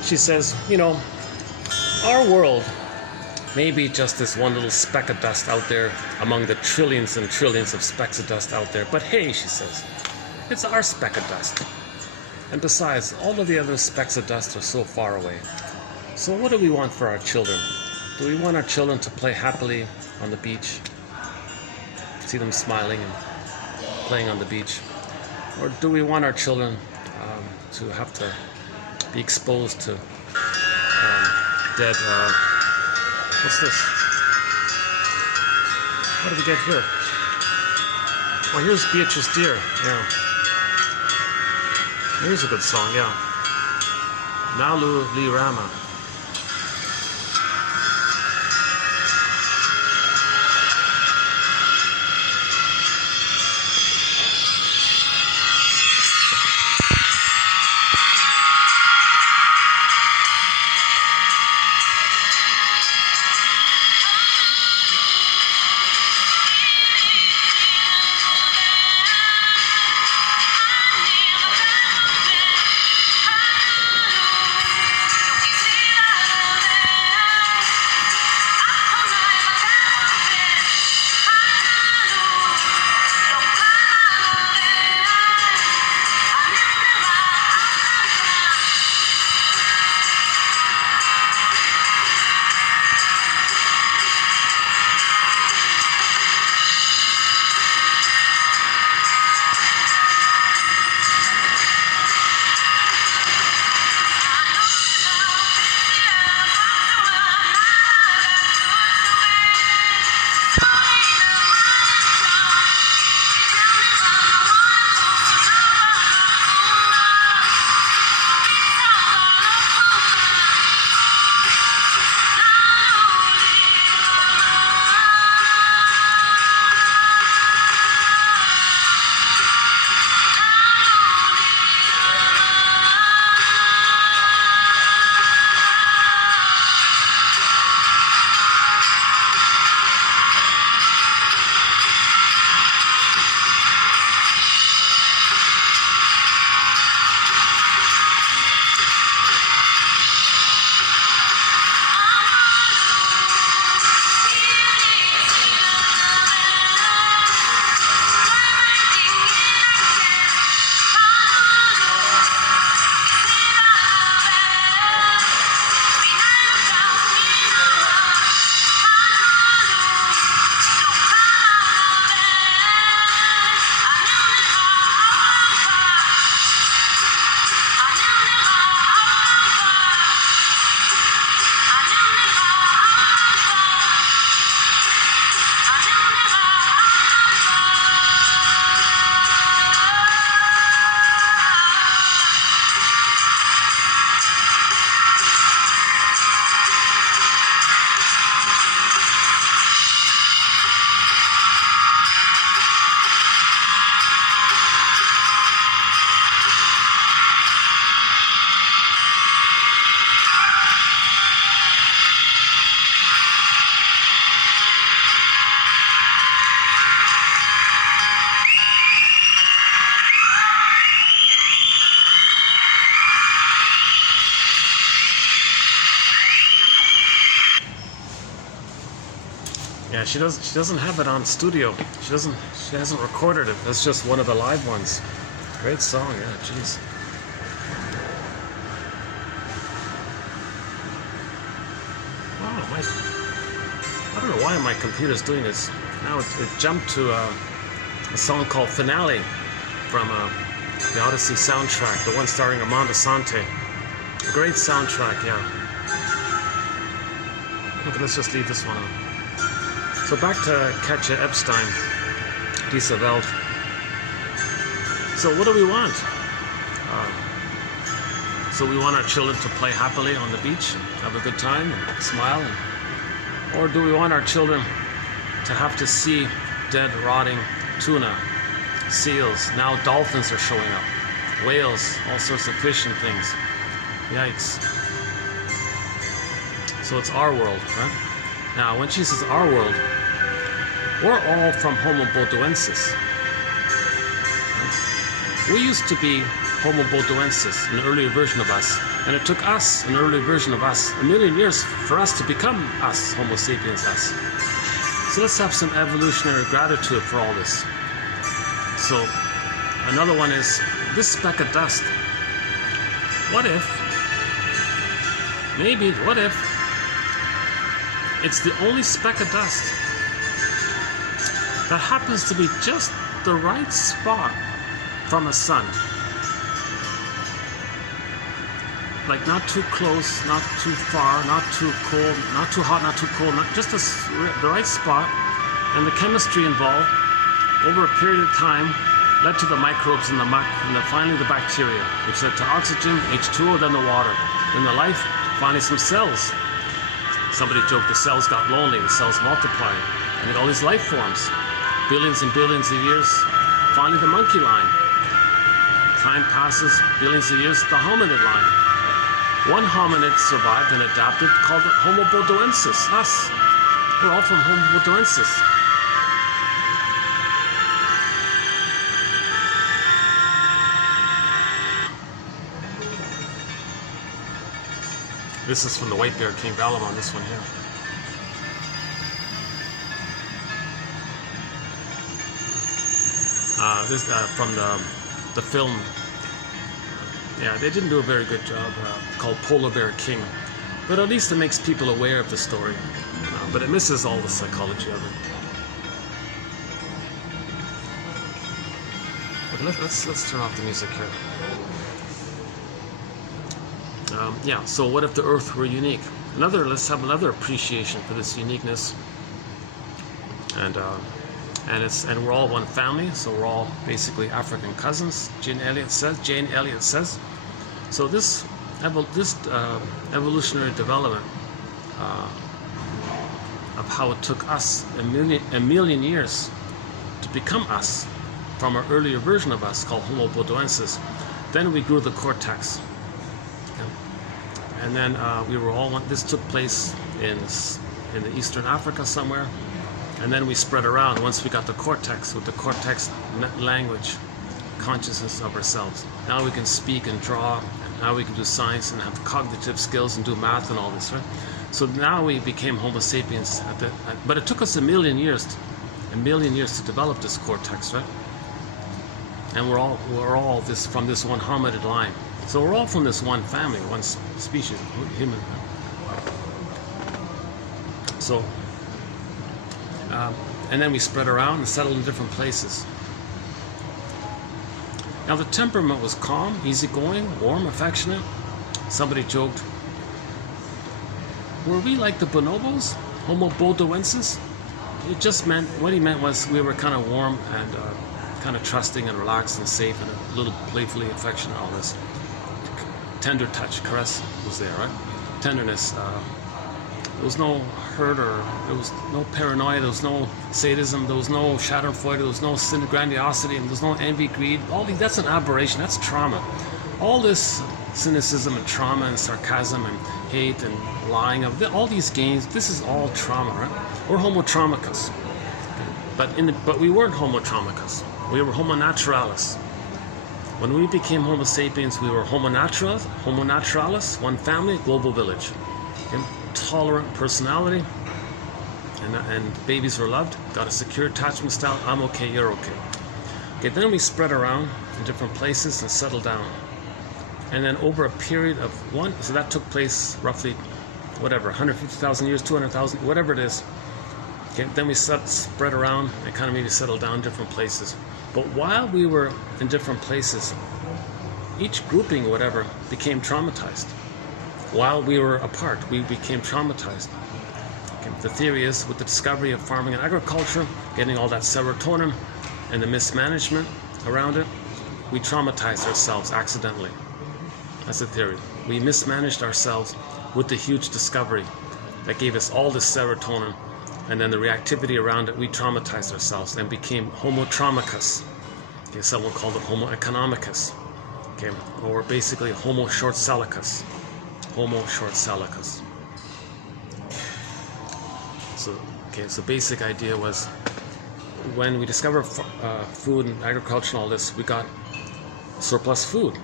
She says, you know, our world may be just this one little speck of dust out there among the trillions and trillions of specks of dust out there. But hey, she says, it's our speck of dust. And besides, all of the other specks of dust are so far away. So what do we want for our children? Do we want our children to play happily on the beach? See them smiling and playing on the beach? Or do we want our children to to have to be exposed to dead. What's this? What do we get here? Oh, here's Beatrice Deer. Yeah. Here's a good song. Yeah. Nalu Li Rama. Yeah, she doesn't have it on studio. She hasn't recorded it. That's just one of the live ones. Great song, yeah, jeez. Wow, I don't know why my computer's doing this. Now it jumped to a song called Finale from the Odyssey soundtrack, the one starring Amanda Sante. A great soundtrack, yeah. Okay, let's just leave this one on. So back to Katja Epstein, Diese Welt. So what do we want? So we want our children to play happily on the beach, have a good time, and smile, or do we want our children to have to see dead, rotting tuna, seals? Now dolphins are showing up, whales, all sorts of fish and things. Yikes. So it's our world, right? Now, when she says our world, we're all from Homo bodoensis. We used to be Homo bodoensis, an earlier version of us, and it took us, an earlier version of us, 1,000,000 years for us to become us, Homo sapiens us. So let's have some evolutionary gratitude for all this. So another one is this speck of dust. What if, maybe, what if it's the only speck of dust that happens to be just the right spot from a sun? like not too close, not too far, not too cold, not too hot, not too cold, not just the right spot. And the chemistry involved over a period of time led to the microbes in the muck, and then finally the bacteria, which led to oxygen, H2O, then the water, then the life, finally some cells. Somebody joked the cells got lonely, the cells multiplied, and all these life forms, billions and billions of years, finally the monkey line. Time passes, billions of years, the hominid line. One hominid survived and adapted called Homo bodoensis, us. We're all from Homo bodoensis. This is from the White Bear King Valamon, this one here. This from the film. Yeah, they didn't do a very good job, called Polar Bear King. But at least it makes people aware of the story. But it misses all the psychology of it. But let's turn off the music here. Yeah, so what if the Earth were unique? Let's have another appreciation for this uniqueness. And we're all one family, so we're all basically African cousins. Jane Elliott says. So this evolutionary development of how it took us a million years to become us from our earlier version of us called Homo bodoensis. Then we grew the cortex. And then we were all one. This took place in the Eastern Africa somewhere, and then we spread around once we got the cortex. With the cortex language, consciousness of ourselves. Now we can speak and draw. And now we can do science and have cognitive skills and do math and all this, right? So now we became Homo sapiens. But it took us a million years to develop this cortex, right? And we're all this from this one hominid line. So we're all from this one family, one species, human. So, and then we spread around and settled in different places. Now the temperament was calm, easygoing, warm, affectionate. Somebody joked, were we like the bonobos, Homo bodoensis? It just meant, what he meant was we were kind of warm and kind of trusting and relaxed and safe and a little playfully affectionate, all this. Tender touch, caress was there, right? Tenderness. There was no hurt, or there was no paranoia, there was no sadism, there was no schadenfreude, there was no grandiosity, and there was no envy, greed. All these, that's an aberration, that's trauma. All this cynicism and trauma and sarcasm and hate and lying, all these games, this is all trauma, right? We're Homo traumicus. But we weren't Homo traumicus. We were Homo naturalis. When we became Homo sapiens, we were Homo naturalis, one family, global village. Okay? Tolerant personality, and babies were loved, got a secure attachment style, I'm okay, you're okay. Okay, then we spread around in different places and settled down. And then over a period of so that took place roughly, 150,000 years, 200,000, whatever it is. Okay, then we spread around and kind of maybe settled down in different places. But while we were in different places, each grouping, became traumatized. While we were apart, we became traumatized. Okay. The theory is, with the discovery of farming and agriculture, getting all that serotonin and the mismanagement around it, we traumatized ourselves accidentally. That's the theory. We mismanaged ourselves with the huge discovery that gave us all this serotonin, and then the reactivity around it, we traumatized ourselves and became Homo traumicus. Okay, someone called it Homo economicus. Okay, or basically Homo short-sellicus. Homo short-sellicus. So basic idea was, when we discovered food and agriculture and all this, we got surplus food.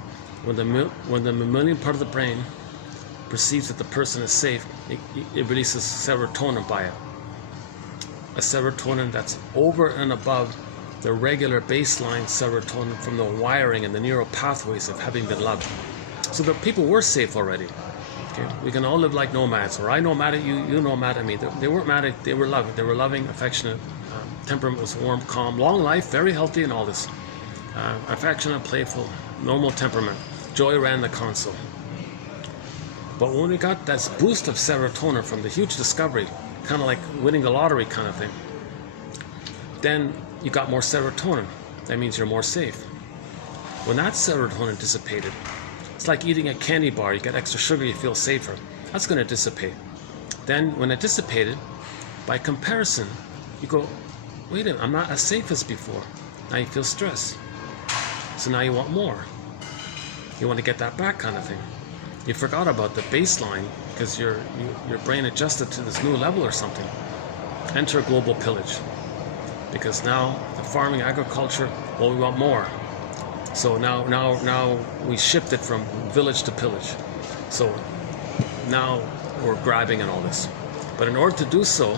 When the mammalian part of the brain perceives that the person is safe, it releases serotonin by it. A serotonin that's over and above the regular baseline serotonin from the wiring and the neural pathways of having been loved. So the people were safe already. Okay, we can all live like nomads, or I nomad at you, you nomad at me. They weren't mad at, they were loving. They were loving, affectionate. Temperament was warm, calm, long life, very healthy, and all this. Affectionate, playful, normal temperament. Joy ran the counsel. But when we got that boost of serotonin from the huge discovery, kind of like winning the lottery kind of thing, then you got more serotonin. That means you're more safe. When that serotonin dissipated, it's like eating a candy bar. You get extra sugar, you feel safer. That's going to dissipate. Then when it dissipated, by comparison, you go, wait a minute, I'm not as safe as before. Now you feel stress. So now you want more. You want to get that back kind of thing. You forgot about the baseline because your brain adjusted to this new level or something. Enter global pillage. Because now the farming, agriculture, well, we want more. So now we shifted from village to pillage. So now we're grabbing and all this. But in order to do so,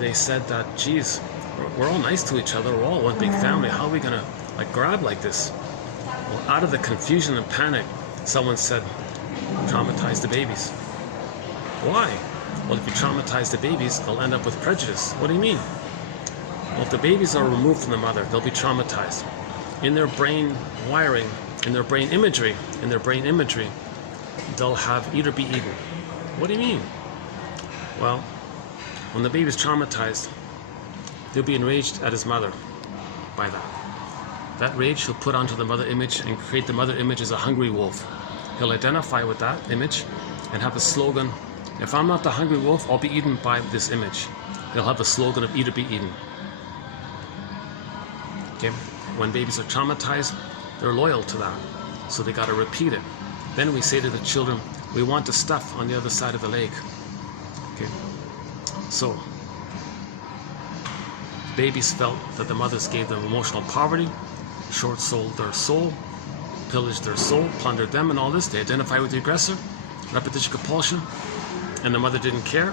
they said that, geez, we're all nice to each other. We're all one big family. How are we gonna grab like this? Well, out of the confusion and panic, someone said, traumatize the babies. Why? Well, if you traumatize the babies, they'll end up with prejudice. What do you mean? Well, if the babies are removed from the mother, they'll be traumatized. In their brain wiring, in their brain imagery, they'll have eat or be eaten. What do you mean? Well, when the baby's traumatized, he'll be enraged at his mother by that. That rage he'll put onto the mother image and create the mother image as a hungry wolf. He'll identify with that image and have a slogan, if I'm not the hungry wolf, I'll be eaten by this image. He'll have a slogan of eat or be eaten. Okay? When babies are traumatized, they're loyal to that. So they got to repeat it. Then we say to the children, we want the stuff on the other side of the lake. Okay? So, babies felt that the mothers gave them emotional poverty, short-sold their soul, pillaged their soul, plundered them and all this. They identify with the aggressor, repetition compulsion, and the mother didn't care.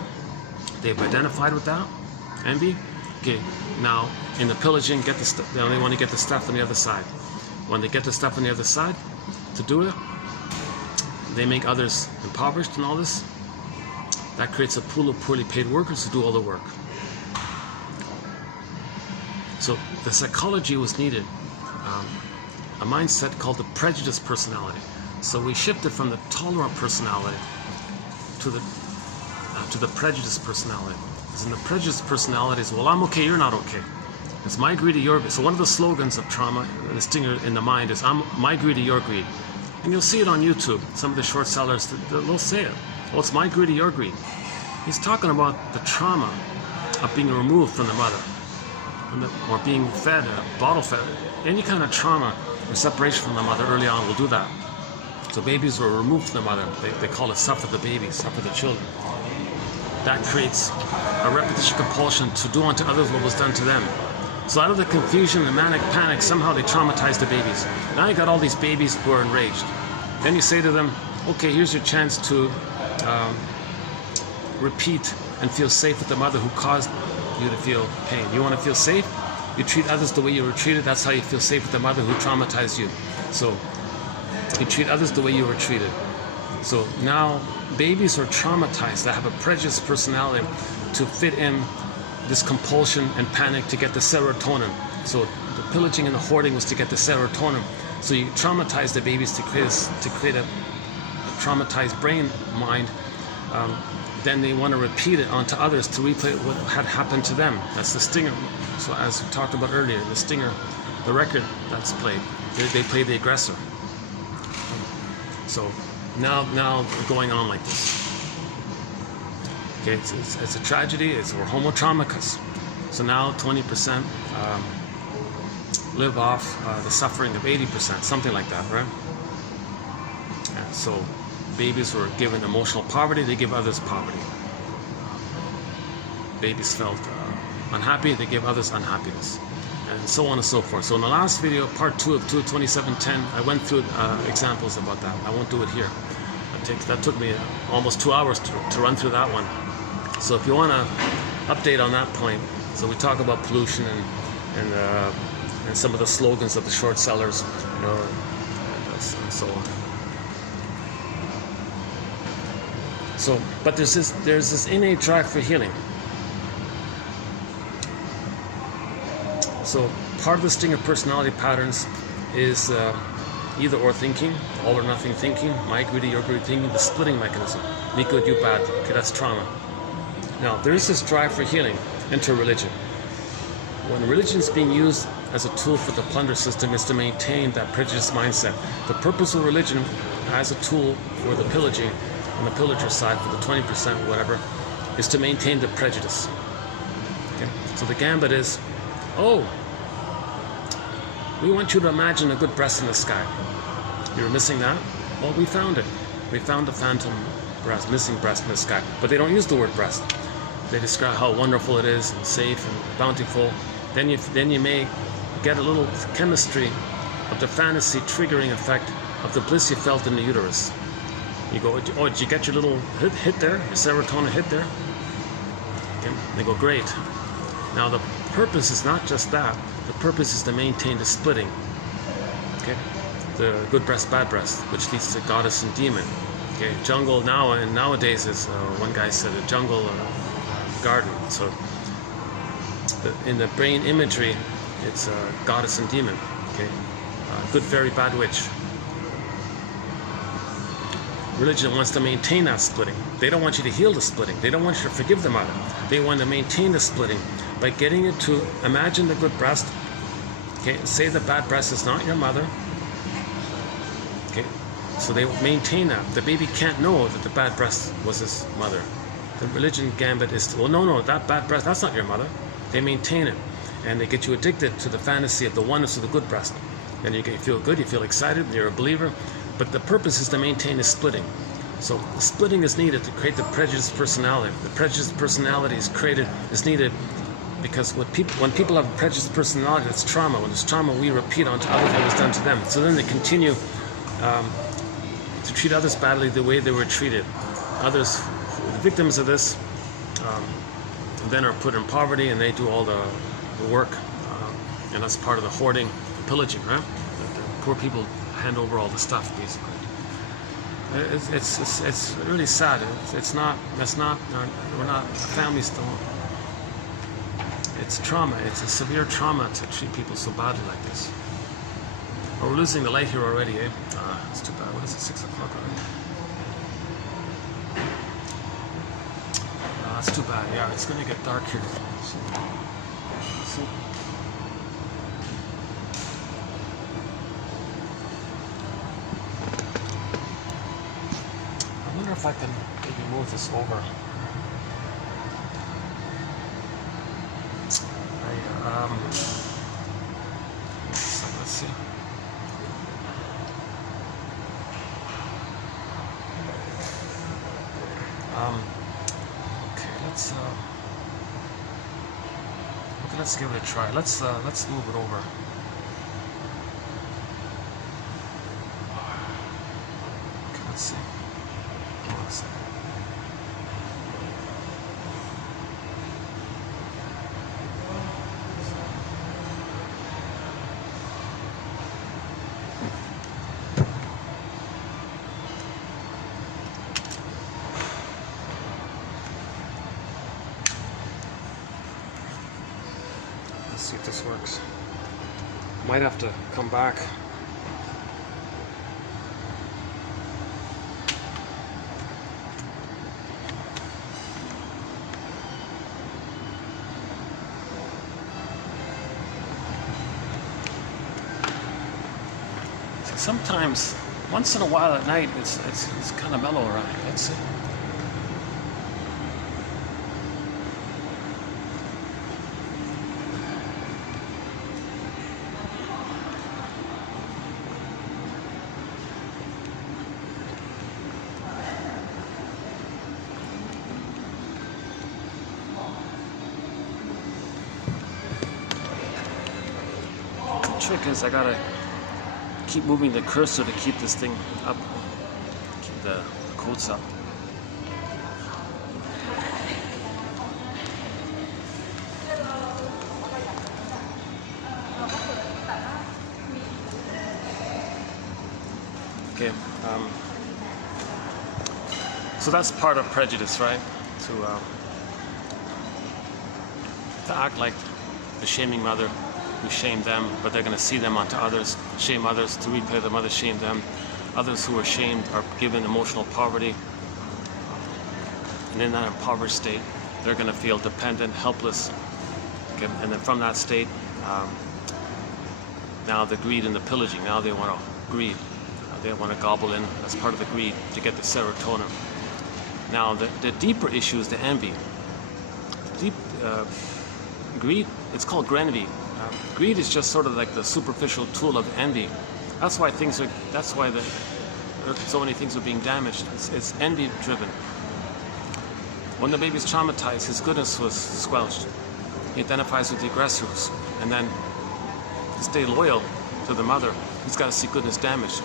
They've identified with that, envy. Okay, now in the pillaging, get the stuff. They only want to get the stuff on the other side. When they get the stuff on the other side, to do it, they make others impoverished and all this. That creates a pool of poorly paid workers who do all the work. So the psychology was needed, a mindset called the prejudiced personality. So we shifted from the tolerant personality to the prejudiced personality. Because in the prejudiced personality is, well, I'm okay, you're not okay. It's my greed or your greed. So one of the slogans of trauma, the stinger in the mind is, I'm my greed or your greed. And you'll see it on YouTube. Some of the short sellers, they'll say it. Well, it's my greed or your greed. He's talking about the trauma of being removed from the mother, or being fed, bottle fed. Any kind of trauma or separation from the mother early on will do that. So babies were removed from the mother. They call it suffer the babies, suffer the children. That creates a repetition compulsion to do unto others what was done to them. So out of the confusion and manic panic, somehow they traumatized the babies. Now you got all these babies who are enraged. Then you say to them, okay, here's your chance to repeat and feel safe with the mother who caused you to feel pain. You want to feel safe? You treat others the way you were treated. That's how you feel safe with the mother who traumatized you. So you treat others the way you were treated. So now babies are traumatized. They have a prejudiced personality to fit in this compulsion and panic to get the serotonin. So the pillaging and the hoarding was to get the serotonin. So you traumatize the babies to create a traumatized brain mind. Then they want to repeat it onto others to replay what had happened to them. That's the stinger. So as we talked about earlier, the stinger, the record that's played, they play the aggressor. So now we're going on like this. Okay, it's a tragedy. We're homo traumicus. So now 20% live off the suffering of 80%, something like that, right? And so babies were given emotional poverty, they give others poverty. Babies felt unhappy, they give others unhappiness. And so on and so forth. So in the last video, part 2 of 2710, I went through examples about that. I won't do it here. That took me almost 2 hours to run through that one. So if you want to update on that point, so we talk about pollution and some of the slogans of the short sellers, you know, and so on. So, but there's this innate drive for healing. So part of the stinger personality patterns is either or thinking, all or nothing thinking, my greedy, your greedy thinking, the splitting mechanism. Me good, you bad. Okay, that's trauma. Now, there is this drive for healing. Enter religion. When religion is being used as a tool for the plunder system, is to maintain that prejudiced mindset. The purpose of religion as a tool for the pillaging, on the pillager side, for the 20% whatever, is to maintain the prejudice. Okay? So the gambit is, oh, we want you to imagine a good breast in the sky. You were missing that? Well, we found it. We found a phantom breast, missing breast in the sky. But they don't use the word breast. They describe how wonderful it is and safe and bountiful. Then you may get a little chemistry of the fantasy triggering effect of the bliss you felt in the uterus. You go, oh, did you get your little hit there? Your serotonin hit there? Okay. They go, great. Now the purpose is not just that. The purpose is to maintain the splitting. Okay? The good breast, bad breast, which leads to goddess and demon. Okay? Jungle now and nowadays is, one guy said, a jungle garden. So in the brain imagery, it's goddess and demon. Okay? Good fairy, bad witch. Religion wants to maintain that splitting. They don't want you to heal the splitting. They don't want you to forgive the mother. They want to maintain the splitting by getting you to imagine the good breast. Okay, say the bad breast is not your mother. Okay, so they maintain that. The baby can't know that the bad breast was his mother. The religion gambit is, well, no, that bad breast, that's not your mother. They maintain it, and they get you addicted to the fantasy of the oneness of the good breast. Then you feel good, you feel excited, you're a believer. But the purpose is to maintain the splitting. So the splitting is needed to create the prejudiced personality. The prejudiced personality is needed because when people have a prejudiced personality, that's trauma. When there's trauma, we repeat onto others what was done to them. So then they continue to treat others badly the way they were treated. Others, the victims of this, then are put in poverty, and they do all the work, and that's part of the hoarding, the pillaging, right? The poor people hand over all the stuff, basically. It's really sad. We're not families still. It's trauma. It's a severe trauma to treat people so badly like this. Oh, we're losing the light here already, eh? It's too bad. What is it? 6 o'clock already. That's too bad. Yeah, it's gonna get dark here. So, I wonder if I can maybe move this over. So let's see. Okay, let's give it a try. Let's move it over. Okay, let's see. Hold on a second. See if this works. Might have to come back. Sometimes, once in a while at night, it's kind of mellow around here. Let's see. Trick is I gotta keep moving the cursor to keep this thing up, keep the quotes up. Okay, so that's part of prejudice, right? To act like the shaming mother. who shame them, but they're going to see them onto others, shame others, to replay them, others shame them. Others who are shamed are given emotional poverty, and in that impoverished state, they're going to feel dependent, helpless, okay? And then from that state, now the greed and the pillaging, now they want to greed. They want to gobble in as part of the greed to get the serotonin. Now the deeper issue is the envy. Deep greed, it's called grenvy. Greed is just sort of like the superficial tool of envy. That's why so many things are being damaged. It's envy driven. When the baby's traumatized, his goodness was squelched. He identifies with the aggressors, and then to stay loyal to the mother, he's got to see goodness damaged.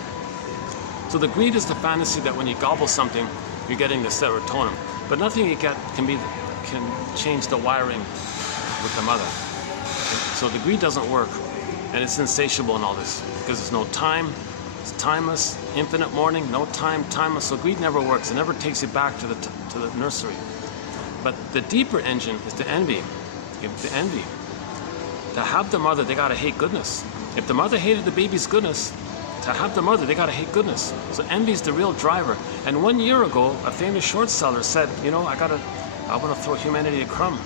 So the greed is the fantasy that when you gobble something, you're getting the serotonin. But nothing you get can change the wiring with the mother. So the greed doesn't work, and it's insatiable in all this because there's no time. It's timeless, infinite mourning, no time, timeless. So greed never works. It never takes you back to the nursery. But the deeper engine is the envy. The envy. To have the mother, they gotta hate goodness. If the mother hated the baby's goodness, to have the mother, they gotta hate goodness. So envy is the real driver. And 1 year ago, a famous short seller said, you know, I want to throw humanity a crumb.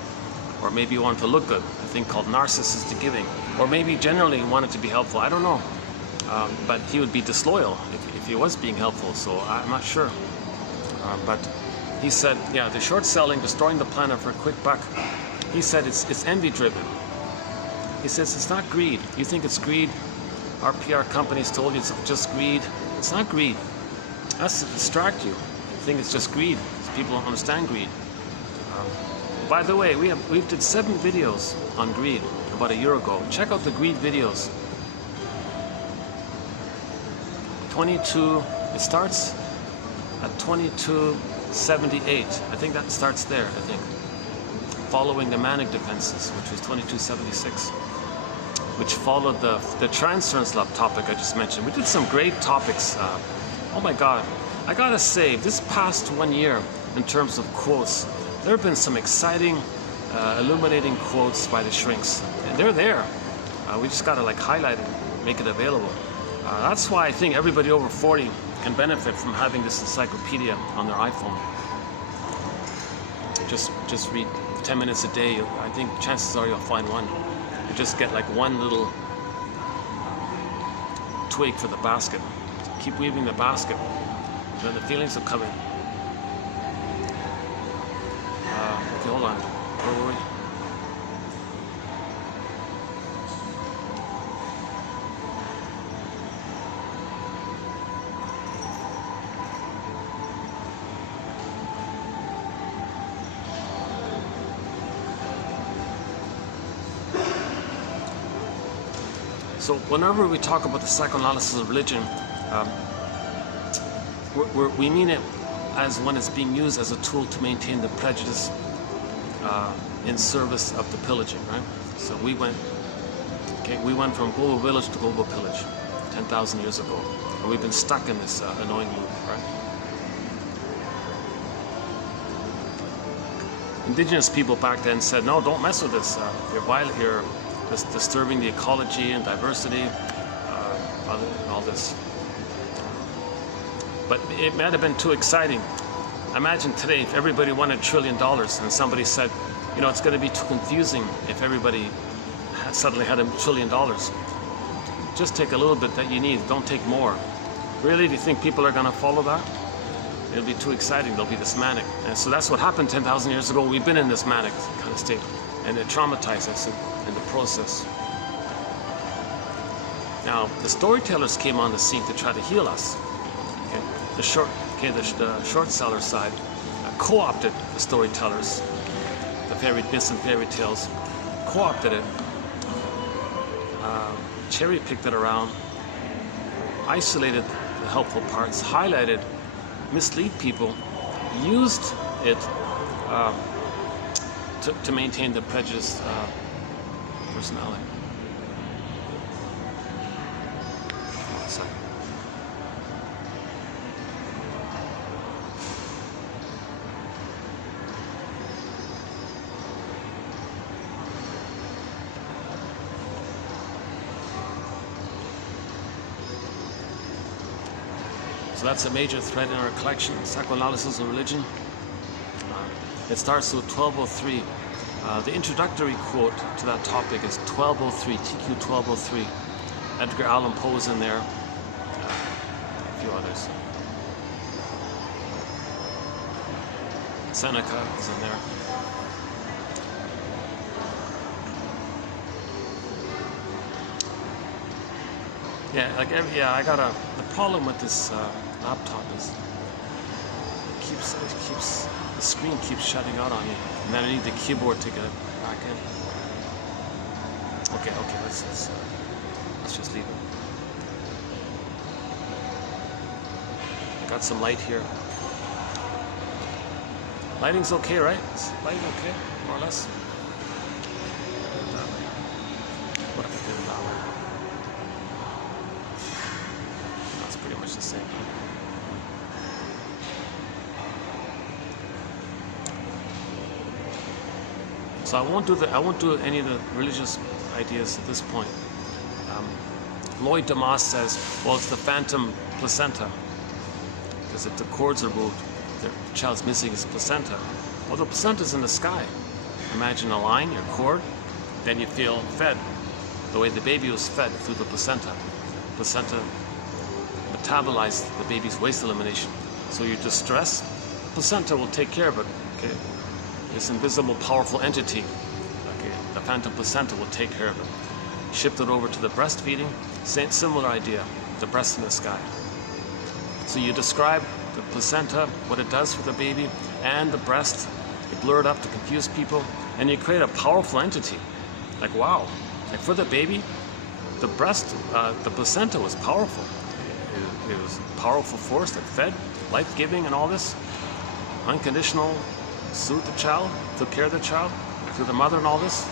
Or maybe you want to look good, a thing called narcissistic giving. Or maybe generally wanted to be helpful, I don't know. But he would be disloyal if he was being helpful, so I'm not sure. But he said, yeah, the short selling, destroying the planet for a quick buck. He said it's envy driven. He says it's not greed. You think it's greed? Our PR companies told you it's just greed. It's not greed. That's to distract you. You think it's just greed. People don't understand greed. By the way, we did 7 videos on greed about a year ago. Check out the greed videos. 22. It starts at 2278. I think that starts there. I think following the manic defenses, which was 2276. Which followed the transference love topic I just mentioned. We did some great topics. Oh my God, I gotta say, this past 1 year, in terms of quotes, there have been some exciting, illuminating quotes by the shrinks, and they're there. We just gotta like highlight it, make it available. That's why I think everybody over 40 can benefit from having this encyclopedia on their iPhone. Just read 10 minutes a day. I think chances are you'll find one. You just get like one little twig for the basket. Keep weaving the basket, then the feelings will come in. Okay, hold on. Where were we? So whenever we talk about the psychoanalysis of religion, we mean it as when it's being used as a tool to maintain the prejudice in service of the pillaging, right? So we went from global village to global pillage 10,000 years ago, and we've been stuck in this annoying loop, right? Indigenous people back then said, no, don't mess with this. You're violent, you're disturbing the ecology and diversity, all this. But it might have been too exciting. Imagine today if everybody wanted $1 trillion and somebody said, you know, it's going to be too confusing if everybody suddenly had $1 trillion. Just take a little bit that you need, don't take more. Really, do you think people are going to follow that? It'll be too exciting, they'll be this manic. And so that's what happened 10,000 years ago. We've been in this manic kind of state, and it traumatized us in the process. Now, the storytellers came on the scene to try to heal us. Okay? The short seller side co-opted the storytellers, the fairy myths and fairy tales, co-opted it, cherry-picked it around, isolated the helpful parts, highlighted, mislead people, used it to maintain the prejudiced personality. One second. So that's a major thread in our collection, Psychoanalysis of Religion. It starts with 1203. The introductory quote to that topic is 1203, TQ 1203. Edgar Allan Poe is in there, a few others. Seneca is in there. Yeah, I got the problem with this laptop is the screen keeps shutting out on me, and then I need the keyboard to get it back in. Okay, let's just leave it. Got some light here. Lighting's okay, right? Is light okay, more or less? What if I did it that way? That's pretty much the same. So I won't do any of the religious ideas at this point. Lloyd Demas says, well, it's the phantom placenta, because if the cords are moved, the child's missing his placenta. Well, the placenta's in the sky. Imagine a line, your cord, then you feel fed the way the baby was fed through the placenta. Placenta metabolized the baby's waste elimination. So you're distressed, placenta will take care of it. Okay, this invisible, powerful entity. Okay, the phantom placenta will take care of it. Shift it over to the breastfeeding. Similar idea, the breast in the sky. So you describe the placenta, what it does for the baby, and the breast. You blur it up to confuse people, and you create a powerful entity. Like, wow, like for the baby, the breast, the placenta was powerful. It was a powerful force that fed, life-giving, and all this. Unconditional, soothed the child, took care of the child, through the mother and all this.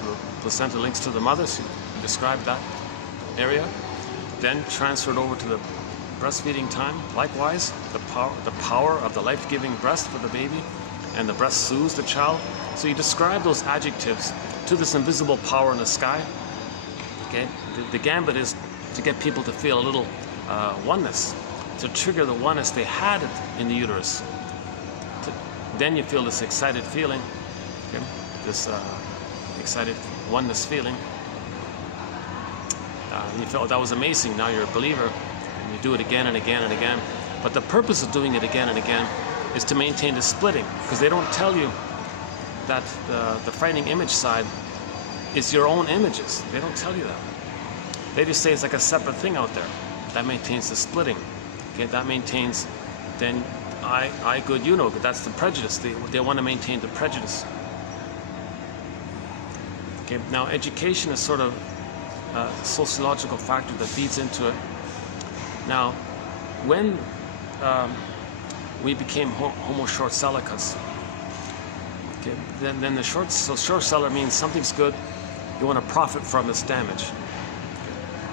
So the placenta links to the mother, so you describe that area. Then transferred over to the breastfeeding time. Likewise, the power of the life-giving breast for the baby, and the breast soothes the child. So you describe those adjectives to this invisible power in the sky. Okay, the gambit is to get people to feel a little oneness, to trigger the oneness they had in the uterus. Then you feel this excited feeling, okay? This excited oneness feeling. You felt that was amazing. Now you're a believer, and you do it again and again and again. But the purpose of doing it again and again is to maintain the splitting, because they don't tell you that the frightening image side is your own images. They don't tell you that. They just say it's like a separate thing out there. That maintains the splitting. Okay, that maintains, then I good, you know good. That's the prejudice. They want to maintain the prejudice. Okay, now education is sort of a sociological factor that feeds into it. Now, when we became homo short sellicus, okay, then the short seller means something's good, you want to profit from its damage.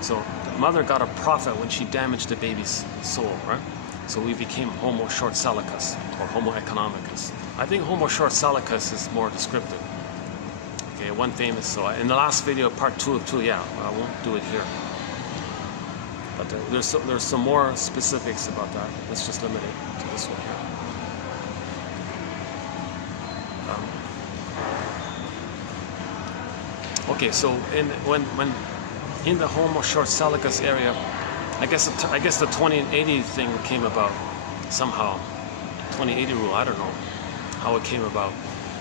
So the mother got a profit when she damaged the baby's soul, right? So we became homo short sellicus, or homo economicus. I think homo short sellicus is more descriptive. Okay, one famous, so in the last video, part 2 of 2, yeah, I won't do it here. But there's some more specifics about that. Let's just limit it to this one here. Okay, so when in the homo short sellicus area, I guess the 2080 thing came about somehow. 2080 rule, I don't know how it came about.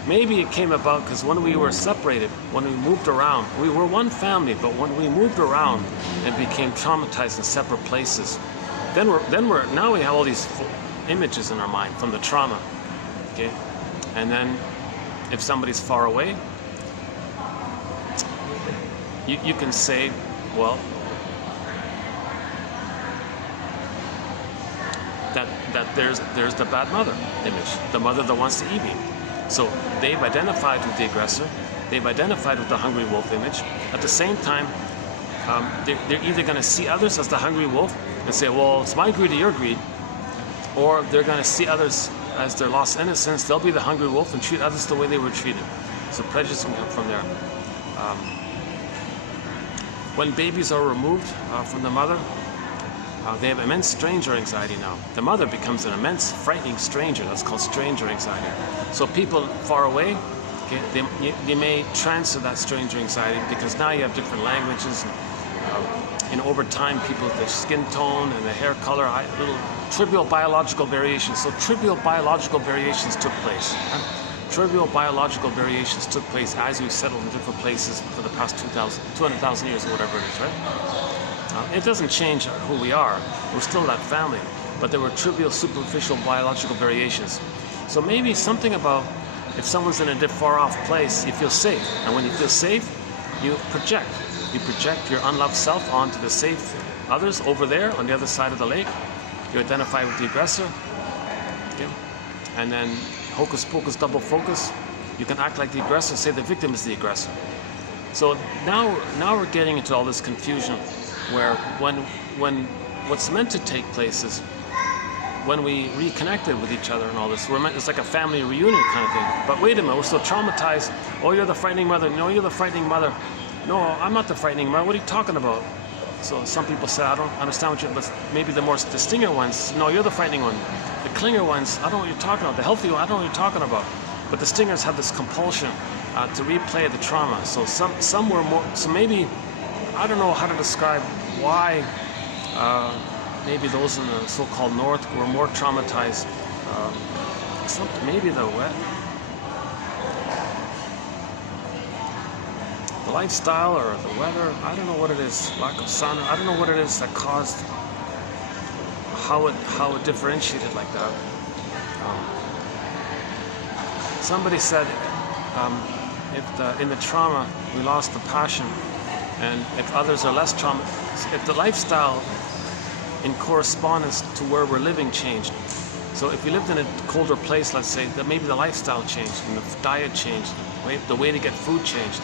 Maybe it came about because when we were separated, when we moved around, we were one family, but when we moved around and became traumatized in separate places, now we have all these images in our mind from the trauma, okay? And then if somebody's far away, you can say, well, that there's the bad mother image, the mother that wants to eat me. So they've identified with the aggressor, they've identified with the hungry wolf image. At the same time, they're either going to see others as the hungry wolf and say, well, it's my greed or your greed, or they're going to see others as their lost innocence. They'll be the hungry wolf and treat others the way they were treated. So prejudice can come from there. When babies are removed from the mother, they have immense stranger anxiety now. The mother becomes an immense frightening stranger. That's called stranger anxiety. So people far away, okay, they may transfer that stranger anxiety because now you have different languages. And over time, people, their skin tone and their hair color, little trivial biological variations. So trivial biological variations took place. Trivial biological variations took place as we settled in different places for the past 200,000 years or whatever it is, right? It doesn't change who we are. We're still that family. But there were trivial, superficial biological variations. So maybe something about if someone's in a far off place, you feel safe. And when you feel safe, you project. You project your unloved self onto the safe others over there on the other side of the lake. You identify with the aggressor. Okay? And then hocus pocus, double focus. You can act like the aggressor, say the victim is the aggressor. So now we're getting into all this confusion where when what's meant to take place is when we reconnected with each other and all this, it's like a family reunion kind of thing. But wait a minute, we're so traumatized. Oh, you're the frightening mother. No, you're the frightening mother. No, I'm not the frightening mother. What are you talking about? So some people say, I don't understand what but maybe the stinger ones, no, you're the frightening one. The clinger ones, I don't know what you're talking about. The healthy one, I don't know what you're talking about. But the stingers have this compulsion to replay the trauma. So some were more, so maybe, I don't know how to describe why maybe those in the so-called north were more traumatized. Maybe the lifestyle or the weather, I don't know what it is, lack of sun, I don't know what it is that caused how it differentiated like that. Somebody said if in the trauma we lost the passion, and if others are less trauma, if the lifestyle in correspondence to where we're living changed. So if we lived in a colder place, let's say, that maybe the lifestyle changed and the diet changed, the way to get food changed.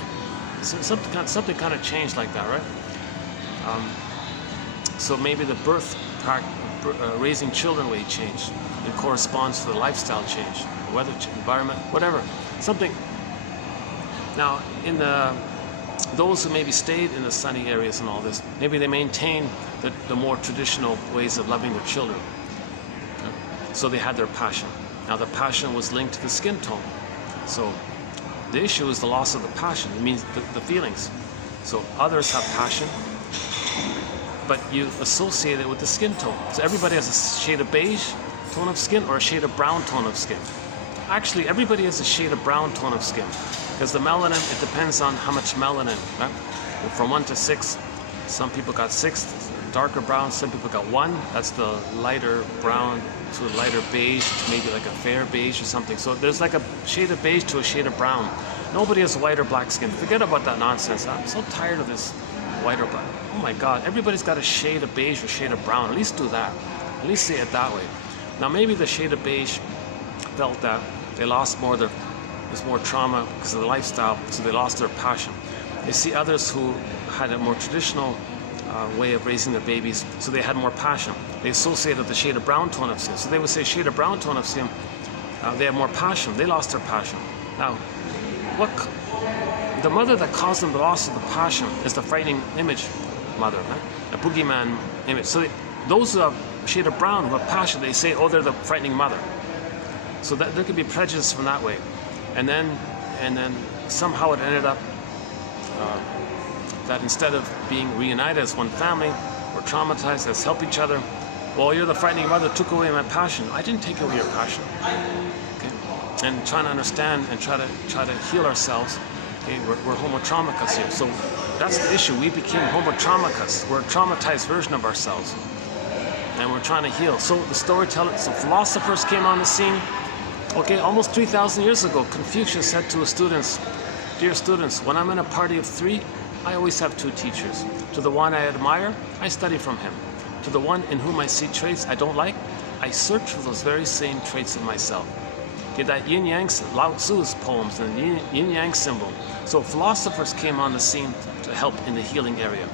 So something kind of changed like that, right? So maybe the raising children way changed in corresponds to the lifestyle change, weather, environment, whatever, something. Now, in those who maybe stayed in the sunny areas and all this, maybe they maintained the more traditional ways of loving their children. So they had their passion. Now the passion was linked to the skin tone. So the issue is the loss of the passion. It means the feelings. So others have passion, but you associate it with the skin tone. So everybody has a shade of beige tone of skin or a shade of brown tone of skin. Actually, everybody has a shade of brown tone of skin because the melanin, it depends on how much melanin. Right? From 1 to 6, some people got 6, darker brown, some people got 1. That's the lighter brown to a lighter beige, to maybe like a fair beige or something. So there's like a shade of beige to a shade of brown. Nobody has white or black skin. Forget about that nonsense. I'm so tired of this white or black. Oh my God, everybody's got a shade of beige or shade of brown. At least do that. At least say it that way. Now maybe the shade of beige felt that they lost more, there's more trauma because of the lifestyle, so they lost their passion. They see others who had a more traditional way of raising their babies, so they had more passion. They associated the shade of brown tone of skin. So they would say shade of brown tone of skin, they have more passion. They lost their passion. Now, the mother that caused them the loss of the passion is the frightening image mother, right? A boogeyman image. So those who have shade of brown who have passion, they say, oh, they're the frightening mother. So that there could be prejudice from that way. And then somehow it ended up that instead of being reunited as one family, we're traumatized, let's help each other. Well, you're the frightening mother, took away my passion. I didn't take away your passion. Okay? And trying to understand and try to heal ourselves. Okay? We're homotraumicus here. So that's the issue. We became homotraumicus. We're a traumatized version of ourselves. And we're trying to heal. So the storytellers, so philosophers came on the scene. Okay, almost 3,000 years ago, Confucius said to his students, dear students, when I'm in a party of 3, I always have 2 teachers. To the one I admire, I study from him. To the one in whom I see traits I don't like, I search for those very same traits in myself. Okay, that yin-yang, Lao Tzu's poems and yin-yang symbol. So philosophers came on the scene to help in the healing area.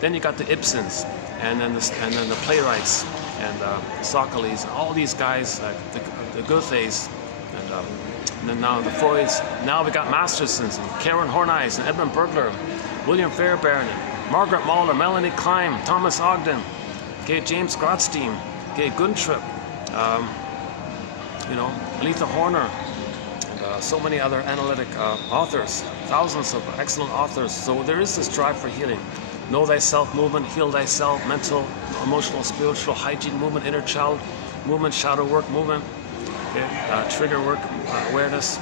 Then you got the Ibsens, and then the playwrights, and Socrates, and all these guys, the Goethes, and then now the Freuds. Now we got Mastersons, and Karen Horneyes, and Edmund Burglar, William Fairbairn, and Margaret Muller, Melanie Klein, Thomas Ogden, Okay, James Grotstein, okay, Guntrip, you know, Letha Horner, and so many other analytic authors, thousands of excellent authors. So there is this drive for healing. Know thyself movement, heal thyself, mental, emotional, spiritual, hygiene movement, inner child movement, shadow work movement, okay, trigger work, awareness,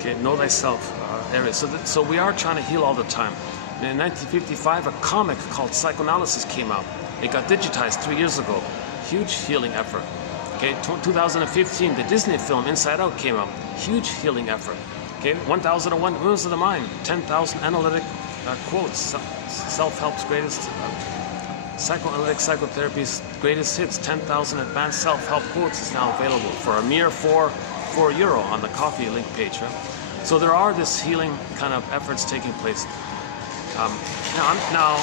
okay, know thyself area. So we are trying to heal all the time. And in 1955, a comic called Psychoanalysis came out. It got digitized 3 years ago. Huge healing effort. Okay, 2015, the Disney film Inside Out came out. Huge healing effort. Okay, 1001 Windmills of the Mind, 10,000 analytic quotes, self-help's greatest, psychoanalytic psychotherapy's greatest hits, 10,000 advanced self-help quotes is now available for a mere €4 on the coffee link page. Right? So there are this healing kind of efforts taking place. Now,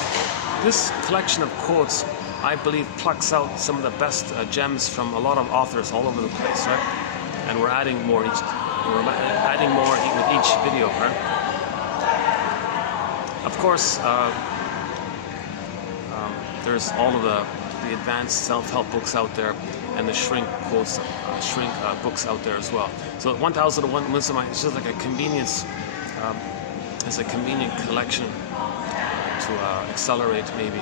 this collection of quotes, I believe, plucks out some of the best gems from a lot of authors all over the place, right? And we're adding more with each video, right? Of course, there's all of the advanced self-help books out there, and the shrink quotes, books out there as well. So 1001 Wisdom, it's just like a convenience. It's a convenient collection to accelerate maybe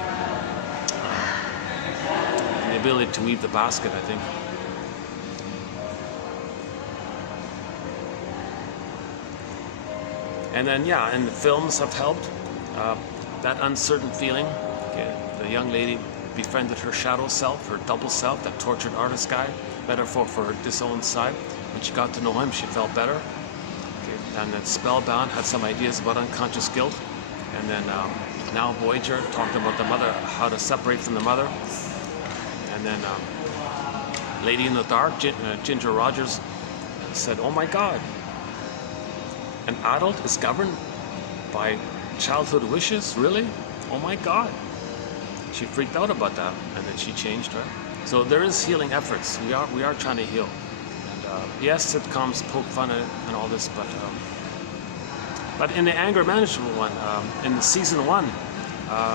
the ability to weave the basket, I think. And then, yeah, and the films have helped. That uncertain feeling. Okay, the young lady befriended her shadow self, her double self, that tortured artist guy, metaphor for her disowned side. When she got to know him, she felt better. Okay, and then Spellbound had some ideas about unconscious guilt. And then now Voyager talked about the mother, how to separate from the mother. And then Lady in the Dark, Ginger Rogers, said, "Oh my God, an adult is governed by childhood wishes? Really? Oh my God." She freaked out about that, and then she changed, right? So there is healing efforts. We are trying to heal. And yes, sitcoms poke fun at it and all this, but in the anger management one, in the season 1,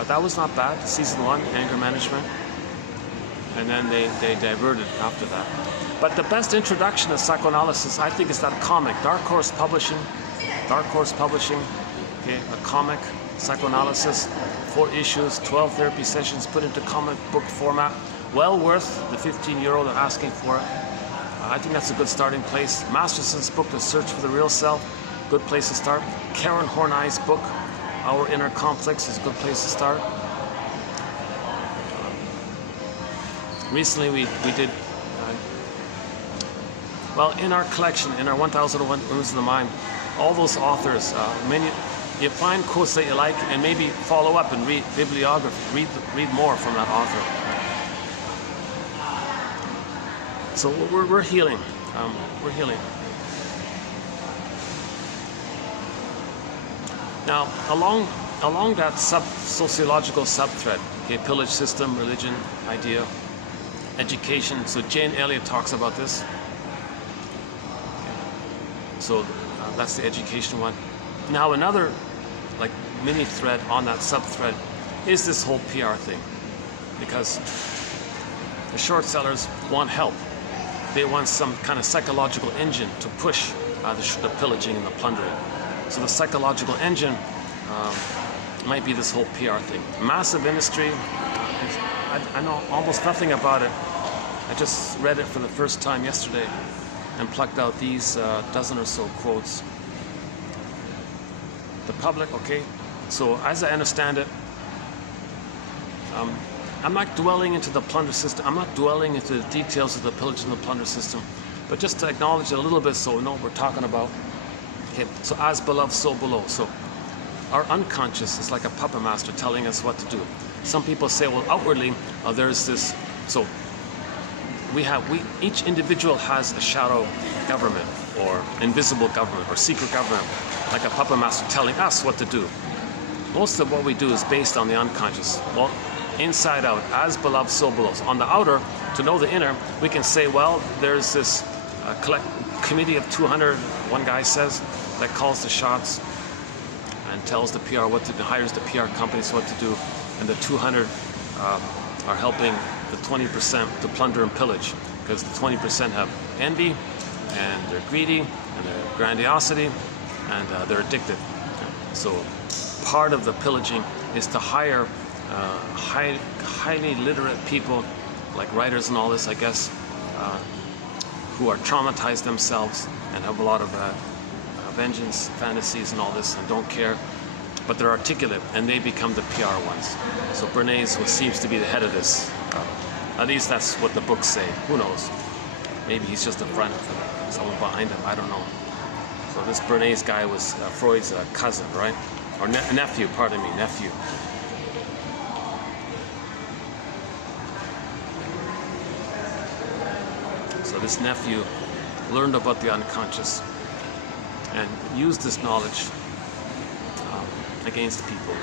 that was not bad. Season 1, anger management, and then they diverted after that. But the best introduction to psychoanalysis, I think, is that comic, Dark Horse Publishing, okay, a comic, psychoanalysis, 4 issues, 12 therapy sessions put into comic book format. Well worth the €15 they're asking for it. I think that's a good starting place. Masterson's book, The Search for the Real Self, good place to start. Karen Horney's book, Our Inner Conflicts, is a good place to start. Recently we did, well, in our collection, in our 1001 Windmills of the Mind, all those authors, you find quotes that you like, and maybe follow up and read bibliography, read more from that author. So we're healing. We're healing. Now, along that sociological subthread, okay, pillage system, religion, idea, education. So Jane Elliott talks about this. Okay. So that's the education one. Now another like mini thread on that sub-thread is this whole PR thing, because the short sellers want help. They want some kind of psychological engine to push the pillaging and the plundering. So the psychological engine might be this whole PR thing. Massive industry. I know almost nothing about it. I just read it for the first time yesterday and plucked out these dozen or so quotes. The public, okay, so as I understand it, I'm not dwelling into the plunder system, I'm not dwelling into the details of the pillage and the plunder system, but just to acknowledge it a little bit so we know what we're talking about. Okay, so as beloved, so below. So our unconscious is like a puppet master telling us what to do. Some people say, well, outwardly, there's this, so each individual has a shadow government, or invisible government, or secret government, like a puppet master telling us what to do. Most of what we do is based on the unconscious. Well, inside out, as beloved, so below. So on the outer, to know the inner, we can say, well, there's this committee of 200, one guy says, that calls the shots and tells the PR what to do, hires the PR companies what to do, and the 200 are helping the 20% to plunder and pillage, because the 20% have envy, and they're greedy, and they're grandiosity, and they're addicted. So part of the pillaging is to hire highly literate people, like writers and all this, I guess, who are traumatized themselves and have a lot of vengeance fantasies and all this, and don't care, but they're articulate, and they become the PR ones. So Bernays seems to be the head of this. At least that's what the books say. Who knows? Maybe he's just a front for someone behind him. I don't know. So this Bernays guy was Freud's cousin, right? Or nephew, pardon me, nephew. So this nephew learned about the unconscious and used this knowledge against people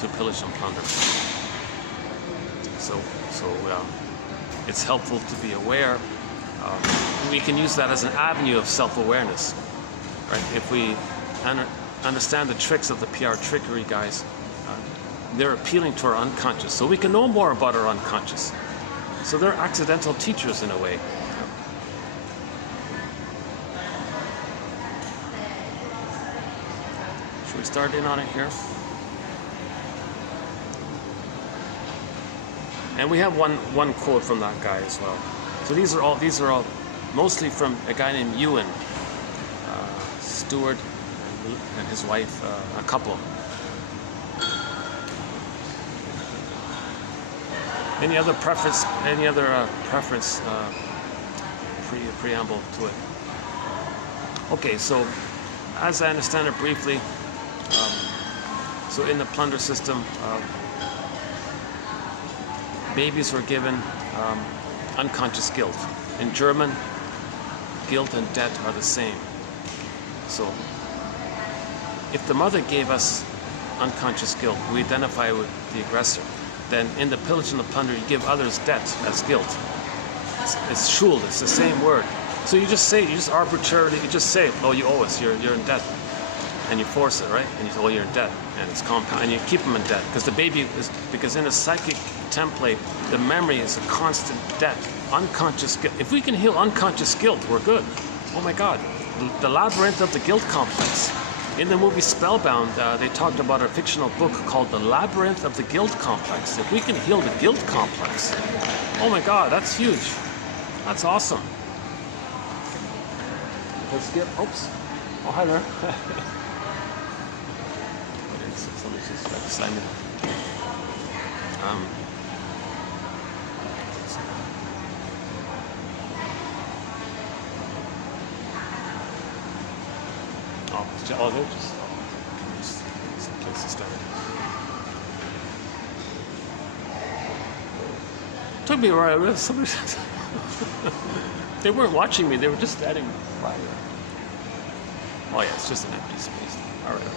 to pillage and plunder. So it's helpful to be aware. We can use that as an avenue of self-awareness, right? If we understand the tricks of the PR trickery guys, they're appealing to our unconscious, so we can know more about our unconscious. So they're accidental teachers in a way. Should we start in on it here? And we have one quote from that guy as well. So these are all mostly from a guy named Ewan, Stewart, and his wife, a couple. Any other preference? Preamble to it? Okay, so as I understand it briefly, so in the plunder system, babies were given unconscious guilt. In German, guilt and debt are the same. So if the mother gave us unconscious guilt, we identify with the aggressor. Then in the pillage and the plunder, you give others debt as guilt. It's Schuld, it's the same word. So you just arbitrarily, oh, you owe us, you're in debt. And you force it, right? And you say, oh, you're in debt. And it's compound, and you keep them in debt. Because in a psychic template, the memory is a constant debt. Unconscious guilt. If we can heal unconscious guilt, we're good. Oh my God. The labyrinth of the guilt complex. In the movie Spellbound, they talked about a fictional book called The Labyrinth of the Guilt Complex. If we can heal the guilt complex, oh my God, that's huge. That's awesome. Let's get, oops. Oh, hi there. Somebody's just got beside me. They're just some place to start. Took me a while. Somebody, they weren't watching me. They were just standing by. Oh yeah, it's just an empty space. All right.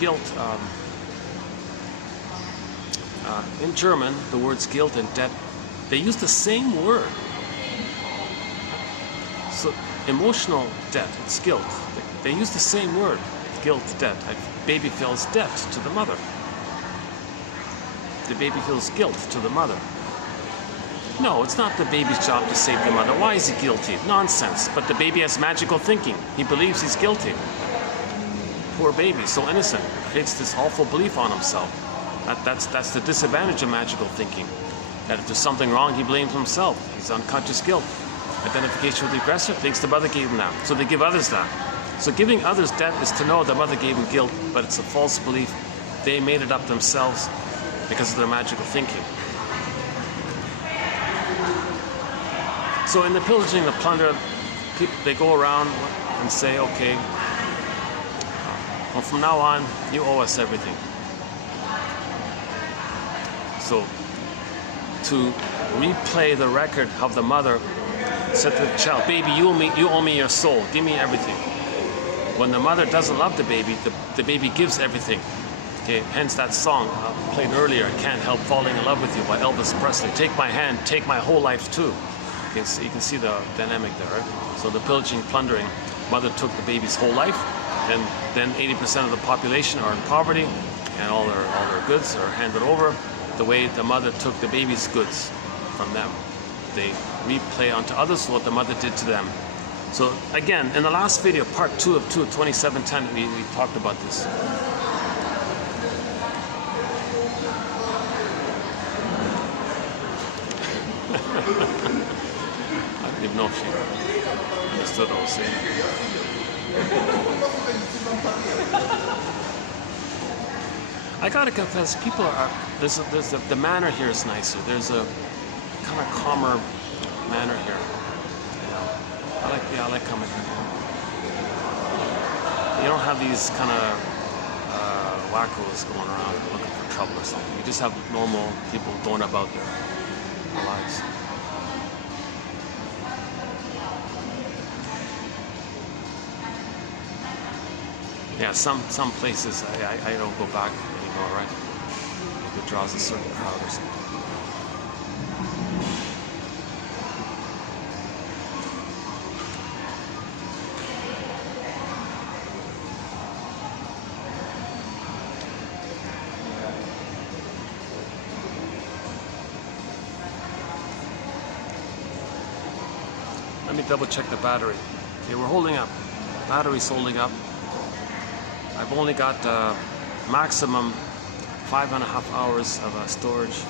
Guilt. In German, the words guilt and debt, they use the same word. So emotional debt, it's guilt. They use the same word, guilt, debt. A baby feels debt to the mother. The baby feels guilt to the mother. No, it's not the baby's job to save the mother. Why is he guilty? Nonsense. But the baby has magical thinking. He believes he's guilty. Poor baby, so innocent. Creates this awful belief on himself. That's the disadvantage of magical thinking. That if there's something wrong, he blames himself. He's unconscious guilt. Identification with the aggressor, thinks the mother gave him that. So they give others that. So giving others debt is to know the mother gave him guilt, but it's a false belief. They made it up themselves because of their magical thinking. So in the pillaging, the plunder, people, they go around and say, okay, well, from now on, you owe us everything. So to replay the record of the mother said to the child, baby, you owe me your soul, give me everything. When the mother doesn't love the baby gives everything. Okay, hence that song played earlier, I Can't Help Falling in Love with You by Elvis Presley. Take my hand, take my whole life too. Okay, so you can see the dynamic there, right? So the pillaging, plundering, mother took the baby's whole life, and then 80% of the population are in poverty, and all their goods are handed over the way the mother took the baby's goods from them. They replay onto others what the mother did to them. So again, in the last video, part 2 of 2710, we talked about this. I don't even know if she understood what I was saying. I gotta confess, people are, the manner here is nicer. There's a kind of calmer manner here. I like coming here. You don't have these kind of wackos going around looking for trouble or something. You just have normal people going about their lives. Yeah, some places I don't go back anymore, right? It draws a certain crowd or something. Let me double check the battery. Okay, we're holding up. Battery's holding up. I've only got maximum 5.5 hours of storage.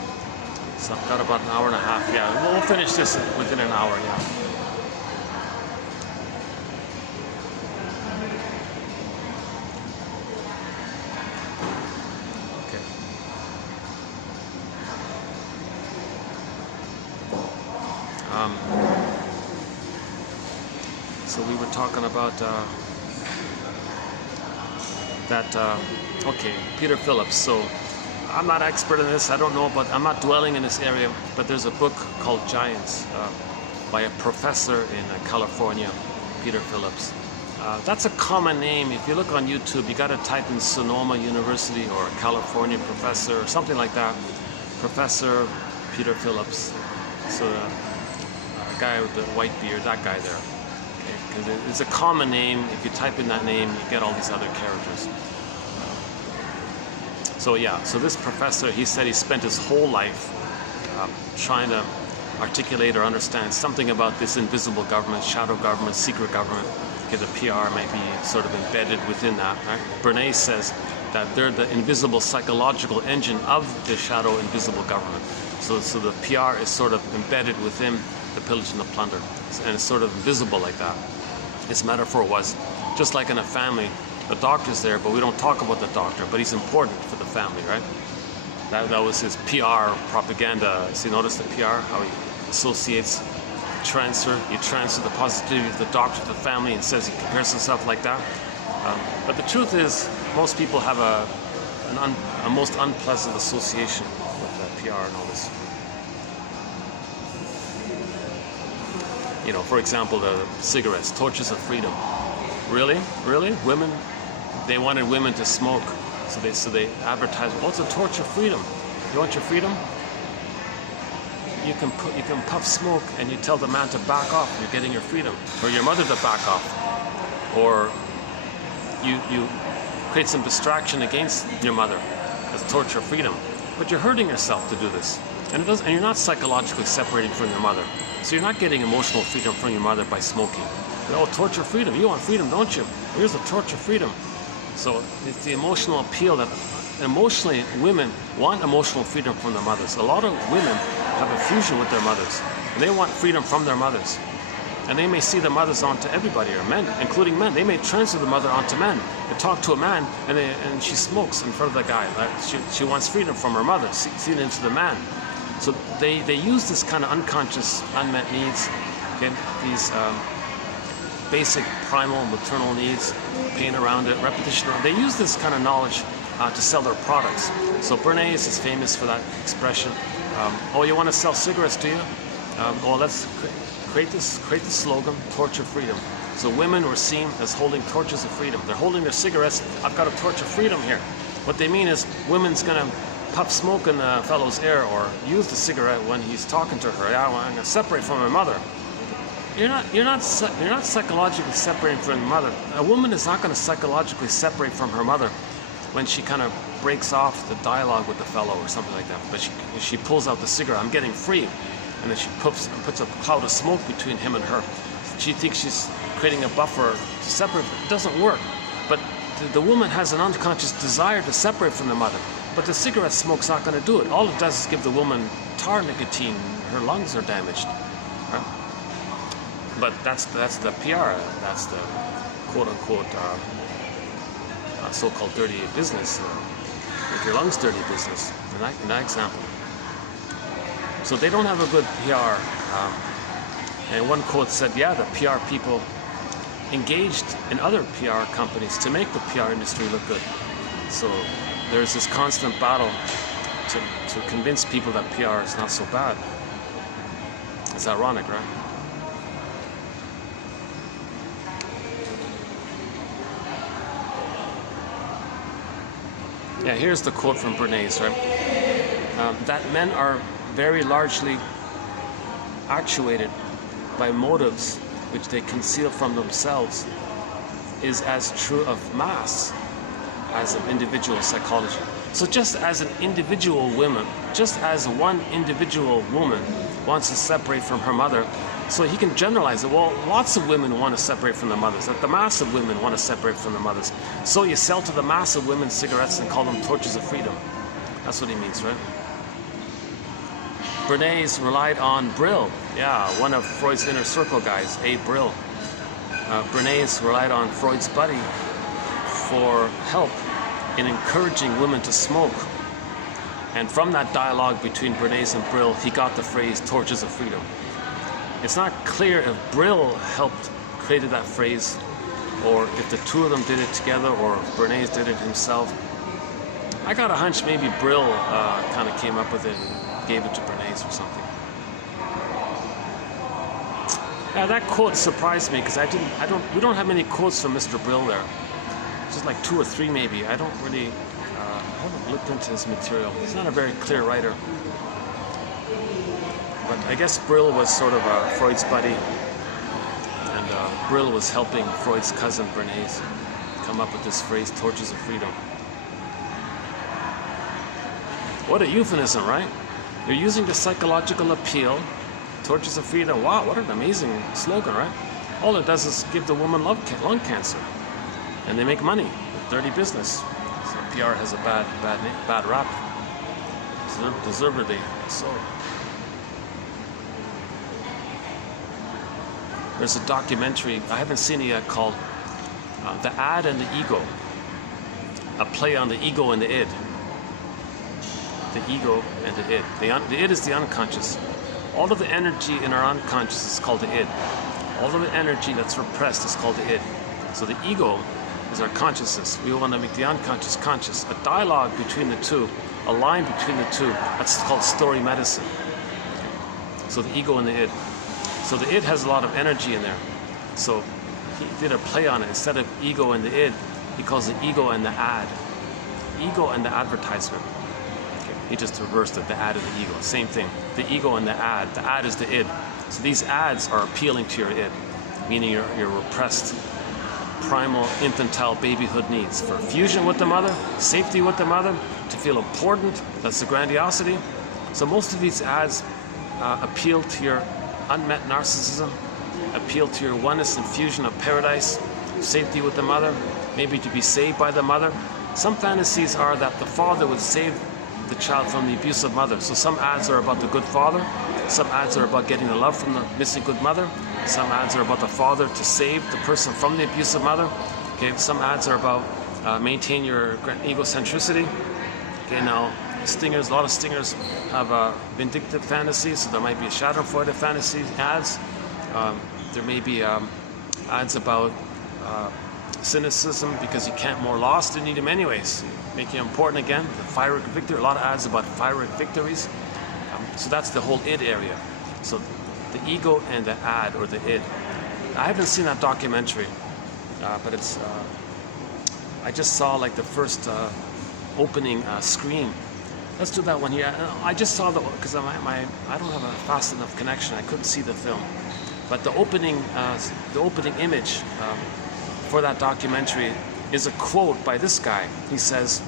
So I've got about an hour and a half. Yeah, we'll finish this within an hour, yeah. So we were talking about okay, Peter Phillips. So I'm not an expert in this, I don't know, but I'm not dwelling in this area, but there's a book called Giants by a professor in California, Peter Phillips. That's a common name. If you look on YouTube, you got to type in Sonoma University or California professor or something like that. Professor Peter Phillips. So a guy with the white beard, that guy there. Because it's a common name. If you type in that name, you get all these other characters. So yeah, so this professor, he said he spent his whole life trying to articulate or understand something about this invisible government, shadow government, secret government. Okay, the PR might be sort of embedded within that, right? Bernays says that they're the invisible psychological engine of the shadow invisible government. So the PR is sort of embedded within the pillage and the plunder, and it's sort of invisible like that. His metaphor was just like in a family, the doctor's there, but we don't talk about the doctor, but he's important for the family, right? That was his PR propaganda. So you notice the PR, how he associates you transfer the positivity of the doctor to the family, and says he compares himself like that. But the truth is, most people have a most unpleasant association with PR and all this. You know, for example, the cigarettes, torches of freedom. Really? Women, they wanted women to smoke, so they advertised, well, it's a torch of freedom. You want your freedom? You can puff smoke, and you tell the man to back off. You're getting your freedom, or your mother to back off, or you create some distraction against your mother. That's torch of freedom. But you're hurting yourself to do this, and you're not psychologically separating from your mother. So you're not getting emotional freedom from your mother by smoking. Oh, torture freedom. You want freedom, don't you? Here's the torture freedom. So it's the emotional appeal that emotionally women want emotional freedom from their mothers. A lot of women have a fusion with their mothers, and they want freedom from their mothers. And they may see the mothers onto everybody, or men, including men. They may transfer the mother onto men. They talk to a man, and she smokes in front of the guy. She wants freedom from her mother, see it into the man. So they use this kind of unconscious unmet needs, okay, these basic primal maternal needs, pain around it, repetition around it. They use this kind of knowledge to sell their products. So Bernays is famous for that expression. Oh, you want to sell cigarettes, do you? Well, let's create the slogan, torch of freedom. So women were seen as holding torches of freedom. They're holding their cigarettes. I've got a torch of freedom here. What they mean is women's going to puff smoke in the fellow's ear or use the cigarette when he's talking to her. Yeah, I'm going to separate from my mother. you're not psychologically separating from the mother. A woman is not going to psychologically separate from her mother when she kind of breaks off the dialogue with the fellow or something like that. But she pulls out the cigarette. I'm getting free, and then she puts a cloud of smoke between him and her. She thinks she's creating a buffer to separate. It doesn't work. But the woman has an unconscious desire to separate from the mother. But the cigarette smoke's not going to do it. All it does is give the woman tar nicotine. Her lungs are damaged. Right? But that's the PR. That's the quote-unquote so-called dirty business. With your lungs dirty business, in that example. So they don't have a good PR. And one quote said, yeah, the PR people engaged in other PR companies to make the PR industry look good. So there's this constant battle to convince people that PR is not so bad. It's ironic, right? Yeah, here's the quote from Bernays, right? That men are very largely actuated by motives which they conceal from themselves is as true of mass as of individual psychology. So just as an individual woman, just as one individual woman wants to separate from her mother, so he can generalize it. Well, lots of women want to separate from their mothers. That the mass of women want to separate from their mothers. So you sell to the mass of women cigarettes and call them torches of freedom. That's what he means, right? Bernays relied on Brill. Yeah, one of Freud's inner circle guys, A. Brill. Bernays relied on Freud's buddy for help in encouraging women to smoke. And from that dialogue between Bernays and Brill, he got the phrase torches of freedom. It's not clear if Brill helped created that phrase, or if the two of them did it together, or if Bernays did it himself. I got a hunch maybe Brill kind of came up with it and gave it to Bernays or something. Yeah, that quote surprised me because we don't have many quotes from Mr. Brill there. Just like 2 or 3 maybe. I don't really, I haven't looked into his material. He's not a very clear writer. But I guess Brill was sort of Freud's buddy, and Brill was helping Freud's cousin Bernays come up with this phrase, torches of freedom. What a euphemism, right? You're using the psychological appeal, torches of freedom. Wow, what an amazing slogan, right? All it does is give the woman lung cancer, and they make money with dirty business. So PR has a bad rap, deservedly so. There's a documentary, I haven't seen it yet, called The Ad and the Ego. A play on the ego and the id. The ego and the id. The id is the unconscious. All of the energy in our unconscious is called the id. All of the energy that's repressed is called the id. So the ego is our consciousness. We want to make the unconscious conscious. A dialogue between the two, a line between the two, that's called story medicine. So the ego and the id. So the id has a lot of energy in there. So he did a play on it. Instead of ego and the id, he calls it ego and the ad. Ego and the advertisement. Okay. He just reversed it, the ad and the ego. Same thing. The ego and the ad. The ad is the id. So these ads are appealing to your id, meaning your repressed, primal, infantile babyhood needs for fusion with the mother, safety with the mother, to feel important. That's the grandiosity. So most of these ads appeal to your unmet narcissism, appeal to your oneness and fusion of paradise, safety with the mother, maybe to be saved by the mother. Some fantasies are that the father would save the child from the abusive mother. So some ads are about the good father, some ads are about getting the love from the missing good mother, some ads are about the father to save the person from the abusive mother. Okay, some ads are about maintain your egocentricity. Okay, now stingers, a lot of stingers have a vindictive fantasy, so there might be a Schadenfreude fantasy ads. There may be ads about cynicism because you can't more lost, you need him anyways. Make you important again, the Pyrrhic victory, a lot of ads about Pyrrhic victories. So that's the whole id area. So the ego and the ad, or the id. I haven't seen that documentary, but it's, I just saw like the first opening screen. Let's do that one here. I just saw the, because I don't have a fast enough connection. I couldn't see the film. But the opening image for that documentary is a quote by this guy. He says,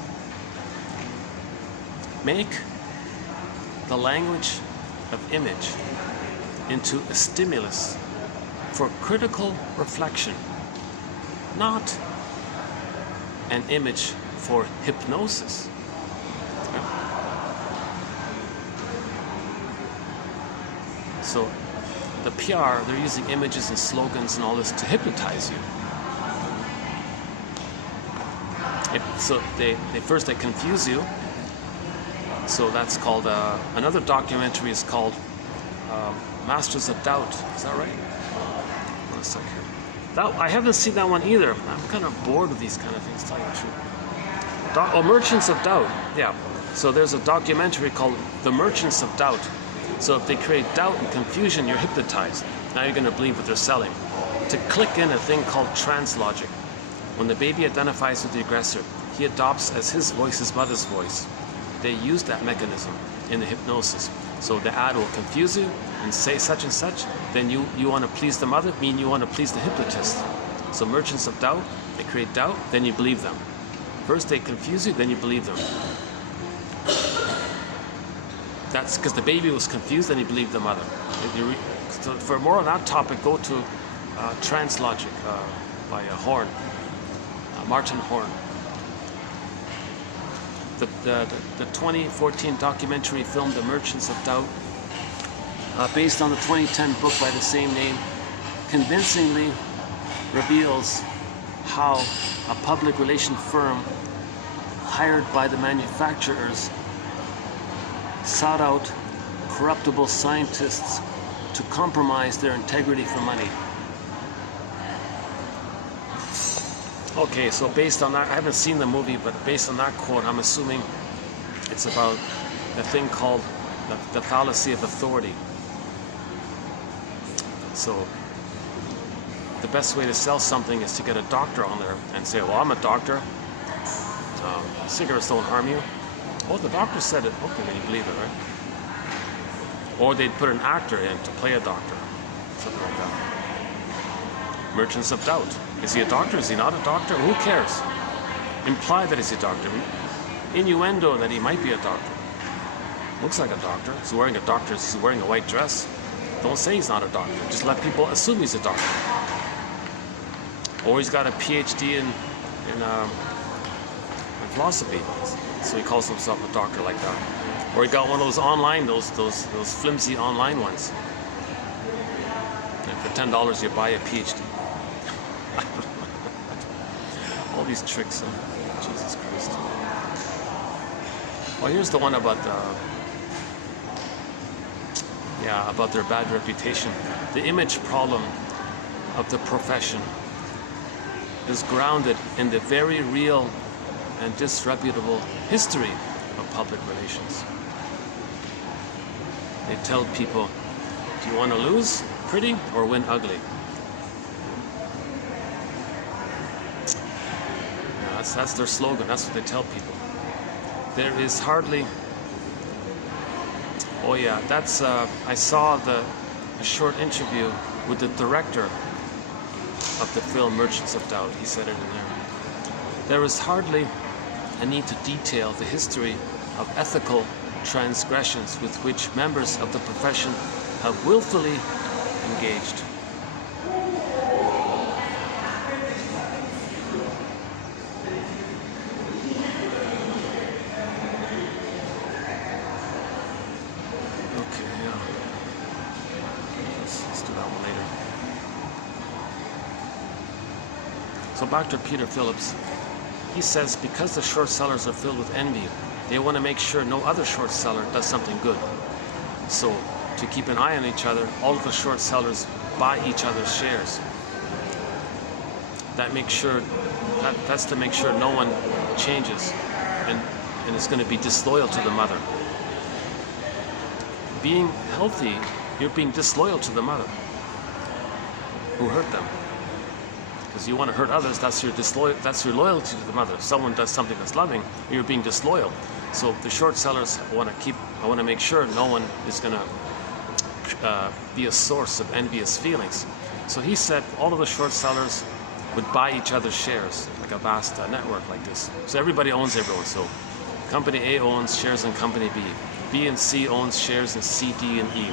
"Make the language of image into a stimulus for critical reflection, not an image for hypnosis." So the PR, they're using images and slogans and all this to hypnotize you. So they first confuse you. So that's called, another documentary is called Masters of Doubt. Is that right? One second here. I haven't seen that one either. I'm kind of bored with these kind of things, to tell you the truth. Merchants of Doubt. Yeah. So there's a documentary called The Merchants of Doubt. So if they create doubt and confusion, you're hypnotized. Now you're going to believe what they're selling. To click in a thing called translogic. When the baby identifies with the aggressor, he adopts as his voice his mother's voice. They use that mechanism in the hypnosis. So the ad will confuse you and say such and such. Then you want to please the mother, mean you want to please the hypnotist. So merchants of doubt, they create doubt, then you believe them. First they confuse you, then you believe them. That's because the baby was confused, then he believed the mother. So for more on that topic, go to Translogic by Horn, Martin Horn. The 2014 documentary film The Merchants of Doubt, based on the 2010 book by the same name, convincingly reveals how a public relation firm hired by the manufacturers sought out corruptible scientists to compromise their integrity for money. Okay, so based on that, I haven't seen the movie, but based on that quote, I'm assuming it's about a thing called the fallacy of authority. So the best way to sell something is to get a doctor on there and say, well, I'm a doctor. Cigarettes don't harm you. Oh, the doctor said it. Okay, then you believe it, right? Or they'd put an actor in to play a doctor. Something like that. Merchants of doubt. Is he a doctor? Is he not a doctor? Who cares? Imply that he's a doctor. Innuendo that he might be a doctor. Looks like a doctor. He's wearing a white dress. Don't say he's not a doctor. Just let people assume he's a doctor. Or he's got a PhD in philosophy. So he calls himself a doctor like that. Or he got one of those online, those flimsy online ones. And for $10 you buy a PhD. All these tricks, Jesus Christ. Well, here's the one about about their bad reputation. The image problem of the profession is grounded in the very real and disreputable history of public relations. They tell people, do you want to lose pretty or win ugly? Yeah, that's their slogan. That's what they tell people. There is hardly... Oh yeah, that's... I saw a short interview with the director of the film Merchants of Doubt. He said it in there. There is hardly a need to detail the history of ethical transgressions with which members of the profession have willfully engaged. Okay, yeah. Let's do that one later. So back to Peter Phillips. He says because the short sellers are filled with envy, they want to make sure no other short seller does something good. So to keep an eye on each other, all of the short sellers buy each other's shares. That's to make sure no one changes and is going to be disloyal to the mother. Being healthy, you're being disloyal to the mother who hurt them. Because you want to hurt others, that's your loyalty to the mother. If someone does something that's loving, you're being disloyal. So the short sellers want to make sure no one is going to be a source of envious feelings. So he said all of the short sellers would buy each other's shares, like a vast network like this. So everybody owns everyone. So company A owns shares in company B. B and C owns shares in C, D, and E.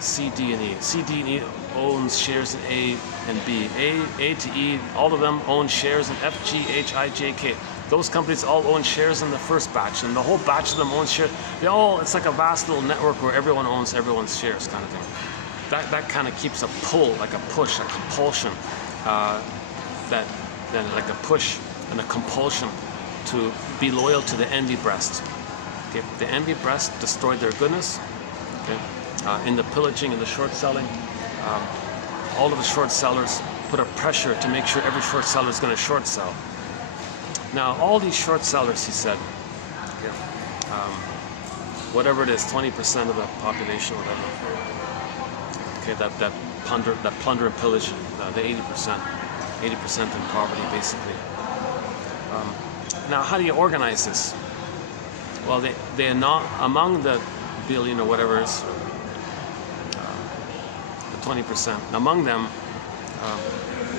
C, D, and E. C, D, and E owns shares in A and B. A to E, all of them own shares in F, G, H, I, J, K. Those companies all own shares in the first batch, and the whole batch of them owns shares. It's like a vast little network where everyone owns everyone's shares, kind of thing. That kind of keeps a pull, like a push, a compulsion, like a push and a compulsion to be loyal to the envy breast. Okay, the envy breast destroyed their goodness. Okay, in the pillaging and the short selling, all of the short sellers put a pressure to make sure every short seller is going to short sell. Now, all these short sellers, he said, whatever it is, 20% of the population, whatever. Okay, that plunder and pillage, the 80% in poverty, basically. Now, how do you organize this? Well, they are not among the billion or whatever it is, the 20%. Among them,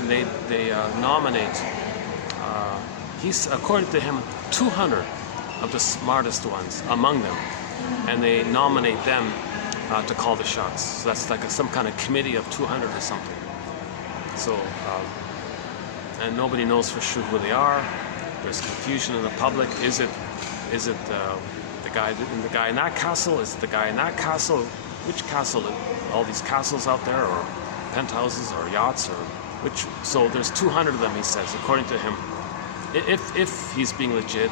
they nominate. He's, according to him, 200 of the smartest ones among them, and they nominate them to call the shots. So that's like some kind of committee of 200 or something. So, and nobody knows for sure who they are. There's confusion in the public. Is it the guy in that castle? Is it the guy in that castle? Which castle? All these castles out there, or penthouses, or yachts, or which? So there's 200 of them, he says, according to him. If he's being legit.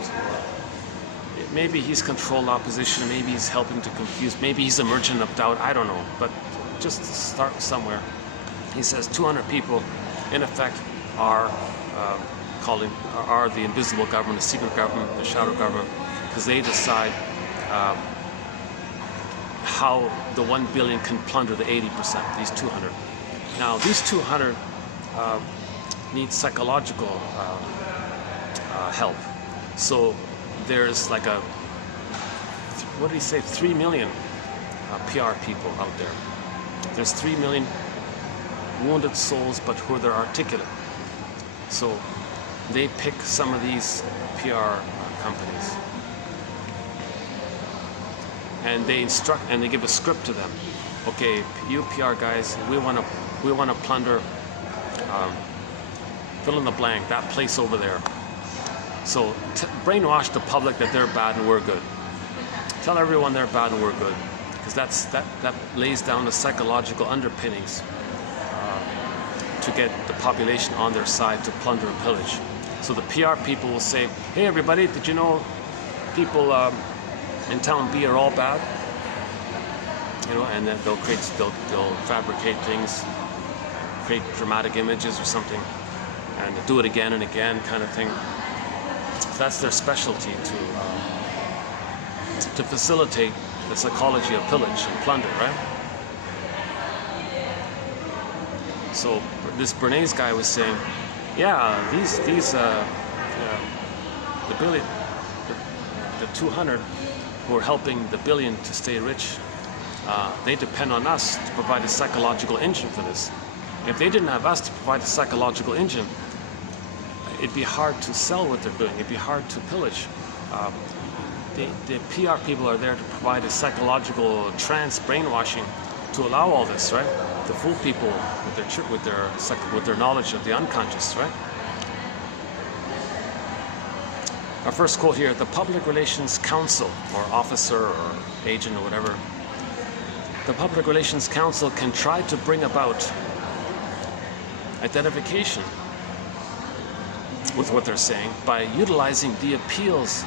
Maybe he's controlled opposition, maybe he's helping to confuse, maybe he's a merchant of doubt, I don't know. But just start somewhere. He says 200 people, in effect, are the invisible government, the secret government, the shadow government, because they decide how the 1 billion can plunder the 80%, these 200. Now, these 200 need psychological help. So there's like what did he say, 3 million PR people out there. There's 3 million wounded souls, but who are articulate. So they pick some of these PR companies, and they instruct and they give a script to them. Okay, you PR guys, we want to plunder, fill in the blank, that place over there. So brainwash the public that they're bad and we're good. Tell everyone they're bad and we're good, because that lays down the psychological underpinnings to get the population on their side to plunder and pillage. So the PR people will say, "Hey everybody, did you know people in town B are all bad?" And then they'll fabricate things, create dramatic images or something, and do it again and again, kind of thing. That's their specialty, to facilitate the psychology of pillage and plunder, right? So this Bernays guy was saying, the 200 who are helping the billion to stay rich, they depend on us to provide a psychological engine for this. If they didn't have us to provide a psychological engine, it'd be hard to sell what they're doing. It'd be hard to pillage. The PR people are there to provide a psychological trance brainwashing to allow all this, right? To fool people with their knowledge of the unconscious, right? Our first quote here: the public relations counsel, or officer, or agent, or whatever. The public relations counsel can try to bring about identification with what they're saying by utilizing the appeals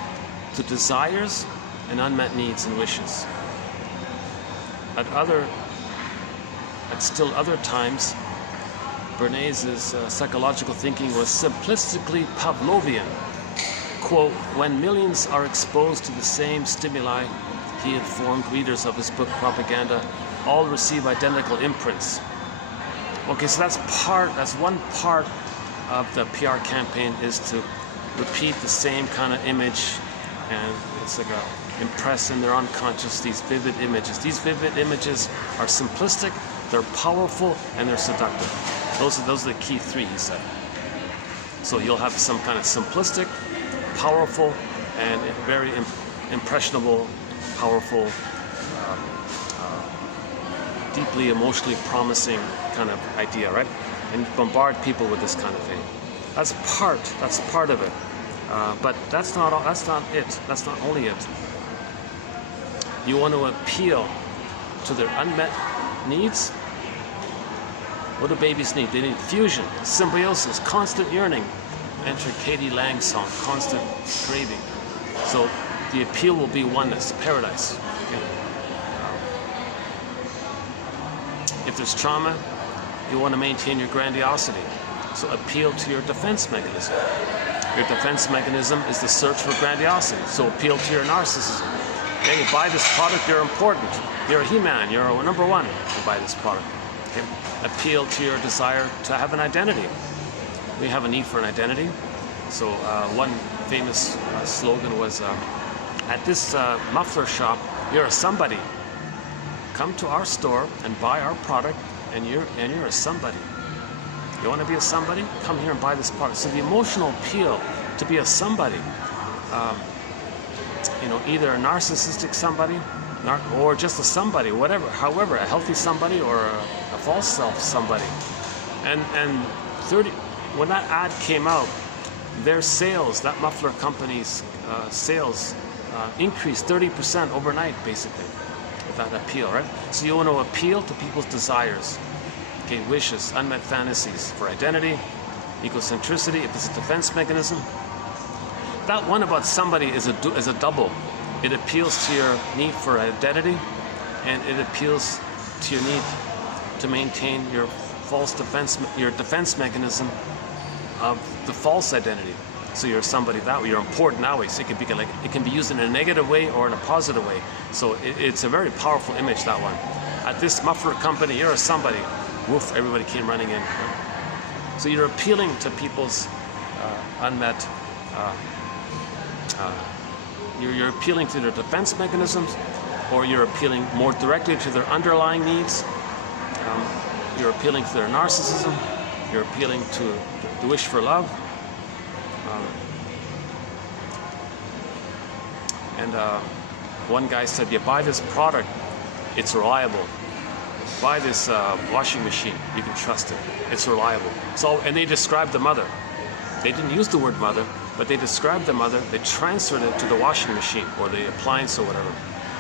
to desires and unmet needs and wishes. At still other times, Bernays' psychological thinking was simplistically Pavlovian. Quote, when millions are exposed to the same stimuli, he informed readers of his book Propaganda, all receive identical imprints. Okay, so that's one part of the PR campaign, is to repeat the same kind of image, and it's like impress in their unconscious these vivid images. These vivid images are simplistic, they're powerful, and they're seductive. Those are the key three, he said. So you'll have some kind of simplistic, powerful, and very impressionable, powerful, deeply emotionally promising kind of idea, right? And bombard people with this kind of thing. That's part of it. But that's not all, that's not it. That's not only it. You want to appeal to their unmet needs. What do babies need? They need fusion, symbiosis, constant yearning. Enter Katie Lang's song, constant craving. So the appeal will be oneness, paradise. Okay? If there's trauma, you want to maintain your grandiosity. So appeal to your defense mechanism. Your defense mechanism is the search for grandiosity. So appeal to your narcissism. Okay, you buy this product, you're important. You're a He-Man, you're a number one. You buy this product. Okay? Appeal to your desire to have an identity. We have a need for an identity. So one famous slogan was, at this muffler shop, you're a somebody. Come to our store and buy our product, and you're a somebody. You want to be a somebody? Come here and buy this product. So the emotional appeal to be a somebody, either a narcissistic somebody or just a somebody, whatever, however, a healthy somebody or a false self somebody. And when that ad came out, their sales, that muffler company's sales increased 30% overnight, basically, with that appeal, right? So you want to appeal to people's desires. Okay, wishes, unmet fantasies for identity, egocentricity, if it's a defense mechanism. That one about somebody is a double. It appeals to your need for identity, and it appeals to your need to maintain your defense mechanism of the false identity. So you're somebody that way, you're important that way. So it can be used in a negative way or in a positive way. So it's a very powerful image, that one. At this muffler company, you're a somebody. Woof, everybody came running in. So you're appealing to people's unmet, you're appealing to their defense mechanisms, or you're appealing more directly to their underlying needs. You're appealing to their narcissism. You're appealing to the wish for love. One guy said, you buy this product, it's reliable. Buy this washing machine, you can trust it. It's reliable. So, and they described the mother. They didn't use the word mother, but they described the mother. They transferred it to the washing machine or the appliance or whatever.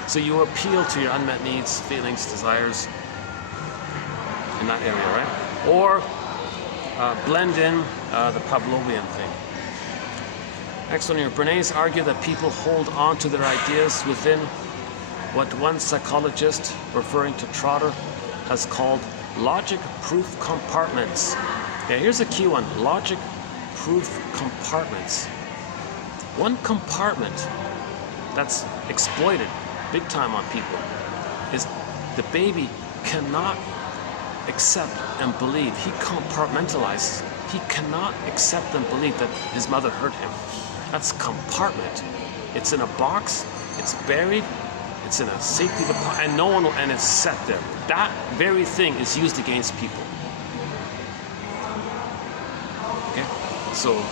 So you appeal to your unmet needs, feelings, desires in that area, right? Or blend in the Pavlovian thing. Next one here, Bernays argued that people hold on to their ideas within what one psychologist, referring to Trotter, has called logic-proof compartments. Okay, here's a key one, logic-proof compartments. One compartment that's exploited big time on people is the baby cannot accept and believe. He compartmentalizes. He cannot accept and believe that his mother hurt him. That's compartment. It's in a box, it's buried, it's in a safety deposit, and no one will, and it's set there. That very thing is used against people. Okay? So,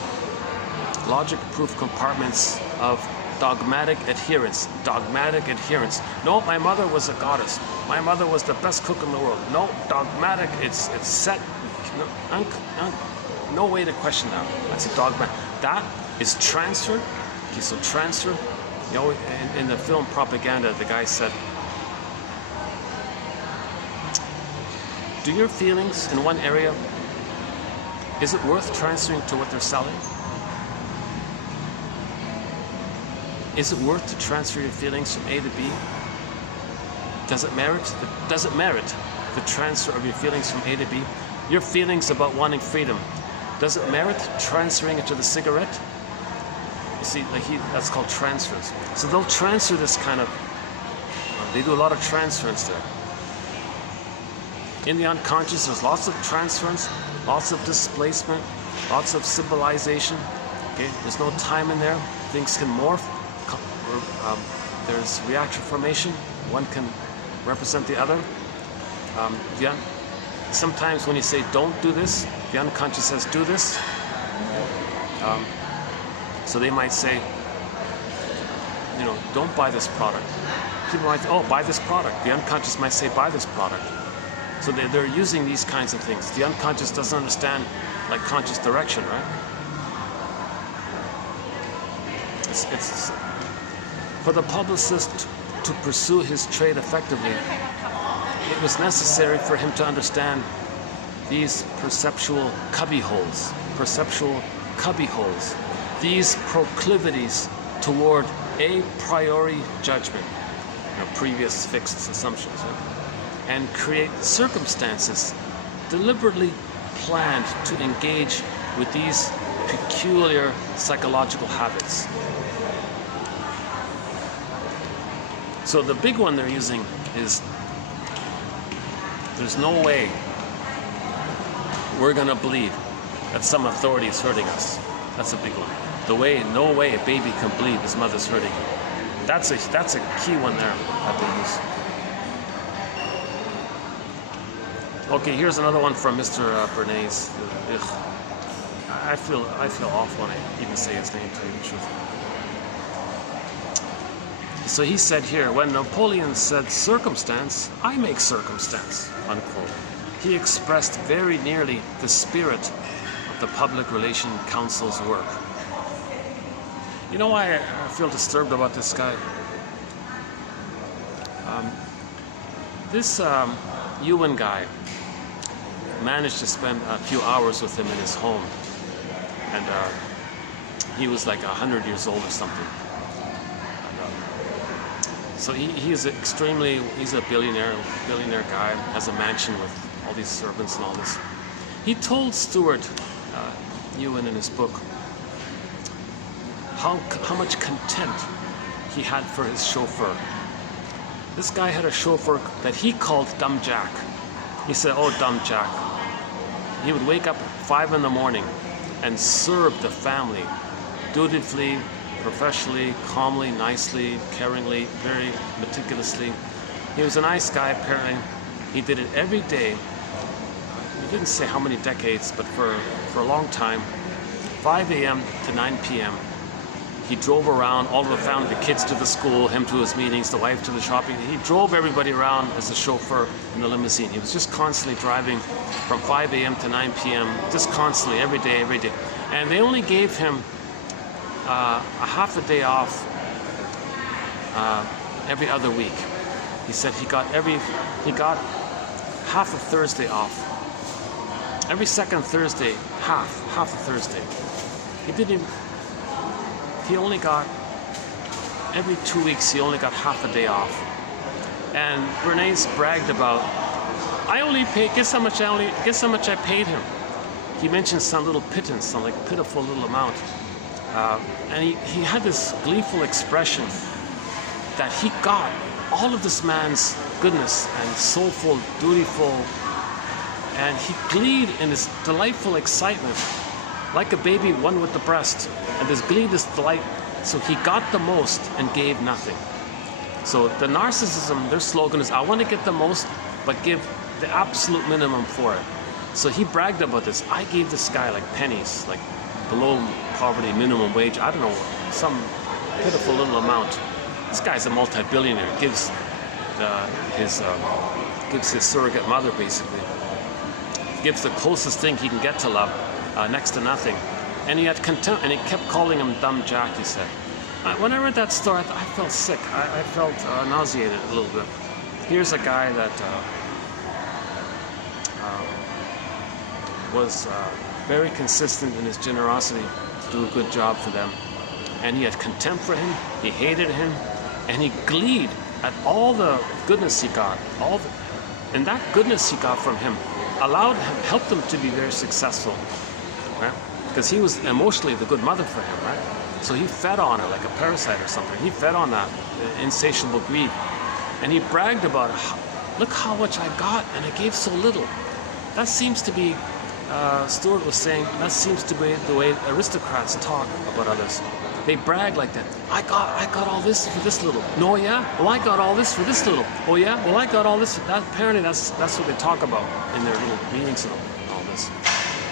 logic-proof compartments of dogmatic adherence. Dogmatic adherence. No, my mother was a goddess. My mother was the best cook in the world. No, dogmatic, it's set. No way to question that. That's a dogma. That is transfer. Okay, so transfer. You know, in the film Propaganda, the guy said, do your feelings in one area, is it worth transferring to what they're selling? Is it worth to transfer your feelings from A to B? Does it merit the transfer of your feelings from A to B? Your feelings about wanting freedom, does it merit transferring it to the cigarette? You see, that's called transfers. So they'll transfer this kind of, they do a lot of transference there. In the unconscious, there's lots of transference, lots of displacement, lots of symbolization. Okay, there's no time in there. Things can morph. there's reaction formation. One can represent the other. Sometimes when you say don't do this, the unconscious says do this. So they might say, don't buy this product. People might, buy this product. The unconscious might say, buy this product. So they're using these kinds of things. The unconscious doesn't understand like conscious direction, right? It's for the publicist to pursue his trade effectively, it was necessary for him to understand these perceptual cubbyholes, these proclivities toward a priori judgment, previous fixed assumptions, and create circumstances deliberately planned to engage with these peculiar psychological habits. So the big one they're using is, there's no way we're going to believe that some authority is hurting us. That's a big one. No way a baby can believe his mother's hurting him. That's a key one there that they use. Okay, here's another one from Mr. Bernays. I feel awful when I even say his name, to tell you the truth. So he said here, when Napoleon said circumstance, I make circumstance, unquote. He expressed very nearly the spirit of the public relation counsel's work. You know why I feel disturbed about this guy? This Ewan guy managed to spend a few hours with him in his home, and he was like 100 years old or something. So he's a billionaire guy, has a mansion with all these servants and all this. He told Stuart Ewan in his book how much contempt he had for his chauffeur. This guy had a chauffeur that he called Dumb Jack. He said, "Oh, Dumb Jack." He would wake up at 5 in the morning and serve the family dutifully, professionally, calmly, nicely, caringly, very meticulously. He was a nice guy, apparently. He did it every day. He didn't say how many decades, but for a long time, 5 a.m. to 9 p.m. He drove around, all of the family, the kids to the school, him to his meetings, the wife to the shopping. He drove everybody around as a chauffeur in the limousine. He was just constantly driving from 5 a.m. to 9 p.m., just constantly, every day. And they only gave him a half a day off every other week. He said he got half a Thursday off. Every second Thursday, half a Thursday. He only got, every 2 weeks, he only got half a day off. And Bernays bragged about, guess how much I paid him. He mentioned some little pittance, some like pitiful little amount. And he had this gleeful expression that he got all of this man's goodness and soulful, dutiful, and he gleed in this delightful excitement, like a baby won with the breast, and this glee, this delight. So he got the most and gave nothing. So the narcissism, their slogan is, I want to get the most, but give the absolute minimum for it. So he bragged about this. I gave this guy like pennies, like below poverty minimum wage, I don't know, some pitiful little amount. This guy's a multi-billionaire, gives his surrogate mother, basically, gives the closest thing he can get to love, next to nothing. And he had contempt, and he kept calling him Dumb Jack, he said. When I read that story, I felt sick. I felt nauseated a little bit. Here's a guy that was very consistent in his generosity, do a good job for them. And he had contempt for him, he hated him, and he gleed at all the goodness he got. And that goodness he got from him helped him to be very successful, right? Because he was emotionally the good mother for him, right? So he fed on her like a parasite or something. He fed on that insatiable greed. And he bragged about, look how much I got and I gave so little. That seems to be, Stuart was saying, that seems to be the way aristocrats talk about others. They brag like that. I got all this for this little. No, yeah? Well, I got all this for this little. Oh, yeah? Well, I got all this. Apparently, that's what they talk about in their little meetings and all this.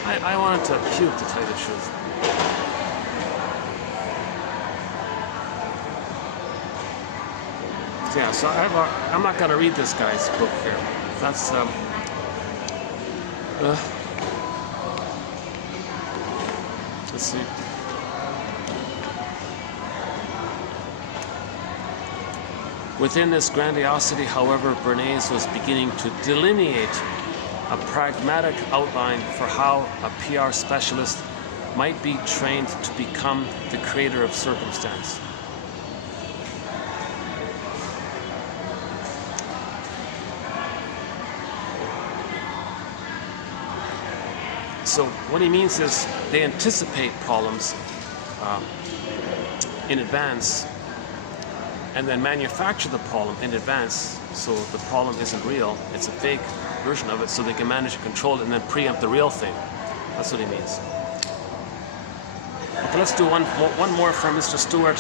I wanted to puke, to tell you the truth. Yeah, so I'm not going to read this guy's book here. That's let's see. Within this grandiosity, however, Bernays was beginning to delineate a pragmatic outline for how a PR specialist might be trained to become the creator of circumstance. So what he means is they anticipate problems in advance and then manufacture the problem in advance so the problem isn't real, it's a fake version of it, so they can manage to control it and then preempt the real thing. That's what he means. Okay, let's do one more from Mr. Stewart.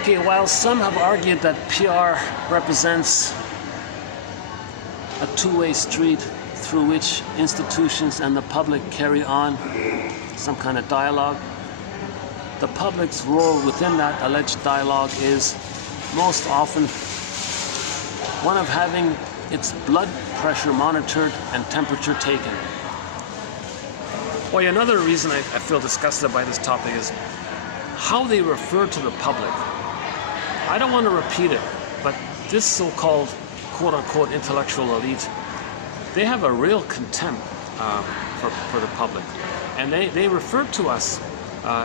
Okay, while some have argued that PR represents a two-way street through which institutions and the public carry on some kind of dialogue, the public's role within that alleged dialogue is most often one of having its blood pressure monitored and temperature taken. Well, another reason I feel disgusted by this topic is how they refer to the public. I don't want to repeat it, but this so-called quote-unquote intellectual elite, they have a real contempt for the public. And they refer to us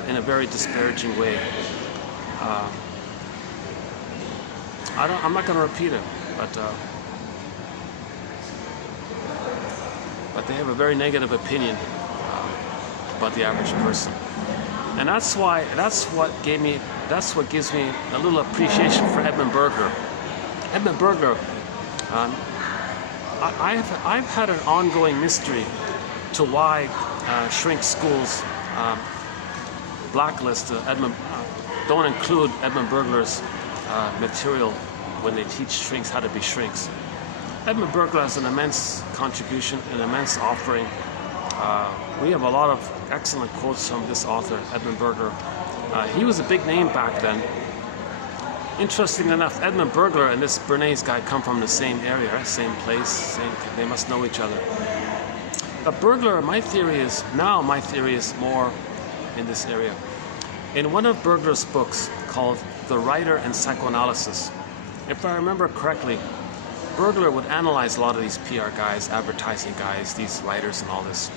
in a very disparaging way. I'm not going to repeat it, but they have a very negative opinion about the average person, and that's what gives me a little appreciation for Edmund Burger. Edmund Burger, I've had an ongoing mystery to why shrink schools blacklist don't include Edmund Burglar's material when they teach shrinks how to be shrinks. Edmund Burglar has an immense contribution, an immense offering. We have a lot of excellent quotes from this author, Edmund Burglar. He was a big name back then. Interesting enough, Edmund Burglar and this Bernays guy come from the same area, right? Same place, they must know each other. But Burglar, my theory is more in this area. In one of Burglar's books called The Writer and Psychoanalysis, if I remember correctly, Burglar would analyze a lot of these PR guys, advertising guys, these writers and all this.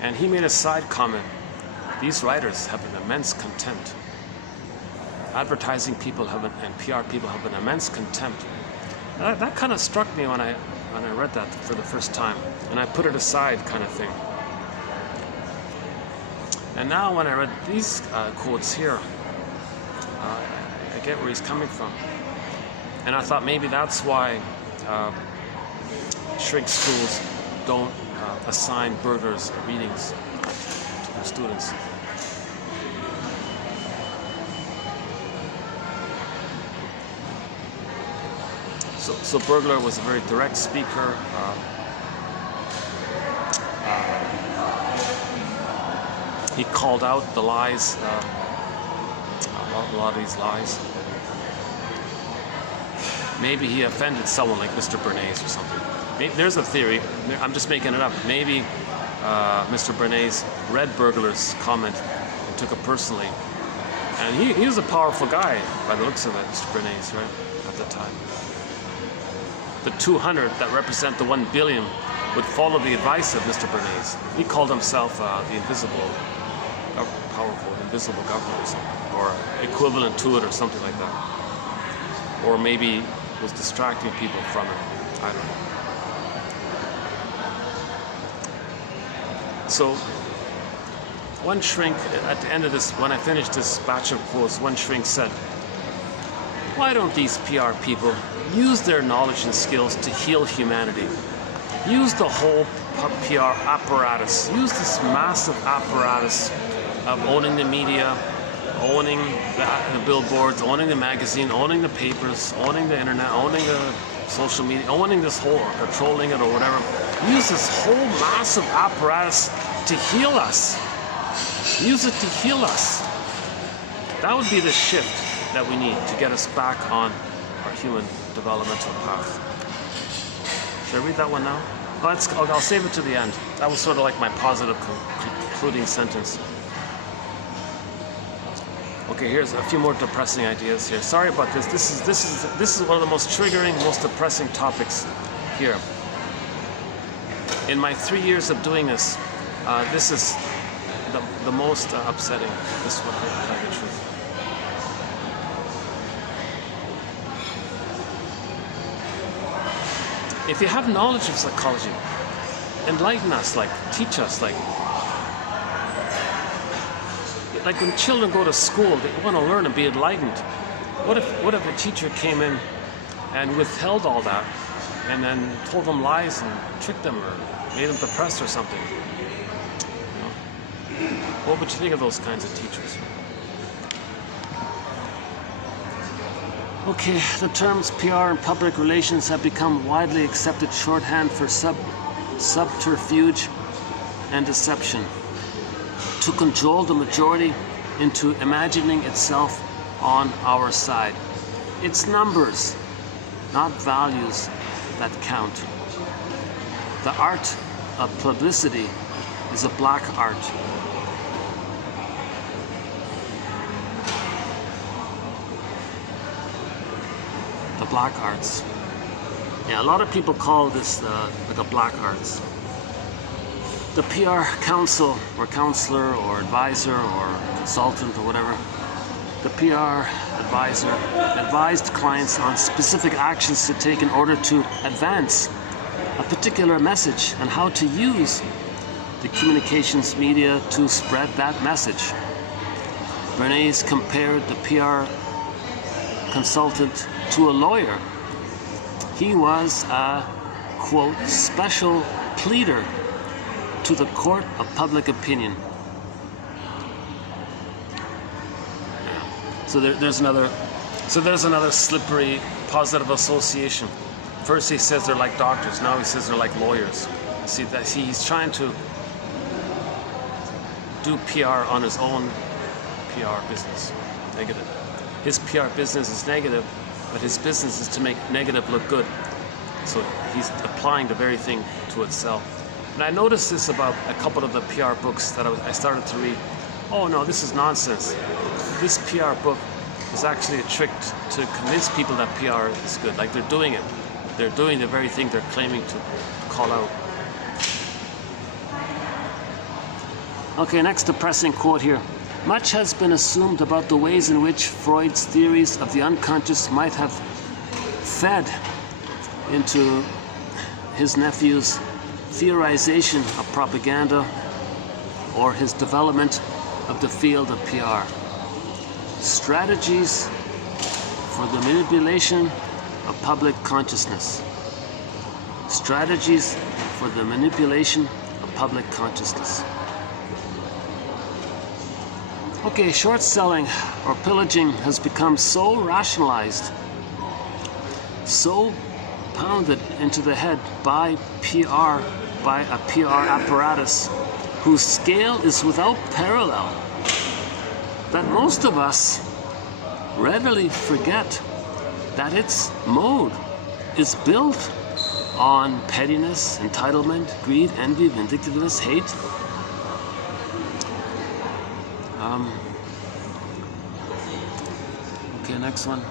And he made a side comment. These writers have an immense contempt. Advertising people and PR people have an immense contempt. That kind of struck me when I read that for the first time, and I put it aside, kind of thing. And now when I read these quotes here, I get where he's coming from. And I thought maybe that's why shrink schools don't assign Burglar's readings to their students. So Burglar was a very direct speaker. He called out the lies, a lot of these lies. Maybe he offended someone like Mr. Bernays or something. Maybe, there's a theory, I'm just making it up. Maybe Mr. Bernays read Burglar's comment and took it personally. And he was a powerful guy by the looks of it, Mr. Bernays, right, at the time. The 200 that represent the 1 billion would follow the advice of Mr. Bernays. He called himself the invisible, powerful, invisible government or something, or equivalent to it or something like that. Or maybe was distracting people from it. I don't know. So, one shrink, at the end of this, when I finished this batch of quotes, one shrink said, "Why don't these PR people use their knowledge and skills to heal humanity? Use the whole PR apparatus. Use this massive apparatus of owning the media, owning the billboards, owning the magazine, owning the papers, owning the internet, owning the social media, owning this whole, or controlling it or whatever. Use this whole massive apparatus to heal us. Use it to heal us. That would be the shift that we need to get us back on our human developmental path. Should I read that one now? Oh, I'll save it to the end. That was sort of like my positive concluding sentence. Okay, here's a few more depressing ideas here. Sorry about this. This is one of the most triggering, most depressing topics here. In my 3 years of doing this, this is the most upsetting. This one, to tell you the truth. If you have knowledge of psychology, enlighten us, like teach us, like when children go to school, they want to learn and be enlightened. What if a teacher came in and withheld all that, and then told them lies and tricked them or made them depressed or something? You know? What would you think of those kinds of teachers? Okay, the terms PR and public relations have become widely accepted shorthand for subterfuge and deception, to control the majority into imagining itself on our side. It's numbers, not values, that count. The art of publicity is a black art. The black arts. Yeah, a lot of people call this like a black arts. The PR counsel or counselor or advisor or consultant or whatever, the PR advisor advised clients on specific actions to take in order to advance a particular message and how to use the communications media to spread that message. Bernays compared the PR consultant to a lawyer. He was a, quote, special pleader to the court of public opinion. So there's another slippery positive association. First he says they're like doctors, now he says they're like lawyers. See, he's trying to do PR on his own PR business. Negative. His PR business is negative, but his business is to make negative look good. So he's applying the very thing to itself. And I noticed this about a couple of the PR books that I started to read. Oh no, this is nonsense. This PR book is actually a trick to convince people that PR is good. Like they're doing it. They're doing the very thing they're claiming to call out. Okay, next depressing quote here. Much has been assumed about the ways in which Freud's theories of the unconscious might have fed into his nephew's theorization of propaganda or his development of the field of PR. Strategies for the manipulation of public consciousness. Strategies for the manipulation of public consciousness. Okay, short selling or pillaging has become so rationalized, so pounded into the head by a PR apparatus whose scale is without parallel, that most of us readily forget that its mode is built on pettiness, entitlement, greed, envy, vindictiveness, hate. Okay, next one.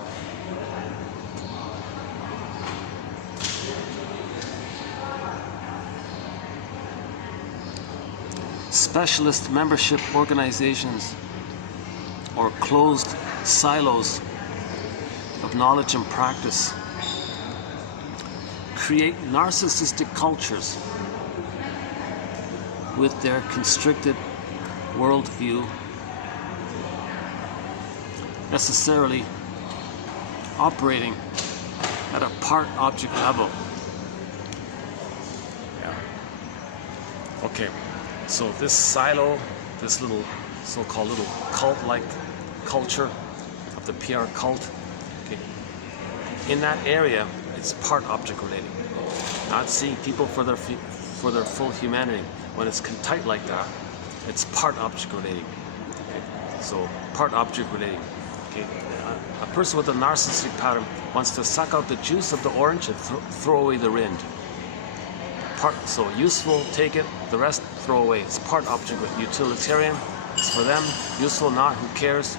Specialist membership organizations or closed silos of knowledge and practice create narcissistic cultures with their constricted worldview, necessarily operating at a part object level. Yeah. Okay, so this silo, this little so-called little cult-like culture of the PR cult. Okay. In that area, it's part object relating. Not seeing people for their full humanity. When it's tight like that, it's part object relating. Okay. So part object relating. Okay. A person with a narcissistic pattern wants to suck out the juice of the orange and throw away the rind. So useful, take it. The rest, throw away. It's part object utilitarian. It's for them. Useful, not. Who cares?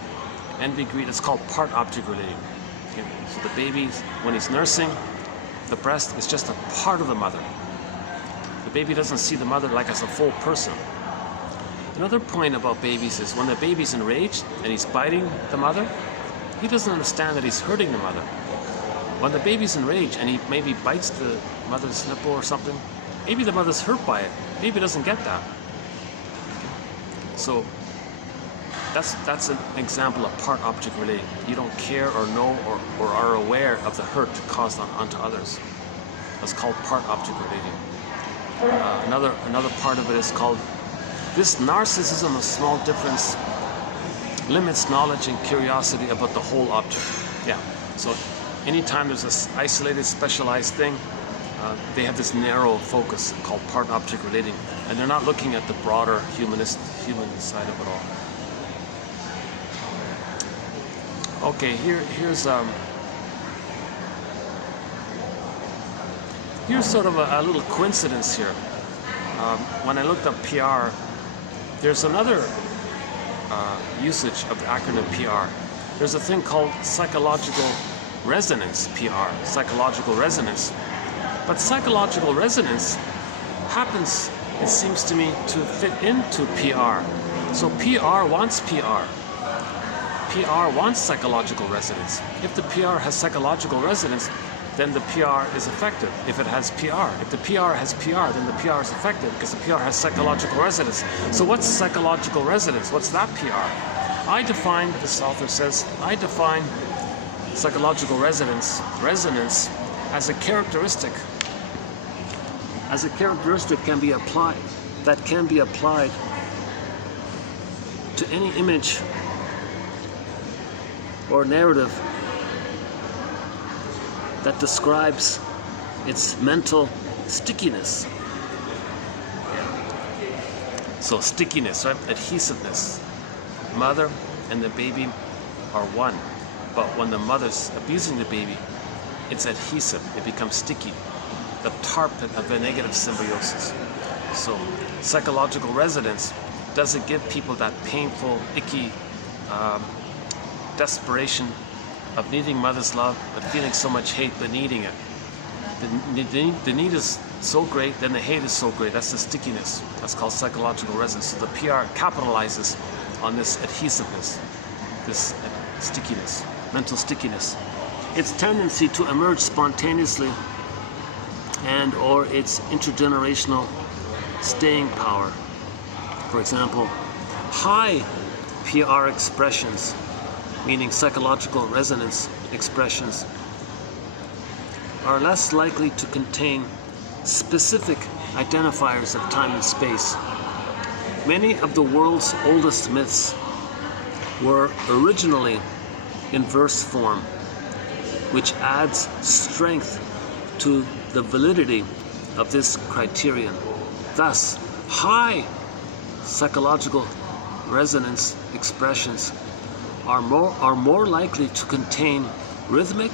Envy, greed. It's called part object relating. Okay. So the baby, when he's nursing, the breast is just a part of the mother. The baby doesn't see the mother like as a full person. Another point about babies is when the baby's enraged and he's biting the mother, he doesn't understand that he's hurting the mother. When the baby's enraged and he maybe bites the mother's nipple or something, maybe the mother's hurt by it. Baby doesn't get that. So that's an example of part object relating. You don't care or know or are aware of the hurt caused onto others. That's called part object relating. Another part of it is called this narcissism of small difference limits knowledge and curiosity about the whole object. Yeah. So anytime there's this isolated, specialized thing, they have this narrow focus called part object relating, and they're not looking at the broader human side of it all. Okay, here's sort of a little coincidence here. When I looked up PR, there's another usage of the acronym PR. There's a thing called psychological resonance, PR, psychological resonance. But psychological resonance happens, it seems to me, to fit into PR. So PR wants PR. PR wants psychological resonance. If the PR has psychological resonance, then the PR is effective. If it has PR. If the PR has PR, then the PR is effective because the PR has psychological resonance. So what's psychological resonance? What's that PR? I define, this author says, I define psychological resonance as a characteristic can be applied to any image or narrative that describes its mental stickiness. So stickiness, right? Adhesiveness. Mother and the baby are one, but when the mother's abusing the baby, it's adhesive. It becomes sticky. The tarp of a negative symbiosis. So psychological resonance doesn't give people that painful, icky desperation of needing mother's love, but feeling so much hate but needing it. The need is so great, then the hate is so great. That's the stickiness. That's called psychological resonance. So the PR capitalizes on this adhesiveness, this stickiness, mental stickiness. Its tendency to emerge spontaneously and or its intergenerational staying power. For example, high PR expressions, meaning psychological resonance expressions, are less likely to contain specific identifiers of time and space. Many of the world's oldest myths were originally in verse form, which adds strength to the validity of this criterion. Thus, high psychological resonance expressions are more likely to contain rhythmic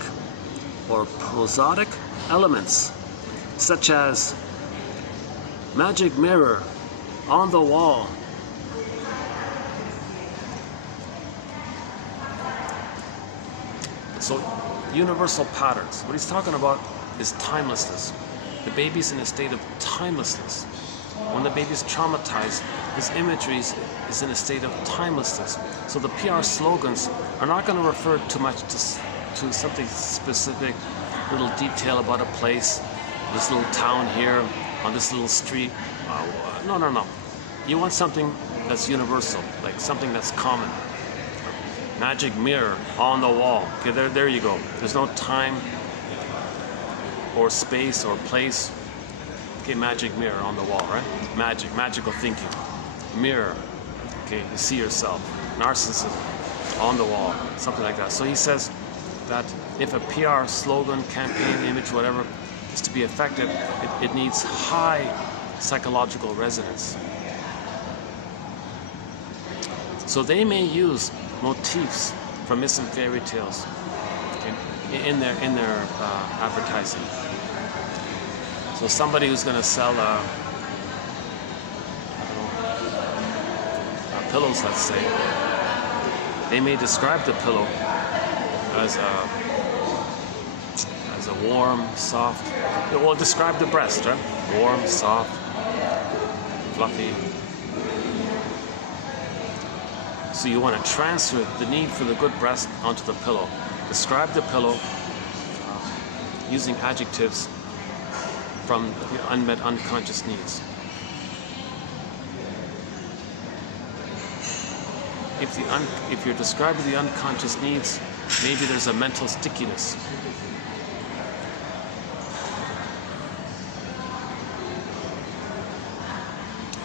or prosodic elements, such as magic mirror on the wall. So, universal patterns. What he's talking about is timelessness. The baby's in a state of timelessness. When the baby's traumatized, his imagery is in a state of timelessness. So the PR slogans are not going to refer too much to something specific, little detail about a place, this little town here, on this little street. No. You want something that's universal, like something that's common. Magic mirror on the wall. Okay, there you go. There's no time or space or place. Okay, magic mirror on the wall, right? Magical thinking. Mirror. Okay, you see yourself, narcissism on the wall, something like that. So he says that if a PR slogan, campaign, image, whatever, is to be effective, it needs high psychological resonance. So they may use motifs from myths and fairy tales, okay, in their advertising. So somebody who's going to sell pillows, let's say, they may describe the pillow as a warm, soft. It will describe the breast, right? Warm, soft, fluffy. So you want to transfer the need for the good breast onto the pillow. Describe the pillow using adjectives from your unmet unconscious needs. If you're describing the unconscious needs, maybe there's a mental stickiness.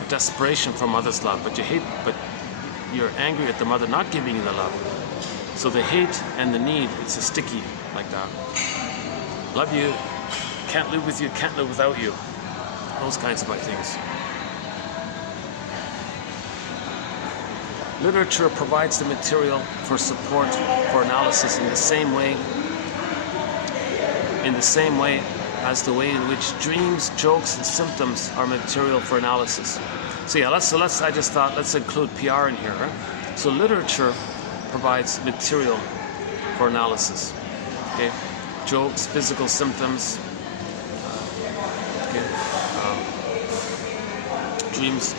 A desperation for mother's love, but you're angry at the mother not giving you the love. So the hate and the need, it's a sticky like that. Love you, can't live with you, can't live without you. Those kinds of things. Literature provides the material for support, for analysis in the same way as the way in which dreams, jokes, and symptoms are material for analysis. So yeah, I just thought let's include PR in here, right? So literature provides material for analysis. Okay, jokes, physical symptoms, dreams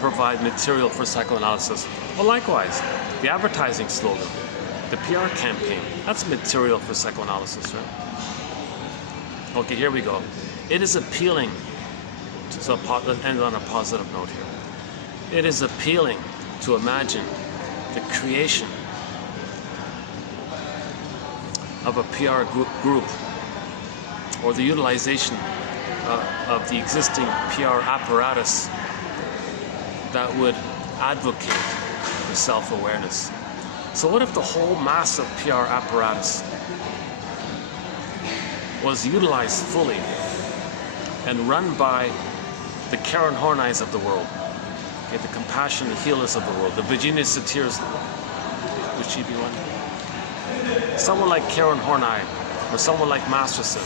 provide material for psychoanalysis. Well, likewise, the advertising slogan, the PR campaign, that's material for psychoanalysis, right? Okay, here we go. It is appealing, so let's end on a positive note here. It is appealing to imagine the creation of a PR group or the utilization of the existing PR apparatus that would advocate for self-awareness. So what if the whole massive PR apparatus was utilized fully and run by the Karen Horneys of the world, okay, the compassionate healers of the world, the Virginia Satyrs, would she be one? Someone like Karen Horney or someone like Masterson.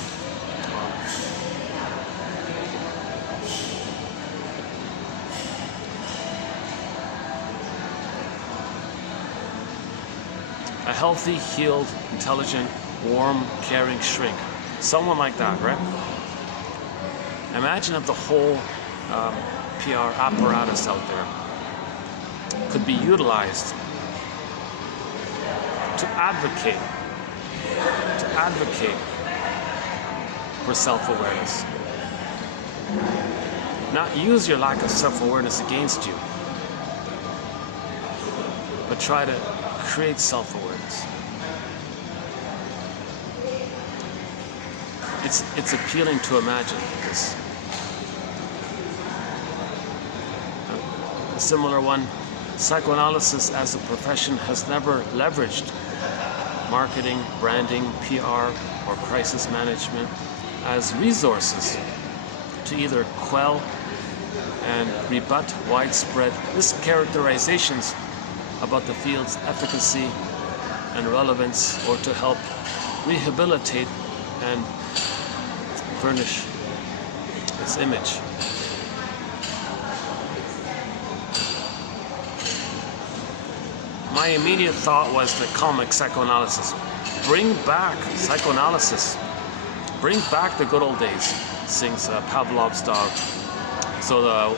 A healthy, healed, intelligent, warm, caring shrink. Someone like that, right? Imagine if the whole PR apparatus out there could be utilized to advocate for self-awareness. Not use your lack of self-awareness against you, but try to create self-awareness. It's appealing to imagine this. A similar one, psychoanalysis as a profession has never leveraged marketing, branding, PR, or crisis management as resources to either quell and rebut widespread mischaracterizations about the field's efficacy and relevance, or to help rehabilitate and furnish its image. My immediate thought was the comic psychoanalysis. Bring back psychoanalysis. Bring back the good old days, sings Pavlov's dog. So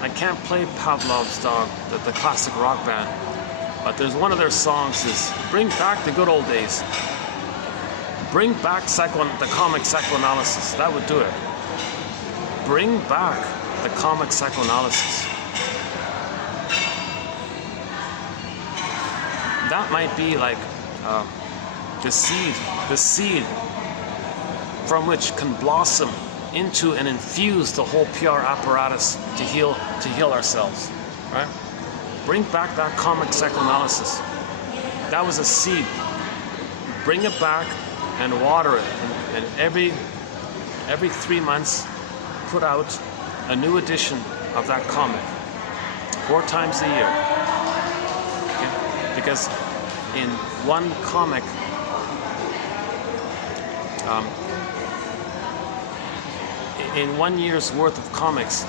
I can't play Pavlov's dog, the classic rock band, but there's one of their songs is bring back the good old days. Bring back the comic psychoanalysis. That would do it. Bring back the comic psychoanalysis. That might be like the seed from which can blossom into and infuse the whole PR apparatus to heal ourselves, right? Bring back that comic psychoanalysis. That was a seed. Bring it back and water it. And every 3 months, put out a new edition of that comic. 4 times a year. Okay? Because in one comic, in 1 year's worth of comics,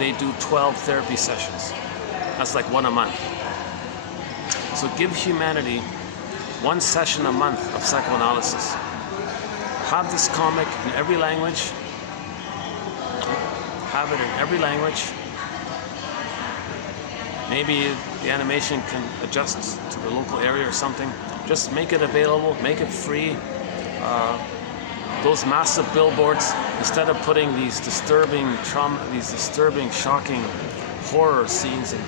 they do 12 therapy sessions. That's like 1 a month. So give humanity 1 session a month of psychoanalysis. Have this comic in every language. Have it in every language. Maybe the animation can adjust to the local area or something. Just make it available, make it free. Those massive billboards, instead of putting these disturbing trauma, these disturbing, shocking horror scenes in,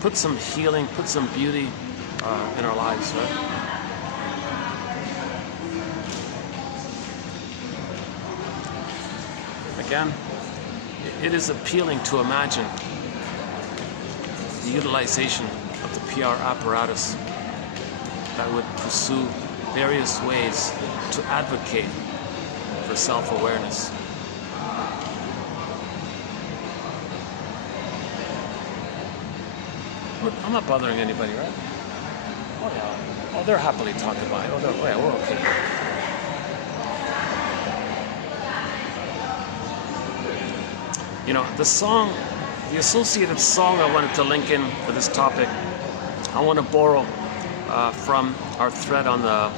put some healing, put some beauty in our lives, right? Again, it is appealing to imagine the utilization of the PR apparatus that would pursue various ways to advocate for self-awareness. I'm not bothering anybody, right? Oh yeah. Oh, they're happily talking about it. Oh yeah, we're okay. You know, the associated song I wanted to link in for this topic, I want to borrow from our thread on the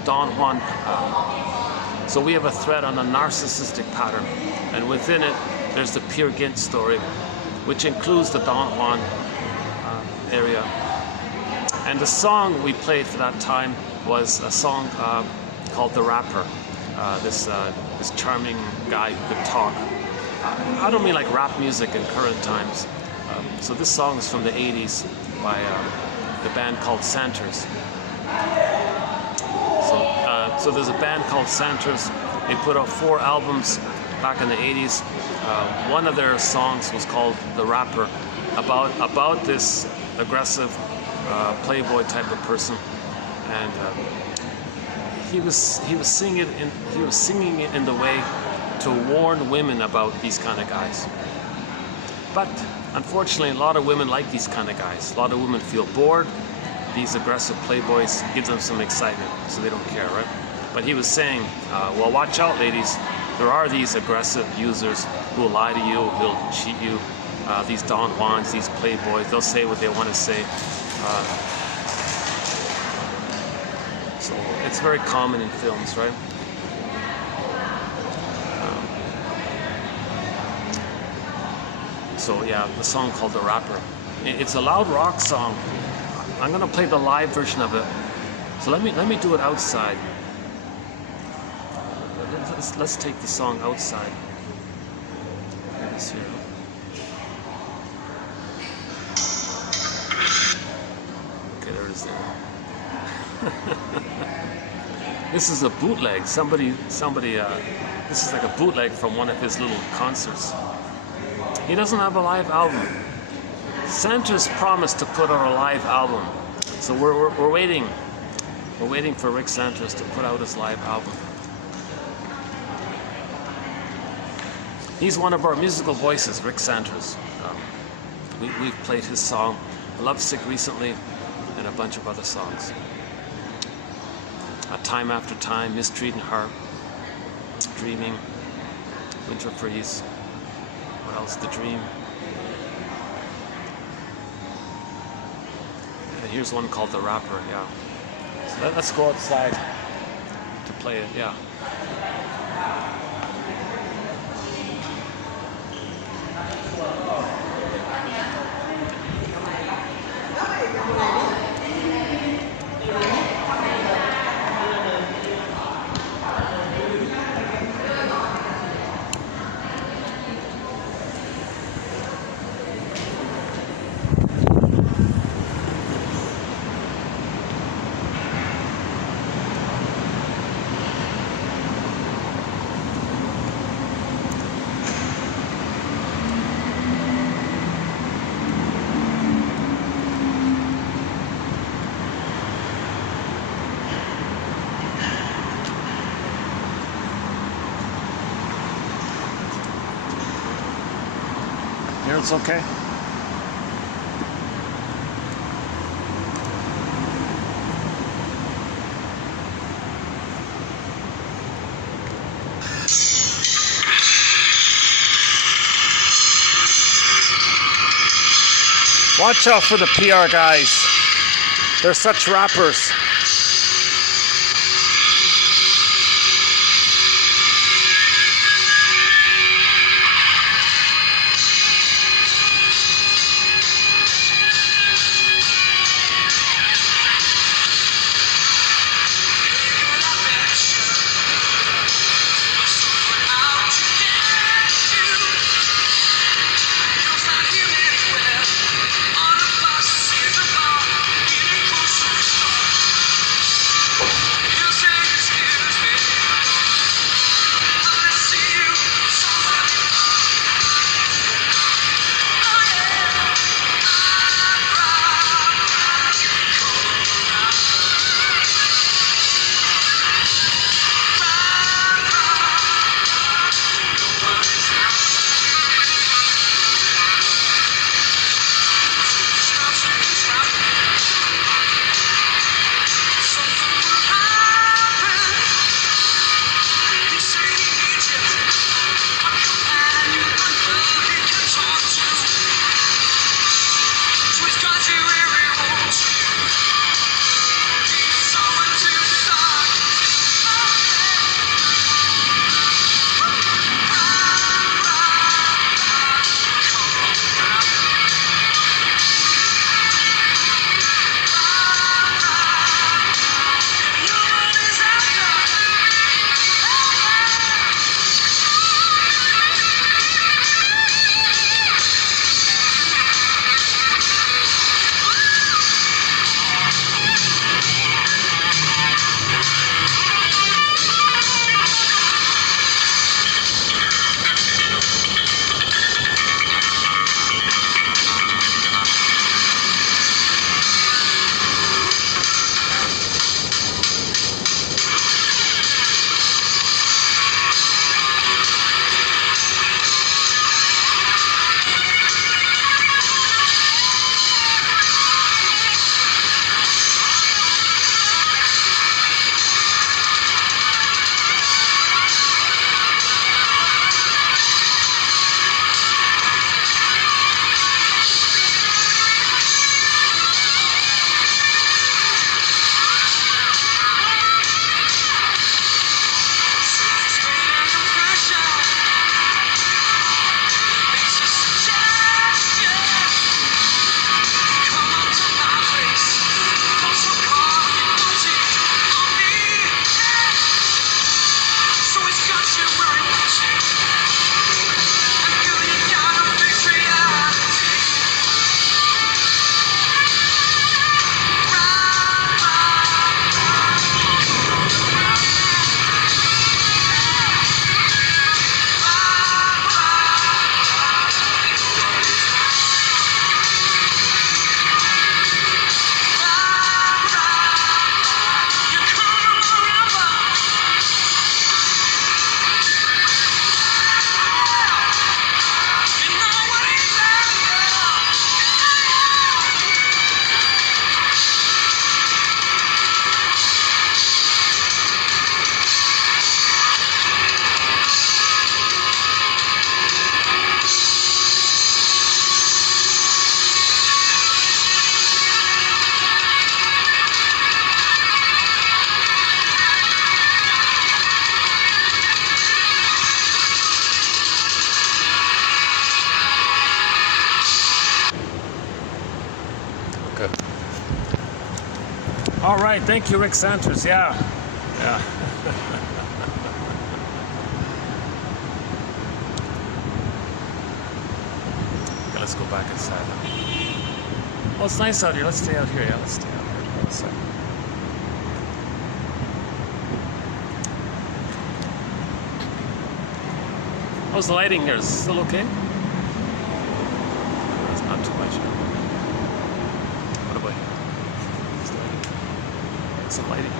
Don Juan. So we have a thread on a narcissistic pattern, and within it, there's the Peer Gynt story, which includes the Don Juan area. And the song we played for that time was a song called The Rapper. This charming guy who could talk. I don't mean like rap music in current times. So this song is from the 80s by the band called Santers. So there's a band called Santers. They put out 4 albums back in the 80s. One of their songs was called The Rapper, about this aggressive playboy type of person, and he was singing it in the way to warn women about these kind of guys. But unfortunately, a lot of women like these kind of guys. A lot of women feel bored. These aggressive playboys give them some excitement, so they don't care, right? But he was saying, well, watch out, ladies. There are these aggressive users who will lie to you, who'll cheat you. These Don Juans, these playboys, they'll say what they want to say. So it's very common in films, right? So yeah, the song called The Rapper. It's a loud rock song. I'm gonna play the live version of it. So let me do it outside. Let's take the song outside. Here it is here. Okay, there it is there. This is a bootleg. Somebody. This is like a bootleg from one of his little concerts. He doesn't have a live album. Santa's promised to put out a live album, so we're waiting. We're waiting for Rick Santos to put out his live album. He's one of our musical voices, Rick Santos. We've played his song "Lovesick" recently, and a bunch of other songs. Time After Time, Mistreating Heart, Dreaming, Winter Freeze. What else? The Dream. And here's one called The Rapper, yeah. So let's go outside to play it, yeah. here, it's okay? Watch out for the PR guys. They're such rappers. All right, thank you, Rick Sanders. Yeah. Okay, let's go back inside now. Oh, it's nice out here. Let's stay out here. Yeah, let's stay out here for a second. How's the lighting here? Is it still okay? It's not too much. What about here? Is lighting? Some lighting here.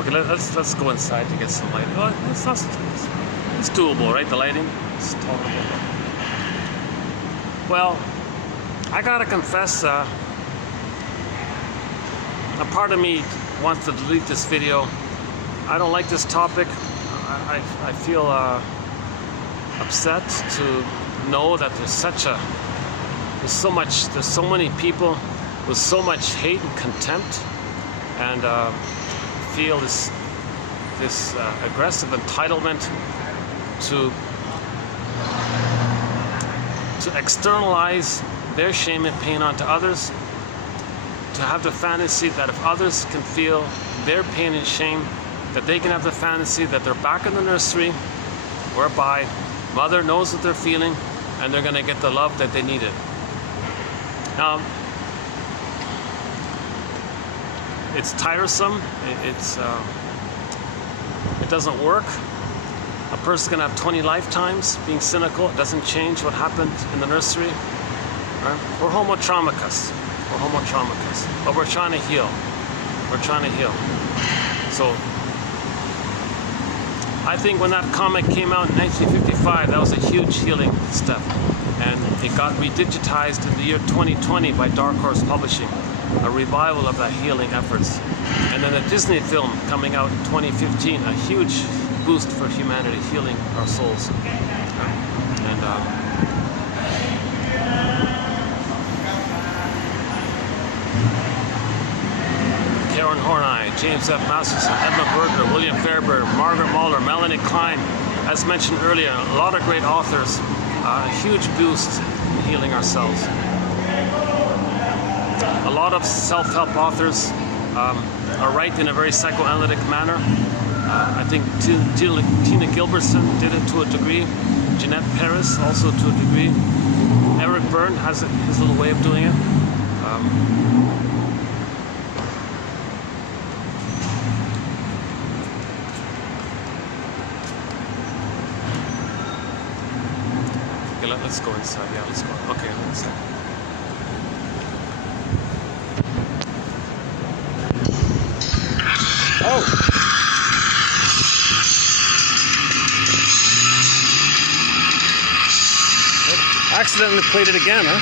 Okay, let's go inside to get some light. Oh, it's doable, right? The lighting, it's tolerable. Well, I gotta confess, a part of me wants to delete this video. I don't like this topic. I feel upset to know that there's so many people with so much hate and contempt, and feel this aggressive entitlement to externalize their shame and pain onto others, to have the fantasy that if others can feel their pain and shame, that they can have the fantasy that they're back in the nursery, whereby mother knows what they're feeling and they're going to get the love that they needed. Now, it's tiresome. It doesn't work. A person's going to have 20 lifetimes being cynical. It doesn't change what happened in the nursery. Right? We're homotraumicus. But we're trying to heal. So, I think when that comic came out in 1955, that was a huge healing step. And it got redigitized in the year 2020 by Dark Horse Publishing, a revival of that healing efforts. And then a Disney film coming out in 2015, a huge boost for humanity, healing our souls. And Karen Horney, James F. Masterson, Edmund Berger, William Fairbairn, Margaret Muller, Melanie Klein, as mentioned earlier, a lot of great authors, a huge boost in healing ourselves. A lot of self-help authors are right in a very psychoanalytic manner. I think Tina Gilbertson did it to a degree. Jeanette Paris also to a degree. Eric Berne has his little way of doing it. Okay, let's go inside. Yeah, let's go. Okay, let's go. Oh! Accidentally played it again, huh?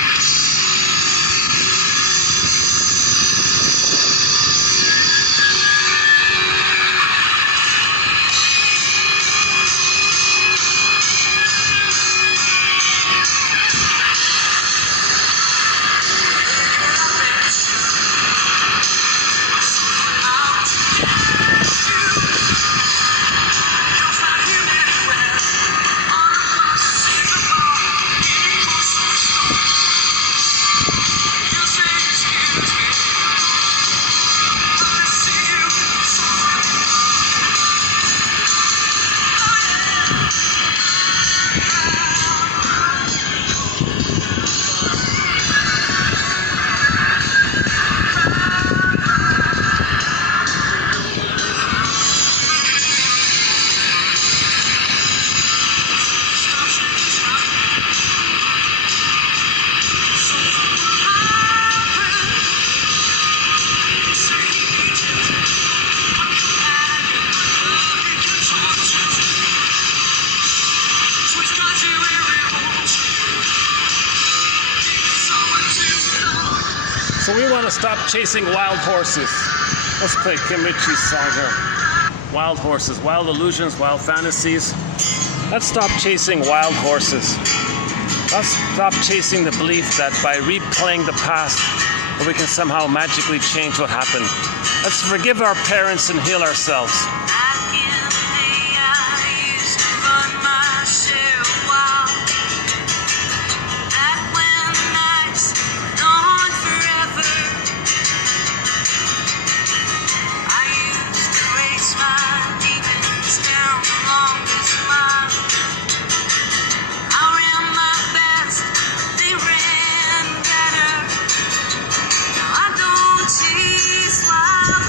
So we want to stop chasing wild horses. Let's play Kim Ritchie's song here. Wild horses, wild illusions, wild fantasies. Let's stop chasing wild horses. Let's stop chasing the belief that by replaying the past, we can somehow magically change what happened. Let's forgive our parents and heal ourselves.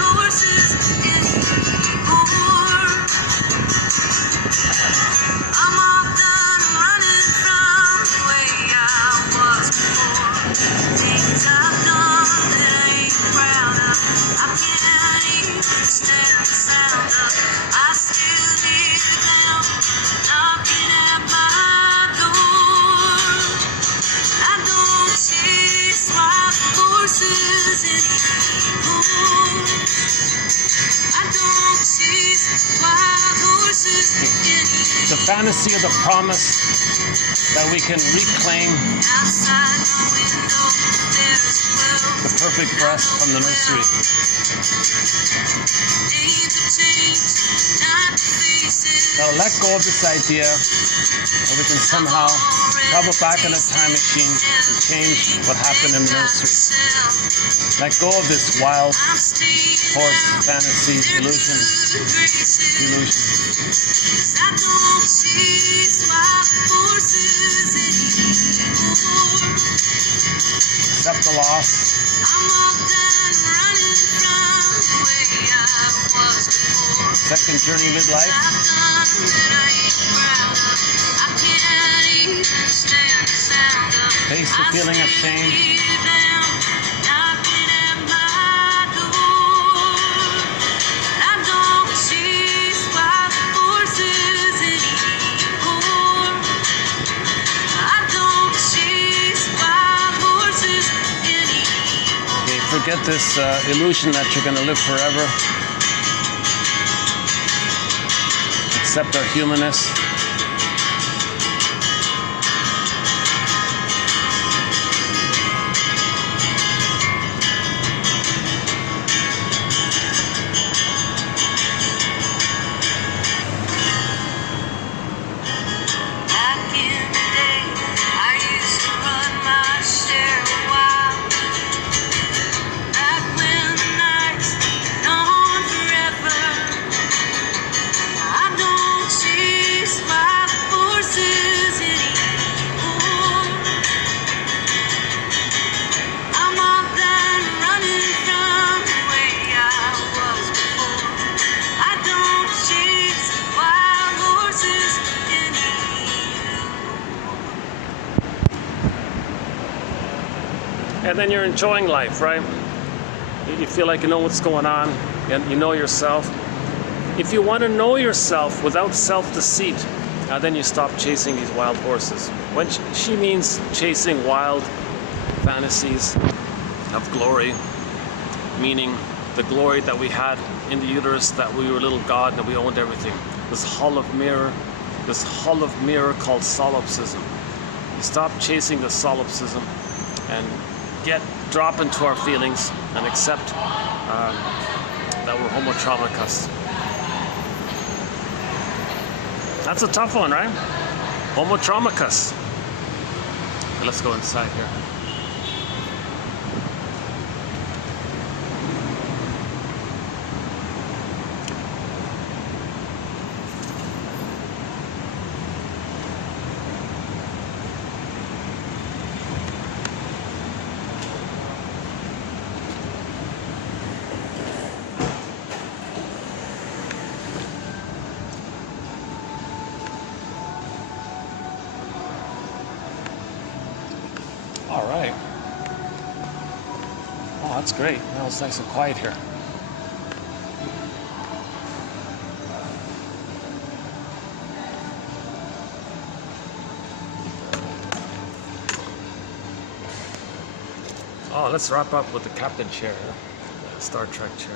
Horses in The fantasy of the promise that we can reclaim the perfect breast from the nursery. Now let go of this idea that we can somehow travel back in a time machine and change what happened in the nursery. Let go of this wild horse fantasy illusion. Accept the loss. Second journey midlife. Face the feeling of shame. Forget this illusion that you're going to live forever. Accept our humanness. And then you're enjoying life, right? You feel like you know what's going on, and you know yourself. If you want to know yourself without self-deceit, then you stop chasing these wild horses. When she means chasing wild fantasies of glory, meaning the glory that we had in the uterus, that we were a little god and that we owned everything. This hull of mirror called solipsism. You stop chasing the solipsism and drop into our feelings and accept that we're homotraumicus. That's a tough one, right? Homotraumicus. Let's go inside here. All right. Oh, that's great. Now it's nice and quiet here. Oh, let's wrap up with the captain chair, the Star Trek chair.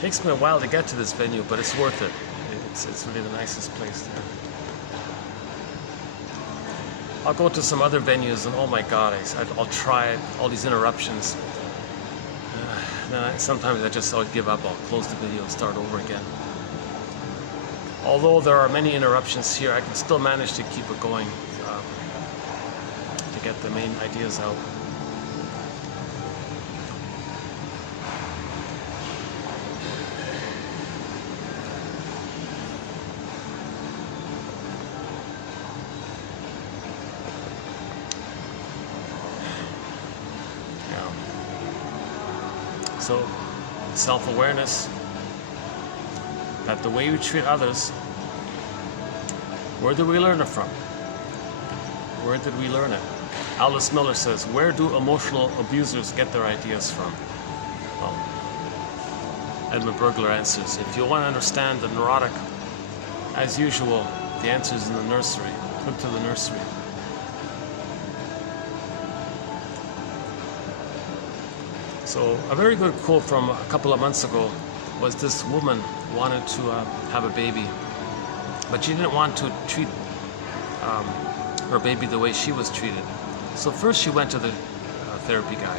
Takes me a while to get to this venue, but it's worth it. It's really the nicest place there. I'll go to some other venues and oh my god, I'll try it, all these interruptions. Sometimes I'll give up, I'll close the video and start over again. Although there are many interruptions here, I can still manage to keep it going to get the main ideas out. So, self-awareness, that the way we treat others, where did we learn it from? Where did we learn it? Alice Miller says, where do emotional abusers get their ideas from? Well, Edmund Burglar answers, if you want to understand the neurotic as usual, the answer is in the nursery. Come to the nursery. So a very good quote from a couple of months ago was this woman wanted to have a baby, but she didn't want to treat her baby the way she was treated. So first she went to the therapy guy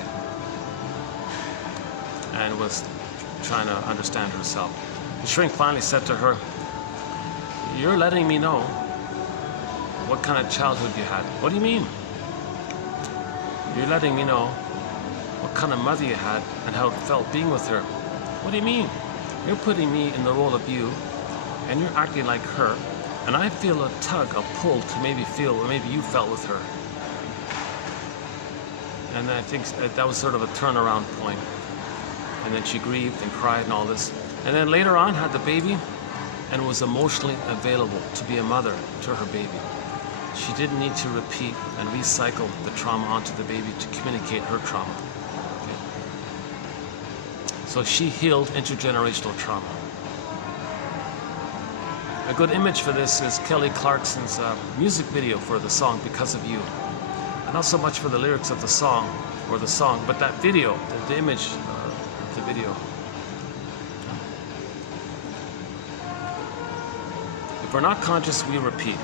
and was trying to understand herself. The shrink finally said to her, "You're letting me know what kind of childhood you had." "What do you mean?" "You're letting me know what kind of mother you had and how it felt being with her." "What do you mean?" "You're putting me in the role of you and you're acting like her, and I feel a tug, a pull to maybe feel what maybe you felt with her." And I think that was sort of a turnaround point. And then she grieved and cried and all this. And then later on had the baby and was emotionally available to be a mother to her baby. She didn't need to repeat and recycle the trauma onto the baby to communicate her trauma. Okay. So she healed intergenerational trauma. A good image for this is Kelly Clarkson's music video for the song Because of You. And not so much for the lyrics of the song, but that video, the image of the video. If we're not conscious, we repeat.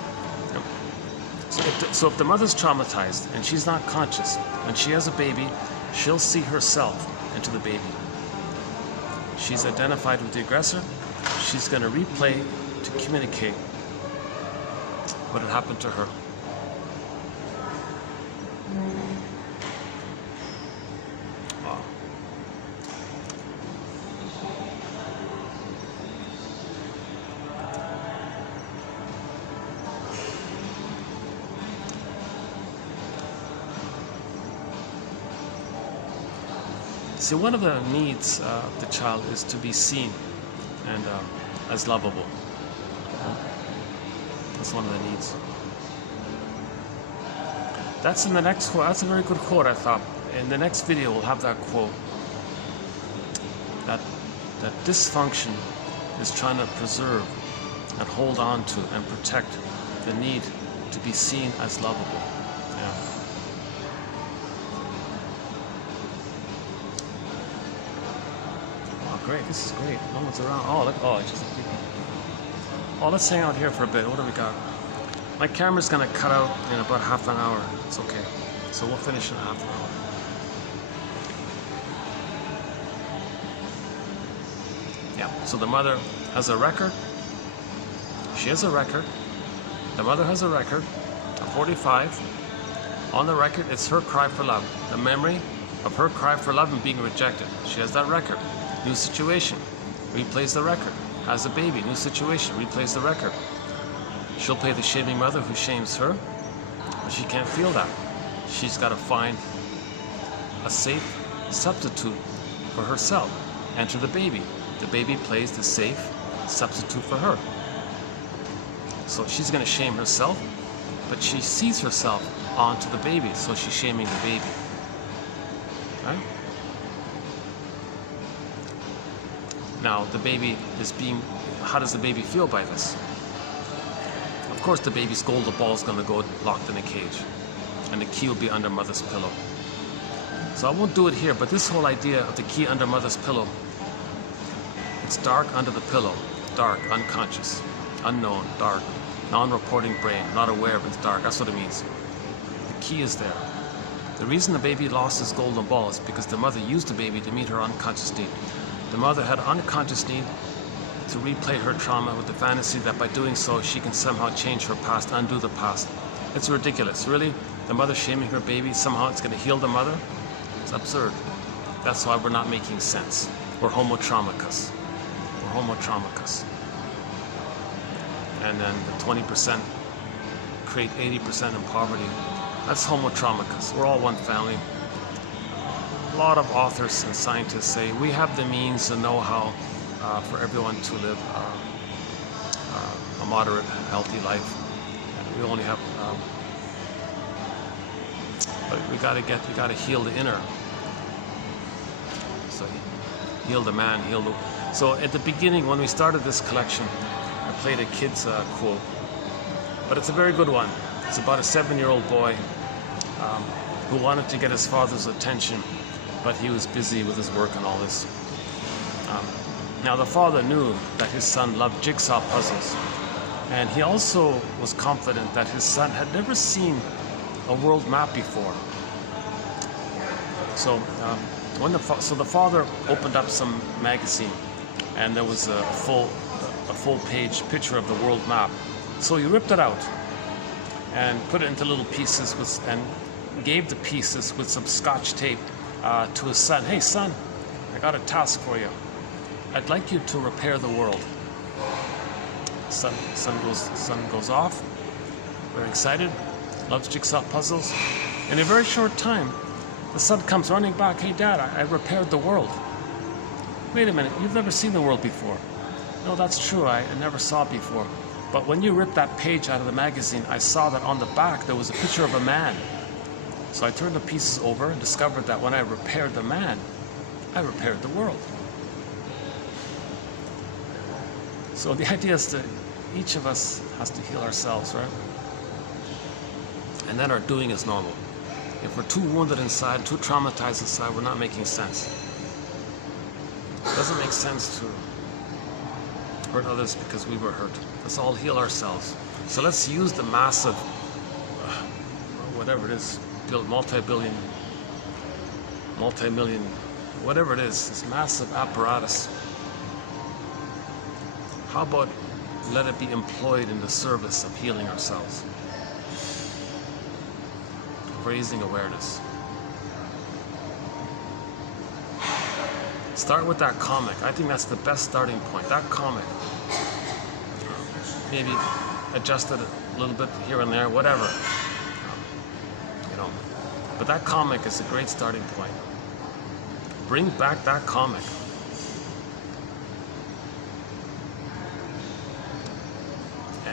So if the mother's traumatized and she's not conscious, when she has a baby, she'll see herself into the baby. She's identified with the aggressor. She's going to replay to communicate what had happened to her. Wow. See, one of the needs of the child is to be seen and as lovable. That's one of the needs. That's in the next quote. That's a very good quote, I thought. In the next video, we'll have that quote. That dysfunction is trying to preserve and hold on to and protect the need to be seen as lovable. Yeah. Oh, great. This is great. No one's around. Oh, look. Oh, it's just people. Oh, let's hang out here for a bit. What do we got? My camera's gonna cut out in about half an hour. It's okay. So we'll finish in half an hour. Yeah, so the mother has a record. She has a record. The mother has a record, a 45. On the record, it's her cry for love. The memory of her cry for love and being rejected. She has that record. New situation. Replays the record. Has a baby. New situation. Replays the record. She'll play the shaming mother who shames her, but she can't feel that. She's got to find a safe substitute for herself. Enter the baby. The baby plays the safe substitute for her. So she's going to shame herself, but she sees herself onto the baby, so she's shaming the baby. Right? Now, the baby is being... How does the baby feel by this? Of course, the baby's golden ball is going to go locked in a cage, and the key will be under mother's pillow. So I won't do it here, but this whole idea of the key under mother's pillow, it's dark under the pillow, dark, unconscious, unknown, dark, non-reporting brain, not aware of it's dark. That's what it means. The key is there. The reason the baby lost his golden ball is because the mother used the baby to meet her unconscious need. The mother had unconscious need to replay her trauma with the fantasy that by doing so she can somehow change her past, undo the past. It's ridiculous. Really, the mother shaming her baby, somehow it's going to heal the mother? It's absurd. That's why we're not making sense. We're homotraumicus. We're homotraumicus. And then the 20% create 80% in poverty. That's homotraumicus. We're all one family. A lot of authors and scientists say we have the means and know-how for everyone to live a moderate, healthy life. And we only have, but we gotta heal the inner. So heal the man, heal the. So at the beginning, when we started this collection, I play the kids quote, but it's a very good one. It's about a 7-year-old boy who wanted to get his father's attention, but he was busy with his work and all this. Now the father knew that his son loved jigsaw puzzles, and he also was confident that his son had never seen a world map before. So the father opened up some magazine, and there was a full-page picture of the world map. So he ripped it out and put it into little pieces and gave the pieces with some scotch tape to his son. Hey son, I got a task for you. I'd like you to repair the world. Son goes off, very excited, loves jigsaw puzzles. In a very short time, the son comes running back. Hey dad, I repaired the world. Wait a minute, you've never seen the world before. No, that's true, I never saw it before. But when you ripped that page out of the magazine, I saw that on the back there was a picture of a man. So I turned the pieces over and discovered that when I repaired the man, I repaired the world. So the idea is that each of us has to heal ourselves, right? And then our doing is normal. If we're too wounded inside, too traumatized inside, we're not making sense. It doesn't make sense to hurt others because we were hurt. Let's all heal ourselves. So let's use the massive, whatever it is, multi-billion, multi-million, whatever it is, this massive apparatus. How about let it be employed in the service of healing ourselves? Raising awareness. Start with that comic. I think that's the best starting point. That comic. Maybe adjust it a little bit here and there, whatever. But that comic is a great starting point. Bring back that comic.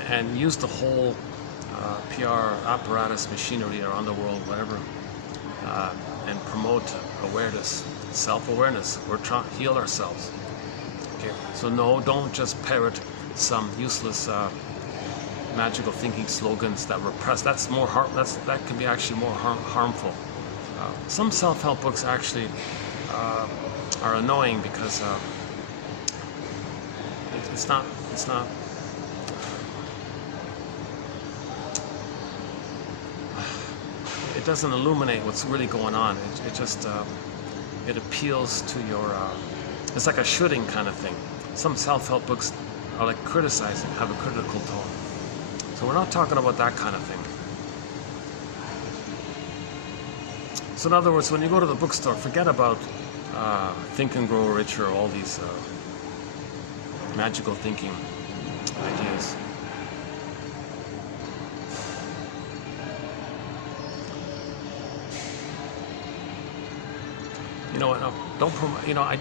And use the whole PR apparatus, machinery around the world, whatever, and promote awareness, self-awareness. We're trying to heal ourselves. Okay, so no, don't just parrot some useless magical thinking slogans that repress. That's more that can be actually more harmful. Some self-help books actually are annoying because it's not. It doesn't illuminate what's really going on. It just it appeals to your. It's like a shooting kind of thing. Some self-help books are like criticizing, have a critical tone. So we're not talking about that kind of thing. So in other words, when you go to the bookstore, forget about Think and Grow Rich or all these magical thinking ideas. You know what? No, don't promote. You know, I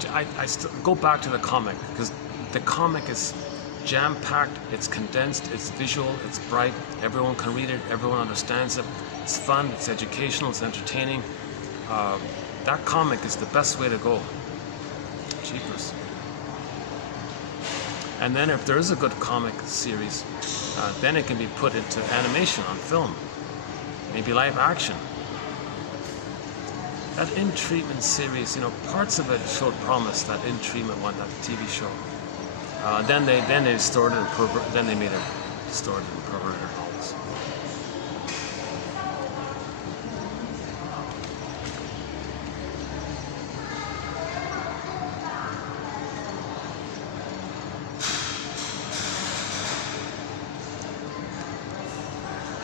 go back to the comic because the comic is jam-packed. It's condensed. It's visual. It's bright. Everyone can read it. Everyone understands it. It's fun. It's educational. It's entertaining. That comic is the best way to go. Cheapers. And then if there is a good comic series, then it can be put into animation on film, maybe live action. That In Treatment series, parts of it showed promise. That In Treatment one, that TV show. Then they stored it and then they made it distorted and perverted and all this.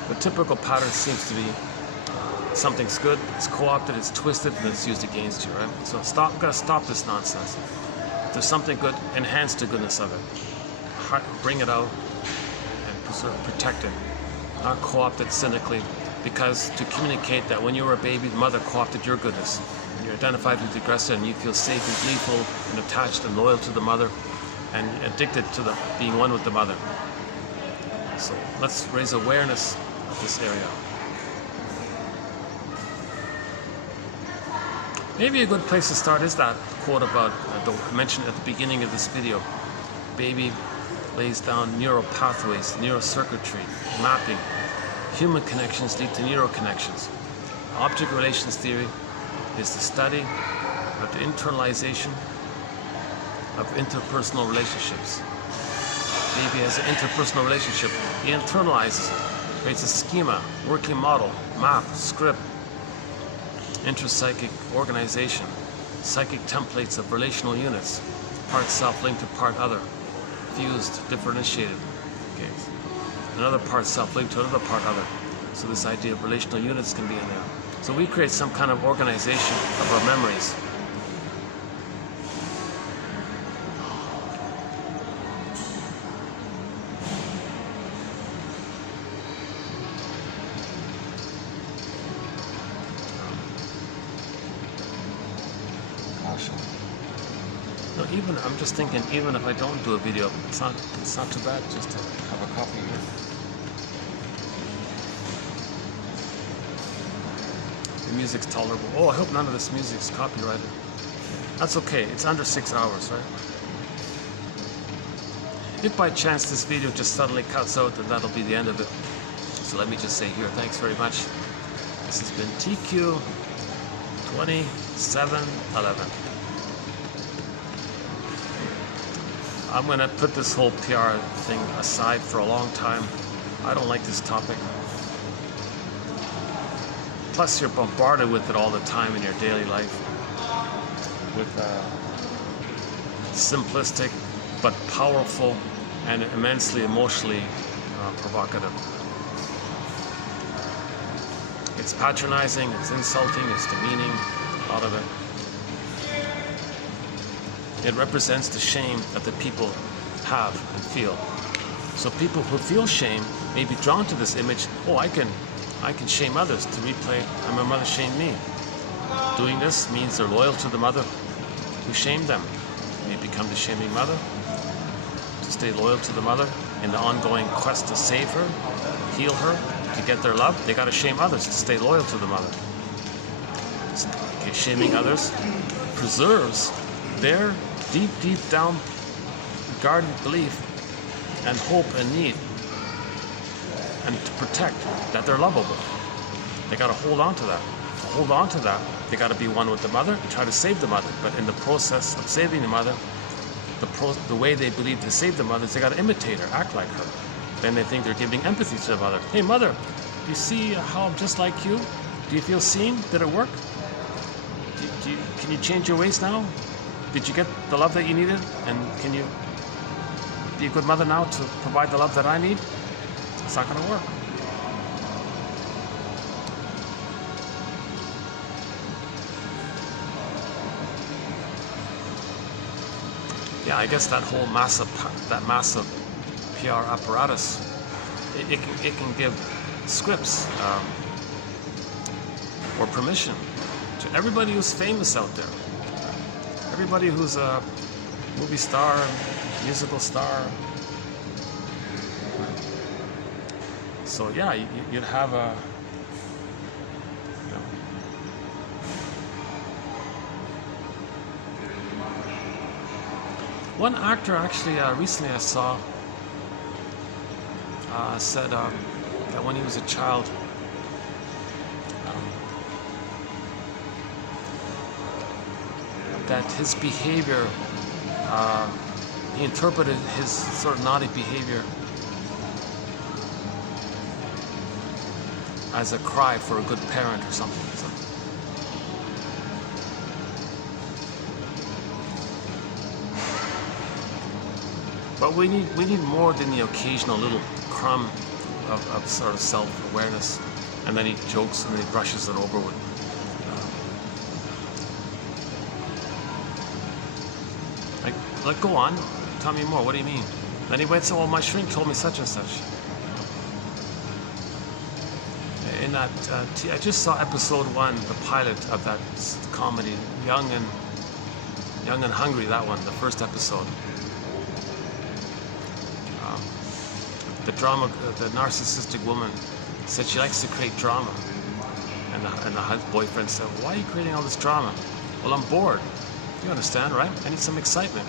The typical pattern seems to be something's good, it's co-opted, it's twisted, and it's used against you, right? So gotta stop this nonsense. If there's something good, enhance the goodness of it. Bring it out and protect it. Not co-opt it cynically, because to communicate that when you were a baby, the mother co-opted your goodness. And you're identified with the aggressor, and you feel safe and gleeful and attached and loyal to the mother, and addicted to being one with the mother. So let's raise awareness of this area. Maybe a good place to start is that quote about mentioned at the beginning of this video. Baby lays down neural pathways, neurocircuitry, mapping. Human connections lead to neuroconnections. Object relations theory is the study of the internalization of interpersonal relationships. Baby has an interpersonal relationship. He internalizes it, creates a schema, working model, map, script, intrapsychic organization, psychic templates of relational units, part self linked to part other, fused, differentiated. Okay. Another part self linked to another part other. So this idea of relational units can be in there. So we create some kind of organization of our memories. No, even I'm just thinking, even if I don't do a video, it's not too bad just to have a coffee here. The music's tolerable. Oh, I hope none of this music's copyrighted. That's okay. It's under 6 hours, right? If by chance this video just suddenly cuts out, then that'll be the end of it. So let me just say here, thanks very much. This has been TQ 2711. I'm going to put this whole PR thing aside for a long time. I don't like this topic. Plus, you're bombarded with it all the time in your daily life. With simplistic but powerful and immensely emotionally provocative. It's patronizing, it's insulting, it's demeaning, a lot of it. It represents the shame that the people have and feel. So people who feel shame may be drawn to this image. Oh, I can shame others to replay, and my mother shamed me. Doing this means they're loyal to the mother who shamed them. They become the shaming mother. To stay loyal to the mother in the ongoing quest to save her, heal her, to get their love, they got to shame others to stay loyal to the mother. Okay, shaming others preserves their deep down guarded belief and hope and need, and to protect that they're lovable. They got to hold on to that. To hold on to that, they got to be one with the mother and try to save the mother. But in the process of saving the mother, the way they believe to save the mother is they got to imitate her, act like her. Then they think they're giving empathy to the mother. Hey mother, do you see how I'm just like you? Do you feel seen? Did it work? Can you change your ways now? Did you get the love that you needed? And can you be a good mother now to provide the love that I need? It's not going to work. Yeah, I guess that whole massive PR apparatus, it can give scripts or permission to everybody who's famous out there. Everybody who's a movie star, musical star. So yeah, you'd have a, one actor actually recently I saw said that when he was a child, that his behavior, he interpreted his sort of naughty behavior as a cry for a good parent or something. So, but we need more than the occasional little crumb of sort of self-awareness, and then he jokes and then he brushes it over with. Like, go on, tell me more. What do you mean? Then he went, so, well, my shrink told me such and such. In that, I just saw episode 1, the pilot of that comedy, Young and Hungry. That one, the first episode. The drama, the narcissistic woman said she likes to create drama, and the boyfriend said, "Why are you creating all this drama?" "Well, I'm bored." You understand, right? I need some excitement.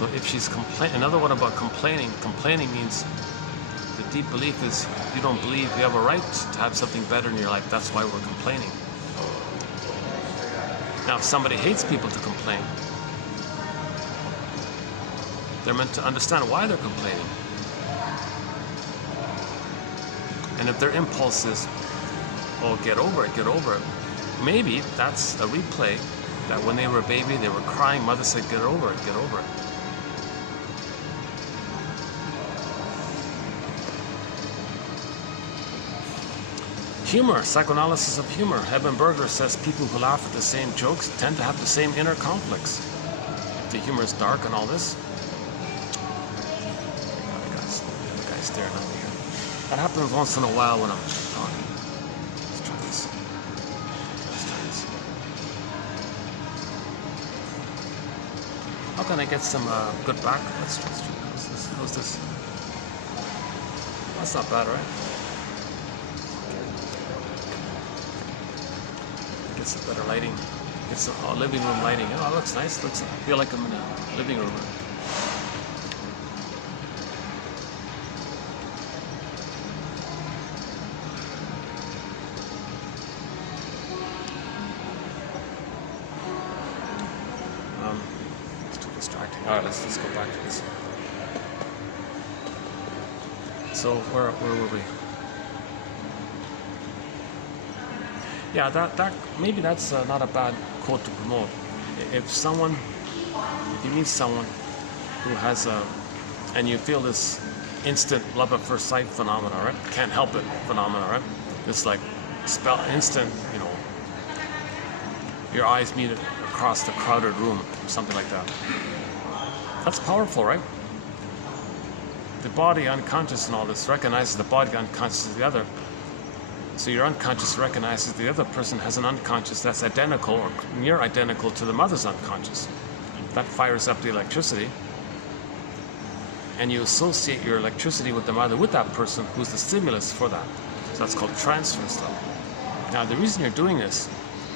So if she's complaining, another one about complaining. Complaining means the deep belief is you don't believe you have a right to have something better in your life. That's why we're complaining. Now, if somebody hates people to complain, they're meant to understand why they're complaining. And if their impulse is, oh, get over it, maybe that's a replay that when they were a baby, they were crying, mother said, get over it, get over it. Humor, psychoanalysis of humor. Eben Berger says people who laugh at the same jokes tend to have the same inner conflicts. If the humor is dark and all this. The guy's staring at me here. That happens once in a while when I'm talking. Let's try this. How can I get some good back? Let's try this. How's this? That's not bad, right? Get some better lighting. Get some living room lighting. Oh, it looks nice. I feel like I'm in a living room. It's too distracting. All right, let's go back to this. So where were we? Yeah, that maybe that's not a bad quote to promote. If you meet someone who has and you feel this instant love at first sight phenomena, right? Can't help it phenomena, right? It's like instant, your eyes meet across the crowded room, or something like that. That's powerful, right? The body, unconscious and all this, recognizes the body unconscious of the other. So your unconscious recognizes the other person has an unconscious that's identical or near identical to the mother's unconscious. That fires up the electricity. And you associate your electricity with the mother with that person who's the stimulus for that. So that's called transfer stuff. Now the reason you're doing this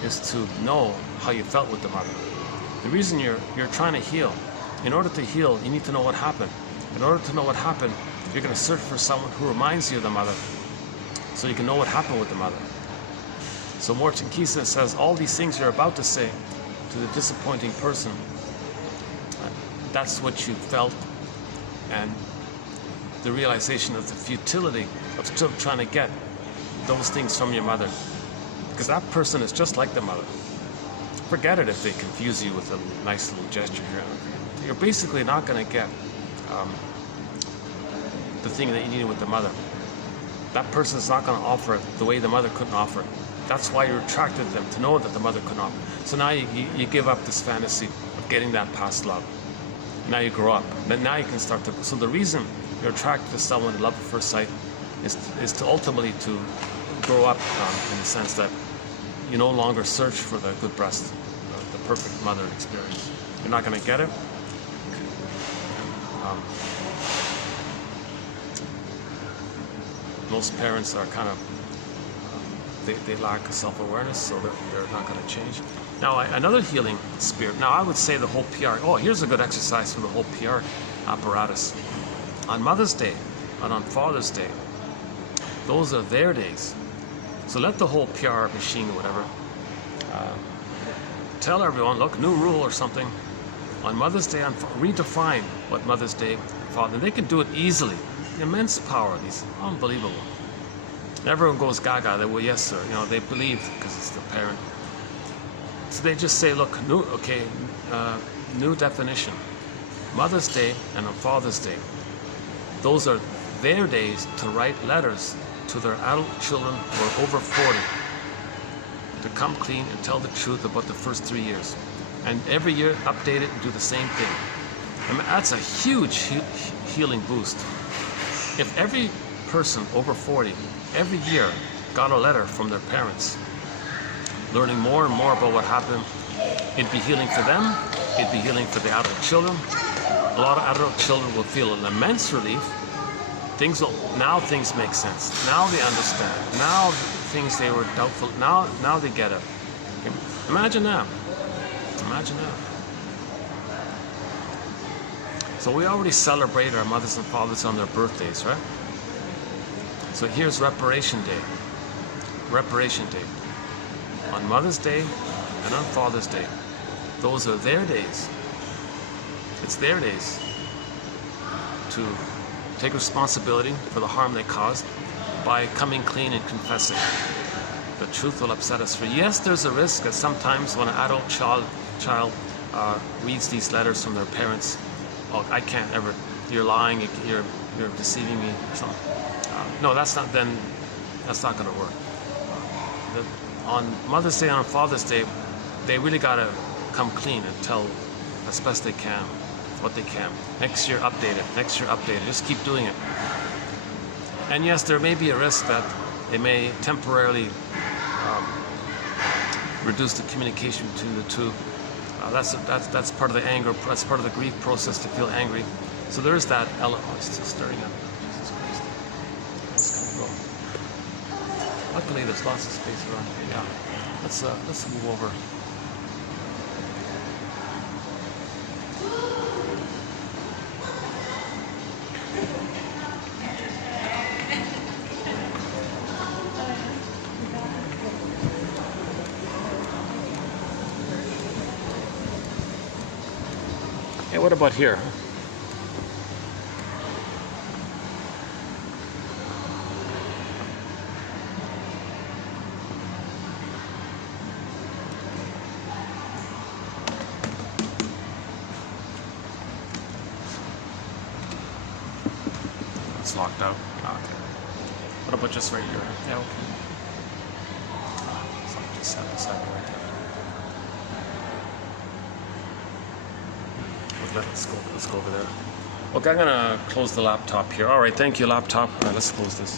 is to know how you felt with the mother. The reason you're trying to heal. In order to heal, you need to know what happened. In order to know what happened, you're going to search for someone who reminds you of the mother, so you can know what happened with the mother. So Morton Keysen says all these things you're about to say to the disappointing person, that's what you felt, and the realization of the futility of still trying to get those things from your mother, because that person is just like the mother. Forget it if they confuse you with a nice little gesture here. You're basically not going to get the thing that you needed with the mother. That person is not going to offer it the way the mother couldn't offer it. That's why you're attracted to them, to know that the mother couldn't offer. So now you give up this fantasy of getting that past love. Now you grow up. But now you can start to. So the reason you're attracted to someone, love at first sight, is to ultimately to grow up in the sense that you no longer search for the good breast, the perfect mother experience. You're not going to get it. Most parents are kind of, they lack self-awareness, so they're not going to change. Now, another healing spirit. Now, I would say the whole PR. Oh, here's a good exercise for the whole PR apparatus. On Mother's Day and on Father's Day, those are their days. So let the whole PR machine, whatever, tell everyone, look, new rule or something. On Mother's Day, redefine what Mother's Day, Father. They can do it easily. Immense power, these unbelievable. Everyone goes gaga. They, well, yes, sir. They believe because it's the parent. So they just say, look, new definition. Mother's Day and on Father's Day, those are their days to write letters to their adult children who are over 40, to come clean and tell the truth about the first 3 years. And every year, update it and do the same thing. I mean, that's a huge healing boost. If every person over 40, every year, got a letter from their parents, learning more and more about what happened, it'd be healing for them, it'd be healing for the adult children. A lot of adult children will feel an immense relief. Now things make sense. Now they understand. Now things they were doubtful, now they get it. Okay. Imagine that. So we already celebrate our mothers and fathers on their birthdays, right? So here's Reparation Day. Reparation Day. On Mother's Day and on Father's Day. Those are their days. It's their days to take responsibility for the harm they caused by coming clean and confessing. The truth will upset us. For yes, there's a risk that sometimes when an adult child reads these letters from their parents, oh, I can't ever, you're lying, you're deceiving me, or something. No, that's not going to work. On Mother's Day and on Father's Day, they really got to come clean and tell as best they can what they can. Next year, update it. Next year, update it. Just keep doing it. And yes, there may be a risk that they may temporarily reduce the communication between the two. That's part of the anger. That's part of the grief process to feel angry. So there is that element. Oh, it's still stirring up. Jesus Christ. Let's kind of go. Luckily, there's lots of space around here. Yeah. Let's move over. Hey, what about here? It's locked out. Okay. What about just right here? Yeah, okay. So I'll just set this up right there. Let's go over there. Okay, I'm gonna close the laptop here. All right, thank you, laptop. All right, let's close this.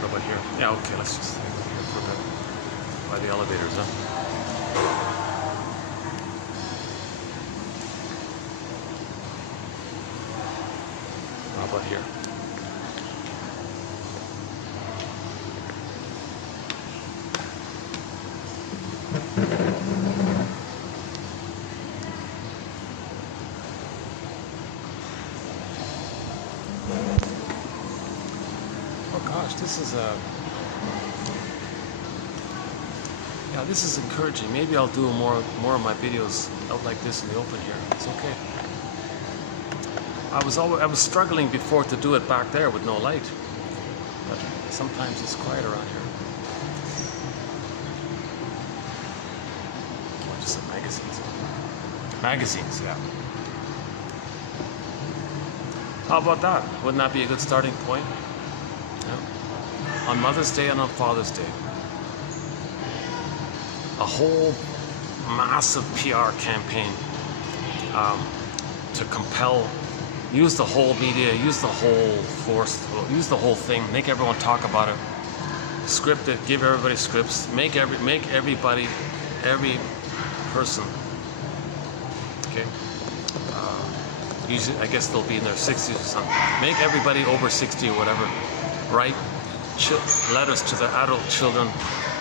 What about here? Yeah, okay, let's just for a bit. By the elevators, huh? How about here? Oh gosh, this is a... Yeah, this is encouraging. Maybe I'll do more of my videos out like this in the open here. It's okay. I was struggling before to do it back there with no light, but sometimes it's quiet around here. Oh, just some magazines. Magazines, yeah. How about that? Wouldn't that be a good starting point? Yeah. On Mother's Day and on Father's Day. A whole massive PR campaign to compel, use the whole media, use the whole force, use the whole thing, make everyone talk about it, script it, give everybody scripts, make everybody, every person, okay, usually I guess they'll be in their 60s or something, make everybody over 60 or whatever write letters to their adult children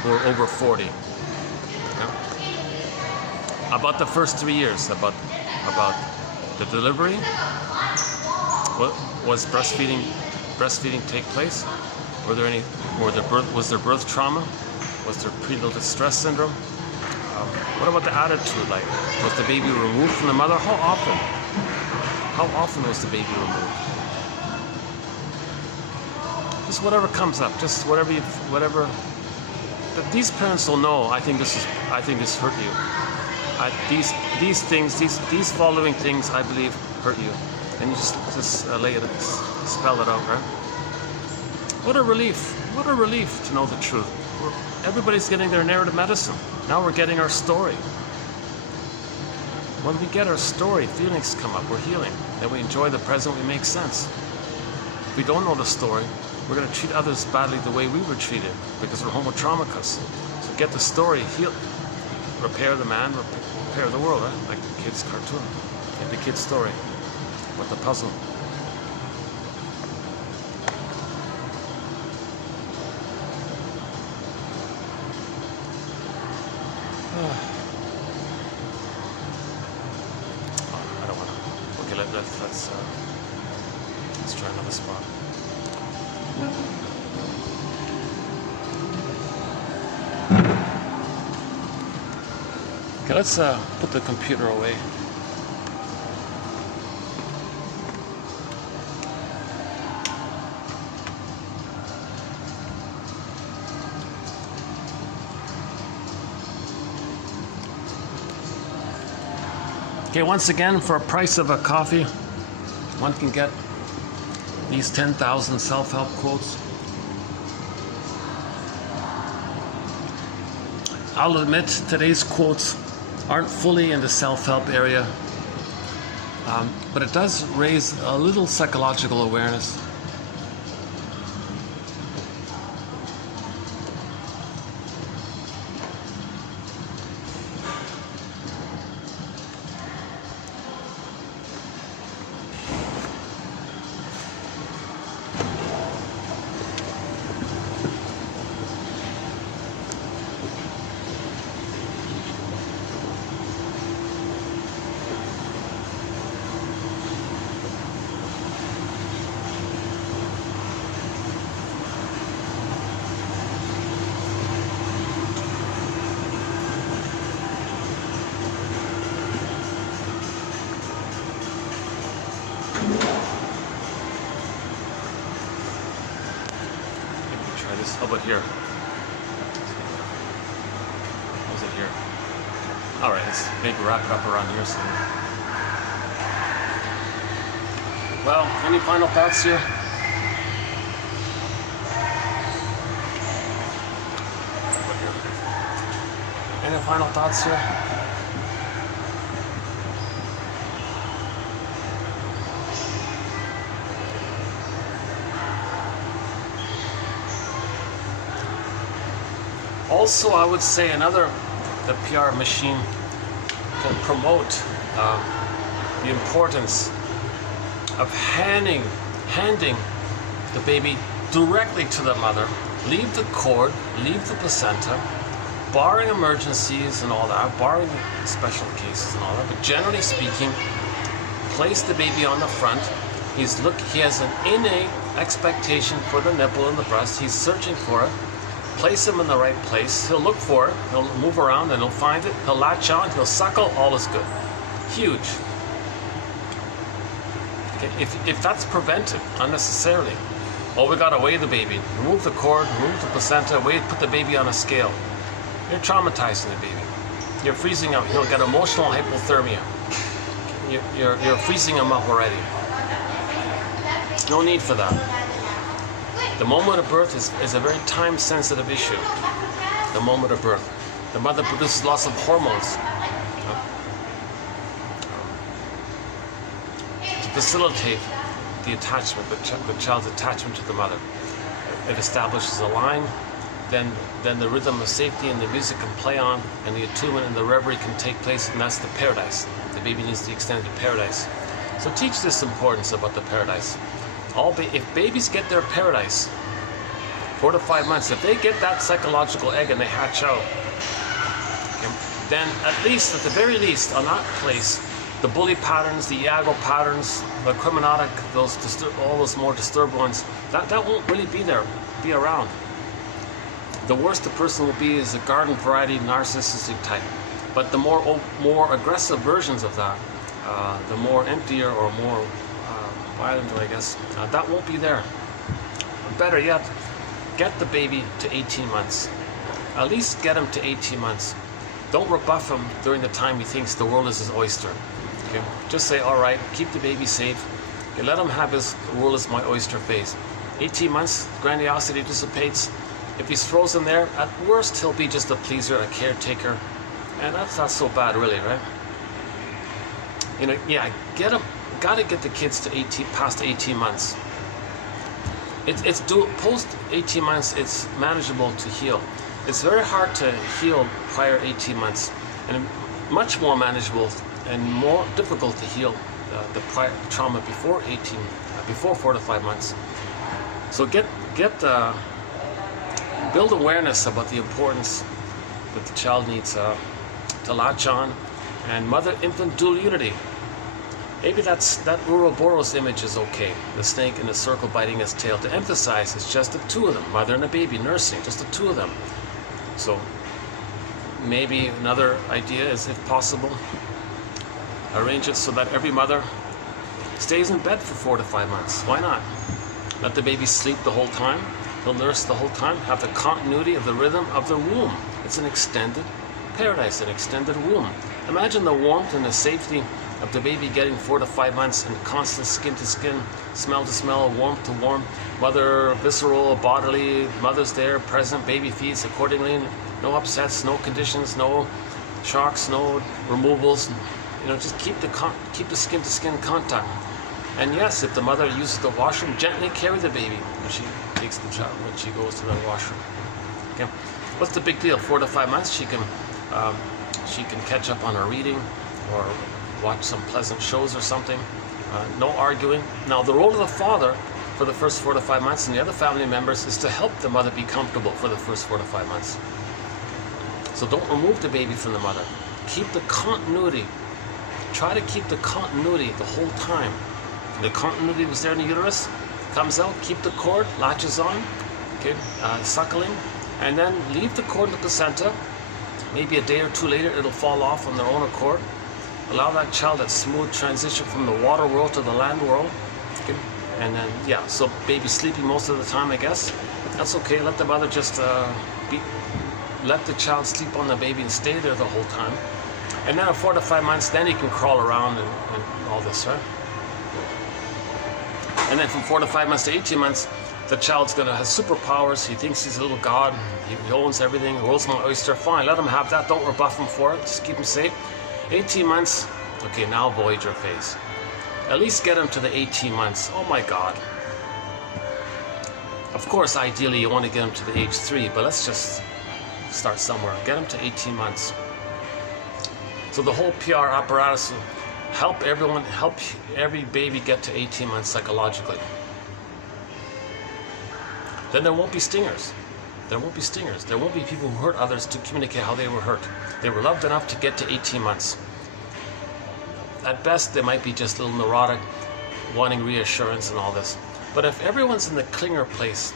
who are over 40. About the first 3 years, about the delivery. What was breastfeeding take place? Was there birth trauma? Was there prenatal distress syndrome? What about the attitude? Like, was the baby removed from the mother? How often? How often was the baby removed? Just whatever comes up. Just whatever. But these parents will know. I think this hurt you. These following things, I believe, hurt you, and you just lay it, spell it out, right? What a relief! What a relief to know the truth. Everybody's getting their narrative medicine. Now we're getting our story. When we get our story, feelings come up. We're healing. Then we enjoy the present. We make sense. If we don't know the story, we're going to treat others badly the way we were treated because we're homotraumicus. So get the story, heal, repair the man, repair the world, right? Like the kid's cartoon, get the kid's story, with the puzzle. I don't want to. Okay, let's try another spot. Okay, let's put the computer away. Okay, once again, for a price of a coffee, one can get these 10,000 self-help quotes. I'll admit today's quotes aren't fully in the self-help area, but it does raise a little psychological awareness. How about here? How's it here? Alright, let's maybe wrap it up around here somewhere. Well, any final thoughts here? Any final thoughts here? Also, I would say the PR machine can promote the importance of handing the baby directly to the mother. Leave the cord, leave the placenta, barring emergencies and all that, barring special cases and all that, but generally speaking, place the baby on the front. He has an innate expectation for the nipple and the breast. He's searching for it. Place him in the right place. He'll look for it. He'll move around and he'll find it. He'll latch on. He'll suckle. All is good. Huge. Okay, if that's prevented unnecessarily, we gotta weigh the baby. Remove the cord. Remove the placenta. Put the baby on a scale. You're traumatizing the baby. You're freezing him. He'll get emotional hypothermia. You're freezing him up already. No need for that. The moment of birth is a very time-sensitive issue. The moment of birth. The mother produces lots of hormones to facilitate the attachment, the child's attachment to the mother. It establishes a line, then the rhythm of safety and the music can play on, and the attunement and the reverie can take place, and that's the paradise. The baby needs the extended paradise. So teach this importance about the paradise. If babies get their paradise, 4 to 5 months, if they get that psychological egg and they hatch out, okay, then at the very least, on that place, the bully patterns, the Iago patterns, the criminalic, all those more disturbed ones, that won't really be around. The worst a person will be is a garden variety narcissistic type. But the more aggressive versions of that, the more emptier or more violent, I guess, that won't be there. Better yet, get the baby to 18 months. At least get him to 18 months. Don't rebuff him during the time he thinks the world is his oyster. Okay? Just say, all right, keep the baby safe. Okay, let him have his world is my oyster phase. 18 months, grandiosity dissipates. If he's frozen there, at worst he'll be just a pleaser, a caretaker, and that's not so bad, really, right? Gotta get the kids to past 18 months. Post 18 months, it's manageable to heal. It's very hard to heal prior 18 months, and much more manageable and more difficult to heal the prior trauma before 4 to 5 months. So build awareness about the importance that the child needs to latch on, and mother-infant dual unity. Maybe that Ouroboros image is okay. The snake in the circle biting its tail, to emphasize it's just the two of them, mother and a baby nursing, just the two of them. So maybe another idea is, if possible, arrange it so that every mother stays in bed for 4 to 5 months. Why not? Let the baby sleep the whole time. He'll nurse the whole time. Have the continuity of the rhythm of the womb. It's an extended paradise, an extended womb. Imagine the warmth and the safety of the baby getting 4 to 5 months in constant skin to skin, smell to smell, warmth to warmth, mother visceral, bodily, mother's there, present, baby feeds accordingly, no upsets, no conditions, no shocks, no removals. Just keep the skin to skin contact. And yes, if the mother uses the washroom, gently carry the baby when she takes the child, when she goes to the washroom. Okay, what's the big deal? 4 to 5 months, she can catch up on her reading or watch some pleasant shows or something. No arguing. Now, the role of the father for the first 4 to 5 months and the other family members is to help the mother be comfortable for the first 4 to 5 months. So don't remove the baby from the mother. Keep the continuity. Try to keep the continuity the whole time. The continuity was there in the uterus, comes out, keep the cord, latches on, okay, suckling, and then leave the cord in the placenta. Maybe a day or two later, it'll fall off on their own accord. Allow that child that smooth transition from the water world to the land world. Okay? And then, yeah, so baby sleeping most of the time, I guess. That's okay. Let the mother just let the child sleep on the baby and stay there the whole time. And then at 4 to 5 months, then he can crawl around and all this, right? And then from 4 to 5 months to 18 months, the child's gonna have superpowers. He thinks he's a little god. He owns everything. The world's my oyster. Fine, let him have that. Don't rebuff him for it. Just keep him safe. 18 months, okay, now Voyager phase. At least get him to the 18 months. Oh my God. Of course, ideally you want to get him to the age 3, but let's just start somewhere. Get him to 18 months. So the whole PR apparatus will help every baby get to 18 months psychologically. Then there won't be stingers. There won't be stingers. There won't be people who hurt others to communicate how they were hurt. They were loved enough to get to 18 months. At best, they might be just a little neurotic, wanting reassurance and all this. But if everyone's in the clinger place,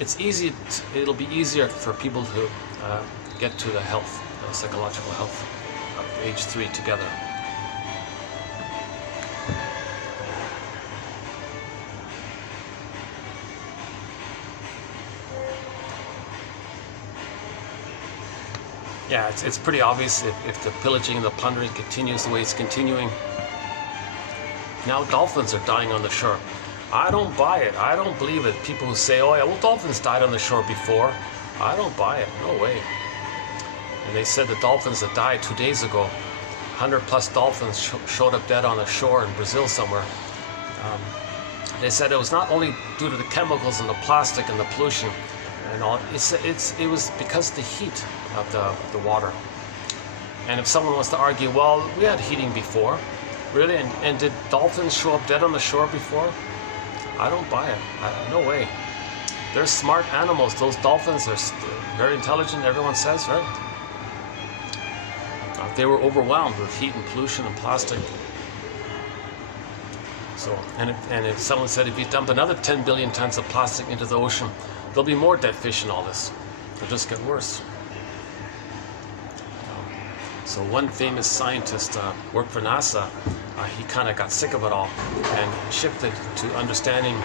it'll be easier for people to get to the health, psychological health of age 3 together. Yeah, it's pretty obvious if the pillaging and the plundering continues the way it's continuing. Now dolphins are dying on the shore. I don't buy it. I don't believe it. People who say, oh yeah, well, dolphins died on the shore before. I don't buy it. No way. And they said the dolphins that died 2 days ago, 100 plus dolphins showed up dead on the shore in Brazil somewhere. They said it was not only due to the chemicals and the plastic and the pollution and all. It was because of the heat of the water. And if someone wants to argue, well, we had heating before, really, and did dolphins show up dead on the shore before? I don't buy it. No way. They're smart animals. Those dolphins are very intelligent, everyone says, right? They were overwhelmed with heat and pollution and plastic. So, and if someone said if you dump another 10 billion tons of plastic into the ocean, there'll be more dead fish and all this. It'll just get worse. So one famous scientist worked for NASA. He kind of got sick of it all and shifted to understanding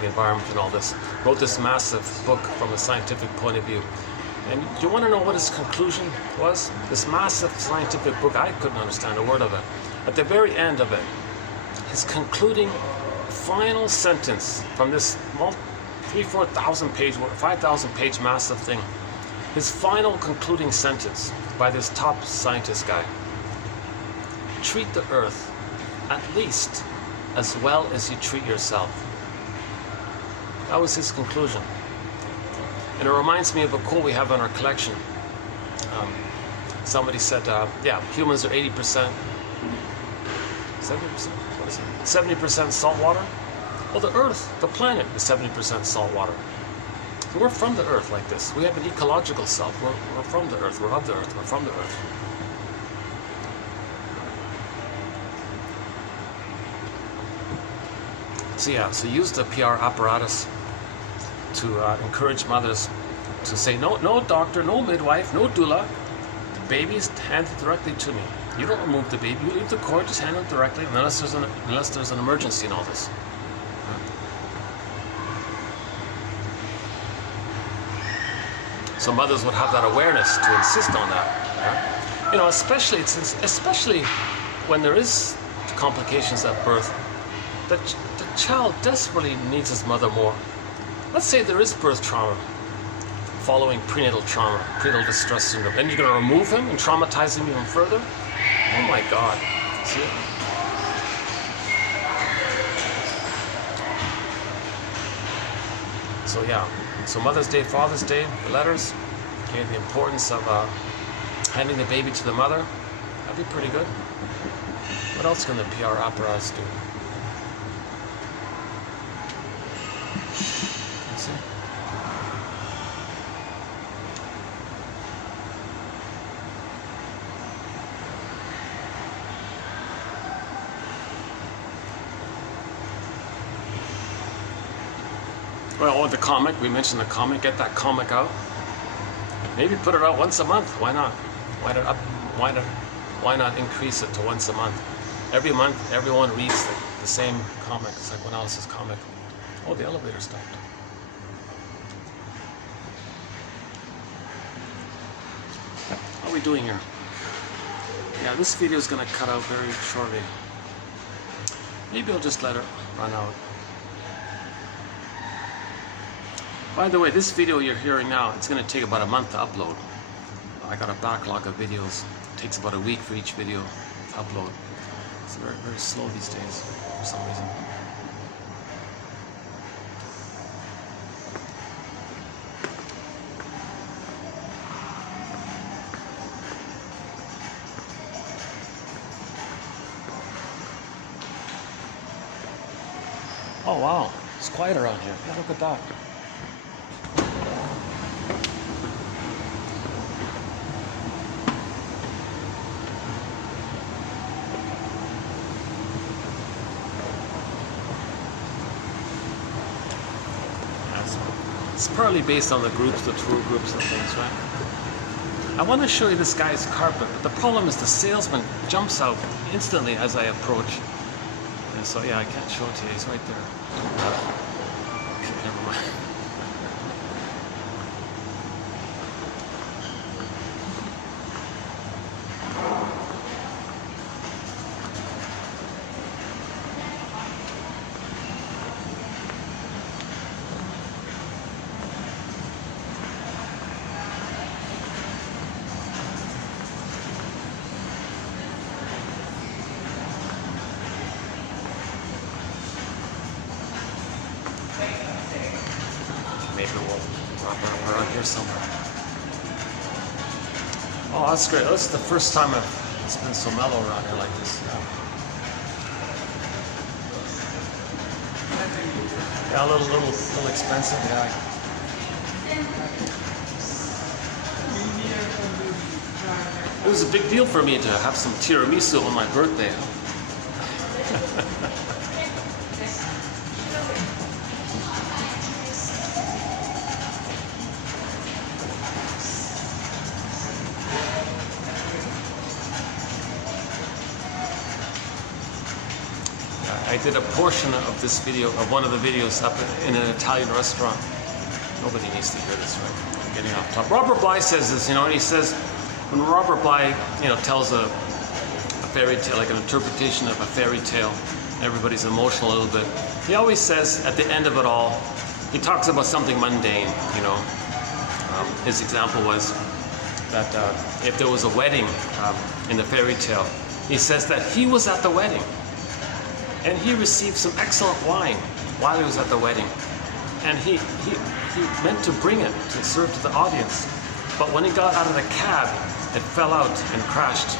the environment and all this. Wrote this massive book from a scientific point of view. And you want to know what his conclusion was? This massive scientific book, I couldn't understand a word of it. At the very end of it, his concluding final sentence from this 3,000-4,000 page, 5,000 page massive thing, his final concluding sentence by this top scientist guy: treat the earth at least as well as you treat yourself. That was his conclusion. And it reminds me of a quote we have in our collection. Somebody said, yeah, humans are 80%, 70%, what is it? 70% salt water. Well, the Earth, the planet, is 70% salt water. So we're from the Earth like this. We have an ecological self. We're from the Earth. We're of the Earth. We're from the Earth. So yeah, so use the PR apparatus to encourage mothers to say, no, no doctor, no midwife, no doula. The baby's handed directly to me. You don't remove the baby. You leave the cord, just hand it directly, unless there's an emergency in all this. So mothers would have that awareness to insist on that. You know, especially when there is complications at birth, the child desperately needs his mother more. Let's say there is birth trauma following prenatal trauma, prenatal distress syndrome, and you're going to remove him and traumatize him even further? Oh my God. See? So yeah, so Mother's Day, Father's Day, the letters, okay, the importance of handing the baby to the mother, that'd be pretty good. What else can the PR apparatus do? Let's see. Well, the comic, we mentioned the comic, get that comic out. Maybe put it out once a month, why not? Why not increase it to once a month? Every month, everyone reads the same comic, psychoanalysis comic. Oh, the elevator stopped. How are we doing here? Yeah, this video is going to cut out very shortly. Maybe I'll just let it run out. By the way, this video you're hearing now, it's going to take about a month to upload. I got a backlog of videos. It takes about a week for each video to upload. It's very, very slow these days for some reason. Oh wow, it's quiet around here. Yeah, look at that. It's partly based on the groups, the tour groups and things, right? I want to show you this guy's carpet, but the problem is the salesman jumps out instantly as I approach. And so yeah, I can't show it to you, he's right there. Okay, never mind. Maybe we'll drop around here somewhere. Oh, that's great. This is the first time it's been so mellow around here like this. Yeah, a little expensive. Yeah. It was a big deal for me to have some tiramisu on my birthday. I did a portion of this video, of one of the videos, up in an Italian restaurant. Nobody needs to hear this, right? I'm getting off top. Robert Bly says this, and he says, when Robert Bly, tells a fairy tale, like an interpretation of a fairy tale, everybody's emotional a little bit. He always says, at the end of it all, he talks about something mundane, His example was that if there was a wedding in the fairy tale, he says that he was at the wedding. And he received some excellent wine while he was at the wedding. And he meant to bring it to serve to the audience. But when he got out of the cab, it fell out and crashed.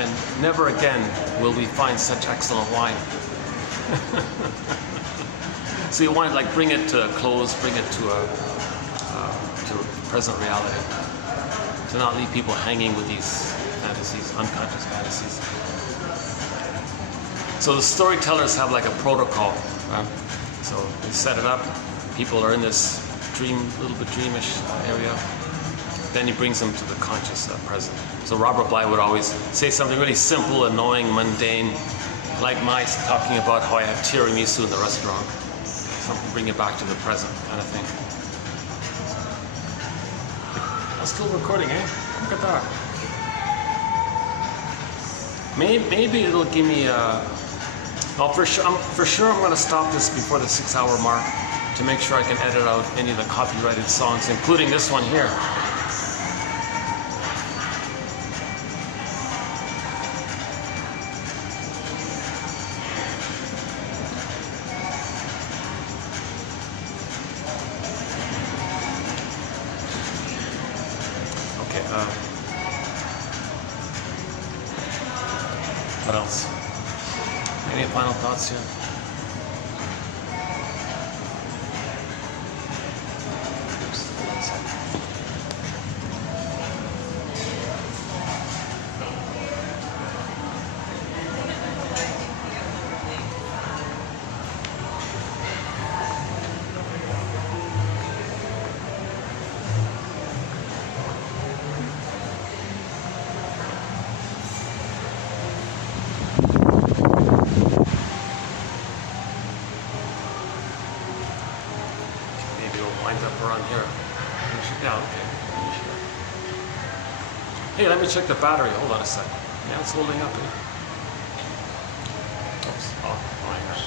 And never again will we find such excellent wine. So you want to like bring it to a close, bring it to a present reality. To not leave people hanging with these fantasies, unconscious fantasies. So the storytellers have like a protocol. So they set it up. People are in this little bit dreamish area. Then he brings them to the conscious present. So Robert Bly would always say something really simple, annoying, mundane, like my talking about how I have tiramisu in the restaurant. Something bring it back to the present kind of thing. I'm still recording, eh? Look at that. Maybe it'll give me well, for sure I'm going to stop this before the 6-hour mark to make sure I can edit out any of the copyrighted songs, including this one here. Okay, what else? Any final thoughts here? Around here. Yeah, okay. Hey, let me check the battery. Hold on a sec. Yeah, it's holding up here. Oops. Oh, my gosh.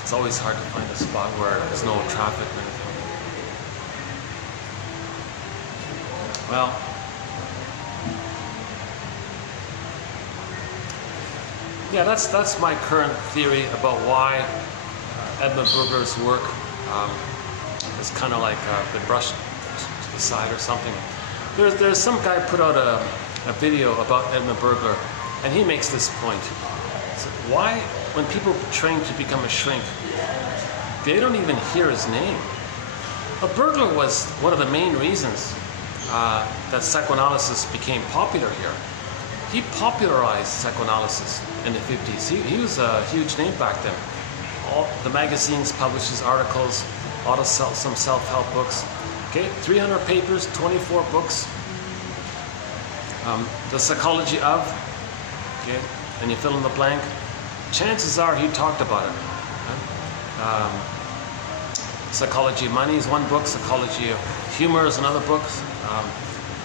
It's always hard to find a spot where there's no traffic or anything. Well, yeah, that's my current theory about why Edmund Burger's work is kind of like been brushed to the side or something. There's some guy put out a video about Edmund Burger, and he makes this point. So why, when people train to become a shrink, they don't even hear his name? But Burger was one of the main reasons that psychoanalysis became popular here. He popularized psychoanalysis in the 50s. He was a huge name back then. All the magazines published his articles, some self-help books. Okay, 300 papers, 24 books. The Psychology of, okay, and you fill in the blank. Chances are he talked about it. Psychology of Money is one book. Psychology of Humor is another book.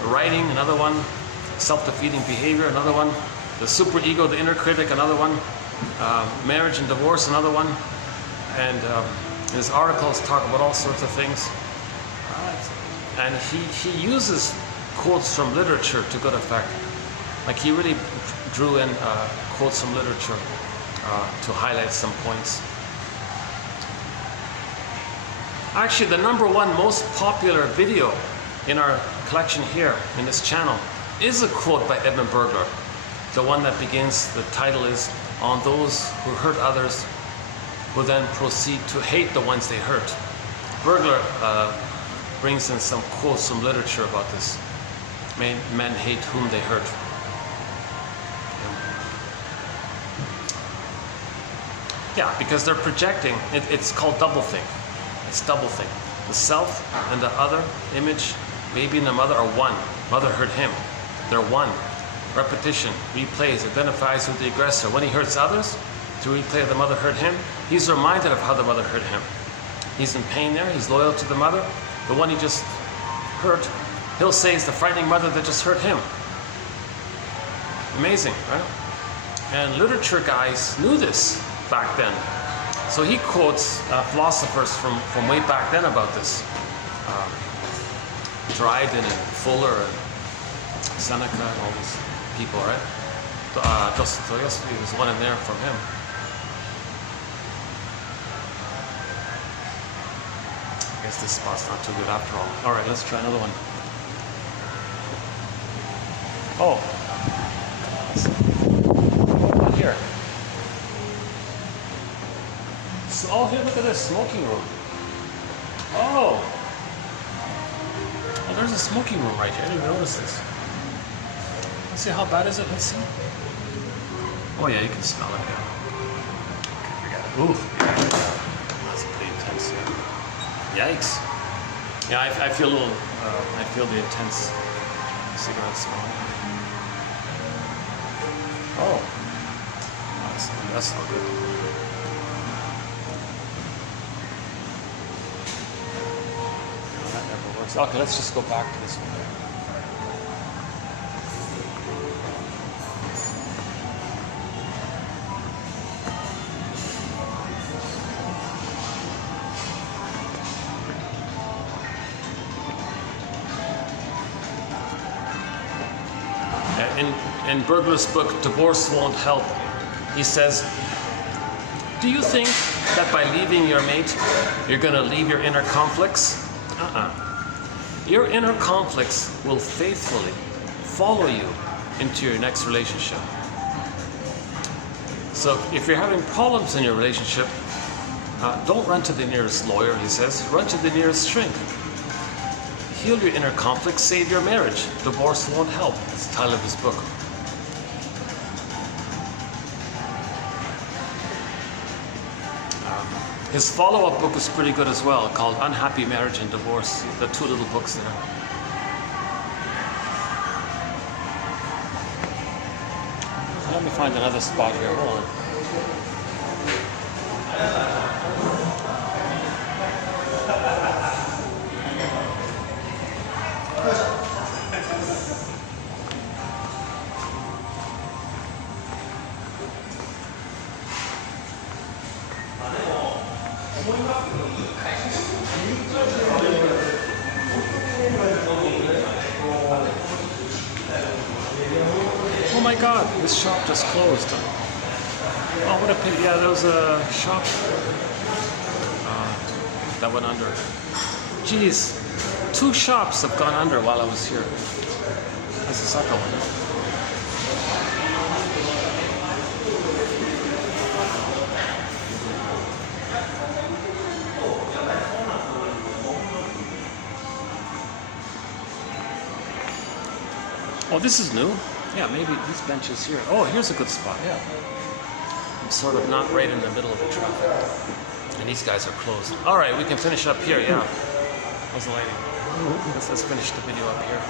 Writing, another one. Self-defeating Behavior, another one. The Superego, the Inner Critic, another one. Marriage and Divorce, another one. And his articles talk about all sorts of things. And he uses quotes from literature to good effect. Like he really drew in quotes from literature to highlight some points. Actually, the #1 most popular video in our collection here, in this channel, is a quote by Edmund Burger. The one that begins, the title is, "On those who hurt others, who then proceed to hate the ones they hurt." Burger brings in some quotes from literature about this. Men hate whom they hurt. Yeah, because they're projecting, it's called doublethink. It's doublethink. The self and the other image, baby and the mother are one. Mother hurt him. They're one. Repetition, replays, identifies with the aggressor. When he hurts others, to replay the mother hurt him, he's reminded of how the mother hurt him. He's in pain there, he's loyal to the mother. The one he just hurt, he'll say it's the frightening mother that just hurt him. Amazing, right? And literature guys knew this back then. So he quotes philosophers from way back then about this. Dryden and Fuller and Seneca and all these people, right? Dostoevsky, there's one in there from him. I guess this spot's not too good after all. All right, let's try another one. Oh, what here? So, oh, here, look at this smoking room. Oh, there's a smoking room right here. I didn't even notice this. Let's see, how bad is it? Let's see. Oh yeah, you can smell it. Yeah. Okay, forget it. Ooh, yeah. That's pretty intense. Yeah. Yikes. Yeah, I feel a little. I feel the intense cigarette smell. Oh, that's not good. No, that never works. Okay, let's just go back to this one. In Berger's book, Divorce Won't Help, he says, do you think that by leaving your mate, you're going to leave your inner conflicts? Your inner conflicts will faithfully follow you into your next relationship. So if you're having problems in your relationship, don't run to the nearest lawyer, he says, run to the nearest shrink. Heal your inner conflicts, save your marriage. Divorce won't help. It's the title of his book. His follow-up book is pretty good as well, called Unhappy Marriage and Divorce. The two little books there. Let me find another spot here. Hold on. Oh my God, this shop just closed. Oh, what a pity. Yeah, there was a shop that went under. Jeez, 2 shops have gone under while I was here. That's the second one. Oh, this is new. Yeah, maybe these benches here. Oh, here's a good spot. Yeah. I'm sort of not right in the middle of the traffic. And these guys are closed. All right, we can finish up here. Yeah. How's the lighting? Let's finish the video up here.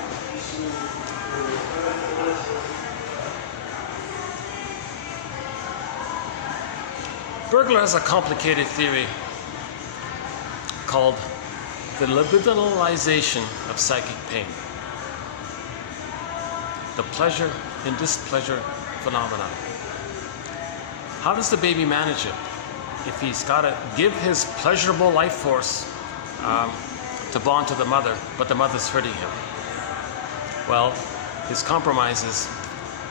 Berger has a complicated theory called the libidinalization of psychic pain. The pleasure and displeasure phenomenon. How does the baby manage it? If he's got to give his pleasurable life force to bond to the mother, but the mother's hurting him. Well, his compromise is,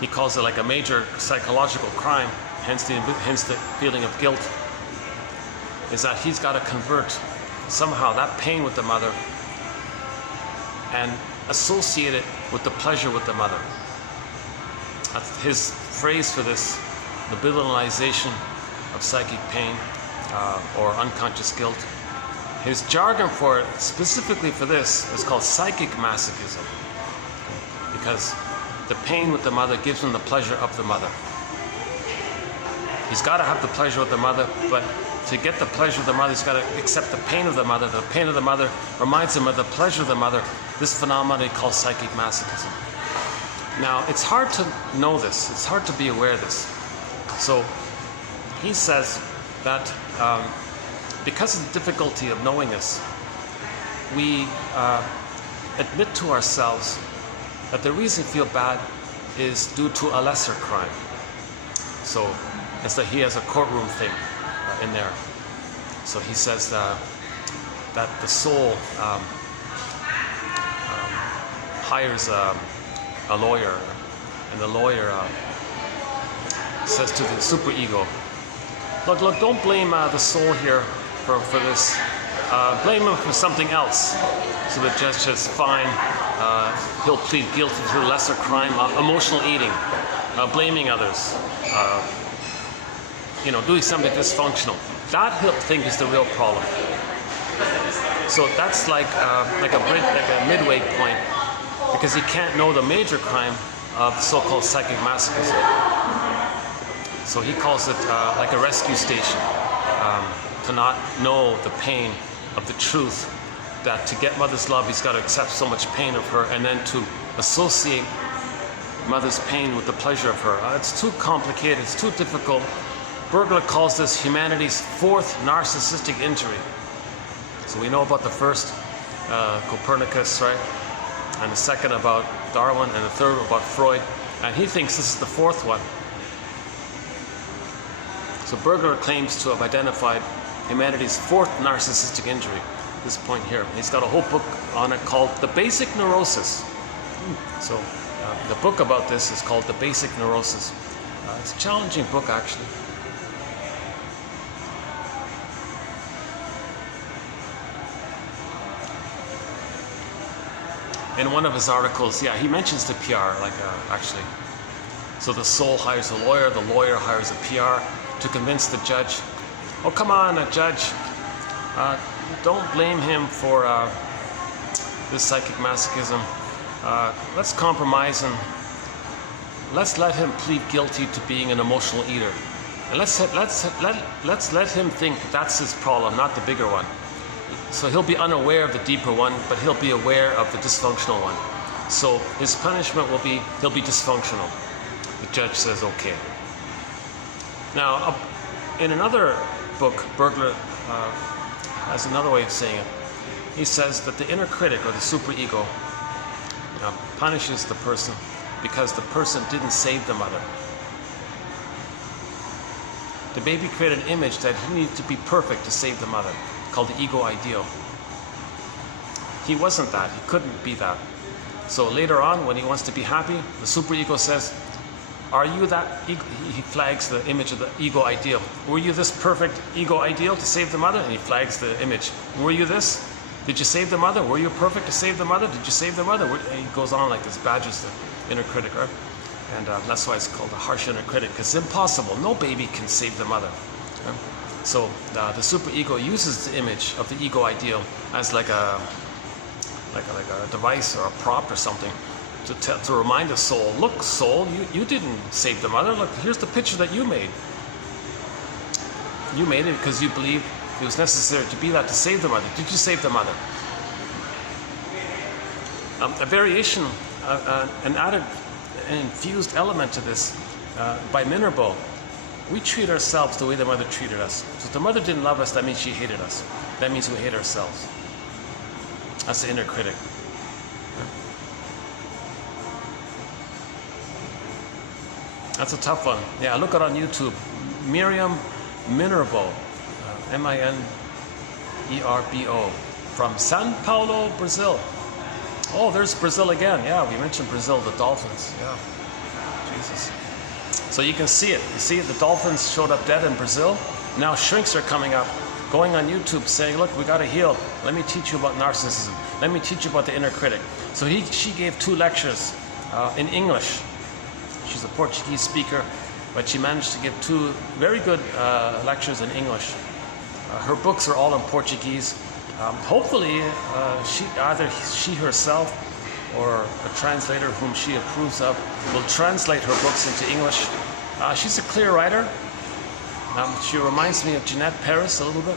he calls it like a major psychological crime, hence the feeling of guilt, is that he's got to convert somehow that pain with the mother and associate it with the pleasure with the mother. That's his phrase for this, the libidinalization of psychic pain or unconscious guilt. His jargon for it, specifically for this, is called psychic masochism, because the pain with the mother gives him the pleasure of the mother. He's got to have the pleasure of the mother, but to get the pleasure of the mother, he's got to accept the pain of the mother. The pain of the mother reminds him of the pleasure of the mother. This phenomenon he calls psychic masochism. Now, it's hard to know this. It's hard to be aware of this. So he says that because of the difficulty of knowing this, we admit to ourselves that the reason we feel bad is due to a lesser crime. So it's that he has a courtroom thing in there. So he says that the soul hires a lawyer, and the lawyer says to the superego, look, don't blame the soul here for this. Blame him for something else. So the judge says, fine, he'll plead guilty to a lesser crime, emotional eating, blaming others, doing something dysfunctional. That he'll think is the real problem. So that's like a midway point, because he can't know the major crime of so-called psychic masochism. So he calls it like a rescue station, to not know the pain of the truth, that to get mother's love he's got to accept so much pain of her, and then to associate mother's pain with the pleasure of her. It's too complicated, it's too difficult. Bergler calls this humanity's fourth narcissistic injury. So we know about the first, Copernicus, right? And the second about Darwin, and the third about Freud. And he thinks this is the fourth one. So Bergler claims to have identified humanity's fourth narcissistic injury, this point here. He's got a whole book on it called The Basic Neurosis. So the book about this is called The Basic Neurosis. It's a challenging book, actually. In one of his articles, yeah, he mentions the PR, actually. So the soul hires a lawyer, the lawyer hires a PR to convince the judge, oh, come on, judge, don't blame him for this psychic masochism. Let's compromise and let's let him plead guilty to being an emotional eater. And let's let him think that's his problem, not the bigger one. So he'll be unaware of the deeper one, but he'll be aware of the dysfunctional one. So his punishment will be, he'll be dysfunctional. The judge says, okay. Now, in another book, Bergler has another way of saying it. He says that the inner critic, or the superego, punishes the person because the person didn't save the mother. The baby created an image that he needed to be perfect to save the mother, called the ego ideal. He wasn't that. He couldn't be that. So later on, when he wants to be happy, the superego says, are you that ego? He flags the image of the ego ideal. Were you this perfect ego ideal to save the mother? And he flags the image. Were you this? Did you save the mother? Were you perfect to save the mother? Did you save the mother? And he goes on like this, badges the inner critic, right? And that's why it's called a harsh inner critic, because it's impossible. No baby can save the mother. Right? So the superego uses the image of the ego ideal as like a device or a prop or something to remind the soul, look, soul, you didn't save the mother. Look, here's the picture that you made. You made it because you believed it was necessary to be that to save the mother. Did you save the mother? A variation, an infused element to this by Minerbo. We treat ourselves the way the mother treated us. So if the mother didn't love us, that means she hated us. That means we hate ourselves. That's the inner critic. That's a tough one. Yeah, look it on YouTube. Miriam Minerbo, Minerbo, from São Paulo, Brazil. Oh, there's Brazil again. Yeah, we mentioned Brazil, the dolphins. Yeah, Jesus. So you can see it. You see the dolphins showed up dead in Brazil. Now shrinks are coming up, going on YouTube saying, look, we got to heal. Let me teach you about narcissism. Let me teach you about the inner critic. So she gave 2 lectures in English. She's a Portuguese speaker, but she managed to give 2 very good lectures in English. Her books are all in Portuguese. Hopefully, either she herself or a translator whom she approves of will translate her books into English. She's a clear writer. She reminds me of Jeanette Paris a little bit,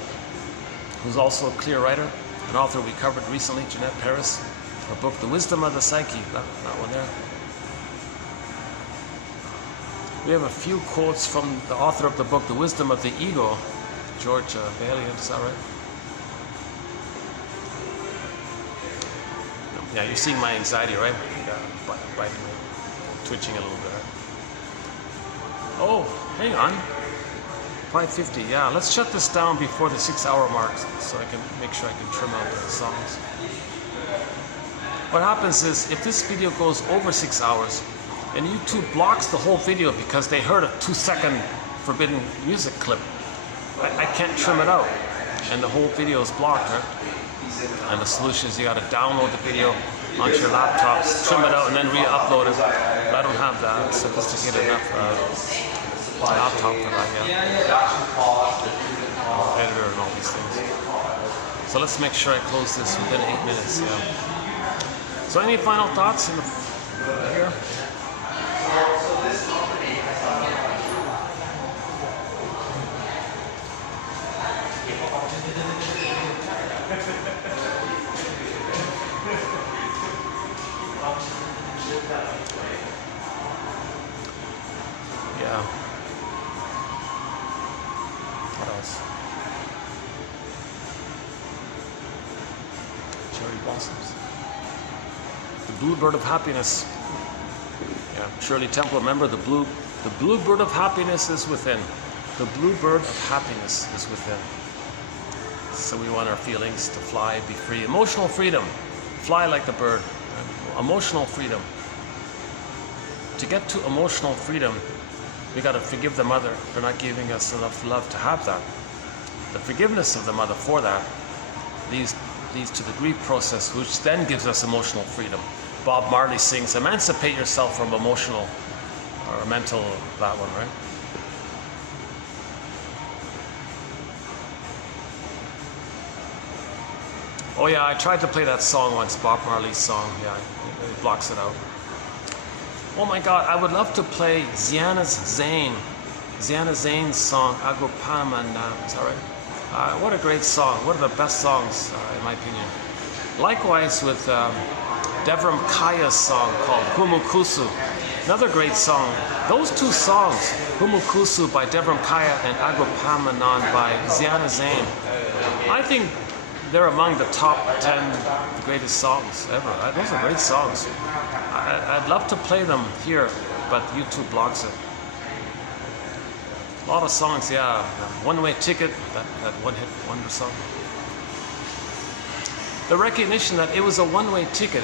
who's also a clear writer, an author we covered recently, Jeanette Paris. Her book, The Wisdom of the Psyche, that one there. We have a few quotes from the author of the book, The Wisdom of the Ego, George Bailey, is that right? Yeah, you're seeing my anxiety, right? Biting me, twitching a little bit. Right? Oh, hang on. 5:50, yeah. Let's shut this down before the 6-hour mark so I can make sure I can trim out the songs. What happens is, if this video goes over 6 hours, And YouTube blocks the whole video because they heard a 2-second forbidden music clip. I can't trim it out, and the whole video is blocked, right? And the solution is you got to download the video onto your laptops, trim it out, and then re-upload it. But I don't have that sophisticated enough laptop for that yet. Editor and all these things. So let's make sure I close this within 8 minutes. Yeah. So any final thoughts in the, here? Yeah. What else? Cherry blossoms. The bluebird of happiness. Yeah, Shirley Temple, remember the bluebird of happiness is within. The bluebird of happiness is within. So we want our feelings to fly, be free. Emotional freedom. Fly like the bird. Emotional freedom. To get to emotional freedom, we got to forgive the mother for not giving us enough love to have that. The forgiveness of the mother for that leads to the grief process, which then gives us emotional freedom. Bob Marley sings, emancipate yourself from emotional or mental, that one, right? Oh yeah, I tried to play that song once, Bob Marley's song. Yeah, it blocks it out. Oh my God, I would love to play Ziana Zane's song, Agopanamanam. Is that right? What a great song. One of the best songs, in my opinion. Likewise with Devram Kaya's song called Humukusu. Another great song. Those two songs, Humukusu by Devram Kaya and Agopamanan by Ziana Zane, I think they're among the top 10 greatest songs ever. Those are great songs. I'd love to play them here, but YouTube blocks it. A lot of songs, yeah. One-Way Ticket, that one-hit wonder song. The recognition that it was a one-way ticket.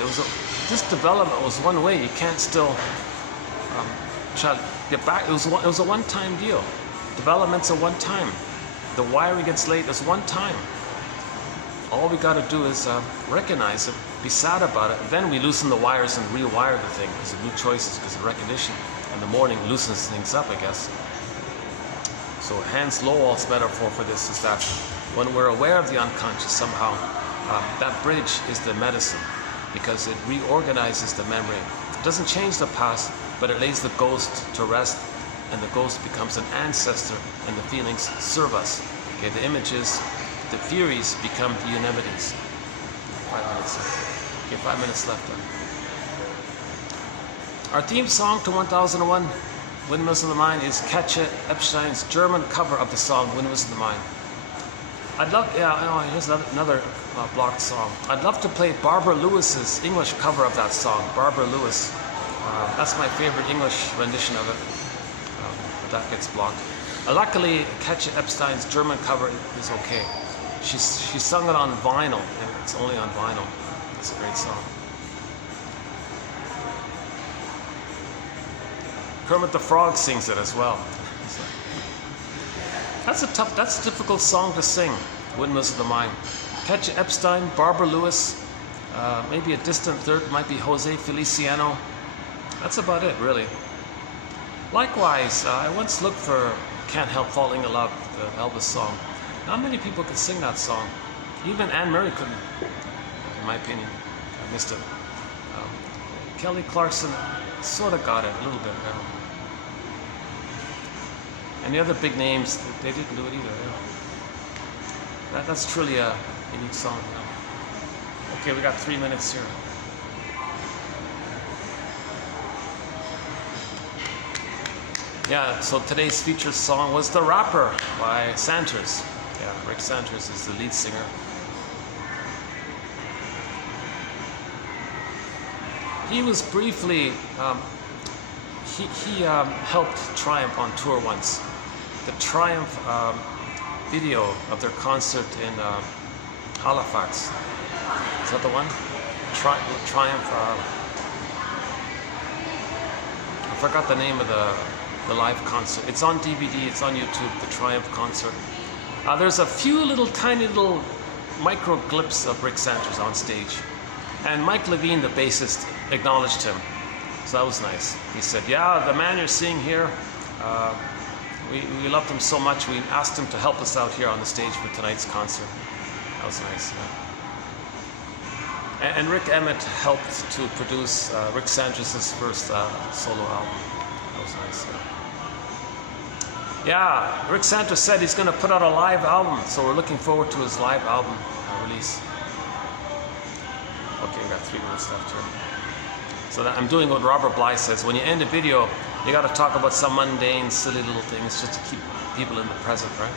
This development was one way. You can't still try to get back. It was a one-time deal. Development's a one-time. The wiring gets late is one time. All we got to do is recognize it, be sad about it, and then we loosen the wires and rewire the thing because of new choices, because of recognition. In the morning loosens things up, I guess. So Hans Lowell's metaphor for this is that when we're aware of the unconscious somehow, that bridge is the medicine because it reorganizes the memory. It doesn't change the past, but it lays the ghost to rest, and the ghost becomes an ancestor, and the feelings serve us. Okay, the images, the theories become the unimities. 5 minutes. Okay, 5 minutes left then. Our theme song to 1001, Windmills of the Mind, is Katja Epstein's German cover of the song Windmills of the Mind. I'd love, here's another blocked song. I'd love to play Barbara Lewis's English cover of that song, Barbara Lewis. That's my favorite English rendition of it, but that gets blocked. Luckily, Katja Epstein's German cover is okay. She sung it on vinyl, and it's only on vinyl. It's a great song. Kermit the Frog sings it as well. That's a difficult song to sing, Windmills of the Mind. Katja Epstein, Barbara Lewis, maybe a distant third might be Jose Feliciano. That's about it, really. Likewise, I once looked for Can't Help Falling in Love, the Elvis song. Not many people could sing that song. Even Anne Murray couldn't, in my opinion. I missed it. Kelly Clarkson sort of got it a little bit. And the other big names, they didn't do it either. That's truly a unique song. Okay, we got 3 minutes here. Yeah, so today's featured song was The Rapper by Santers. Yeah, Rick Santers is the lead singer. He was briefly, he helped Triumph on tour once. The Triumph video of their concert in Halifax. Is that the one? Triumph forgot the name of the live concert. It's on DVD, it's on YouTube, the Triumph concert. There's a few little tiny little micro clips of Rick Santos on stage. And Mike Levine, the bassist, acknowledged him. So that was nice. He said, yeah, the man you're seeing here, we loved him so much, we asked him to help us out here on the stage for tonight's concert. That was nice. Yeah. And Rick Emmett helped to produce Rick Santos' first solo album. That was nice. Yeah, Rick Santos said he's going to put out a live album, so we're looking forward to his live album release. Okay, we got 3 minutes left here. So that I'm doing what Robert Bly says. When you end a video, you got to talk about some mundane, silly little things just to keep people in the present, right?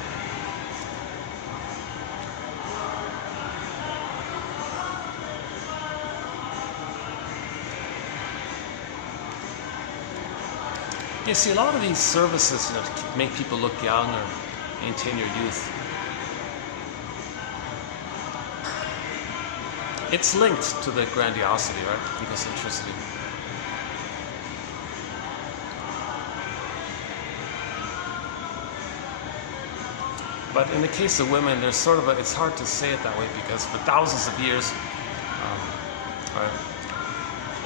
You see, a lot of these services, to make people look young or maintain your youth, it's linked to the grandiosity, right? Egocentricity. But in the case of women, there's sort of it's hard to say it that way because for thousands of years,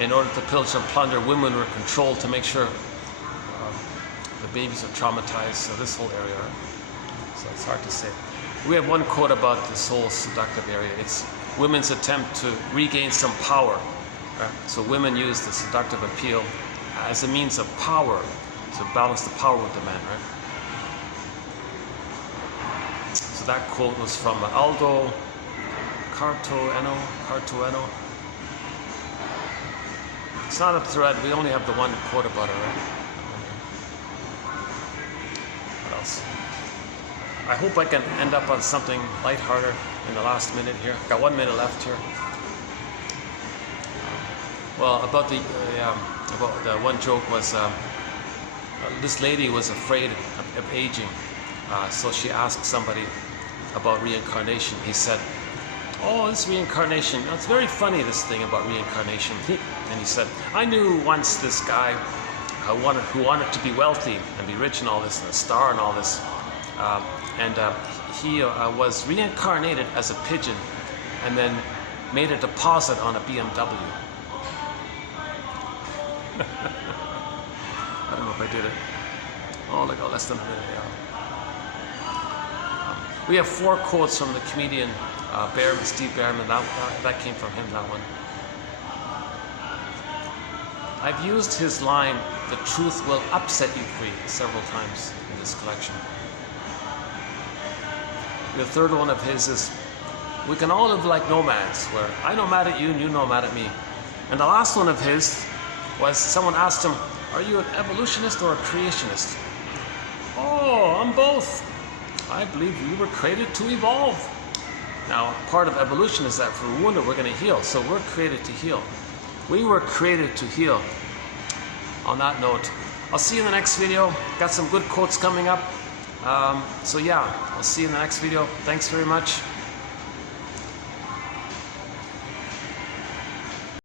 in order to pillage and plunder, women were controlled to make sure the babies are traumatized, so this whole area, right? So it's hard to say. We have one quote about this whole seductive area. It's women's attempt to regain some power. Right? So women use the seductive appeal as a means of power to balance the power with the man, right? So that quote was from Aldo Cartueno. It's not a thread, we only have the one quote about it, right? What else? I hope I can end up on something lighthearted in the last minute here. Got 1 minute left here. Well, about the one joke was this lady was afraid of aging, so she asked somebody about reincarnation. He said, "Oh, this reincarnation, it's very funny, this thing about reincarnation." And he said, "I knew once this guy who wanted to be wealthy and be rich and all this, and a star and all this, and he was reincarnated as a pigeon and then made a deposit on a BMW." I don't know if I did it. Oh, like less than a minute, yeah. We have 4 quotes from the comedian Steve Behrman. That came from him, that one. I've used his line, "The truth will upset you free," several times in this collection. The third one of his is, "We can all live like nomads, where I nomad at you and you nomad at me." And the last one of his was, someone asked him, "Are you an evolutionist or a creationist?" "Oh, I'm both. I believe we were created to evolve." Now, part of evolution is that if we're wounded, we're going to heal. So we're created to heal. We were created to heal. On that note, I'll see you in the next video. Got some good quotes coming up. So yeah, I'll see you in the next video. Thanks very much.